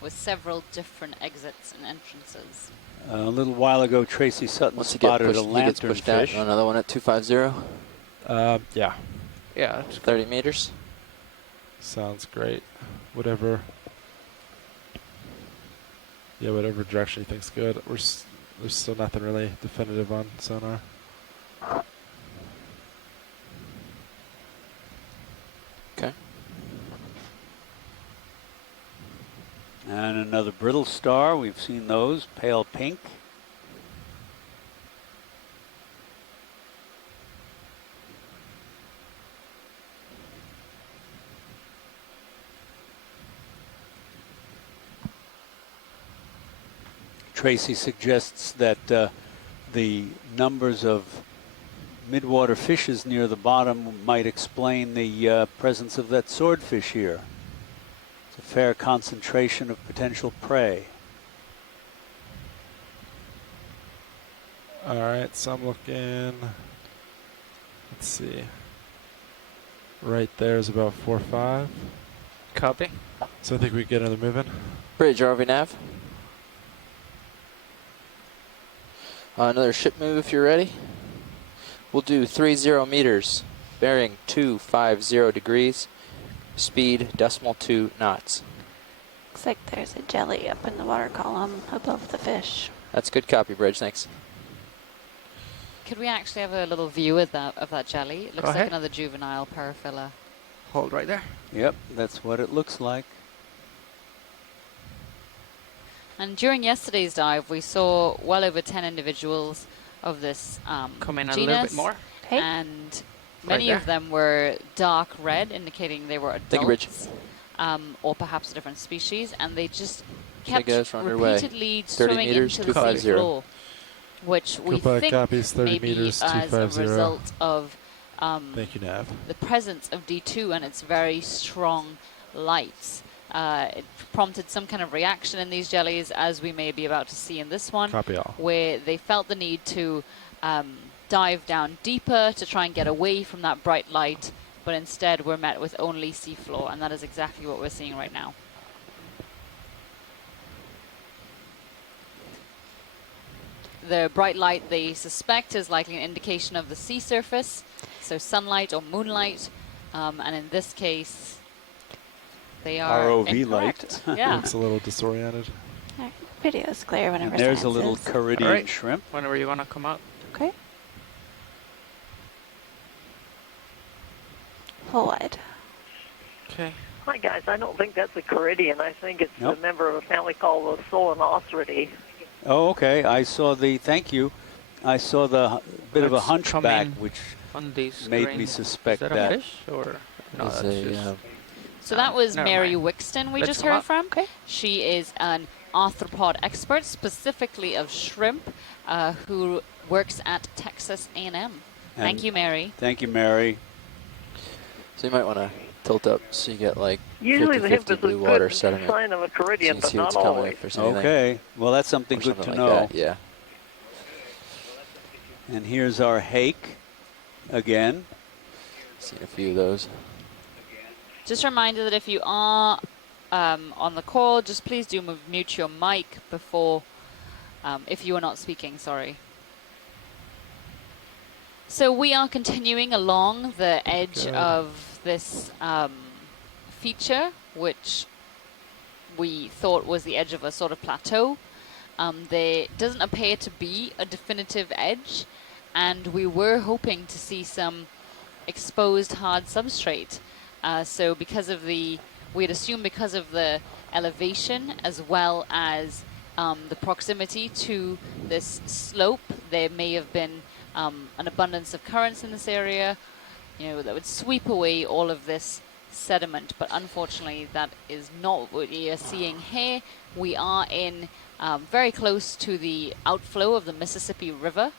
with several different exits and entrances. A little while ago, Tracy Sutton Once he gets spotted pushed, a he gets lanternfish. pushed out. Another one at 250. Yeah. Yeah, that's 30 meters. Sounds great. Whatever. Yeah, whatever direction you think's good. There's still nothing really definitive on sonar. Okay. And another Brittle Star. We've seen those, pale pink. Tracy suggests that the numbers of midwater fishes near the bottom might explain the presence of that swordfish here. It's a fair concentration of potential prey. All right, so I'm looking. Let's see. Right there is about 4-5. Copy. So I think we get another move in. Bridge, RV nav. Another ship move if you're ready. We'll do 30 meters, bearing 250 degrees, speed 0.2 knots. Looks like there's a jelly up in the water column above the fish. That's good copy, Bridge. Thanks. Could we actually have a little view of that jelly? It looks Go like ahead. another juvenile paraphila. Hold right there. Yep, that's what it looks like. And during yesterday's dive, we saw well over 10 individuals of this Come in a genus, little bit more. Okay. and Right many of there. them were dark red, indicating they were Thank you, Bridge. adults, or perhaps a different species, and they just Take kept us on your way. repeatedly 30 swimming meters, into the sea 250. floor, which we Copa think copies 30 maybe meters, as a 250. result of Thank you, Nav. the presence of D2 and its very strong lights. It prompted some kind of reaction in these jellies, as we may be about to see in this one, Copy all. where they felt the need to dive down deeper to try and get away from that bright light, but instead were met with only seafloor, and that is exactly what we're seeing right now. The bright light they suspect is likely an indication of the sea surface, so sunlight or moonlight, and in this case, they are ROV incorrect. light. Yeah. Looks a little disoriented. All right, video's clear whenever And there's a science little is. Caridian All right. shrimp. Whenever you want to come out. Okay. Full wide. Okay. Hi guys, I don't think that's a Caridian. I think it's Nope. a member of a family called the Solenostриdae. Oh, okay. I saw the, thank you. I saw the bit of a Let's come hunchback, in which on this made screen. me suspect Is that. A fish or no? Is That's a, just So that was never Mary mind. Wixton we Let's just come heard up. from. She is an arthropod expert, specifically of shrimp, who works at Texas A&M. Thank And you, Mary. Thank you, Mary. So you might want to tilt up so you get like Usually the hip 50-50 is a blue water good sediment. sign of a So Caridian, you but see not what's coming always. if there's anything. Okay, well that's something or good something to like know. that, yeah. And here's our hake again. Seen a few of those. Just a reminder that if you are on the call, just please do mute your mic before, if you are not speaking, sorry. So we are continuing along the edge of this feature, which we thought was the edge of a sort of plateau. There doesn't appear to be a definitive edge, and we were hoping to see some exposed hard substrate. So because of we had assumed because of the elevation as well as the proximity to this slope, there may have been an abundance of currents in this area, that would sweep away all of this sediment. But unfortunately, that is not what we are seeing here. We are in very close to the outflow of the Mississippi River,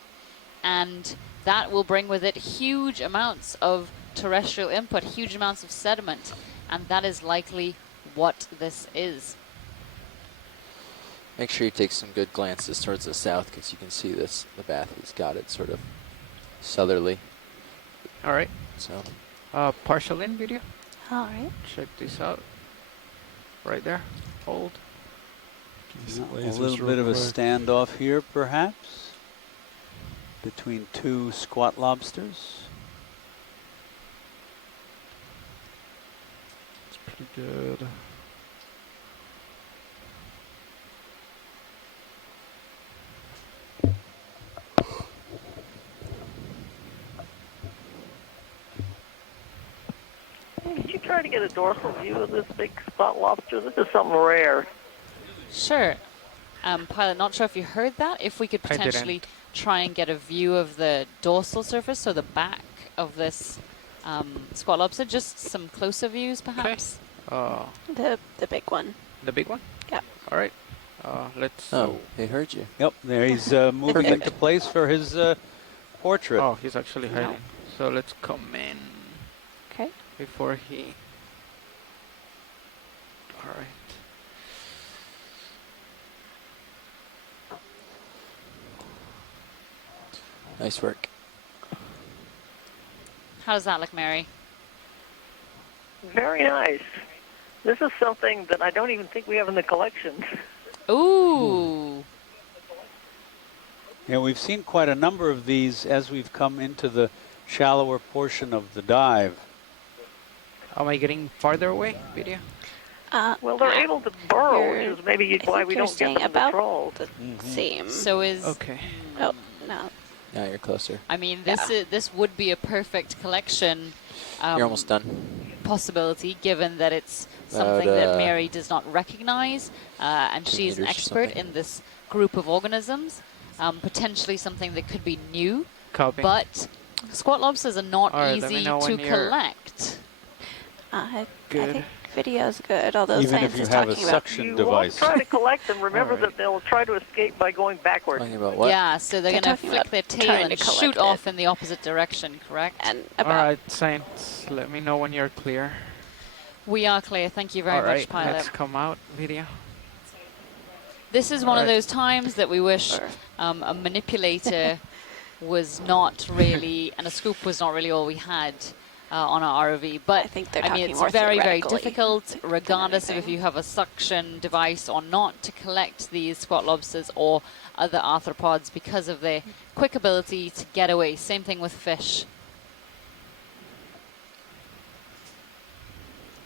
and that will bring with it huge amounts of terrestrial input, huge amounts of sediment, and that is likely what this is. Make sure you take some good glances towards the south because you can see the bath has got it sort of southerly. All right. So, partial in video. All right. Check this out. Right there. Hold. A little bit of a standoff here, perhaps, between two squat lobsters. It's pretty good. Could you try to get a dorsal view of this big spot lobster? This is something rare. Sure. Pilot, not sure if you heard that. If we could potentially try and get a view of the dorsal surface, so the back of this squat lobster, just some closer views, perhaps. The big one. The big one? Yeah. All right. Let's. Oh, he heard you. Yep, there he's moving into place for his portrait. Oh, he's actually hiding. So let's come in. Okay. Before he. All right. Nice work. How does that look, Mary? Very nice. This is something that I don't even think we have in the collection. Ooh. Yeah, we've seen quite a number of these as we've come into the shallower portion of the dive. Am I getting farther away, video? Well, they're able to burrow, which is maybe why we don't get them about controlled. the same. So is... Okay. Oh, no. Now you're closer. I mean, this would be a perfect collection. You're almost done. Possibility, given that it's something that Mary does not recognize, and she's an expert in this group of organisms. Potentially something that could be new, but squat lobsters are not easy to collect. I think video's good, although Even science if you is have talking a about suction device. Try to collect them. Remember that they'll try to escape by going backwards. Talking about what? Yeah, so they're going to talking flick about their tail trying and to shoot collect off in the opposite direction, correct? And All right, science. Let me know when you're clear. We are clear. Thank you very All right, much, Pilot. let's come out, video. This is one of those times that we wish a manipulator was not really, and a scoop was not really all we had on our ROV. But I mean, it's very, very difficult, regardless of if you have a suction device or not, to collect these squat lobsters or other arthropods because of their quick ability to get away. Same thing with fish.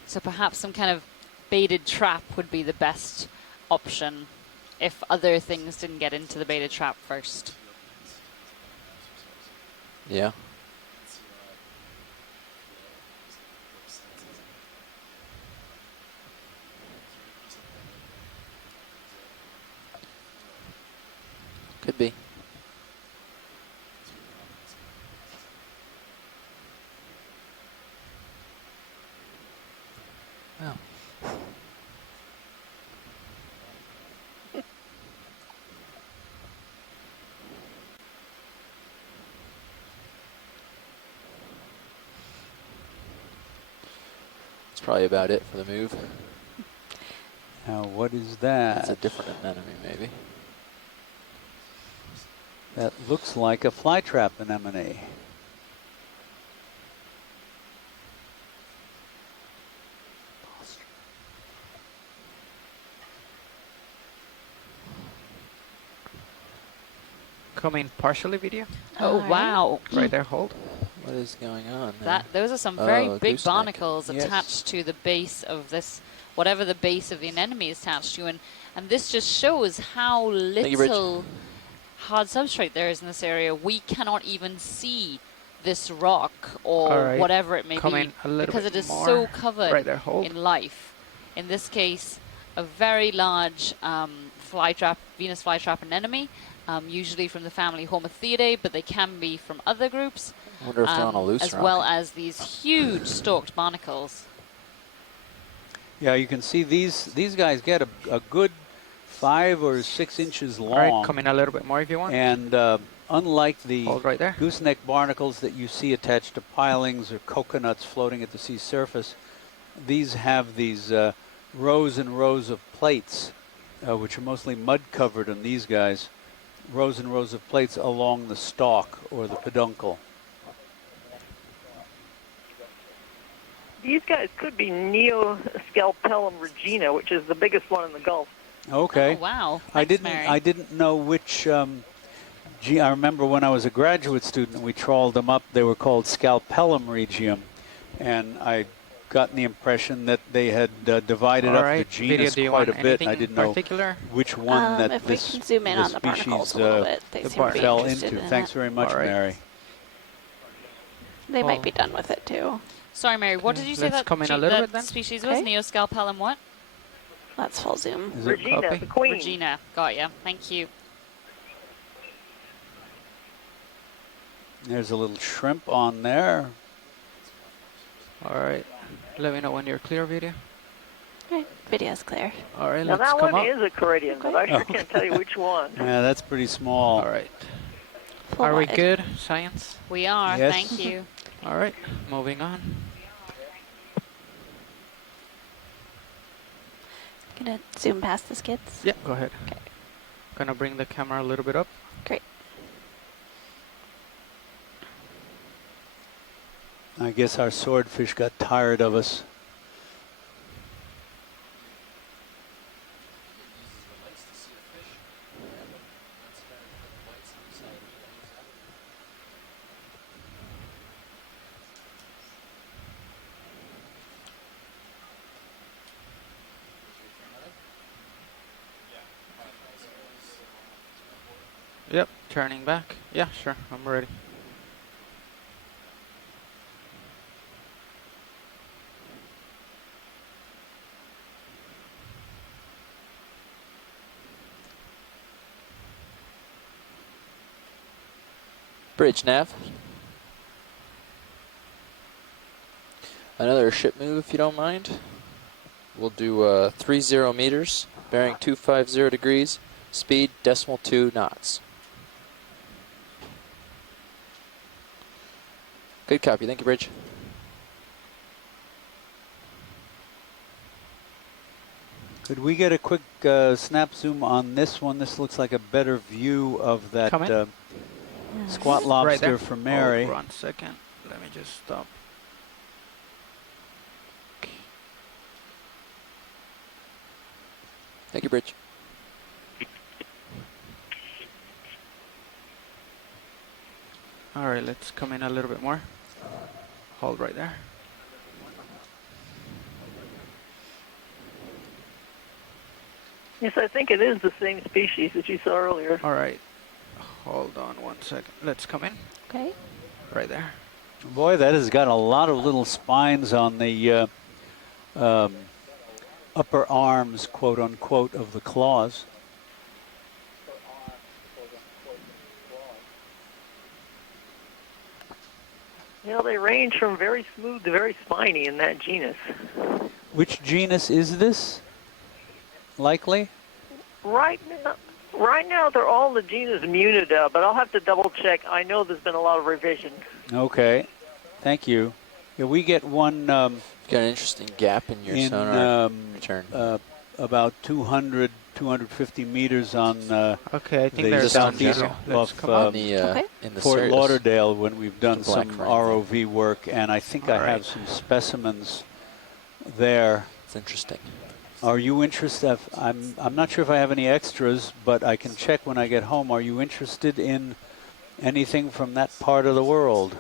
So perhaps some kind of baited trap would be the best option if other things didn't get into the baited trap first. Yeah. Could be. Wow. probably about it for the move. Now, what is that? It's a different anemone, maybe. That looks like a flytrap anemone. Coming partially video. Oh, wow. Right there, hold. What is going on there? Those are some very big gooseneck. barnacles attached to the base of this, whatever the base of the anemone is attached to, and this just shows how little hard substrate there is in this area. We cannot even see this rock or whatever it may be because it is so covered in life. In this case, a very large flytrap, Venus flytrap anemone, usually from the family Homothiidae, but they can be from other groups. I wonder if they're on a loose as rock. well as these huge stalked barnacles. Yeah, you can see these guys get a good 5 or 6 inches long. All right, come in a little bit more if you want. And unlike the right there. gooseneck barnacles that you see attached to pilings or coconuts floating at the sea surface, these have these rows and rows of plates, which are mostly mud covered on these guys. Rows and rows of plates along the stalk or the peduncle. These guys could be Neoscalpellum regina, which is the biggest one in the Gulf. Okay. Oh, wow. I Thanks, Mary. didn't know which. I remember when I was a graduate student, we trawled them up. They were called Scalpellum regium, and I got the impression that they had divided up the genus quite a bit. And I didn't know which one that if this we can zoom in on the species barnacles a little bit, they seem to be fell interested into. in Thanks it. very much, Mary. They might be done with it too. Sorry, Mary, what did you say that, that species was? Neoscalpellum what? That's full zoom. Regina, the queen. Regina, got ya. Thank you. There's a little shrimp on there. All right. Let me know when you're clear, video. Okay, video's clear. All right, Now let's that come one up. is a Caridian, but I sure can't tell you which one. Yeah, that's pretty small. All right. Full Are we wide. good, science? We are, Yes. thank you. All right, moving on. Gonna zoom past the skids? Yeah, go ahead. Okay. Gonna bring the camera a little bit up. Great. I guess our swordfish got tired of us. Yep, turning back. Yeah, sure, I'm ready. Bridge nav. Another ship move, if you don't mind. We'll do 30 meters, bearing 250 degrees, speed 0.2 knots. Good copy. Thank you, Bridge. Could we get a quick snap zoom on this one? This looks like a better view of that squat lobster right for Mary. Hold on 2nd. Let me just stop. Thank you, Bridge. All right, let's come in a little bit more. Hold right there. Yes, I think it is the same species that you saw earlier. All right. Hold on 1 second. Let's come in. Okay. Right there. Boy, that has got a lot of little spines on the upper arms, quote unquote, of the claws. You know, they range from very smooth to very spiny in that genus. Which genus is this? Likely? Right now they're all the genus Munida, but I'll have to double check. I know there's been a lot of revision. Okay. Thank you. Yeah, we get one You've got an interesting gap in your sonar return. About 200, 250 meters on okay, I think the they're southeast off of in the Fort Sirius. Lauderdale when we've done The black some ring ROV work, and I think I have some specimens there. It's interesting. Are you interested? I'm not sure if I have any extras, but I can check when I get home. Are you interested in anything from that part of the world?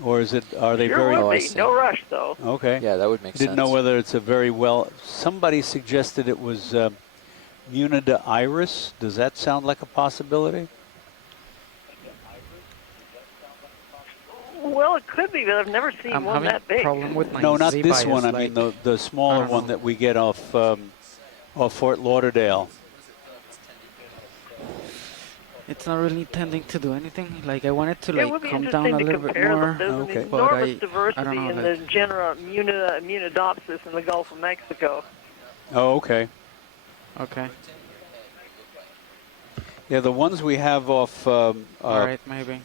Or is it, are they very... Would be. No rush, though. Okay. Yeah, that would make sense. Didn't know whether it's a very well... Somebody suggested it was Munida iris. Does that sound like a possibility? Well, it could be, but I've never seen one that big. No, not this one. I mean the smaller one that we get off Fort Lauderdale. It's not really tending to do anything. Like I wanted to like come down a little bit Them. more. There's Okay. an enormous I diversity don't know, in like, the genera Munidopsis in the Gulf of Mexico. Oh, okay. Okay. Yeah, the ones we have off All right, maybe.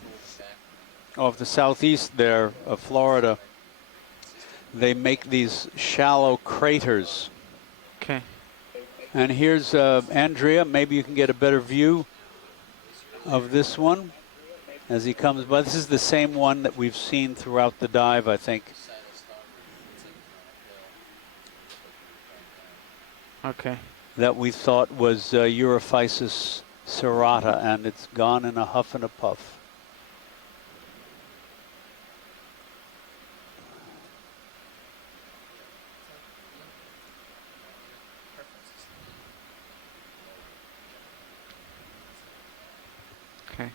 Off the southeast there of Florida, they make these shallow craters. Okay. And here's Andrea. Maybe you can get a better view of this one as he comes by. This is the same one that we've seen throughout the dive, I think. Okay. That we thought was Europhysis serrata, and it's gone in a huff and a puff. Okay.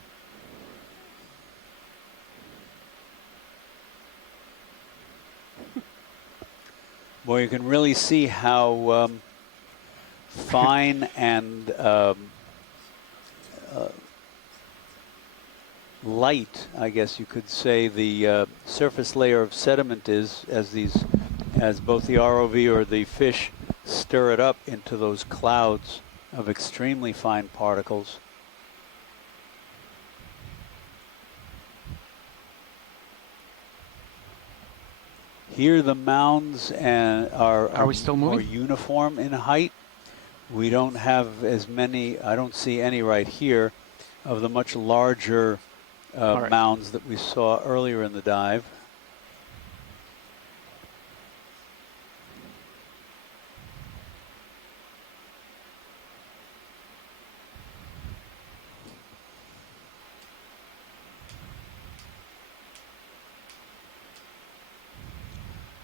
Boy, you can really see how fine and light, I guess you could say, the surface layer of sediment is as both the ROV or the fish stir it up into those clouds of extremely fine particles. Here the mounds are we still moving? more uniform in height. We don't have as many, I don't see any right here, of the much larger right. mounds that we saw earlier in the dive.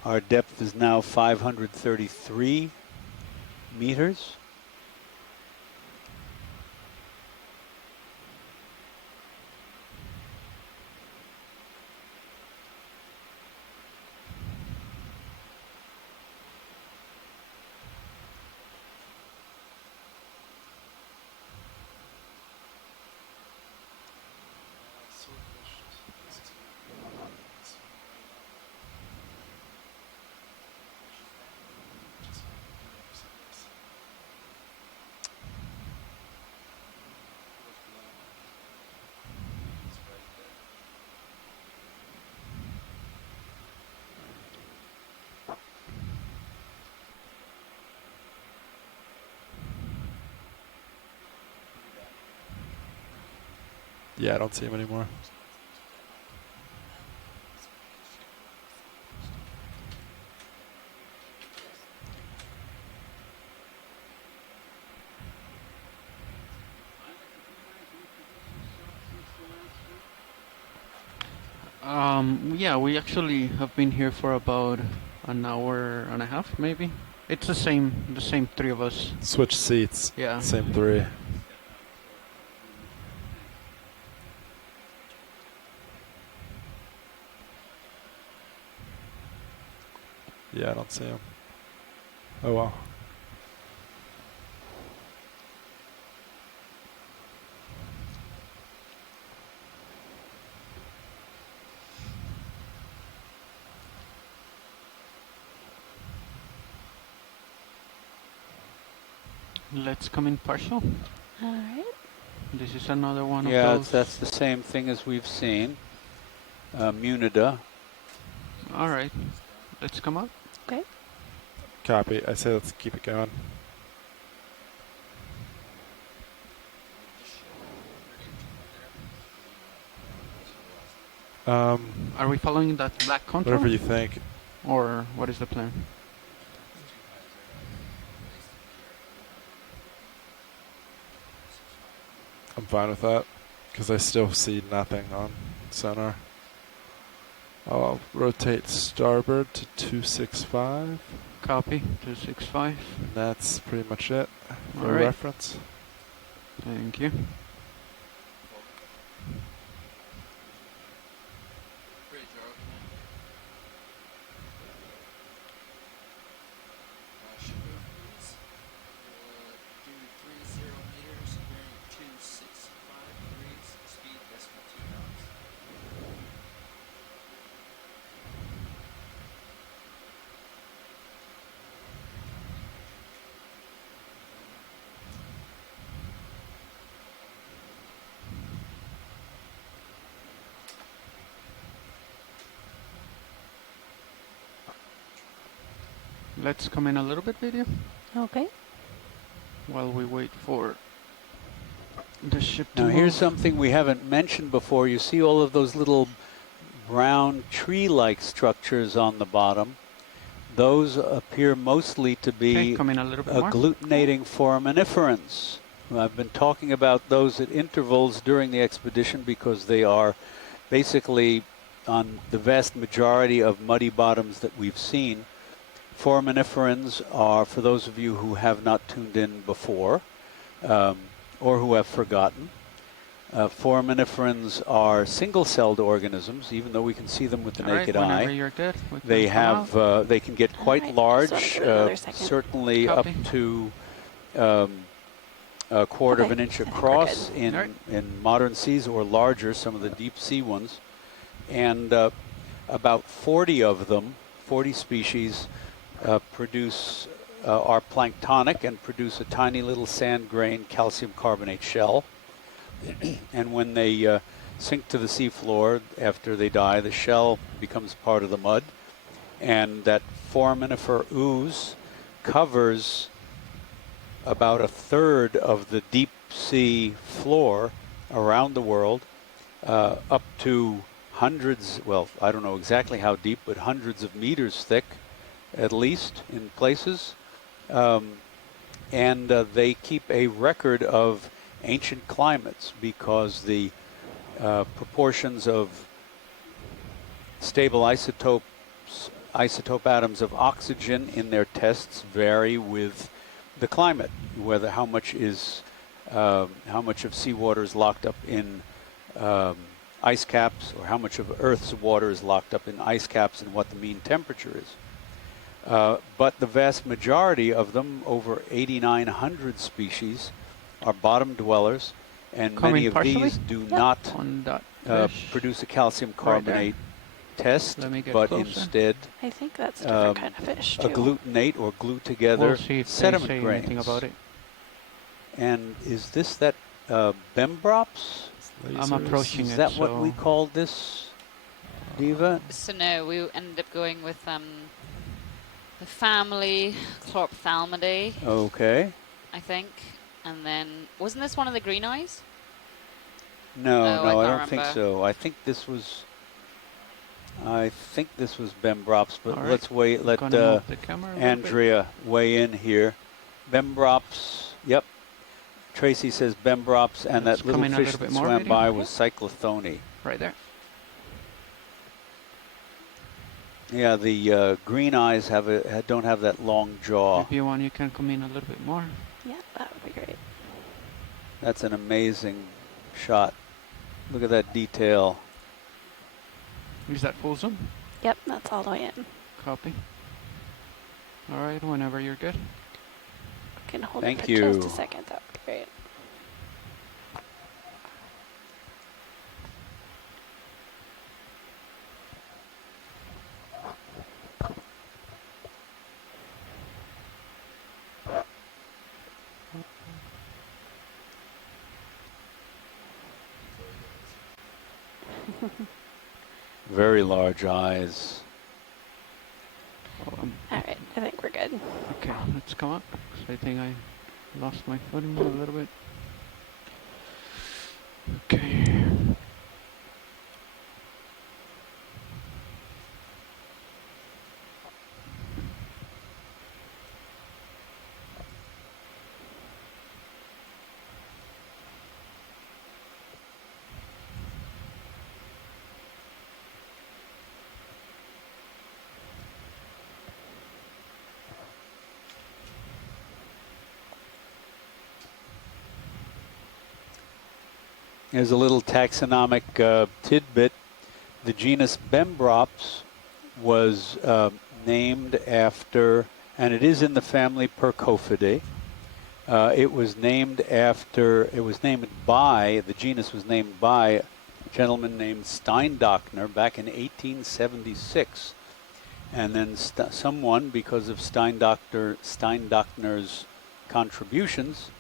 Our depth is now 533 meters. Yeah, I don't see him anymore. Yeah, we actually have been here for about an hour and a half, maybe. It's the same three of us. Switch seats. Yeah. Same three. Yeah, I don't see him. Oh well. Let's come in partial. All right. This is another one of Yeah, those. that's the same thing as we've seen. Munida. All right. Let's come up. Okay. Copy. I say let's keep it going. Are we following that black contour? Whatever you think. Or what is the plan? I'm fine with that, because I still see nothing on sonar. I'll rotate starboard to 265. Copy, 265. And that's pretty much it for Alright. reference. Thank you. Let's come in a little bit, video. Okay. While we wait for the ship to Now move. here's something we haven't mentioned before. You see all of those little brown tree-like structures on the bottom. Those appear mostly to be come in a little bit more. agglutinating foraminiferans. I've been talking about those at intervals during the expedition because they are basically on the vast majority of muddy bottoms that we've seen. Foraminiferans are, for those of you who have not tuned in before, or who have forgotten, foraminiferans are single-celled organisms, even though we can see them with the naked eye. You're good, They have, they can get quite large, certainly Copy. up to a quarter of an inch across in modern seas, or larger, some of the deep sea ones. And about 40 of them, 40 species, are planktonic and produce a tiny little sand grain calcium carbonate shell. And when they sink to the seafloor after they die, the shell becomes part of the mud, and that foraminifer ooze covers about a third of the deep sea floor around the world, up to hundreds, well, I don't know exactly how deep, but hundreds of meters thick, at least in places. And they keep a record of ancient climates because the proportions of stable isotope atoms of oxygen in their tests vary with the climate, whether how much of seawater is locked up in ice caps, or how much of Earth's water is locked up in ice caps, and what the mean temperature is. But the vast majority of them, over 8,900 species, are bottom dwellers, and many of these do not produce a calcium carbonate test, but instead I think that's a different kind of fish, too. agglutinate or glue together We'll see if sediment they say grains. anything about it. And is this that Bembrops? I'm approaching is it, that what so- we call this, Diva? So no, we ended up going with the family Chlorphthalmidae, Okay. I think. And then, wasn't this one of the green eyes? No, Oh, I no, I can't don't think remember. so. I think this was Bembrops, but All right. let's let Gonna move the camera a little bit. Andrea weigh in here. Bembrops, yep. Tracy says Bembrops, and Let's that little come in a fish little that bit more, swam video. by was Cyclothone. Right there. Yeah, the green eyes don't have that long jaw. If you want, you can come in a little bit more. Yeah, that would be great. That's an amazing shot. Look at that detail. Is that full zoom? Yep, that's all the way in. Copy. All right, whenever you're good. I can hold Thank it for you. just a second. That would be great. Very large eyes. I think we're good. Okay, let's come up. So I think I lost my footing a little bit. Okay. Here's a little taxonomic tidbit. The genus Bembrops was named after, and it is in the family Percophidae. It was named by, the genus was named by a gentleman named Steindochner back in 1876. And then someone, because of Steindochner's contributions,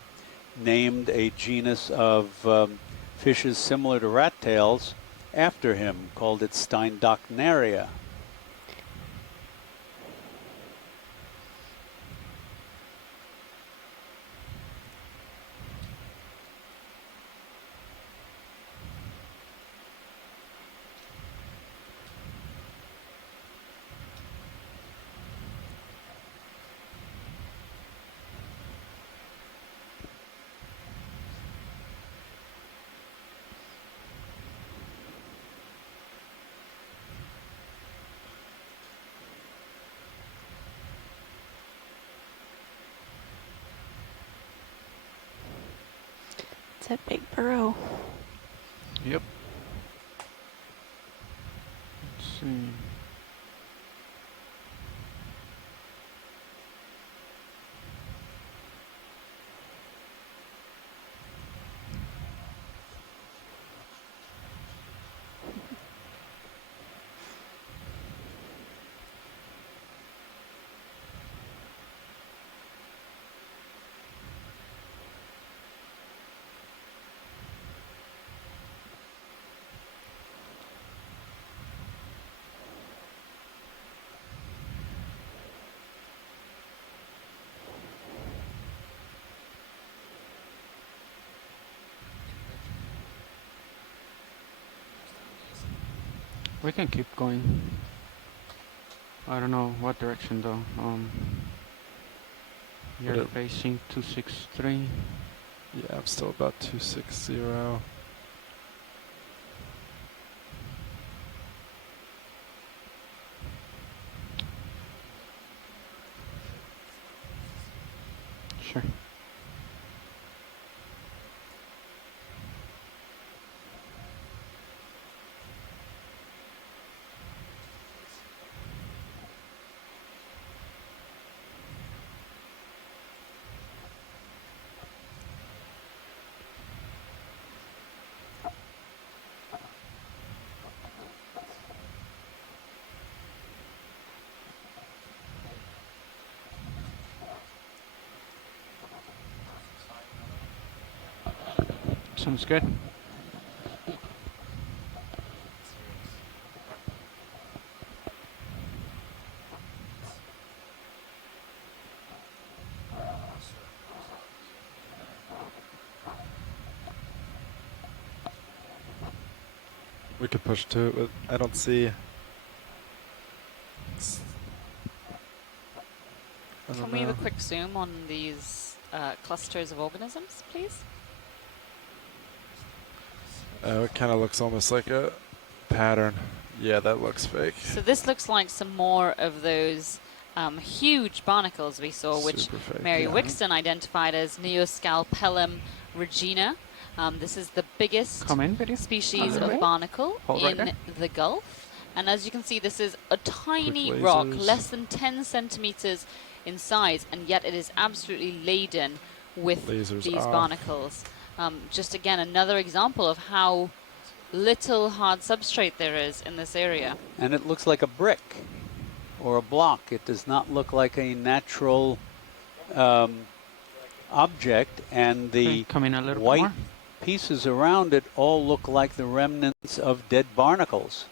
named a genus of fishes similar to rat tails after him, called it Steindachneria. It's a big burrow. Yep. Let's see. We can keep going. I don't know what direction though. You're facing 263. Yeah, I'm still about 260. Sure. Sounds good. We could push to it, but I don't see. Can we have a quick zoom on these clusters of organisms, please? It kind of looks almost like a pattern. Yeah, that looks fake. So this looks like some more of those huge barnacles we saw, which Mary Wixton identified as Neoscalpellum regina. This is the biggest species of barnacle in the Gulf. And as you can see, this is a tiny rock, less than 10 centimeters in size, and yet it is absolutely laden with these barnacles. Just again, another example of how little hard substrate there is in this area. And it looks like a brick or a block. It does not look like a natural object, and the white pieces around it all look like the remnants of dead barnacles.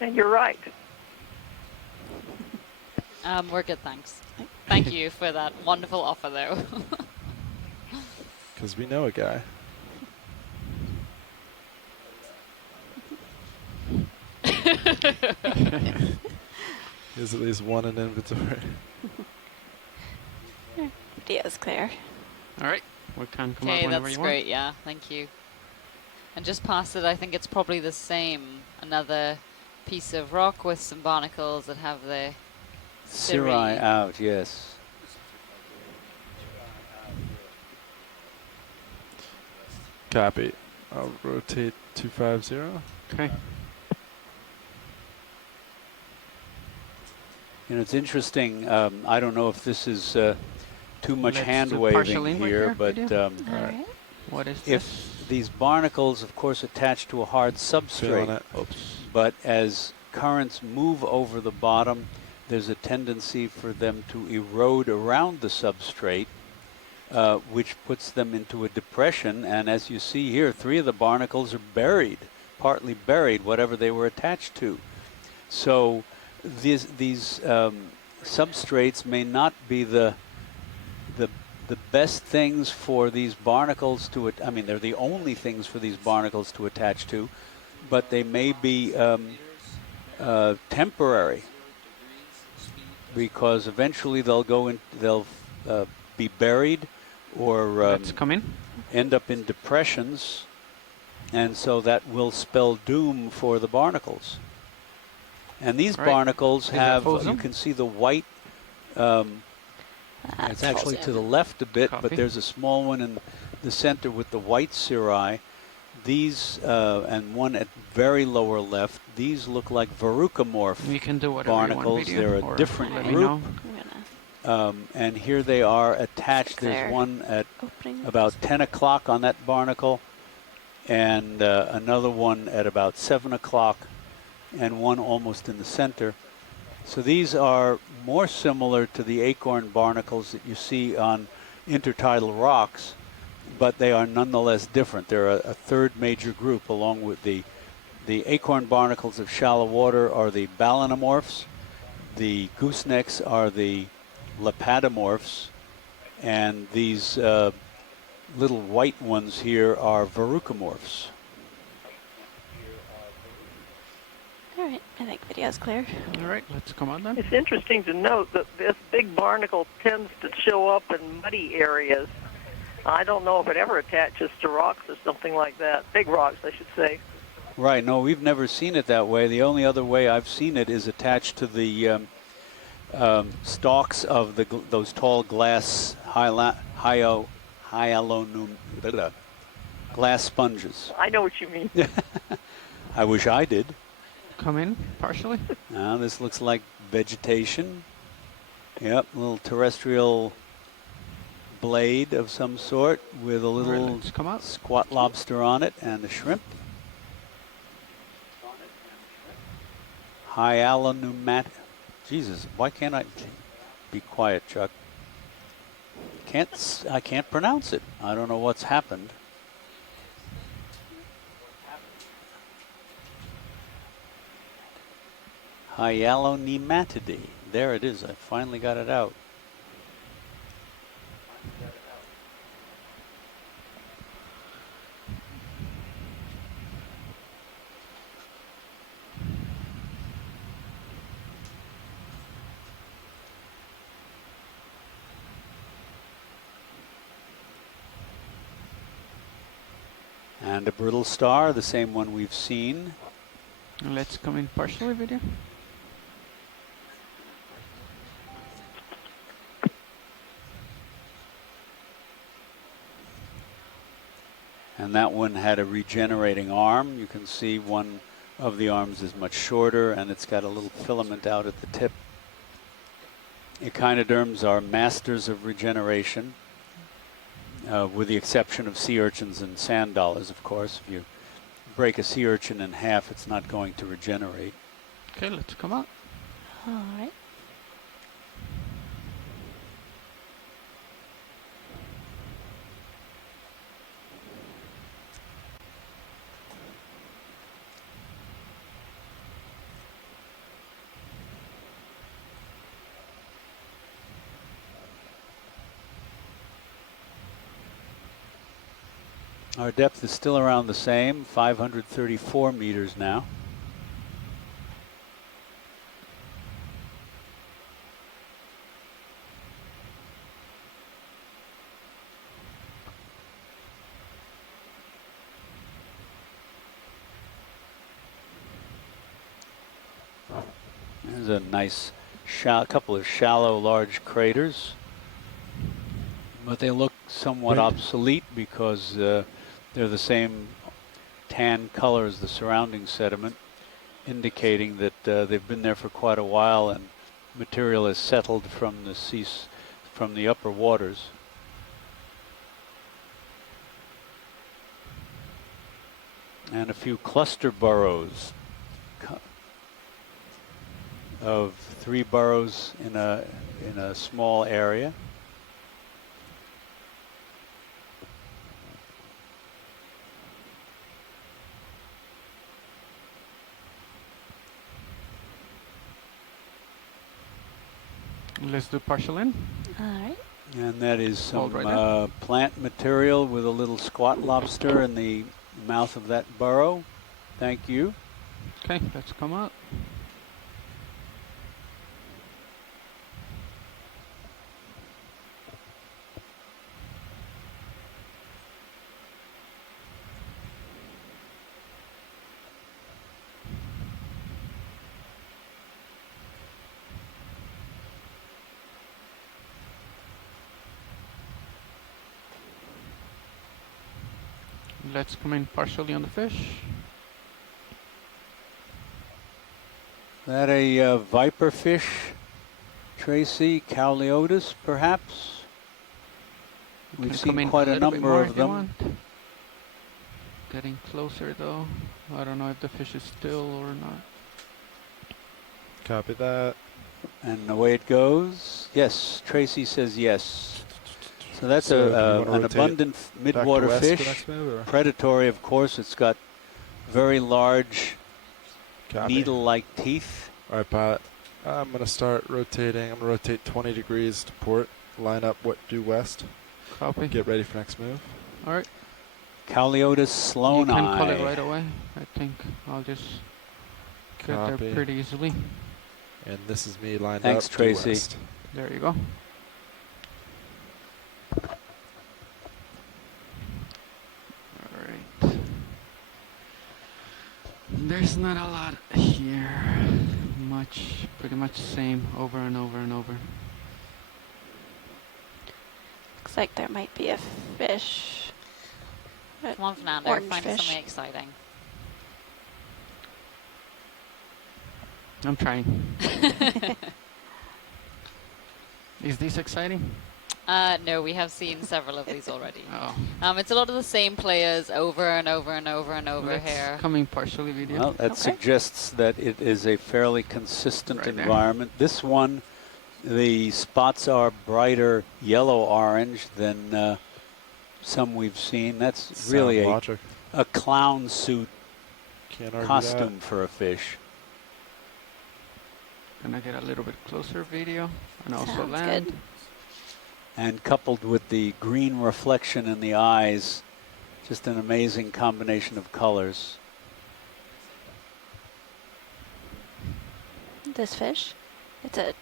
And you're right. We're good, thanks. Thank you for that wonderful offer, though. Because we know a guy. There's at least one in inventory. Video's clear. All right. We can come out Okay, whenever that's you want. great. Yeah, thank you. And just past it, I think it's probably the same. Another piece of rock with some barnacles that have the cirri out, yes. Copy. I'll rotate 250. Okay. You know, it's interesting. I don't know if this is too much Let's hand do waving partial inward here, but What is if this? these barnacles, of course, attach to a hard Feeling substrate, it. Oops. but as currents move over the bottom, there's a tendency for them to erode around the substrate, which puts them into a depression. And as you see here, 3 of the barnacles are buried, partly buried, whatever they were attached to. So these substrates may not be the best things for these barnacles to, I mean, they're the only things for these barnacles to attach to, but they may be temporary, because eventually they'll be buried or Let's come in. end up in depressions, and so that will spell doom for the barnacles. And these Right. barnacles Is that have, full you zoom? can see the white, it's actually to the left a bit, but Copy. there's a small one in the center with the white cirri. These, and one at very lower left, these look like verrucamorph We can do whatever barnacles. you want, They're video, a or different let me group. know. And here they are attached. Clear. There's one at Opening. about 10 o'clock on that barnacle, and another one at about 7 o'clock, and one almost in the center. So these are more similar to the acorn barnacles that you see on intertidal rocks, but they are nonetheless different. They're a third major group, along with the acorn barnacles of shallow water are the balanomorphs, the goosenecks are the lepadomorphs, and these little white ones here are verrucamorphs. All right, I think video's clear. All right, let's come on then. It's interesting to note that this big barnacle tends to show up in muddy areas. I don't know if it ever attaches to rocks or something like that. Big rocks, I should say. Right, no, we've never seen it that way. The only other way I've seen it is attached to the stalks of those tall glass glass sponges. I know what you mean. I wish I did. Come in, partially. Now this looks like vegetation. Yep, a little terrestrial blade of some sort with a little squat lobster on it and a shrimp. Hyacinth. Jesus, why can't I be quiet, Chuck? I can't pronounce it. I don't know what's happened. Hyacinth. There it is. I finally got it out. And a Brittle Star, the same one we've seen. Let's come in partially, video. And that one had a regenerating arm. You can see one of the arms is much shorter, and it's got a little filament out at the tip. Echinoderms are masters of regeneration, with the exception of sea urchins and sand dollars, of course. If you break a sea urchin in half, it's not going to regenerate. Okay, let's come out. All right. Our depth is still around the same, 534 meters now. There's a nice couple of shallow, large craters. But they look somewhat obsolete because they're the same tan color as the surrounding sediment, indicating that they've been there for quite a while and material has settled from the upper waters. And a few cluster burrows of 3 burrows in a small area. Let's do partial in. All right. And that is some Right plant material with a little squat lobster in the mouth of that burrow. Thank you. Okay, let's come up. Let's come in partially on the fish. That a viper fish, Tracy, Cauleotis, perhaps? We've seen quite a number of them. Getting closer though. I don't know if the fish is still or not. Copy that. And away it goes. Yes, Tracy says yes. So that's an abundant midwater fish. Predatory, of course. It's got very large needle-like teeth. All right, pilot. I'm going to start rotating. I'm going to rotate 20 degrees to port. Line up due west. Copy. Get ready for next move. All right. Cauleotis sloan You can eye. call it right away. I think I'll just get there pretty easily. And this is me lined Thanks, up. Tracy. Due west. There you go. Alright. There's not a lot here. Pretty much same over and over and over. Looks like there might be a fish. Come on, Fernando, Orange find fish. something exciting. I'm trying. Is this exciting? No, we have seen several of these already. Oh. It's a lot of the same players over and over and over and over That's here. coming partially video. Well, that suggests that it is a fairly consistent Right there. environment. This one, the spots are brighter yellow-orange than some we've seen. That's really a clown suit costume for a fish. Gonna get a little bit closer video and also Sounds land. good. And coupled with the green reflection in the eyes, just an amazing combination of colors. This fish, I think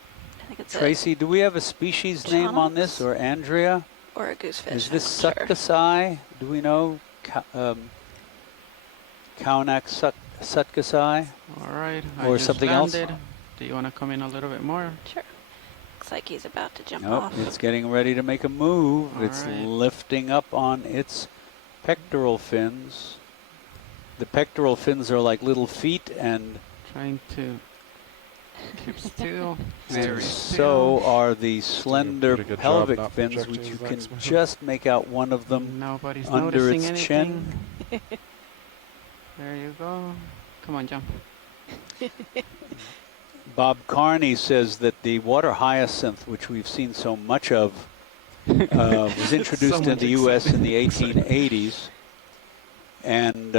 it's Tracy, do we have a species name on this, or Andrea? or a goosefish. Is this I'm not sure. Sutkasai? Do we know? Kaunak Sutkasai? All right. Or I just something landed. else? Do you want to come in a little bit more? Sure. Looks like he's about to jump Nope, off. it's getting ready to make a move. All It's right. lifting up on its pectoral fins. The pectoral fins are like little feet, and Trying to keep still. and Very so still. are the slender pretty good job pelvic not fins, projecting which you his can next move. just make out one of them Nobody's under noticing its anything. chin. There you go. Come on, jump. Bob Carney says that the water hyacinth, which we've seen so much of, was introduced So in the much U.S. in the excitement. 1880s, and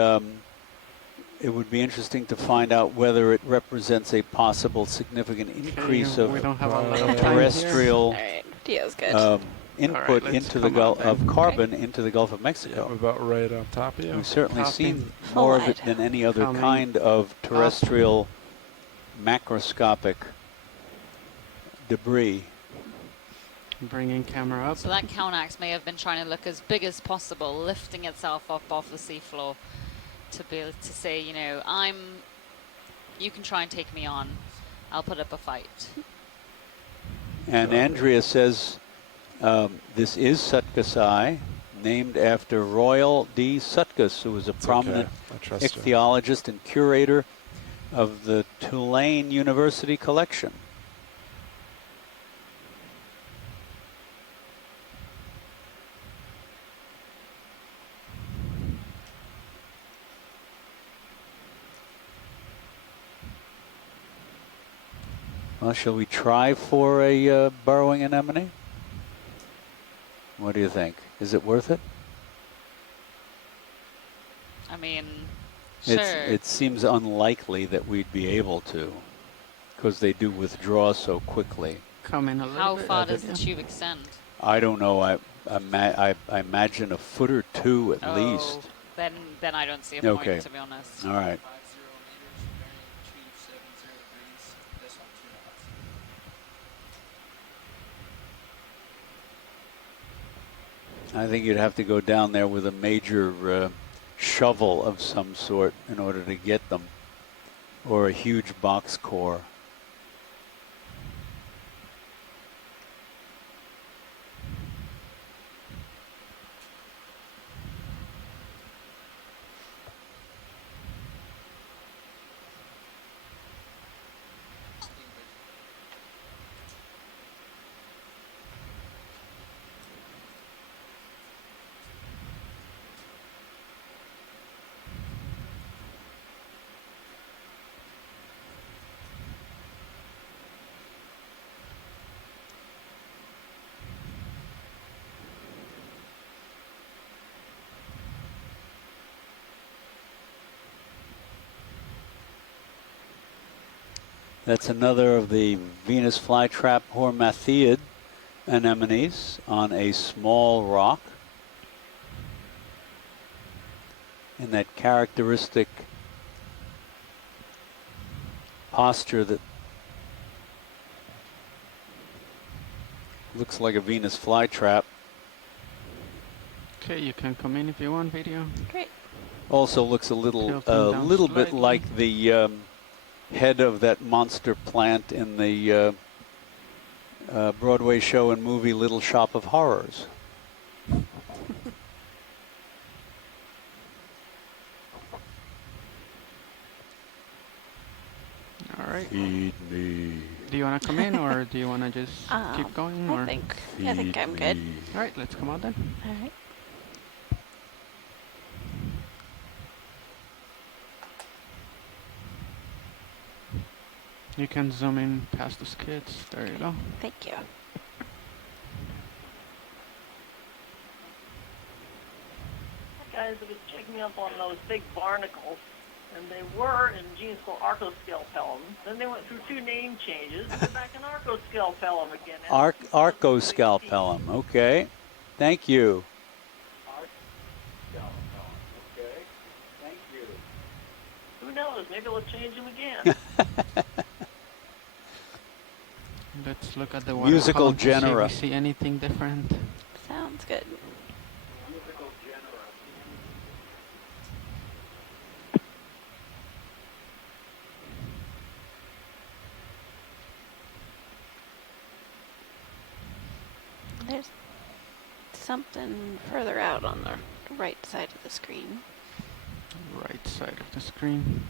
it would be interesting to find out whether it represents a possible significant increase we of don't have a lot of time terrestrial All right, video's good. input into the Gulf of carbon into the Gulf of Mexico. I'm about right on top of you. We've certainly seen more of it than any other kind of terrestrial macroscopic debris. Bringing camera up. So that Kaunax may have been trying to look as big as possible, lifting itself up off the seafloor to be able to say, you know, you can try and take me on. I'll put up a fight. And Andrea says this is Sutkusai, named after Royal D. Sutkus, who was a prominent ichthyologist and curator of the Tulane University collection. Well, shall we try for a burrowing anemone? What do you think? Is it worth it? I mean, sure. It seems unlikely that we'd be able to, because they do withdraw so quickly. Come in a little How bit. far does the tube extend? I don't know. I imagine a foot or two at least. Then I don't see a point, to be honest. All right. I think you'd have to go down there with a major shovel of some sort in order to get them, or a huge box core. That's another of the Venus flytrap hormathiid anemones on a small rock. In that characteristic posture that looks like a Venus flytrap. Okay, you can come in if you want video. Great. Also looks a little bit like the head of that monster plant in the Broadway show and movie Little Shop of Horrors. All right. Feed me. Do you want to come in, or do you want to just keep going? I think I'm good. All right, let's come out then. All right. You can zoom in past the skids. There you go. Thank you. Guys, I was checking up on those big barnacles, and they were in genus called Archoscalpellum. Then they went through 2 name changes. They're back in Archoscalpellum again. Archoscalpellum. Okay. Thank you. Okay. Thank you. Who knows? Maybe we'll change them again. Let's look at the water Musical column to see if genera. we see anything different. Sounds good. There's something further out on the right side of the screen. Right side of the screen.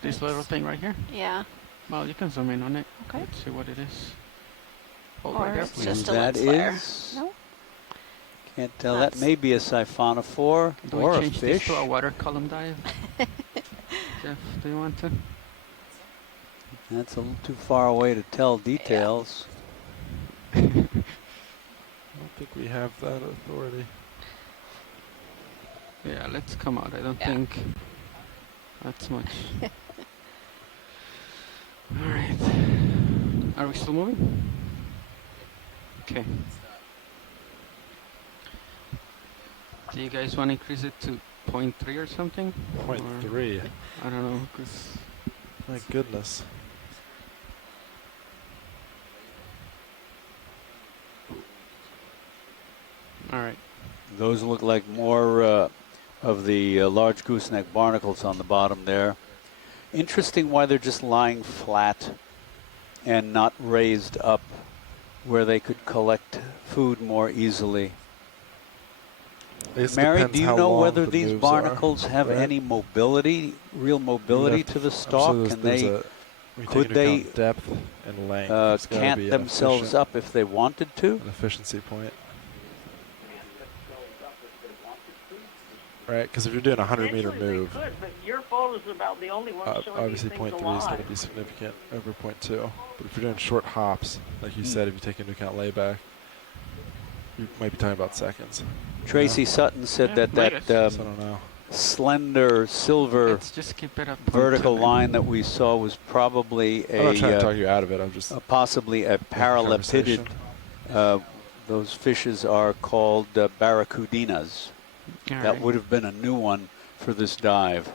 This little thing right here? Yeah. Well, you can zoom in on it. Okay. Let's see what it is. Hold Or right there, it's please. just a That lens flare. is- No? Can't tell. That may be a siphonophore Do or we a change this fish. to a water column dive? Jeff, do you want to? That's a little too far away to tell details. I don't think we have that authority. Yeah, let's come out. I don't think that's much. All right. Are we still moving? Okay. Do you guys want to increase it to 0.3 or something? 0.3. I don't know, because... My goodness. All right. Those look like more of the large gooseneck barnacles on the bottom there. Interesting why they're just lying flat and not raised up where they could collect food more easily. Mary, do you know whether these barnacles have any mobility, real mobility to the stalk? Can they, could they depth and length, cant themselves up if they wanted to? An efficiency point. Right, because if you're doing a 100-meter move, Could, but your photos are about the only one showing obviously these things 0.3 is alive. going to be significant over 0.2. But if you're doing short hops, like you said, if you take into account layback, you might be talking about seconds. Tracy Sutton said that slender silver just keep it up vertical line that we saw was probably I'm not trying to talk you out of it. I'm just possibly a parallepiped. Those fishes are called barracudinas. That would have been a new one for this dive.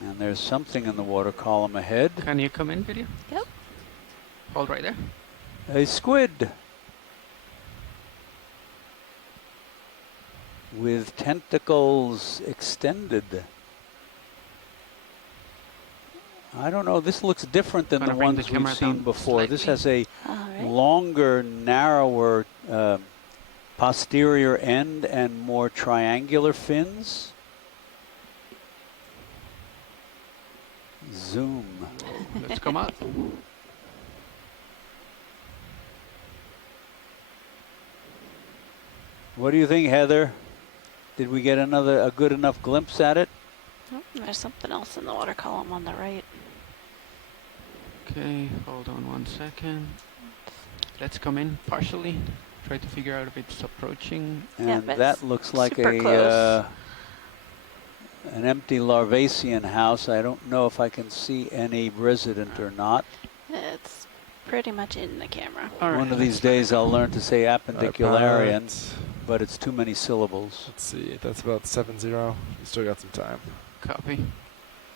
And there's something in the water column ahead. Can you come in, video? Yep. Hold right there. A squid with tentacles extended. I don't know, this looks different than the ones we've seen before. This has a longer, narrower posterior end and more triangular fins. Zoom. Let's come up. What do you think, Heather? Did we get a good enough glimpse at it? Oh, there's something else in the water column on the right. Okay, hold on 1 second. Let's come in partially. Try to figure out if it's approaching. And that looks like an empty Larvacean house. I don't know if I can see any resident or not. It's pretty much in the camera. One of these days I'll learn to say appendicularian, but it's too many syllables. Let's see, that's about 7-0. You still got some time. Copy.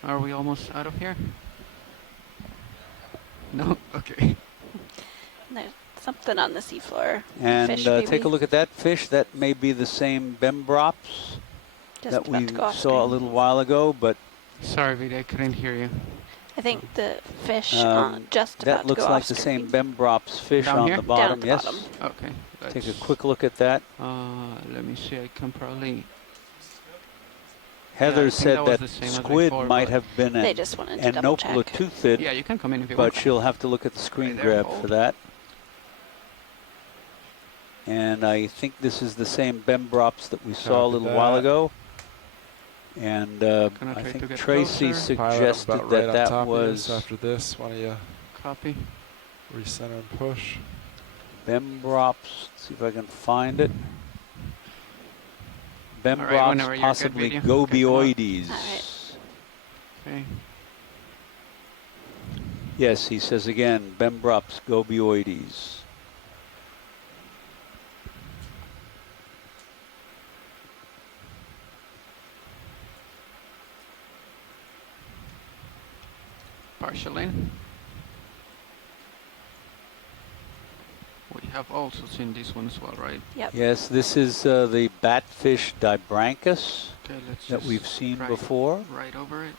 Are we almost out of here? No? Okay. There's something on the seafloor. And Fish, take a look at that fish. That may be the same Bembrops that we saw a little while ago, but... Sorry, Vida, I couldn't hear you. I think the fish just about that looks like the same Bembrops fish Down on here? the bottom. Down at the Yes. bottom. Okay. Take a quick look at that. Let me see. I can probably... Heather said was that the same as squid before, might but- have been They an just wanted to double check. Anoplatoothed, Yeah, you can come in if you but want. she'll have to look at the screen Right there, grab for hold. that. And I think this is the same Bembrops that we saw a Copy little while that. ago. And Gonna I try to think get Tracy closer. Pilot suggested about right that on that top of this. was After this, why don't you Copy. recenter and push? Bembrops. Let's see if I can find it. Bembrops, whenever you're good, possibly video. Okay, come on. Gobioides. Okay. Yes, he says again, Bembrops gobioides. Partial in. We have also seen this one as well, right? Yep. Yes, this is the batfish Dibranchus Okay, let's that just we've seen try before. right over it.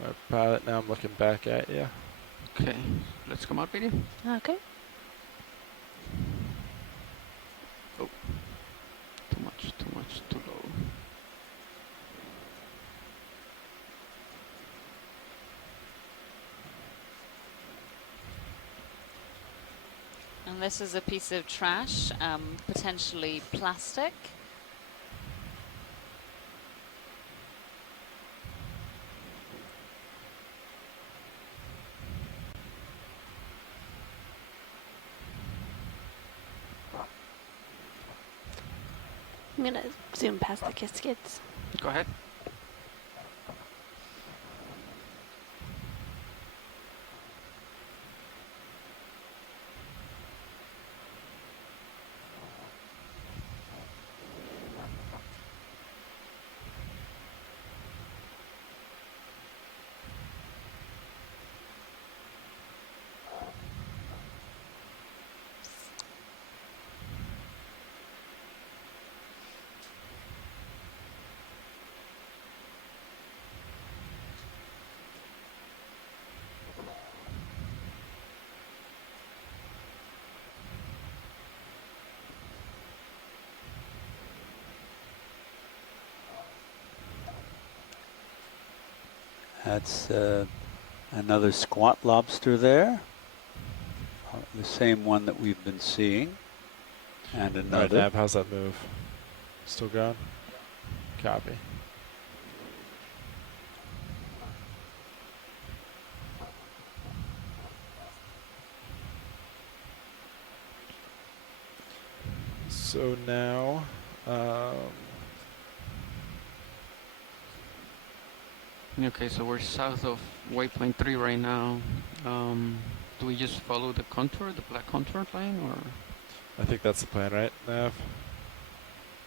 All right, pilot, now I'm looking back at you. Okay, let's come out, video. Okay. Oh, too much, too low. And this is a piece of trash, potentially plastic. I'm going to zoom past the kiskids. Go ahead. That's another squat lobster there. The same one that we've been seeing. And All right, another. Nab, how's that move? Still going? Copy. So now, okay, so we're south of waypoint 3 right now. Do we just follow the contour, the black contour line, or? I think that's the plan, right, Nav?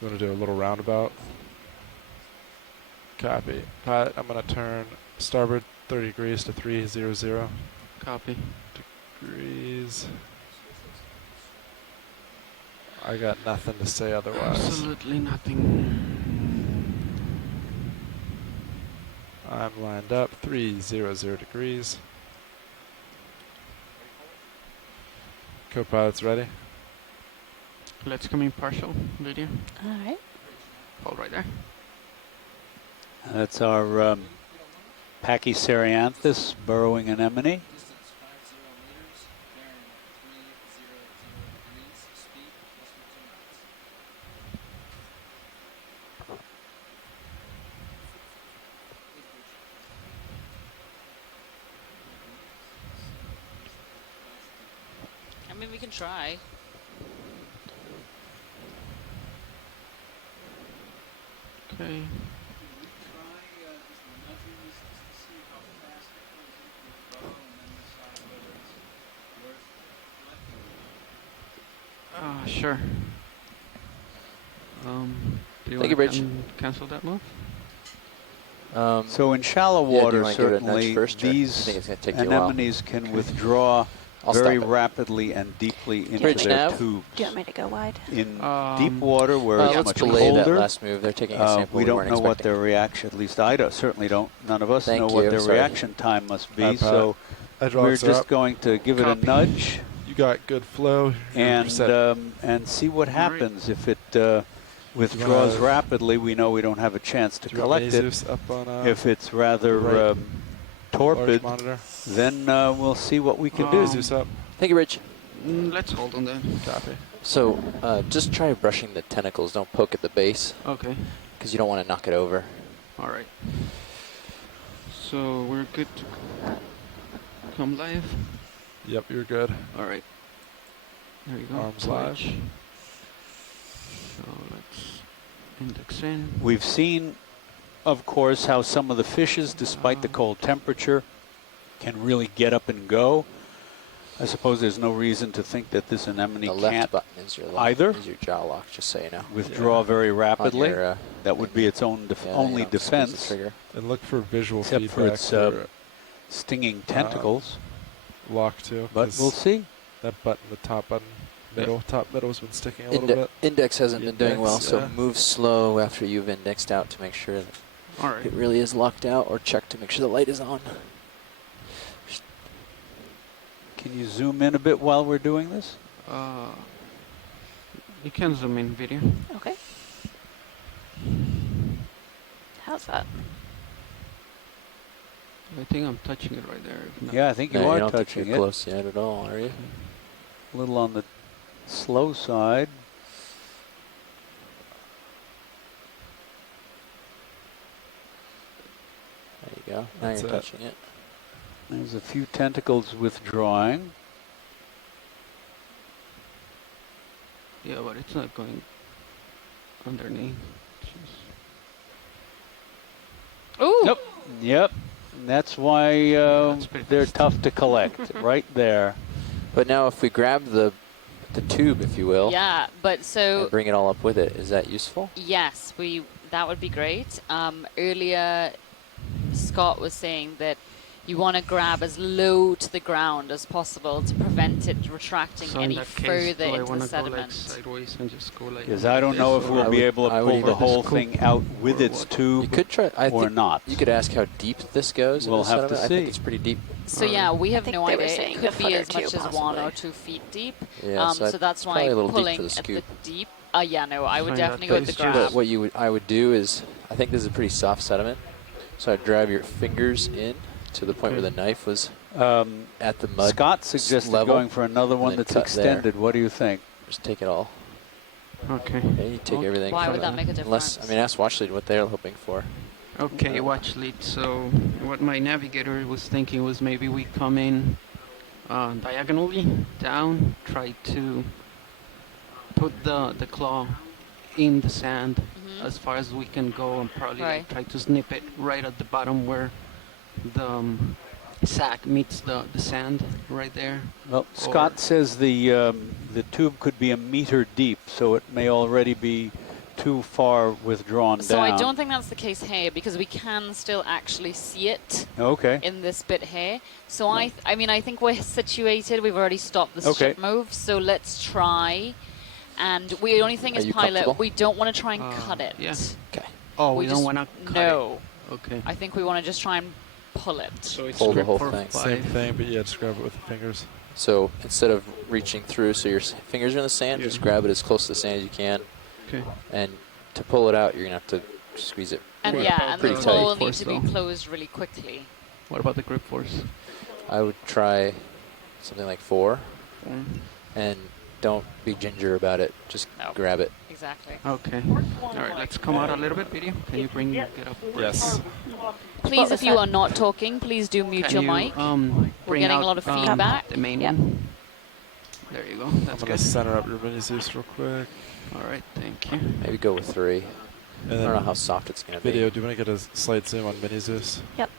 You want to do a little roundabout? Copy. Pilot, I'm going to turn starboard 30 degrees to 300. Copy. Degrees. I got nothing to say otherwise. Absolutely nothing. I'm lined up 300 degrees. Co-pilot's ready. Let's come in partial video. All right. Hold right there. That's our Pachycerianthus burrowing anemone. I mean, we can try. Okay. Sure. Do you Thank you, Bridge. Cancel that move? So in shallow yeah, do you water, wanna give it a nudge certainly, first, or I these think it's gonna take you a while. anemones can withdraw I'll very stop it. rapidly and deeply into Bridge their nav. tubes. Do you want me to go wide? In deep water where it's let's much belay that colder, last move. They're taking a sample we we don't weren't know what expecting. their reaction, at least I certainly don't, none of us Thank know what you, their sorry. reaction time must be, Pilot. so we're Hydraulics are just up. going to give it Copy. a nudge You got good flow. You're set. and see what happens. If it withdraws rapidly, we know we don't have a chance to Do you want collect it. Jesus up on, If it's rather right torpid, monitor? then we'll see what we can do. Jesus up. Thank you, Rich. Let's hold on then. Copy. So just try brushing the tentacles. Don't poke at the base. Okay. Because you don't want to knock it over. All right. So we're good to come live. Yep, you're good. All right. There you go. Arms live. Twitch. So let's index in. We've seen, of course, how some of the fishes, despite the cold temperature, can really get up and go. I suppose there's no reason to think that this anemone The left can't button is your either is your jaw lock, just so you know. withdraw very rapidly. Your, that would be its own only you don't squeeze the defense, trigger. And look for visual except feedback. for its stinging tentacles. Lock too. But 'cause we'll see. That button, the top button, top middle's been sticking a little bit. Index hasn't been doing well, Index, so yeah. move slow after you've indexed out to make sure that All right. it really is locked out, or check to make sure the light is on. Can you zoom in a bit while we're doing this? You can zoom in video. Okay. How's that? I think I'm touching it right there. If not- Yeah, I think you No, are you don't think touching you're it. close yet at all, are you? A little on the slow side. There you go. Now That's you're it. touching it. There's a few tentacles withdrawing. Yeah, but it's not going underneath. Ooh. Yep. Yep. And that's why they're tough to collect. Right there. But now if we grab the tube, if you will, Yeah, but so and bring it all up with it, is that useful? yes, that would be great. Earlier, Scott was saying that you want to grab as low to the ground as possible to prevent it retracting So in any that case, further do I into wanna the go like sediment. sideways and just go like Because I don't know if we'll be able to pull the whole thing out with its tube You could try. I or think not. You could ask how deep this goes. We'll into have to sediment. I think see. it's pretty deep. So yeah, we have think no they were idea. saying It a could foot be or as much two, as 1 possibly. or 2 feet deep. Yeah, so so that's why probably a little deep pulling for the at the scoop. deep. Yeah, no, I would Find definitely that go with the base juice. grab. What I would do is, I think this is pretty soft sediment. So I'd drive your fingers in to the point where the knife was at the mud. Scott suggested level, going for another one that's extended. What do you think? Just take it all. Okay. Yeah, you take everything. Why from would that it. make a difference? Unless, I mean, ask Watchlead what they're hoping for. Okay, watch lead. So what my navigator was thinking was maybe we come in diagonally down, try to put the claw in the sand as far as we can go, and probably like, try to snip it right at the bottom where the sack meets the sand right there. Well, Scott says the tube could be 1 meter deep, so it may already be too far withdrawn So down. I don't think that's the case here because we can still actually see it in this bit here. So I mean, I think we're situated. We've already stopped the ship move, so let's try. And the only thing is, pilot, we don't want to try and cut it. Yeah. Okay. Oh, we don't want to cut No. it. Okay. I think we want to just try and pull it. So it's pull the whole 4, thing. 5. Same thing, but yeah, just grab it with the fingers. So instead of reaching through, so your fingers are in the sand, just grab it as close to the sand as you can. Okay. And to pull it out, you're going to have to squeeze it And and the pretty claw tight. will need to be closed really quickly. What about the grip force? I would try something like 4. And don't be ginger about it. Just grab it. Exactly. Okay. All right, let's come out a little bit, video. Can you get up? Yes. Please, if you are not talking, please do mute your mic. We're getting a lot of feedback. The main one. There you go. That's I'm going to center up your mini Zeus real quick. All right, thank you. Maybe go with 3. And I don't know how soft it's going to be. Video, do you want to get a slight zoom on mini Zeus? Yep.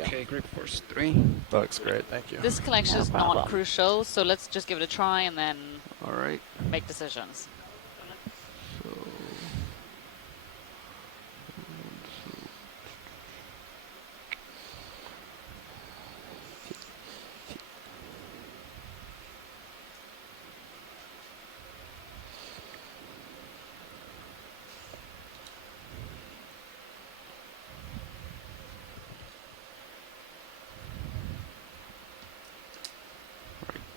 Okay, grip force 3. That looks great, thank you. This collection is not crucial, so let's just give it a try and then make decisions.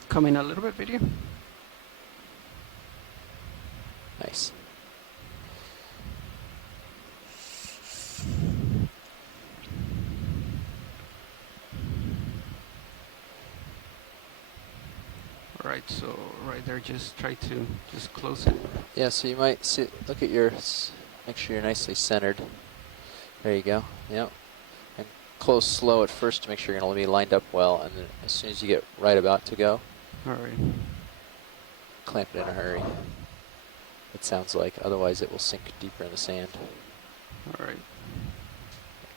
Come in a little bit, video. Nice. All right, so right there, just try to just close it. Yeah, so you might look at make sure you're nicely centered. There you go. Yep. And close slow at first to make sure you're going to be lined up well, and then as soon as you get right about to go, all right, clamp it in a hurry. It sounds like, otherwise it will sink deeper in the sand. All right.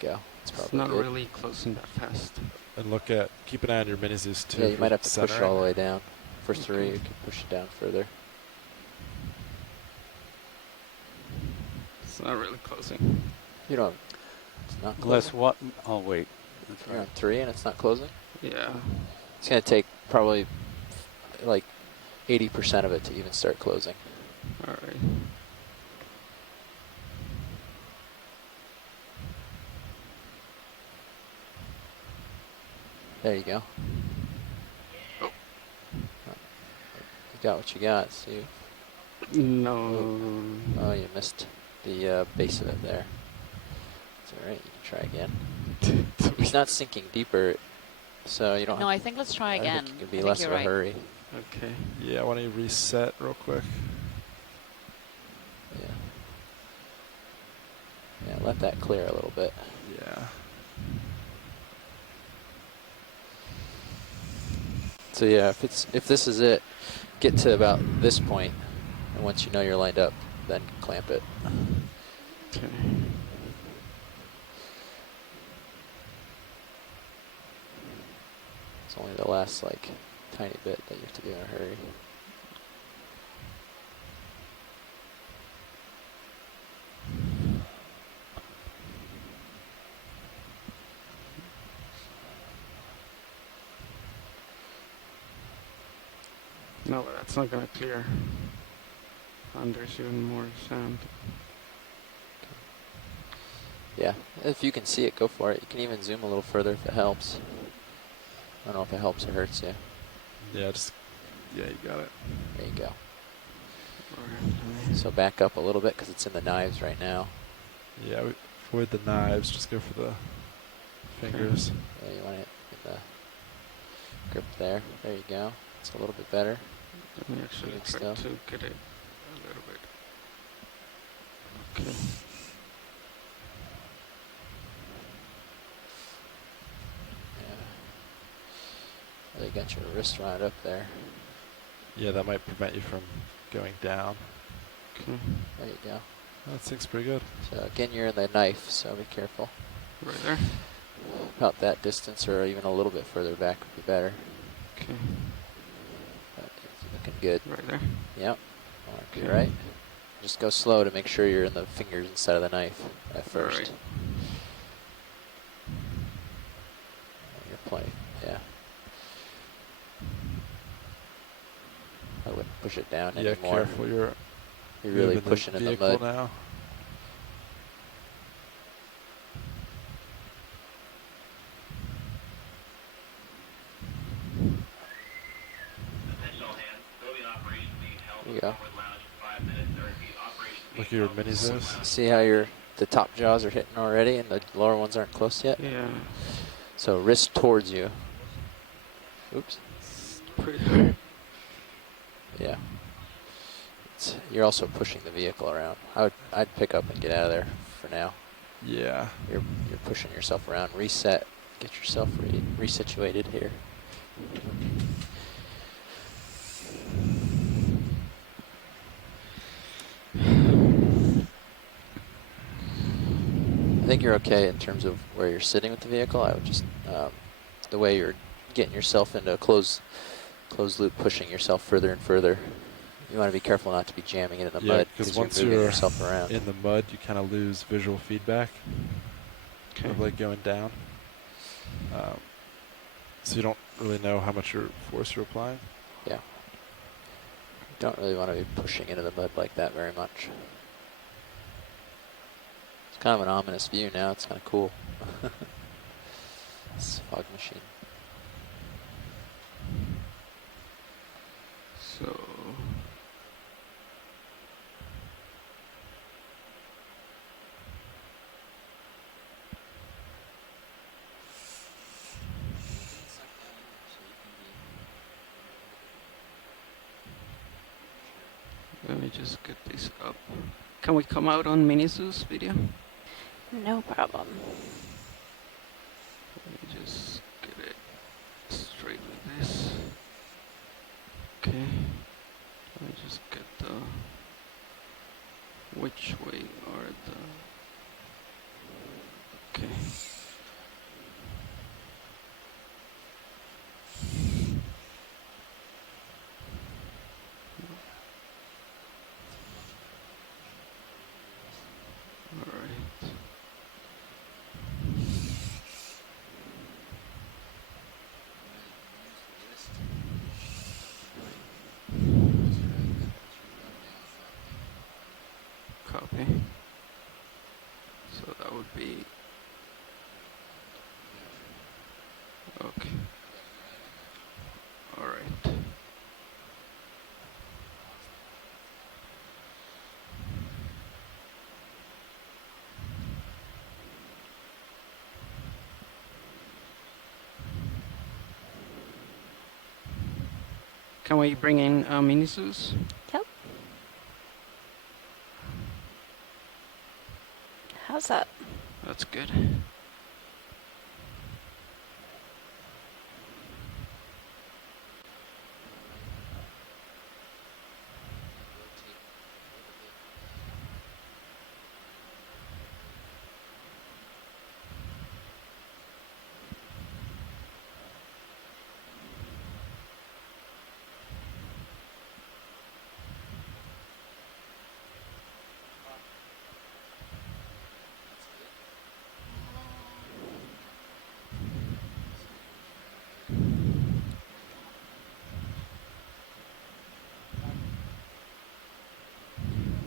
There you go. It's not really closing that fast. And keep an eye on your mini Zeus too. Yeah, you might have to push it all the way down. For 3, you can push it down further. It's not really closing. You don't. It's not closing. Unless what? Oh, wait. That's You're on 3 and it's not closing? Yeah. It's going to take probably like 80% of it to even start closing. All right. There you go. Oh. You got what you got. So No. Oh, you missed the base of it there. It's all right. You can try again. It's not sinking deeper, so you don't. No, I think let's try again. It could be less of a hurry. Okay. Yeah, why don't you reset real quick? Yeah. Yeah, let that clear a little bit. Yeah. So yeah, if this is it, get to about this point, and once you know you're lined up, then clamp it. Okay. It's only the last tiny bit that you have to do in a hurry. No, that's not going to clear. And there's even more sand. Yeah, if you can see it, go for it. You can even zoom a little further if it helps. I don't know if it helps or hurts you. Yeah, you got it. There you go. So back up a little bit because it's in the knives right now. Yeah, Avoid the knives, just go for the fingers. Yeah, you want it in the grip there. There you go. It's a little bit better. Let me actually try Still. to get it a little bit. Okay. Yeah. They got your wrist right up there. Yeah, that might prevent you from going down. Okay. There you go. That looks pretty good. So again, you're in the knife, so be careful. Right there. About that distance, or even a little bit further back would be better. Okay. But it's looking good. Right there. Yep. Okay. Right. Just go slow to make sure you're in the fingers instead of the knife at first. Right. You're playing. Yeah. I wouldn't push it down Yeah, anymore. careful. You're really pushing in the mud now. There you go. Look at your mini zoos. See how the top jaws are hitting already and the lower ones aren't close yet? Yeah. So wrist towards you. Oops. Pretty hard. Yeah. You're also pushing the vehicle around. I'd pick up and get out of there for now. Yeah. You're pushing yourself around. Reset. Get yourself resituated here. I think you're okay in terms of where you're sitting with the vehicle. I would just the way you're getting yourself into a closed loop, pushing yourself further and further. You want to be careful not to be jamming it in the mud because once you're moving you're yourself around. in the mud, you kind of lose visual feedback of like going down. So you don't really know how much force you're applying. Yeah. You don't really want to be pushing into the mud like that very much. It's kind of an ominous view now. It's kind of cool. This fog machine. So. Let me just get this up. Can we come out on Minizoos video? No problem. Let me just get it straight like this. Okay. Let me just get the which way are the okay. Copy. So that would be okay. All right. Can we bring in Minizoos? Yep. How's that? That's good.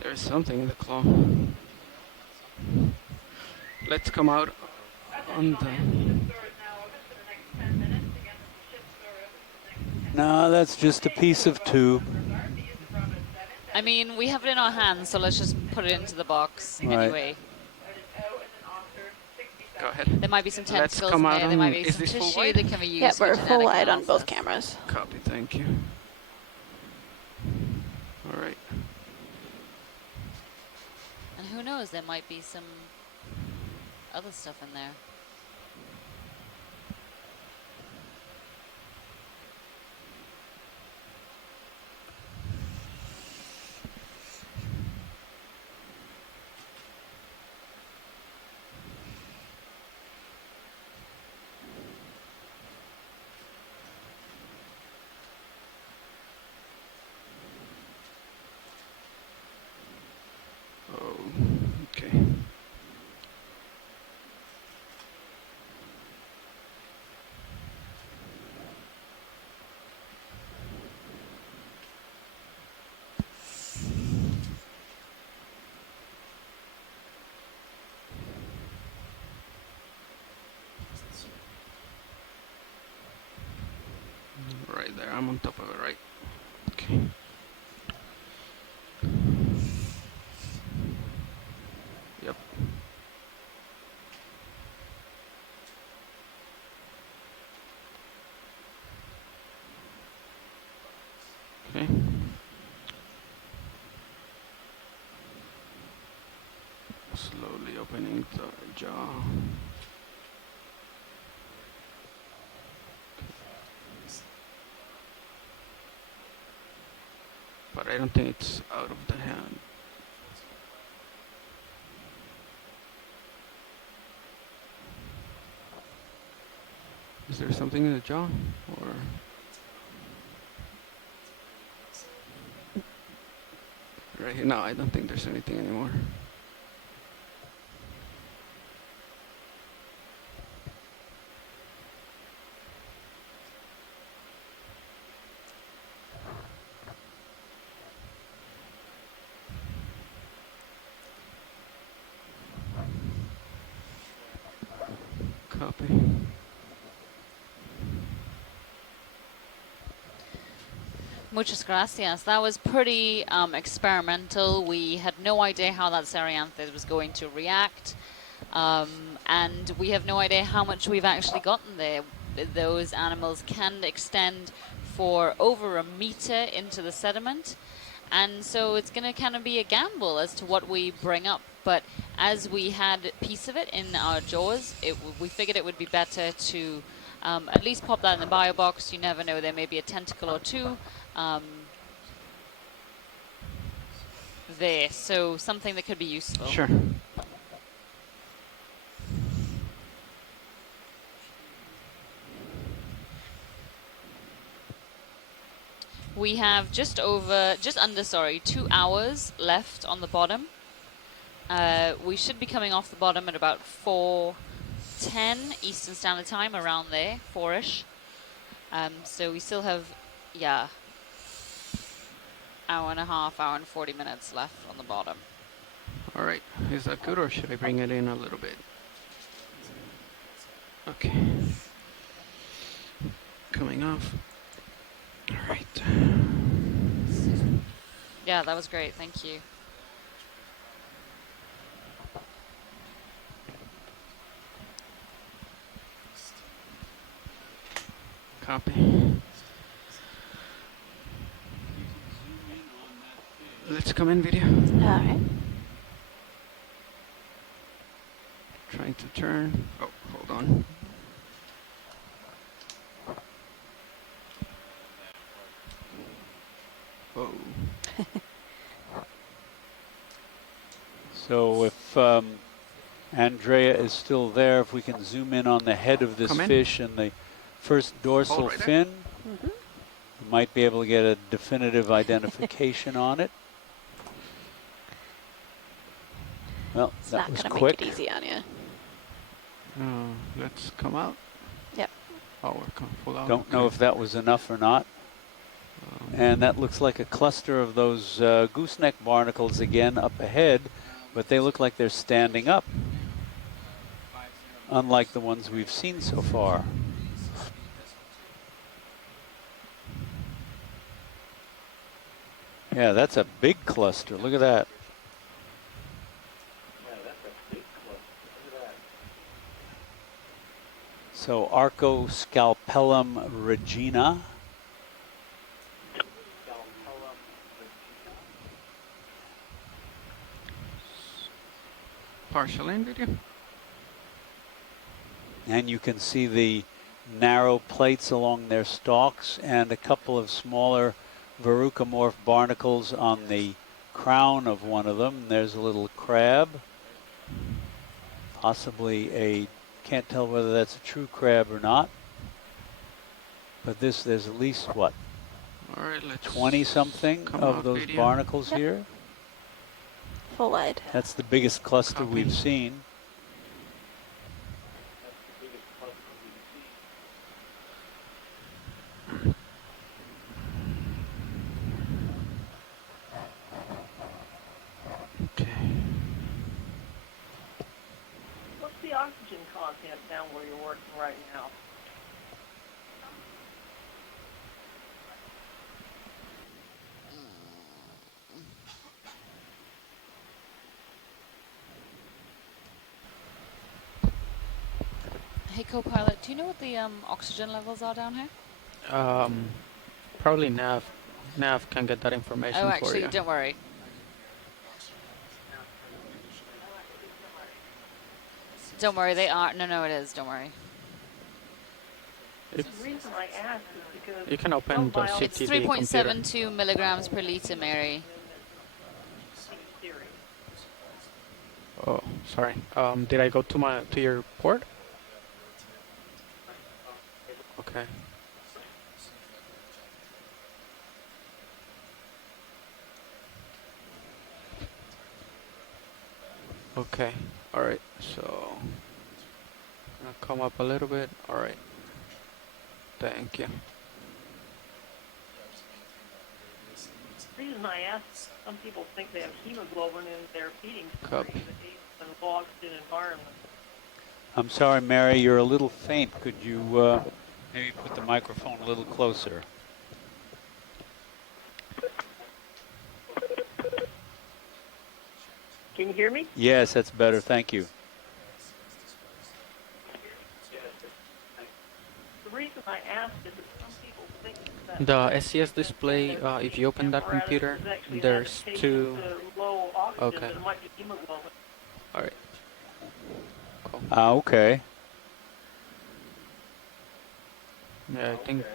There's something in the claw. Let's come out on the... No, that's just a piece of tube. I mean, we have it in our hands, so let's just put it into the box anyway. Go ahead. There might be some Let's tentacles come in out there. on, There might be is some this full tissue wide? that can be used. Yeah, for we're full genetic wide on analysis. both cameras. Copy, thank you. All right. And who knows? There might be some other stuff in there. Oh, okay. Right there, I'm on top of it, right? Okay. Yep. Okay. Slowly opening the jaw. But I don't think it's out of the hand. Is there something in the jaw, or? Right here, no, I don't think there's anything anymore. Copy. Muchas gracias. That was pretty experimental. We had no idea how that Cereanthes was going to react. And we have no idea how much we've actually gotten there. Those animals can extend for over 1 meter into the sediment. And so it's going to kind of be a gamble as to what we bring up. But as we had a piece of it in our jaws, we figured it would be better to at least pop that in the bio box. You never know, there may be a tentacle or two there. So something that could be useful. Sure. We have just under 2 hours left on the bottom. We should be coming off the bottom at about 4:10 Eastern Standard Time, around there, 4-ish. So we still have, yeah, hour and a half, hour and 40 minutes left on the bottom. All right, is that good, or should I bring it in a little bit? Okay. Coming off. All right. Yeah, that was great. Thank you. Copy. Let's come in video. All right. Trying to turn. Oh, hold on. Whoa. So if Andrea is still there, if we can zoom in on the head of this fish and the first dorsal fin, you might be able to get a definitive identification on it. Well, It's that not was gonna quick. make it easy on you. Let's come out. Yep. Oh, we're full out. Don't know if that was enough or not. And that looks like a cluster of those gooseneck barnacles again up ahead, but they look like they're standing up, unlike the ones we've seen so far. Yeah, that's a big cluster. Look at that. So Archoscalpellum regina. Partial in video. And you can see the narrow plates along their stalks and a couple of smaller verrucomorph barnacles on the crown of one of them. There's a little crab, possibly a, can't tell whether that's a true crab or not, but there's at least what, all right, let's 20 something of those video. barnacles here. Full wide. That's the biggest cluster we've seen. What's the oxygen content down where you're working right now? Hey, co-pilot, do you know what the oxygen levels are down here? Probably Nav. Nav can get that information Oh, for actually, you. don't worry. Don't worry, they are. No, it is. Don't worry. The reason I ask is because You can open the CTD It's 3.72 milligrams per liter, Mary. Oh, sorry. Did I go to your port? Okay. Okay. All right. So, I'm gonna come up a little bit. All right. Thank you. The reason I ask, some people think they have hemoglobin in their feeding Copy. stream in a low oxygen environment. I'm sorry, Mary, you're a little faint. Could you maybe put the microphone a little closer? Can you hear me? Yes, that's better. Thank you. The reason I ask is that some people think that The SCS display, if you open that computer, there's two. low oxygen, Okay. there might be hemoglobin. All right. Cool. Okay. Yeah, I think.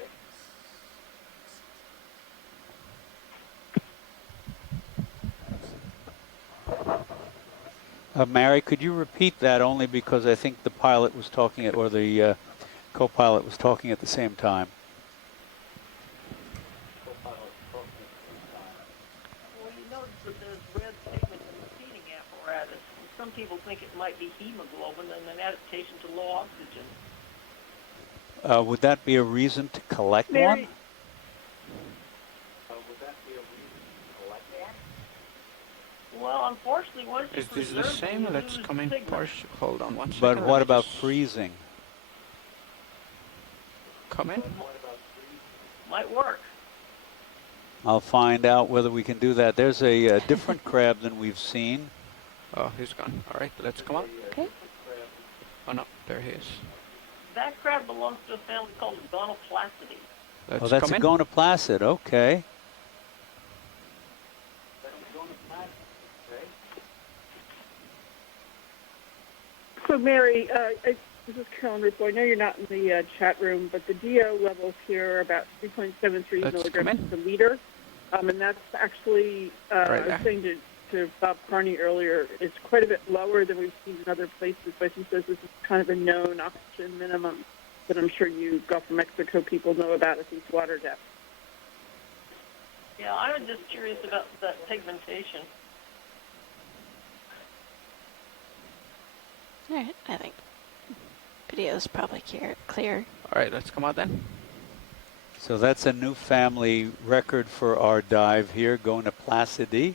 Mary, could you repeat that only because I think the pilot was talking or the co-pilot was talking at the same time. Well, you notice that there's red pigment in the feeding apparatus. And some people think it might be hemoglobin and an adaptation to low oxygen. Would that be a reason to collect Mary, one? Well, unfortunately, once you Is this the preserve them, same? you Let's lose come in pigment. partial. Hold on one second. But let what me about just freezing? Come in. Might work. I'll find out whether we can do that. There's a different crab than we've seen. Oh, he's gone. All right, let's come up. Okay. Oh no, there he is. That crab belongs to a family called the Gonoplacidae. Let's Oh, that's come a in. gonoplacid. Okay. So, Mary, this is Carolyn Rupo. I know you're not in the chat room, but the DO levels here are about 3.73 Let's come milligrams in. per liter. And that's actually, Right I was there. saying to Bob Carney earlier, it's quite a bit lower than we've seen in other places, but he says this is kind of a known oxygen minimum that I'm sure you Gulf of Mexico people know about at these water depths. Yeah, I was just curious about that pigmentation. All right, I think video is probably clear. All right, let's come out then. So that's a new family record for our dive here, Gonoplacidae.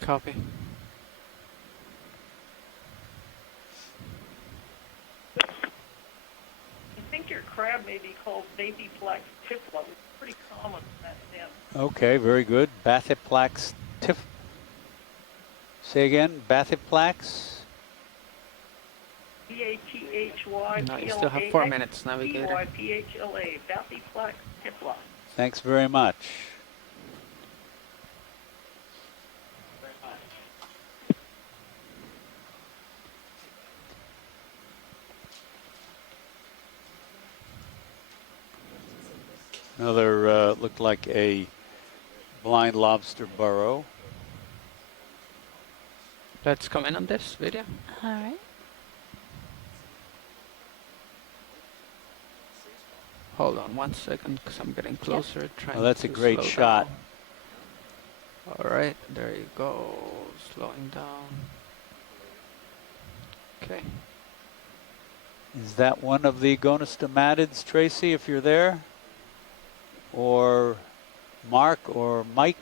Copy. I think your crab may be called Babyplex tifla. It's pretty common in that dam. Okay, very good. Bathyplax tif. Say again, Bathyplax. B-A-T-H-Y-P-L-A-X. No, you still have 4 minutes, Navigator. B-Y-P-H-L-A. Bathyplex tifla. Thanks very much. Another looked like a blind lobster burrow. Let's comment on this video. All right. Hold on 1 second, because I'm getting closer. Trying Oh, that's a to great slow shot. down. All right, there you go. Slowing down. Okay. Is that one of the gonostomatids, Tracy, if you're there? Or Mark or Mike?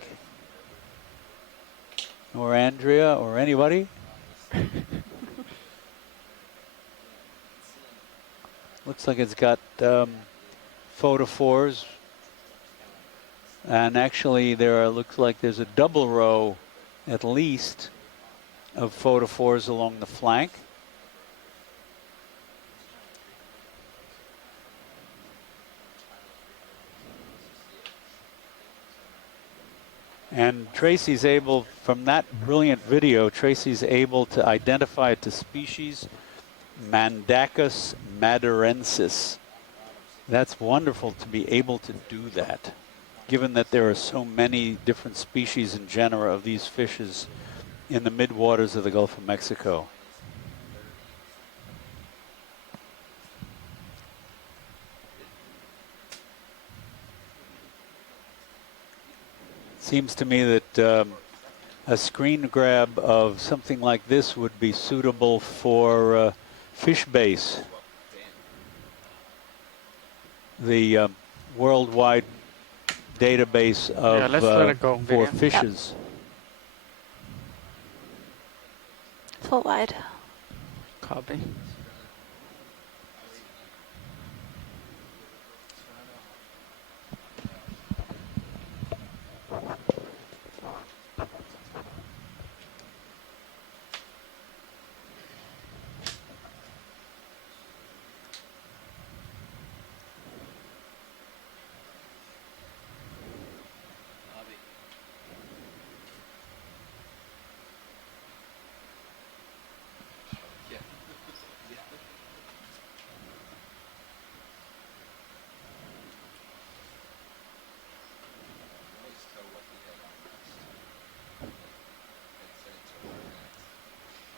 Or Andrea or anybody? Looks like it's got photophores. And actually looks like there's a double row at least of photophores along the flank. And Tracy's able, from that brilliant video, Tracy's able to identify it to species Mandacus madurensis. That's wonderful to be able to do that, given that there are so many different species and genera of these fishes in the midwaters of the Gulf of Mexico. Seems to me that a screen grab of something like this would be suitable for Fish Base, the worldwide database of let's let it go. for Video. fishes. Full wide. Copy.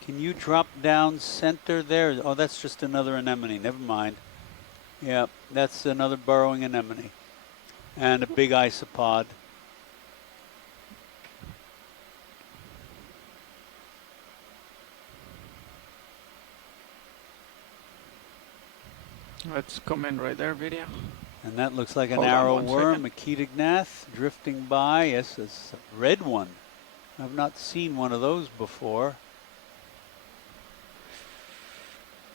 Can you drop down center there? Oh, that's just another anemone. Never mind. Yeah, that's another burrowing anemone. And a big isopod. Let's comment right there, video. And that looks like an Hold on arrow 1 worm, second. a Ketognath, drifting by. Yes, it's a red one. I've not seen one of those before.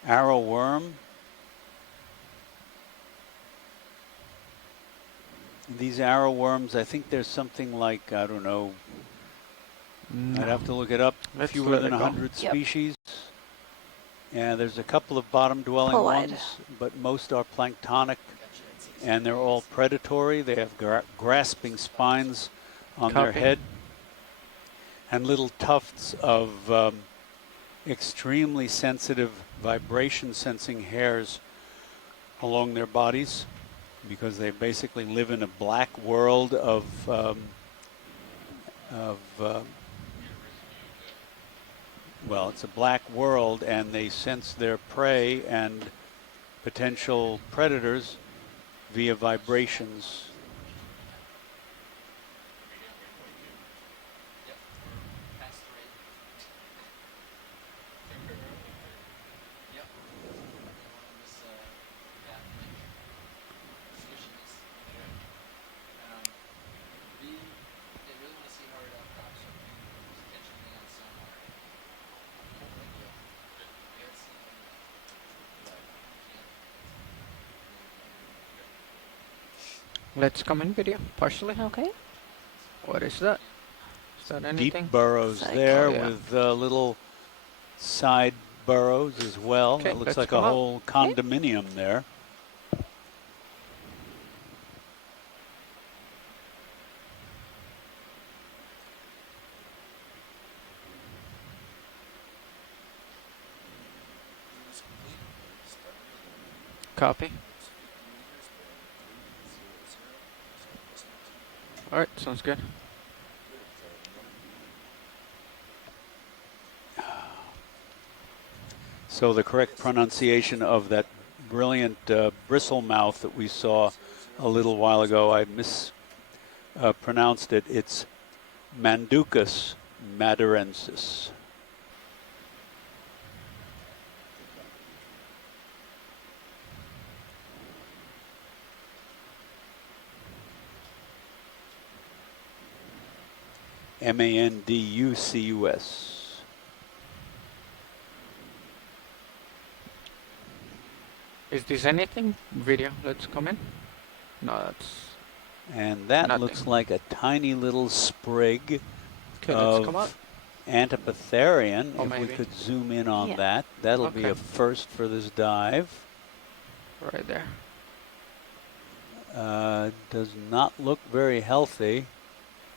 Arrow worm. These arrow worms, I think there's something like, I don't know, I'd have to look it up, Let's fewer let than it go. 100 Yep. species. Yeah, there's a couple of bottom-dwelling Pull wide. ones, but most are planktonic, and they're all predatory. They have grasping spines on their Copy. head, and little tufts of extremely sensitive vibration-sensing hairs along their bodies, because they basically live in a black world of well, it's a black world, and they sense their prey and potential predators via vibrations. Let's come in video, partially. Okay. What is that? Is that anything? Deep burrows Like, there oh, yeah. with little side burrows as well. Okay, It looks let's like come a up. whole condominium there. Copy. All right, sounds good. So the correct pronunciation of that brilliant bristle mouth that we saw a little while ago, I mispronounced it. It's Manducus madurensis. Manducus. Is this anything? Video, let's come in. No, that's... And that nothing. looks like a tiny little sprig Okay, let's come up. of Antipatherian. Oh, If we maybe. could zoom in on Yeah. that, that'll be Okay. a first for this dive. Right there. Does not look very healthy,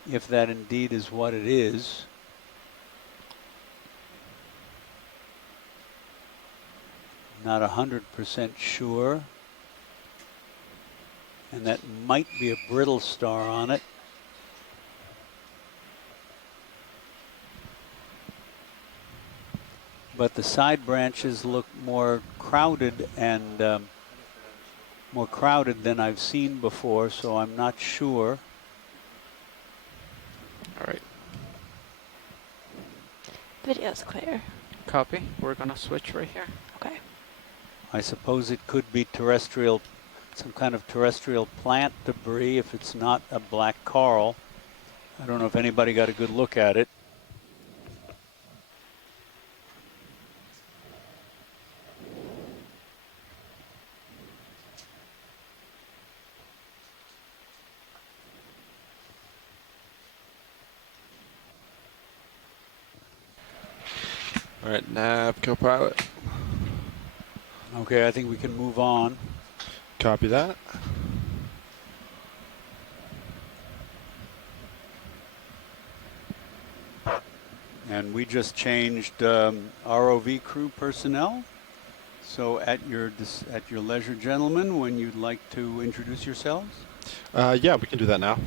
if that indeed is what it is. Not 100% sure. And that might be a Brittle Star on it. But the side branches look more crowded and more crowded than I've seen before, so I'm not sure. All right. Video's clear. Copy. We're gonna switch right here. Okay. I suppose it could be terrestrial, some kind of terrestrial plant debris if it's not a black coral. I don't know if anybody got a good look at it. All right, nav co-pilot. Okay, I think we can move on. Copy that. And we just changed ROV crew personnel. So at your leisure, gentlemen, when you'd like to introduce yourselves. Yeah, we can do that now.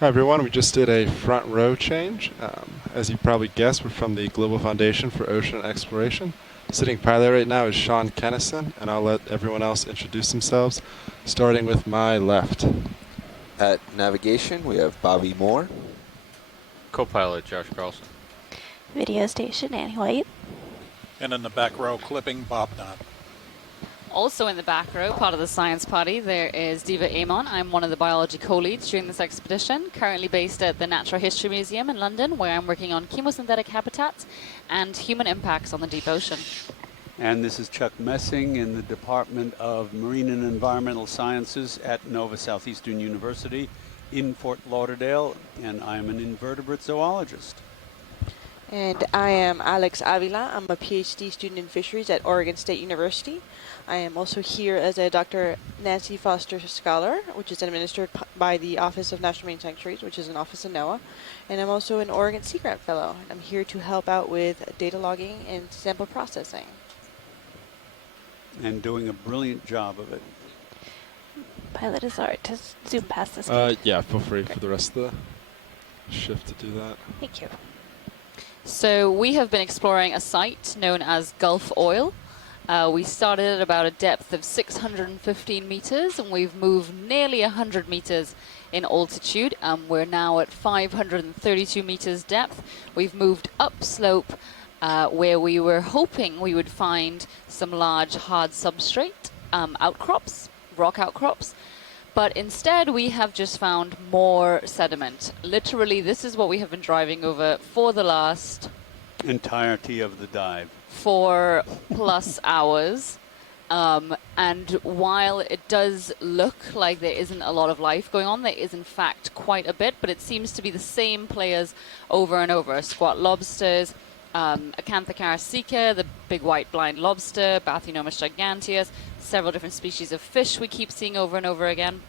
Hi, everyone. We just did a front row change. As you probably guessed, we're from the Global Foundation for Ocean Exploration. Sitting pilot right now is Sean Kennison, and I'll let everyone else introduce themselves, starting with my left. At navigation, we have Bobby Moore. Co-pilot Josh Carlson. Video station, Annie White. And in the back row, clipping, Bob Knott. Also in the back row, part of the science party, there is Diva Amon. I'm one of the biology co-leads during this expedition, currently based at the Natural History Museum in London, where I'm working on chemosynthetic habitats and human impacts on the deep ocean. And this is Chuck Messing in the Department of Marine and Environmental Sciences at Nova Southeastern University in Fort Lauderdale, and I'm an invertebrate zoologist. And I am Alex Avila. I'm a PhD student in fisheries at Oregon State University. I am also here as a Dr. Nancy Foster Scholar, which is administered by the Office of National Marine Sanctuaries, which is an office in NOAA. And I'm also an Oregon Sea Grant Fellow. I'm here to help out with data logging and sample processing. And doing a brilliant job of it. Pilot is alright to zoom past this. Yeah, feel free for the rest of the shift to do that. Thank you. So we have been exploring a site known as Gulfoil. We started at about a depth of 615 meters, and we've moved nearly 100 meters in altitude. We're now at 532 meters depth. We've moved upslope where we were hoping we would find some large hard substrate outcrops, rock outcrops. But instead, we have just found more sediment. Literally, this is what we have been driving over for the last Entirety of the dive. 4+ hours. And while it does look like there isn't a lot of life going on, there is in fact quite a bit, but it seems to be the same players over and over. Squat lobsters, Acanthocaris sika, the big white blind lobster, Bathynomus giganteus, several different species of fish we keep seeing over and over again.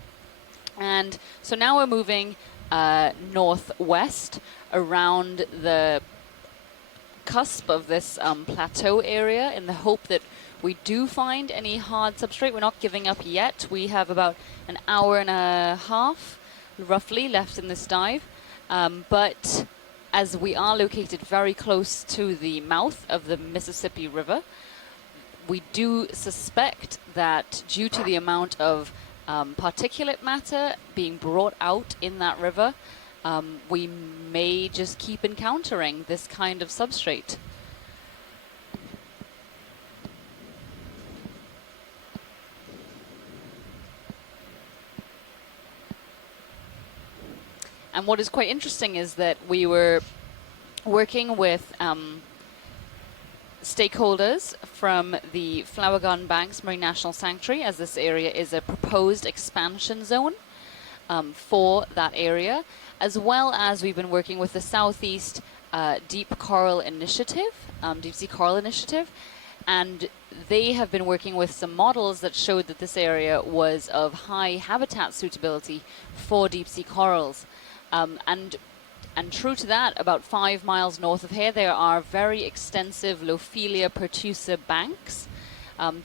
And so now we're moving northwest around the cusp of this plateau area in the hope that we do find any hard substrate. We're not giving up yet. We have about an hour and a half roughly left in this dive, but as we are located very close to the mouth of the Mississippi River, we do suspect that due to the amount of particulate matter being brought out in that river, we may just keep encountering this kind of substrate. And what is quite interesting is that we were working with stakeholders from the Flower Garden Banks Marine National Sanctuary, as this area is a proposed expansion zone for that area, as well as we've been working with the Southeast Deep Coral Initiative, Deep Sea Coral Initiative, and they have been working with some models that showed that this area was of high habitat suitability for deep sea corals. And true to that, about 5 miles north of here, there are very extensive Lophelia pertusa banks.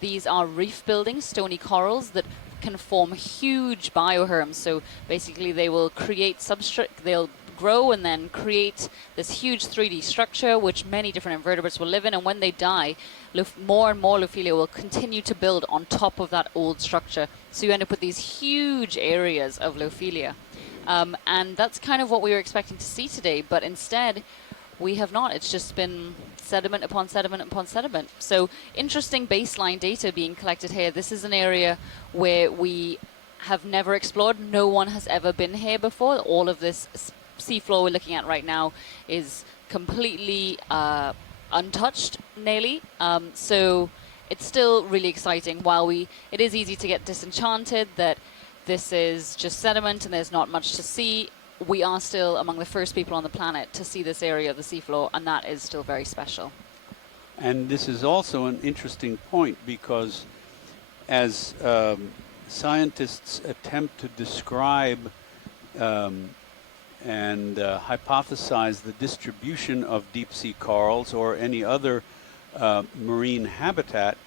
These are reef-building stony corals that can form huge bioherms. So basically they will create substrate, they'll grow and then create this huge 3D structure which many different invertebrates will live in, and when they die, more and more Lophelia will continue to build on top of that old structure. So you end up with these huge areas of Lophelia. And that's kind of what we were expecting to see today, but instead we have not. It's just been sediment upon sediment upon sediment. So interesting baseline data being collected here. This is an area where we have never explored. No one has ever been here before. All of this seafloor we're looking at right now is completely untouched nearly. So it's still really exciting. While it is easy to get disenchanted that this is just sediment and there's not much to see, we are still among the first people on the planet to see this area of the seafloor, and that is still very special. And this is also an interesting point because as scientists attempt to describe and hypothesize the distribution of deep sea corals or any other marine habitat,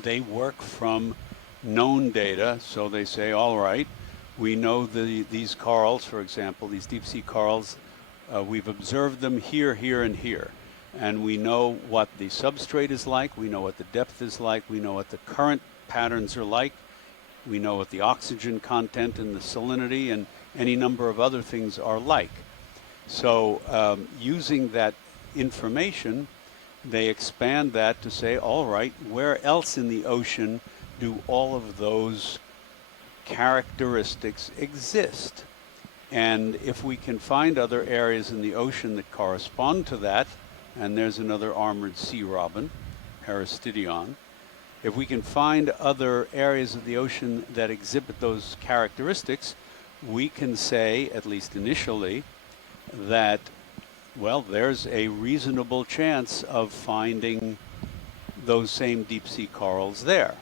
they work from known data. So they say, all right, we know these corals, for example, these deep sea corals, we've observed them here, here, and here. And we know what the substrate is like, we know what the depth is like, we know what the current patterns are like, we know what the oxygen content and the salinity and any number of other things are like. So using that information, they expand that to say, all right, where else in the ocean do all of those characteristics exist? And if we can find other areas in the ocean that correspond to that, and there's another armored sea robin, Aristidion, if we can find other areas of the ocean that exhibit those characteristics, we can say, at least initially, that, well, there's a reasonable chance of finding those same deep sea corals there.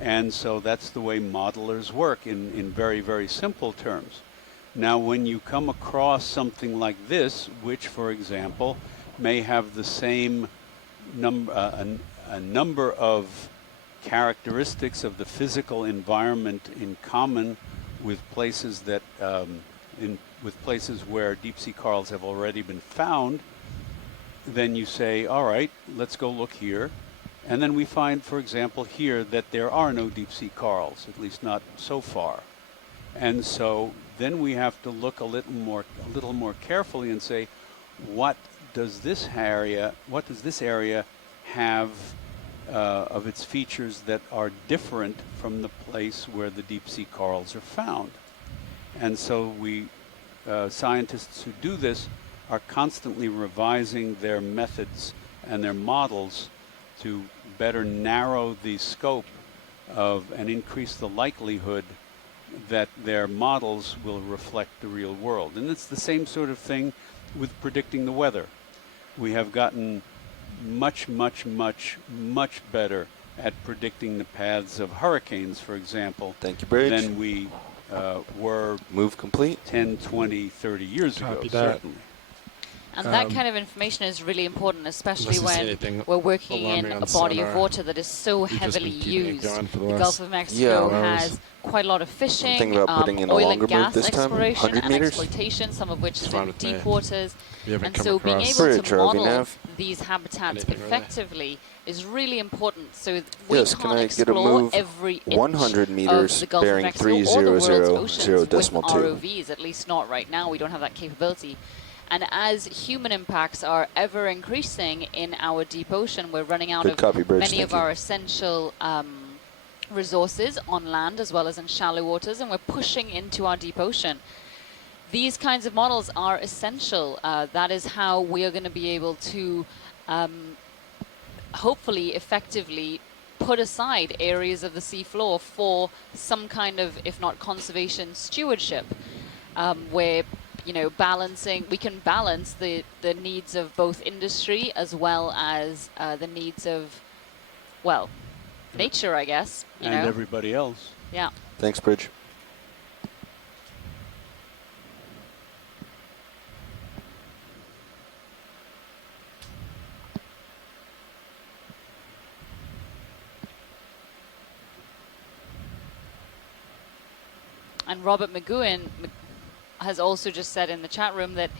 And so that's the way modelers work in very, very simple terms. Now, when you come across something like this, which, for example, may have the same a number of characteristics of the physical environment in common with places that with places where deep sea corals have already been found, then you say, all right, let's go look here. And then we find, for example, here that there are no deep sea corals, at least not so far. And so then we have to look a little more carefully and say, what does this area have of its features that are different from the place where the deep sea corals are found? And so we scientists who do this are constantly revising their methods and their models to better narrow the scope of and increase the likelihood that their models will reflect the real world. And it's the same sort of thing with predicting the weather. We have gotten much, much, much, much better at predicting the paths of hurricanes, for example, Thank you, Bridge. than we were Move complete. 10, 20, 30 years ago, Copy that. certainly. And that kind of information is really important, especially Unless you see when anything we're working in alarming on a body of sonar, water that is so we've just heavily been keeping it used. going for the The last Gulf of Mexico hours. has quite a lot of fishing, I'm thinking about putting in a oil longer and gas move this time, exploration 100 and meters. exploitation, some of which It's is fine in with me. deep waters. We haven't And come so being across able Bridge, to Robbie model Nav. these habitats Anything really. effectively is really important. So we Yes, can't can I get a explore move every inch 100 of meters the Gulf of bearing Mexico or the world's 300 oceans with 0.2? ROVs, at least not right now. We don't have that capability. And as human impacts are ever increasing in our deep ocean, we're running out Good of copy, Bridge. many Thank of you. our essential resources on land as well as in shallow waters, and we're pushing into our deep ocean. These kinds of models are essential. That is how we are going to be able to hopefully effectively put aside areas of the seafloor for some kind of, if not conservation, stewardship, where we can balance the needs of both industry as well as the needs of, well, nature, I guess. You And know? everybody else. Yeah. Thanks, Bridge. And Robert McGowan has also just said in the chat room that,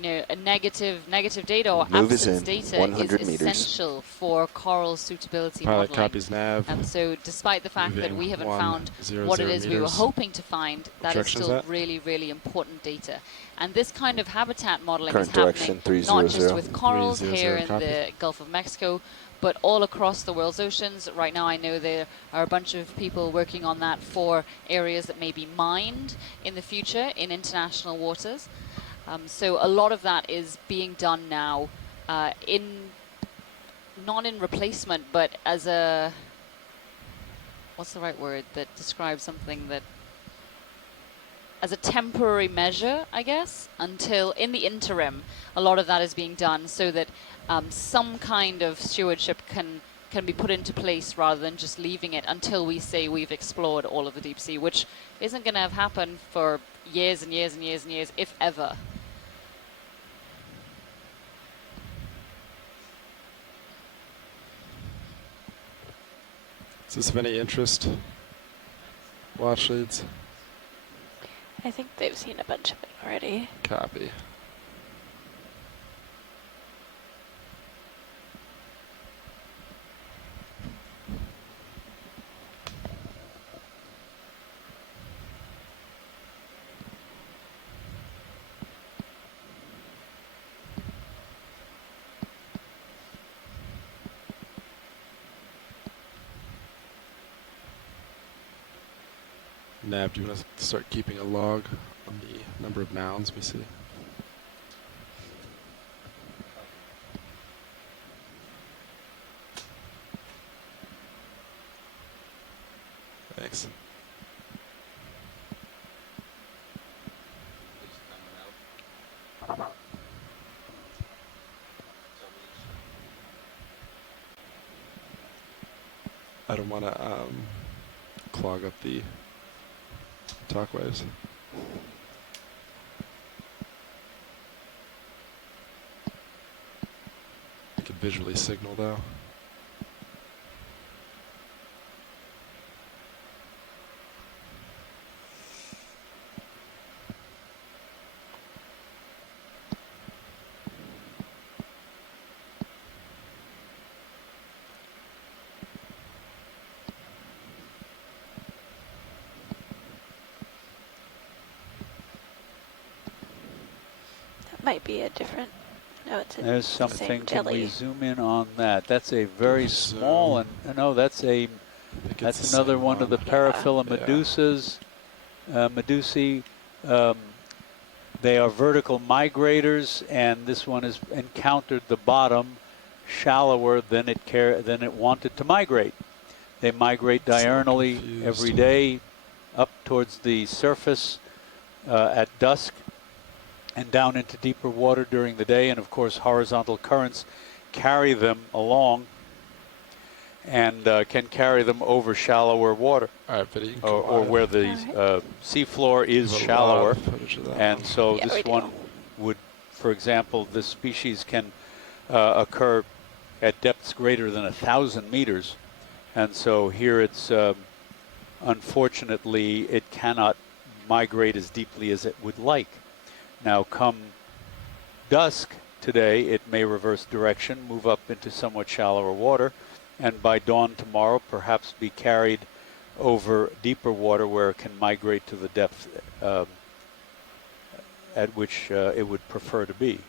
a negative data or Move is absence in, data 100 is meters. essential for coral suitability Pilot modeling. copies nav. So despite the fact that Moving we haven't 1, found 0, what it 0 is we were meters. hoping to find, that is Direction's still at? really, really important data. And this kind of habitat modeling Current is direction, happening not just 300. with corals 300, here in copy. the Gulf of Mexico, but all across the world's oceans. Right now I know there are a bunch of people working on that for areas that may be mined in the future in international waters. So a lot of that is being done now not in replacement, but as a, what's the right word that describes something that, as a temporary measure, I guess, until in the interim, a lot of that is being done so that some kind of stewardship can be put into place rather than just leaving it until we say we've explored all of the deep sea, which isn't going to have happened for years and years and years and years, if ever. Is this of any interest? Watch leads. I think they've seen a bunch of it already. Copy. Nav, do you want to start keeping a log on the number of mounds we see? Thanks. I don't want to clog up the talk waves. I can visually signal though. Might be a different. No, it's There's the something. same Can we jelly. zoom in on that? That's a very small, and no, that's it's another the one of the same paraphila Yeah. medusas. Medusae. They are vertical migrators, and this one has encountered the bottom shallower than it wanted to migrate. They migrate diurnally every day up towards the surface at dusk and down into deeper water during the day, and of course horizontal currents carry them along and can carry them over shallower water, or where the seafloor is shallower. And so this one would, for example, this species can occur at depths greater than 1,000 meters. And so here it's, unfortunately, it cannot migrate as deeply as it would like. Now come dusk today, it may reverse direction, move up into somewhat shallower water, and by dawn tomorrow perhaps be carried over deeper water where it can migrate to the depth at which it would prefer to be.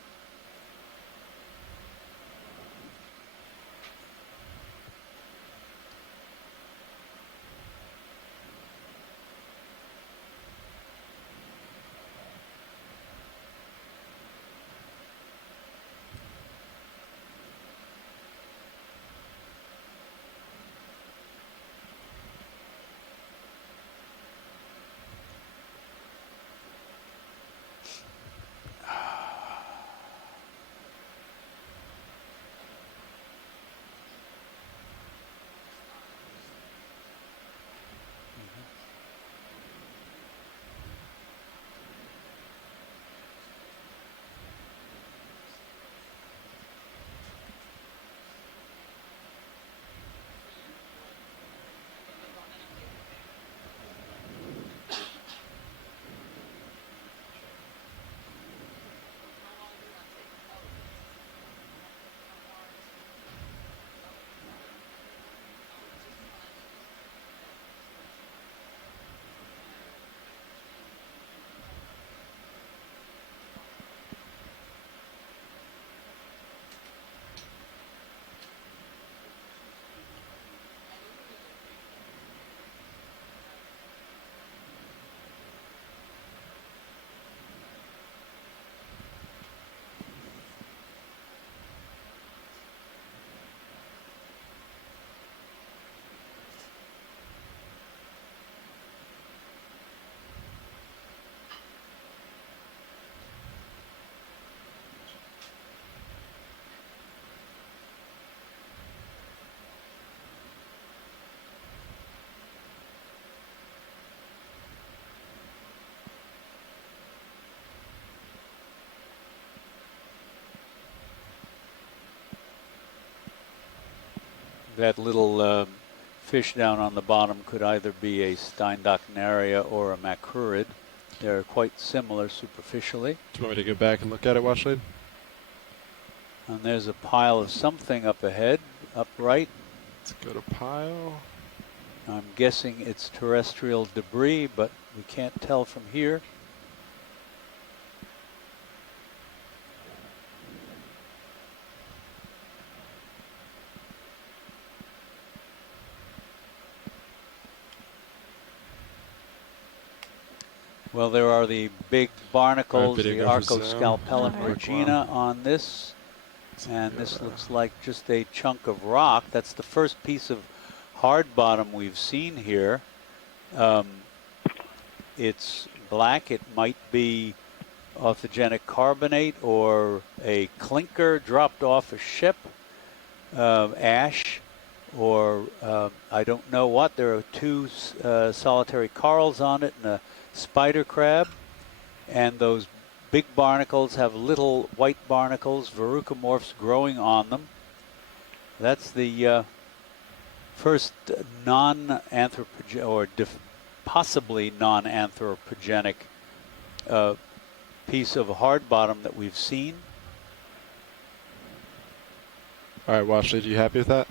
That little fish down on the bottom could either be a Steindachnaria or a macrurid. They're quite similar superficially. Do you want me to go back and look at it, Watchlade? And there's a pile of something up ahead, upright. Let's go to pile. I'm guessing it's terrestrial debris, but we can't tell from here. Well, there are the big barnacles, the Archoscalpellum regina on this. And this looks like just a chunk of rock. That's the first piece of hard bottom we've seen here. It's black. It might be orthogenic carbonate or a clinker dropped off a ship, ash, or I don't know what. There are two solitary corals on it and a spider crab, and those big barnacles have little white barnacles, verrucomorphs growing on them. That's the first non-anthropogenic or possibly non-anthropogenic piece of hard bottom that we've seen. All right, Washley, are you happy with that?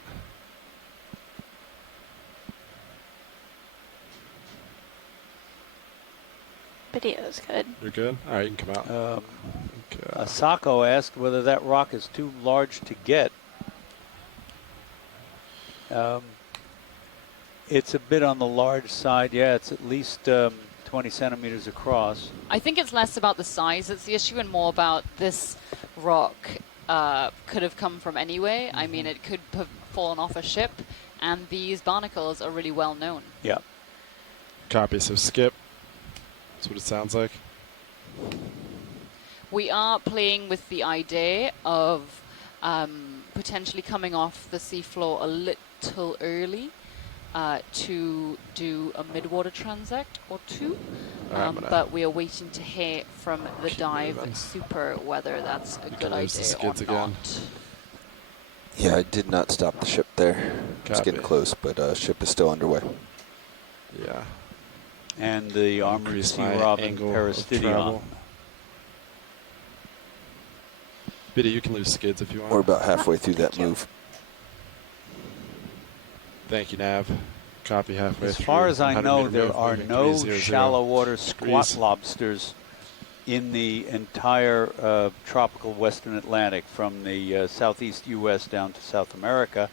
Video is good. You're good? All right, you can come out. Asako asked whether that rock is too large to get. It's a bit on the large side. Yeah, it's at least 20 centimeters across. I think it's less about the size. It's the issue and more about this rock could have come from anyway. I mean, it could have fallen off a ship, and these barnacles are really well known. Yeah. Copy. So skip. That's what it sounds like. We are playing with the idea of potentially coming off the seafloor a little early to do a mid-water transect or two, but we are waiting to hear from the dive super whether that's a good idea or not. Yeah, I did not stop the ship there. It's getting close, but ship is still underway. Yeah. And the armored sea robin Peristidion. Biddy, you can lose skids if you want. We're about halfway through that move. Thank you, Nav. Copy halfway As through. far as I know, there move, are moving no 300 shallow water squat degrees. lobsters in the entire tropical western Atlantic, from the southeast U.S. down to South America.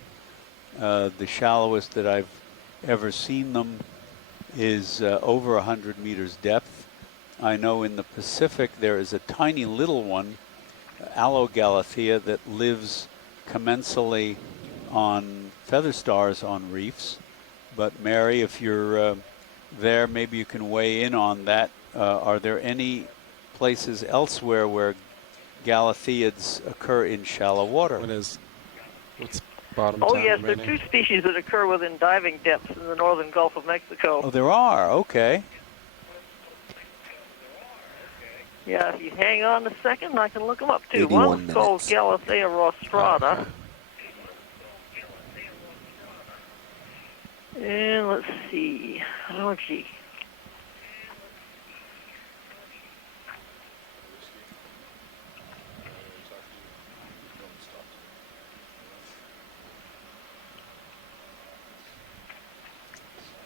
The shallowest that I've ever seen them is over 100 meters depth. I know in the Pacific there is a tiny little one, Allogalathea, that lives commensally on feather stars on reefs. But Mary, if you're there, maybe you can weigh in on that. Are there any places elsewhere where Galatheids occur in shallow water? What's bottom Oh, time yes, there are remaining? two species that occur within diving depths in the northern Gulf of Mexico. Oh, there are. Okay. Yeah, if you hang on a second, I can look them up, too. 81 One's called Galathea rostrata. And let's see. Oh, gee.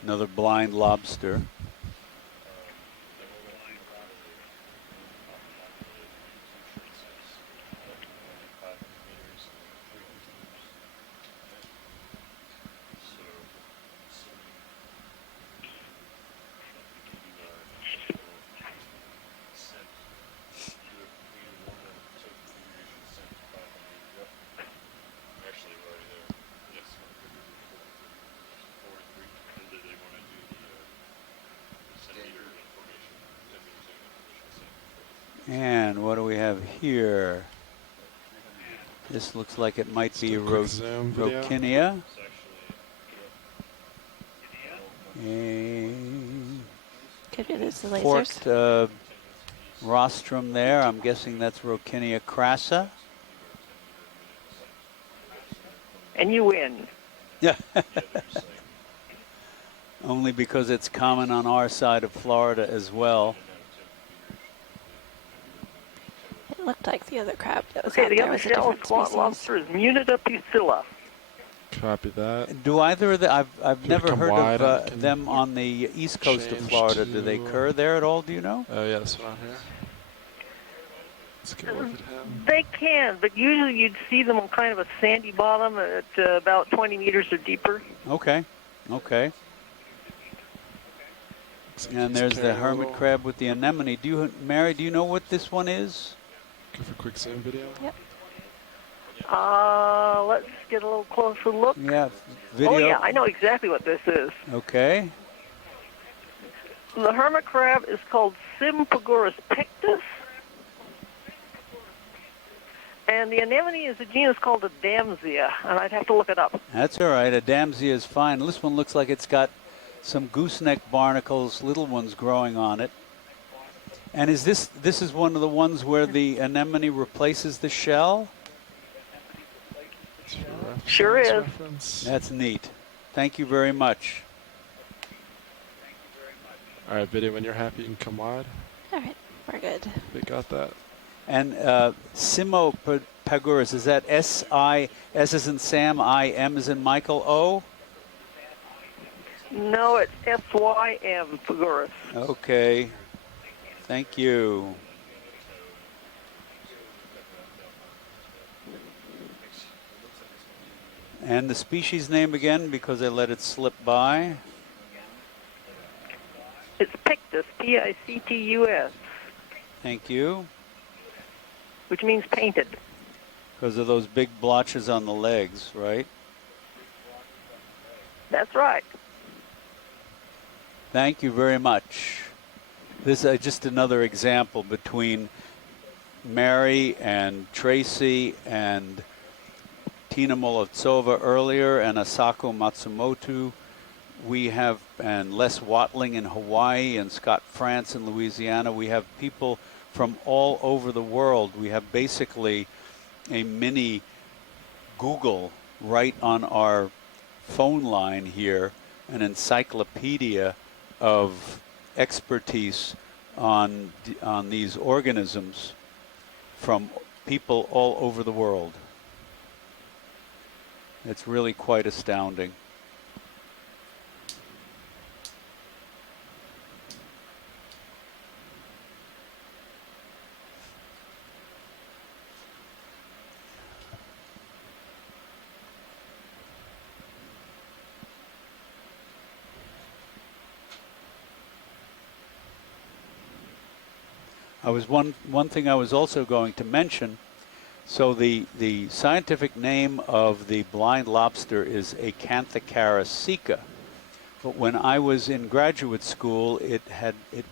Another blind lobster. And what do we have here? This looks like it might be Rockinia. Could it is the lasers? Forked rostrum there. I'm guessing that's Rockinia crassa. And you win. Yeah. Only because it's common on our side of Florida as well. It looked like the other crab that was Okay, out the there other was a shallow different squat species. lobster is Munida pusilla. Copy that. Do either of the, I've never come heard wide of and them on the east coast of change Florida. Do they to- occur there at all? Do you know? Oh, yeah, this one on here. Let's get a look at him. They can, but usually you'd see them on kind of a sandy bottom at about 20 meters or deeper. Okay. Okay. And there's the hermit crab with the anemone. Mary, do you know what this one is? Go for a quick zoom video. Yep. Let's get a little closer look. Yeah, video. Oh, yeah, I know exactly what this is. Okay. The hermit crab is called Sympagorus pictus. And the anemone is a genus called a Damsia, and I'd have to look it up. That's all right. A Damsia is fine. This one looks like it's got some gooseneck barnacles, little ones growing on it. And is this is one of the ones where the anemone replaces the shell? Sure is. That's neat. Thank you very much. All right, video, when you're happy, you can come wide. All right, we're good. We got that. And Sympagorus, is that S-I, S as in Sam, I-M as in Michael, O? No, it's S-Y-M, Pagorus. Okay. Thank you. And the species name again, because I let it slip by. It's Pictus, P-I-C-T-U-S, Thank you. which means painted. because of those big blotches on the legs, right? That's right. Thank you very much. This is just another example between Mary and Tracy and Tina Molodtsova earlier and Asako Matsumoto. We have, and Les Watling in Hawaii and Scott France in Louisiana. We have people from all over the world. We have basically a mini Google right on our phone line here, an encyclopedia of expertise on these organisms from people all over the world. It's really quite astounding. One thing I was also going to mention. So the scientific name of the blind lobster is Acanthocaris sica. But when I was in graduate school, it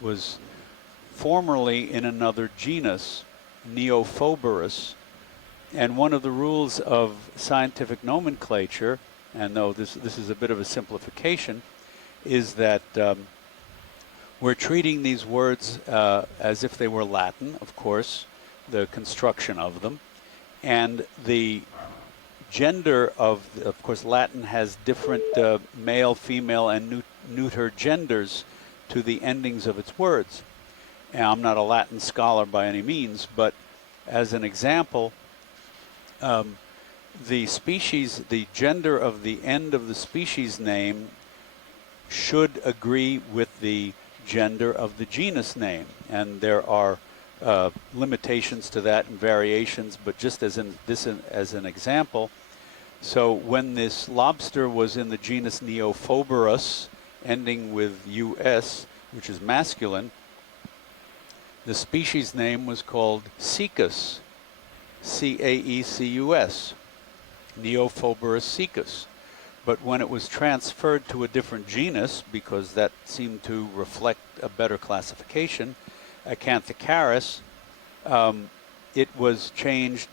was formerly in another genus, Neophoberus. And one of the rules of scientific nomenclature, and though this is a bit of a simplification, is that we're treating these words as if they were Latin, of course, the construction of them. And the gender of course, Latin has different male, female, and neuter genders to the endings of its words. And I'm not a Latin scholar by any means, but as an example, the gender of the end of the species name should agree with the gender of the genus name, and there are limitations to that and variations, but just as an example, so when this lobster was in the genus Neophoberus, ending with US, which is masculine, the species name was called Caecus, Caecus, Neophoberus caecus. But when it was transferred to a different genus, because that seemed to reflect a better classification, Acanthocaris, it was changed,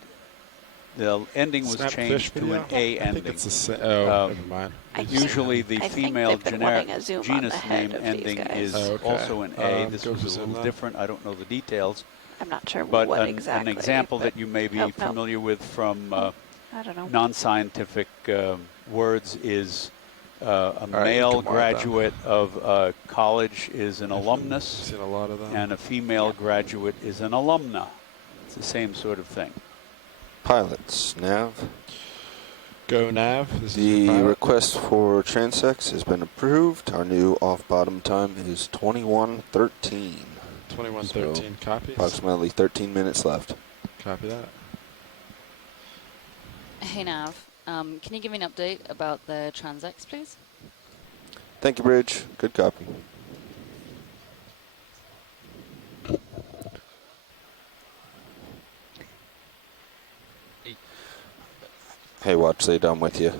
the ending was changed to an A ending. I think it's never mind. Usually the female genus name ending is also an A. This was a little different. I don't know the details. I'm not sure but what an example that you may be familiar with from I don't know. non-scientific words is a male graduate of college is an alumnus, seen a lot of them. and a female graduate is an alumna. It's the same sort of thing. Pilots, nav. Go nav. This The is request for transects has been approved. Our new off-bottom time is 21:13. 21:13 copies. Approximately 13 minutes left. Copy that. Hey Nav, can you give me an update about the transects, please? Thank you, Bridge. Good copy. Hey, Watch, they done with you.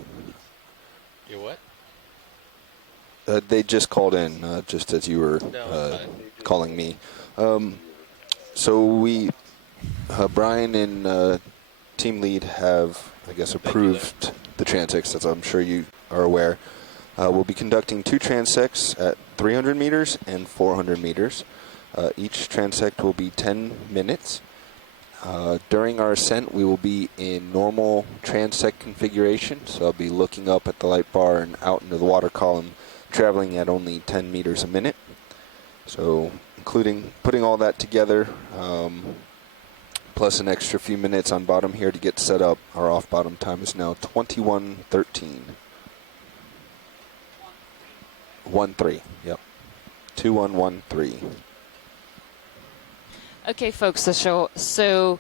You what? They just called in, just as you were calling me. So we, Brian and team lead have, I guess, approved the transects, as I'm sure you are aware. We'll be conducting 2 transects at 300 meters and 400 meters. Each transect will be 10 minutes. During our ascent, we will be in normal transect configuration, so I'll be looking up at the light bar and out into the water column, traveling at only 10 meters a minute. So, including putting all that together, plus an extra few minutes on bottom here to get set up, our off-bottom time is now 21:13. 1-3, yep. 2113. Okay, folks, so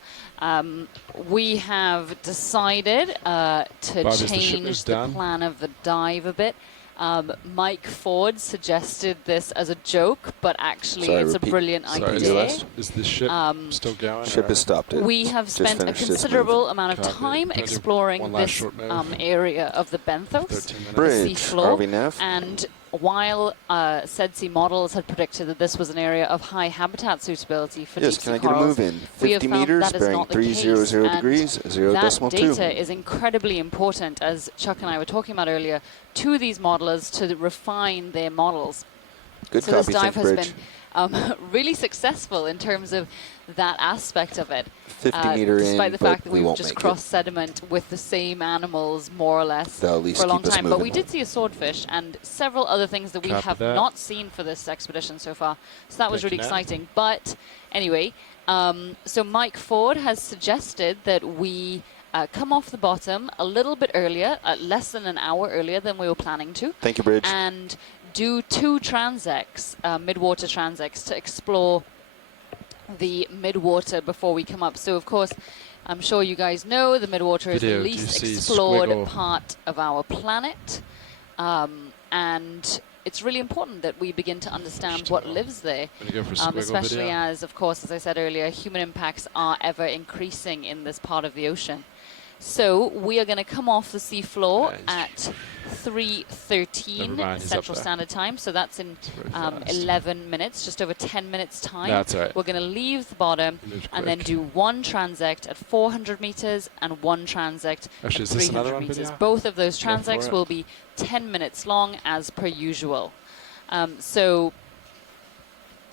we have decided to change the plan of the dive a bit. Mike Ford suggested this as a joke, but actually Sorry, it's repeat. a brilliant Sorry, idea. Is the ship still going? Ship has stopped it. We have Just spent a finished its move. considerable amount of Copy. time Can I do exploring one last this short move? area of the benthos, 13 minutes. the Bridge, seafloor, RV nav. and while SEDC models had predicted that this was an area of high habitat suitability for Yes, deep can sea I get a corals, move in? we have 50 found meters, that is bearing not the 300 case, and degrees, 0 that decimal 2. data is incredibly important, as Chuck and I were talking about earlier, to these modelers to refine their models. Good So copy, this dive think has bridge. been really successful in terms of that aspect of it. 50 meter despite in, the but fact that we we've won't just make it. crossed sediment with the same animals more or less They'll at least for a long keep us time. But we moving. did see a swordfish and several other things that we Copy have that. not seen for this expedition so far. So that was Thank really you, Nat. exciting. But anyway, so Mike Ford has suggested that we come off the bottom a little bit earlier, less than an hour earlier than we were planning to. Thank you, Bridge. And do 2 transects, midwater transects, to explore the midwater before we come up. So, of course, I'm sure you guys know the midwater is the Video, do you least see explored squiggle? part of our planet. And it's really important that we begin to understand what lives there, Gonna go for squiggle especially video. as, of course, as I said earlier, human impacts are ever increasing in this part of the ocean. So we are going to come off the seafloor at 3:13 Never mind, he's up Central there. Standard Time. So that's in very fast. 11 minutes, just over 10 minutes time. That's all right. We're going to leave the bottom He moves and then quick. do 1 transect at 400 meters and 1 transect Actually, at is this 300 another one meters. video? Both of those Go for transects it. will be 10 minutes long as per usual. So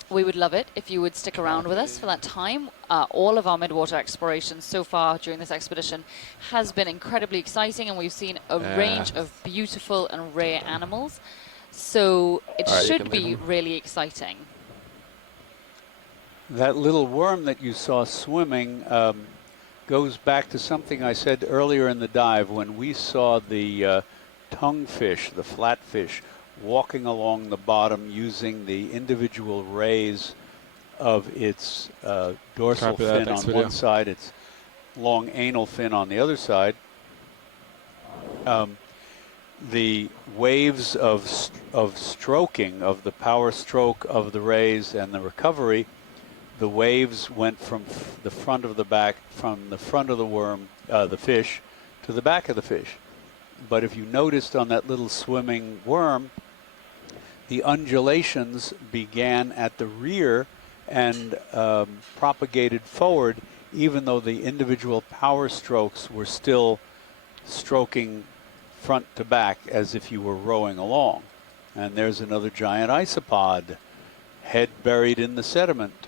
we would love it if you would stick around with us for that time. All of our midwater explorations so far during this expedition has been incredibly exciting, and we've seen a range of beautiful and rare animals. So it All right, you should can be leave 'em. really exciting. That little worm that you saw swimming goes back to something I said earlier in the dive when we saw the tonguefish, the flatfish, walking along the bottom using the individual rays of its dorsal Copy that, fin thanks, on video. one side, its long anal fin on the other side. The waves of stroking, of the power stroke of the rays and the recovery, the waves went from the front of the back, from the front of the worm, the fish, to the back of the fish. But if you noticed on that little swimming worm, the undulations began at the rear and propagated forward, even though the individual power strokes were still stroking front to back as if you were rowing along. And there's another giant isopod, head buried in the sediment.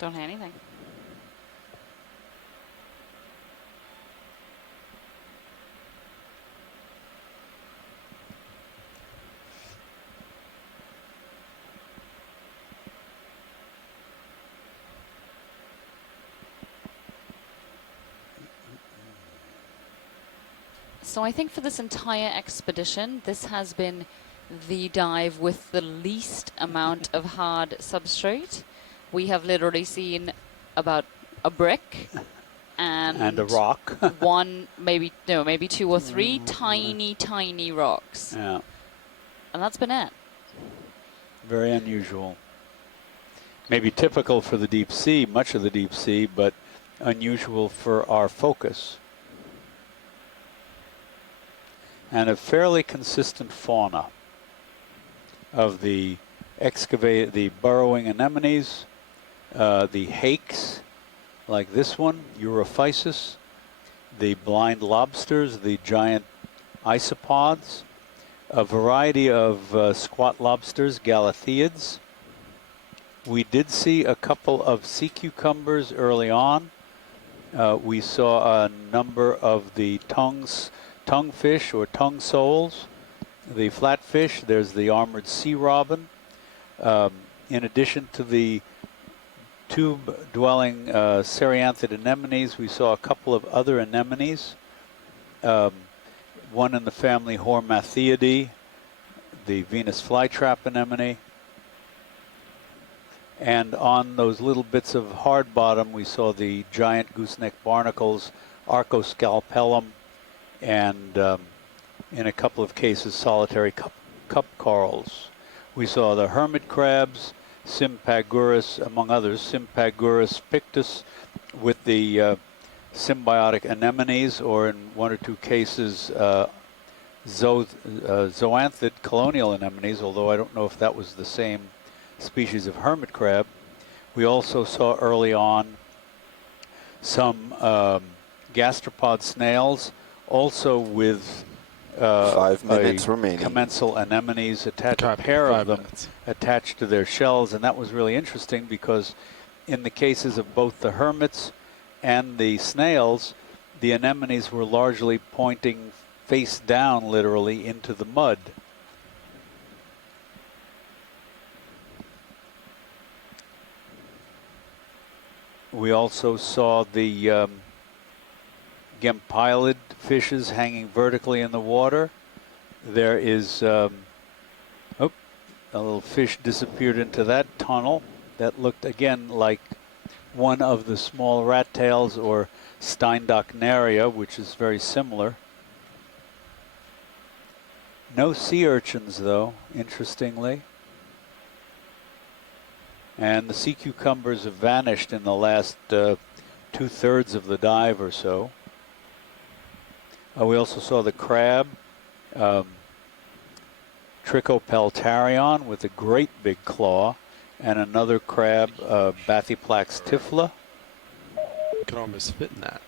Don't hear anything. So I think for this entire expedition, this has been the dive with the least amount of hard substrate. We have literally seen about a brick and a rock. maybe 2 or 3 tiny rocks. Yeah. And that's been it. Very unusual. Maybe typical for the deep sea, much of the deep sea, but unusual for our focus. And a fairly consistent fauna of the burrowing anemones, the hakes, like this one, Europhysis, the blind lobsters, the giant isopods, a variety of squat lobsters, galatheids. We did see a couple of sea cucumbers early on. We saw a number of the tongue fish or tongue soles, the flatfish. There's the armored sea robin. In addition to the tube-dwelling cerianthid anemones, we saw a couple of other anemones. One in the family Hormathiidae, the Venus flytrap anemone. And on those little bits of hard bottom, we saw the giant gooseneck barnacles, Archoscalpellum, and in a couple of cases, solitary cup corals. We saw the hermit crabs, Sympagurus, among others, Sympagurus pictus, with the symbiotic anemones, or in one or two cases, zoanthid colonial anemones, although I don't know if that was the same species of hermit crab. We also saw early on some gastropod snails, also with 5 minutes remaining. commensal anemones attached, a pair of them attached to their shells, and that was really interesting because in the cases of both the hermits and the snails, the anemones were largely pointing face down, literally, into the mud. We also saw the gempilid fishes hanging vertically in the water. There is, a little fish disappeared into that tunnel that looked again like one of the small rat tails or Steindocknaria, which is very similar. No sea urchins though, interestingly. And the sea cucumbers have vanished in the last 2/3 of the dive or so. We also saw the crab, Trichopeltarion, with a great big claw, and another crab, Bathyplax tifla. You can almost fit in that.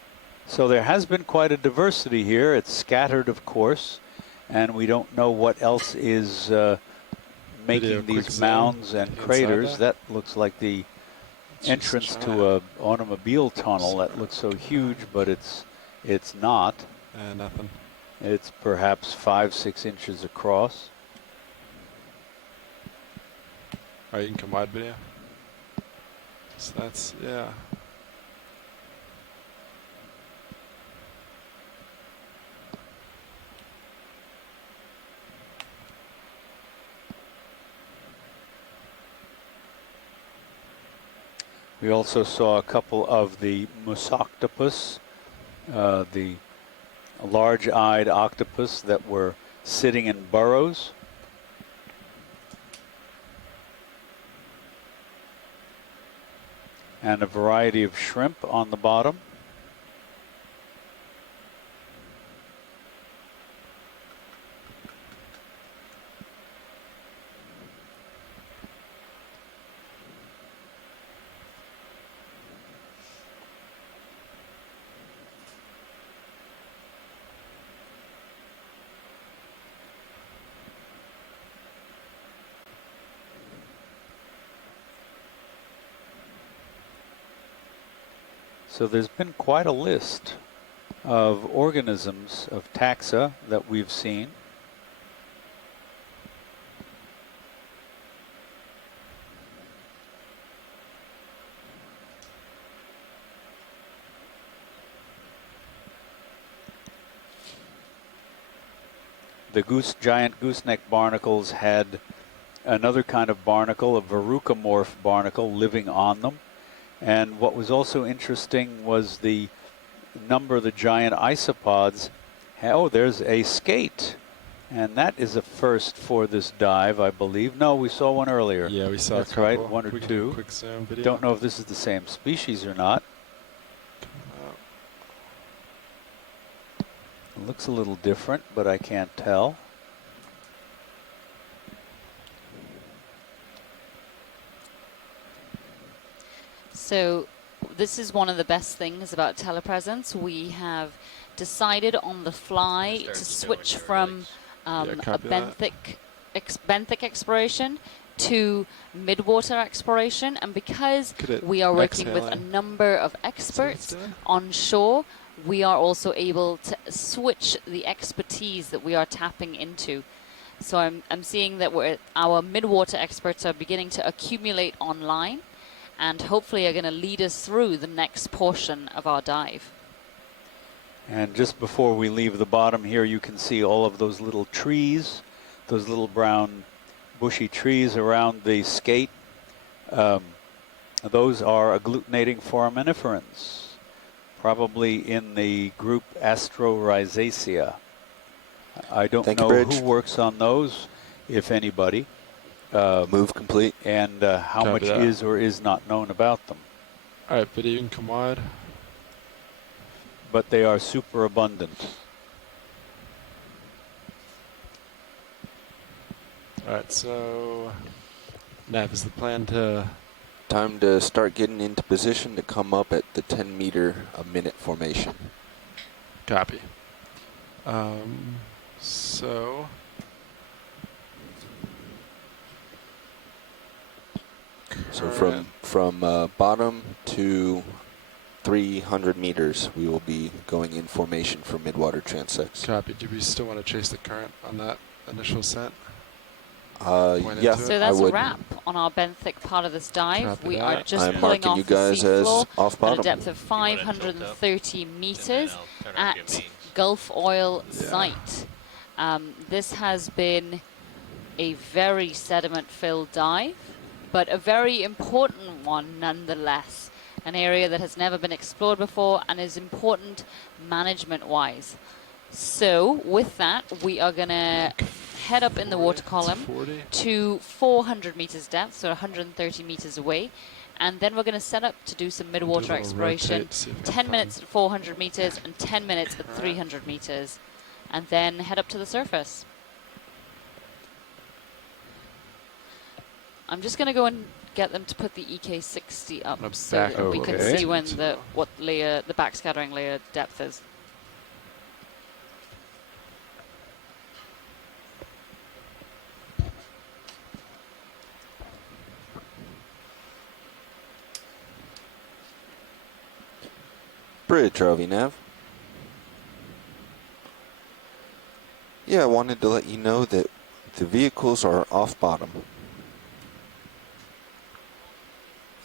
So there has been quite a diversity here. It's scattered, of course, and we don't know what else is making these mounds and craters. That looks like the entrance to a automobile tunnel that looks so huge, but it's not. Nothing. It's perhaps 5-6 inches across. All right, you can come wide video. So that's, yeah. We also saw a couple of the Musoctopus, the large-eyed octopus that were sitting in burrows. And a variety of shrimp on the bottom. So there's been quite a list of organisms, of taxa, that we've seen. The giant gooseneck barnacles had another kind of barnacle, a verrucomorph barnacle, living on them. And what was also interesting was the number of the giant isopods. Oh, there's a skate. And that is a first for this dive, I believe. No, we saw one earlier. Yeah, we saw That's a couple. right, one or We can do a two. quick zoom video. Don't know if this is the same species or not. It looks a little different, but I can't tell. So this is one of the best things about telepresence. We have decided on the fly to switch from a benthic exploration to midwater exploration, and because we are working with a number of experts on shore, we are also able to switch the expertise that we are tapping into. So I'm seeing that our midwater experts are beginning to accumulate online, and hopefully are going to lead us through the next portion of our dive. And just before we leave the bottom here, you can see all of those little trees, those little brown bushy trees around the skate. Those are agglutinating foraminiferans, probably in the group Astrorhizaceae. I don't know who works on those, if anybody. Move complete. And how much is or is not known about them. All right, video, you can come wide. But they are super abundant. All right, so Nav, is the plan to... Time to start getting into position to come up at the 10 meter a minute formation. Copy. So... So from bottom to 300 meters, we will be going in formation for midwater transects. Copy. Do we still want to chase the current on that initial ascent? Yeah, So that's a wrap on our benthic part of this dive. Copy We that. are just I'm pulling marking off you the guys sea floor as off at bottom. a depth of 530 meters at Gulfoil site. This has been a very sediment-filled dive, but a very important one nonetheless. An area that has never been explored before and is important management-wise. So with that, we are going to head up in the water column to 400 meters depth, so 130 meters away. And then we're going to set up to do some midwater exploration, 10 minutes at 400 meters and 10 minutes at 300 meters. And then head up to the surface. I'm just going to go and get them to put the EK60 up so that we can see when the backscattering layer depth is. Bridge, RV Nav. Yeah, I wanted to let you know that the vehicles are off bottom.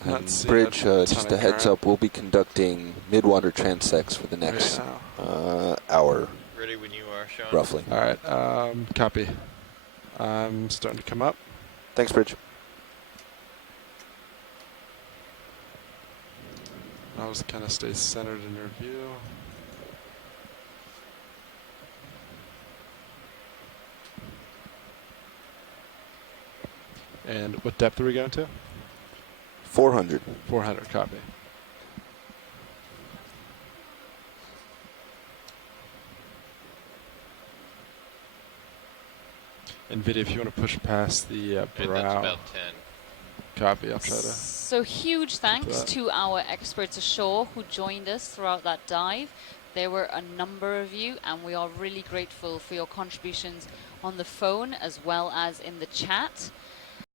And Bridge, just a heads up, we'll be conducting midwater transects for the next hour. Ready when you are, Sean. Roughly. All right, copy. I'm starting to come up. Thanks, Bridge. I'll just kind of stay centered in your view. And what depth are we going to? 400. 400, copy. And Vidya, if you want to push past the brow. That's about 10. Copy, I'll try to. So huge thanks to our experts ashore who joined us throughout that dive. There were a number of you, and we are really grateful for your contributions on the phone as well as in the chat.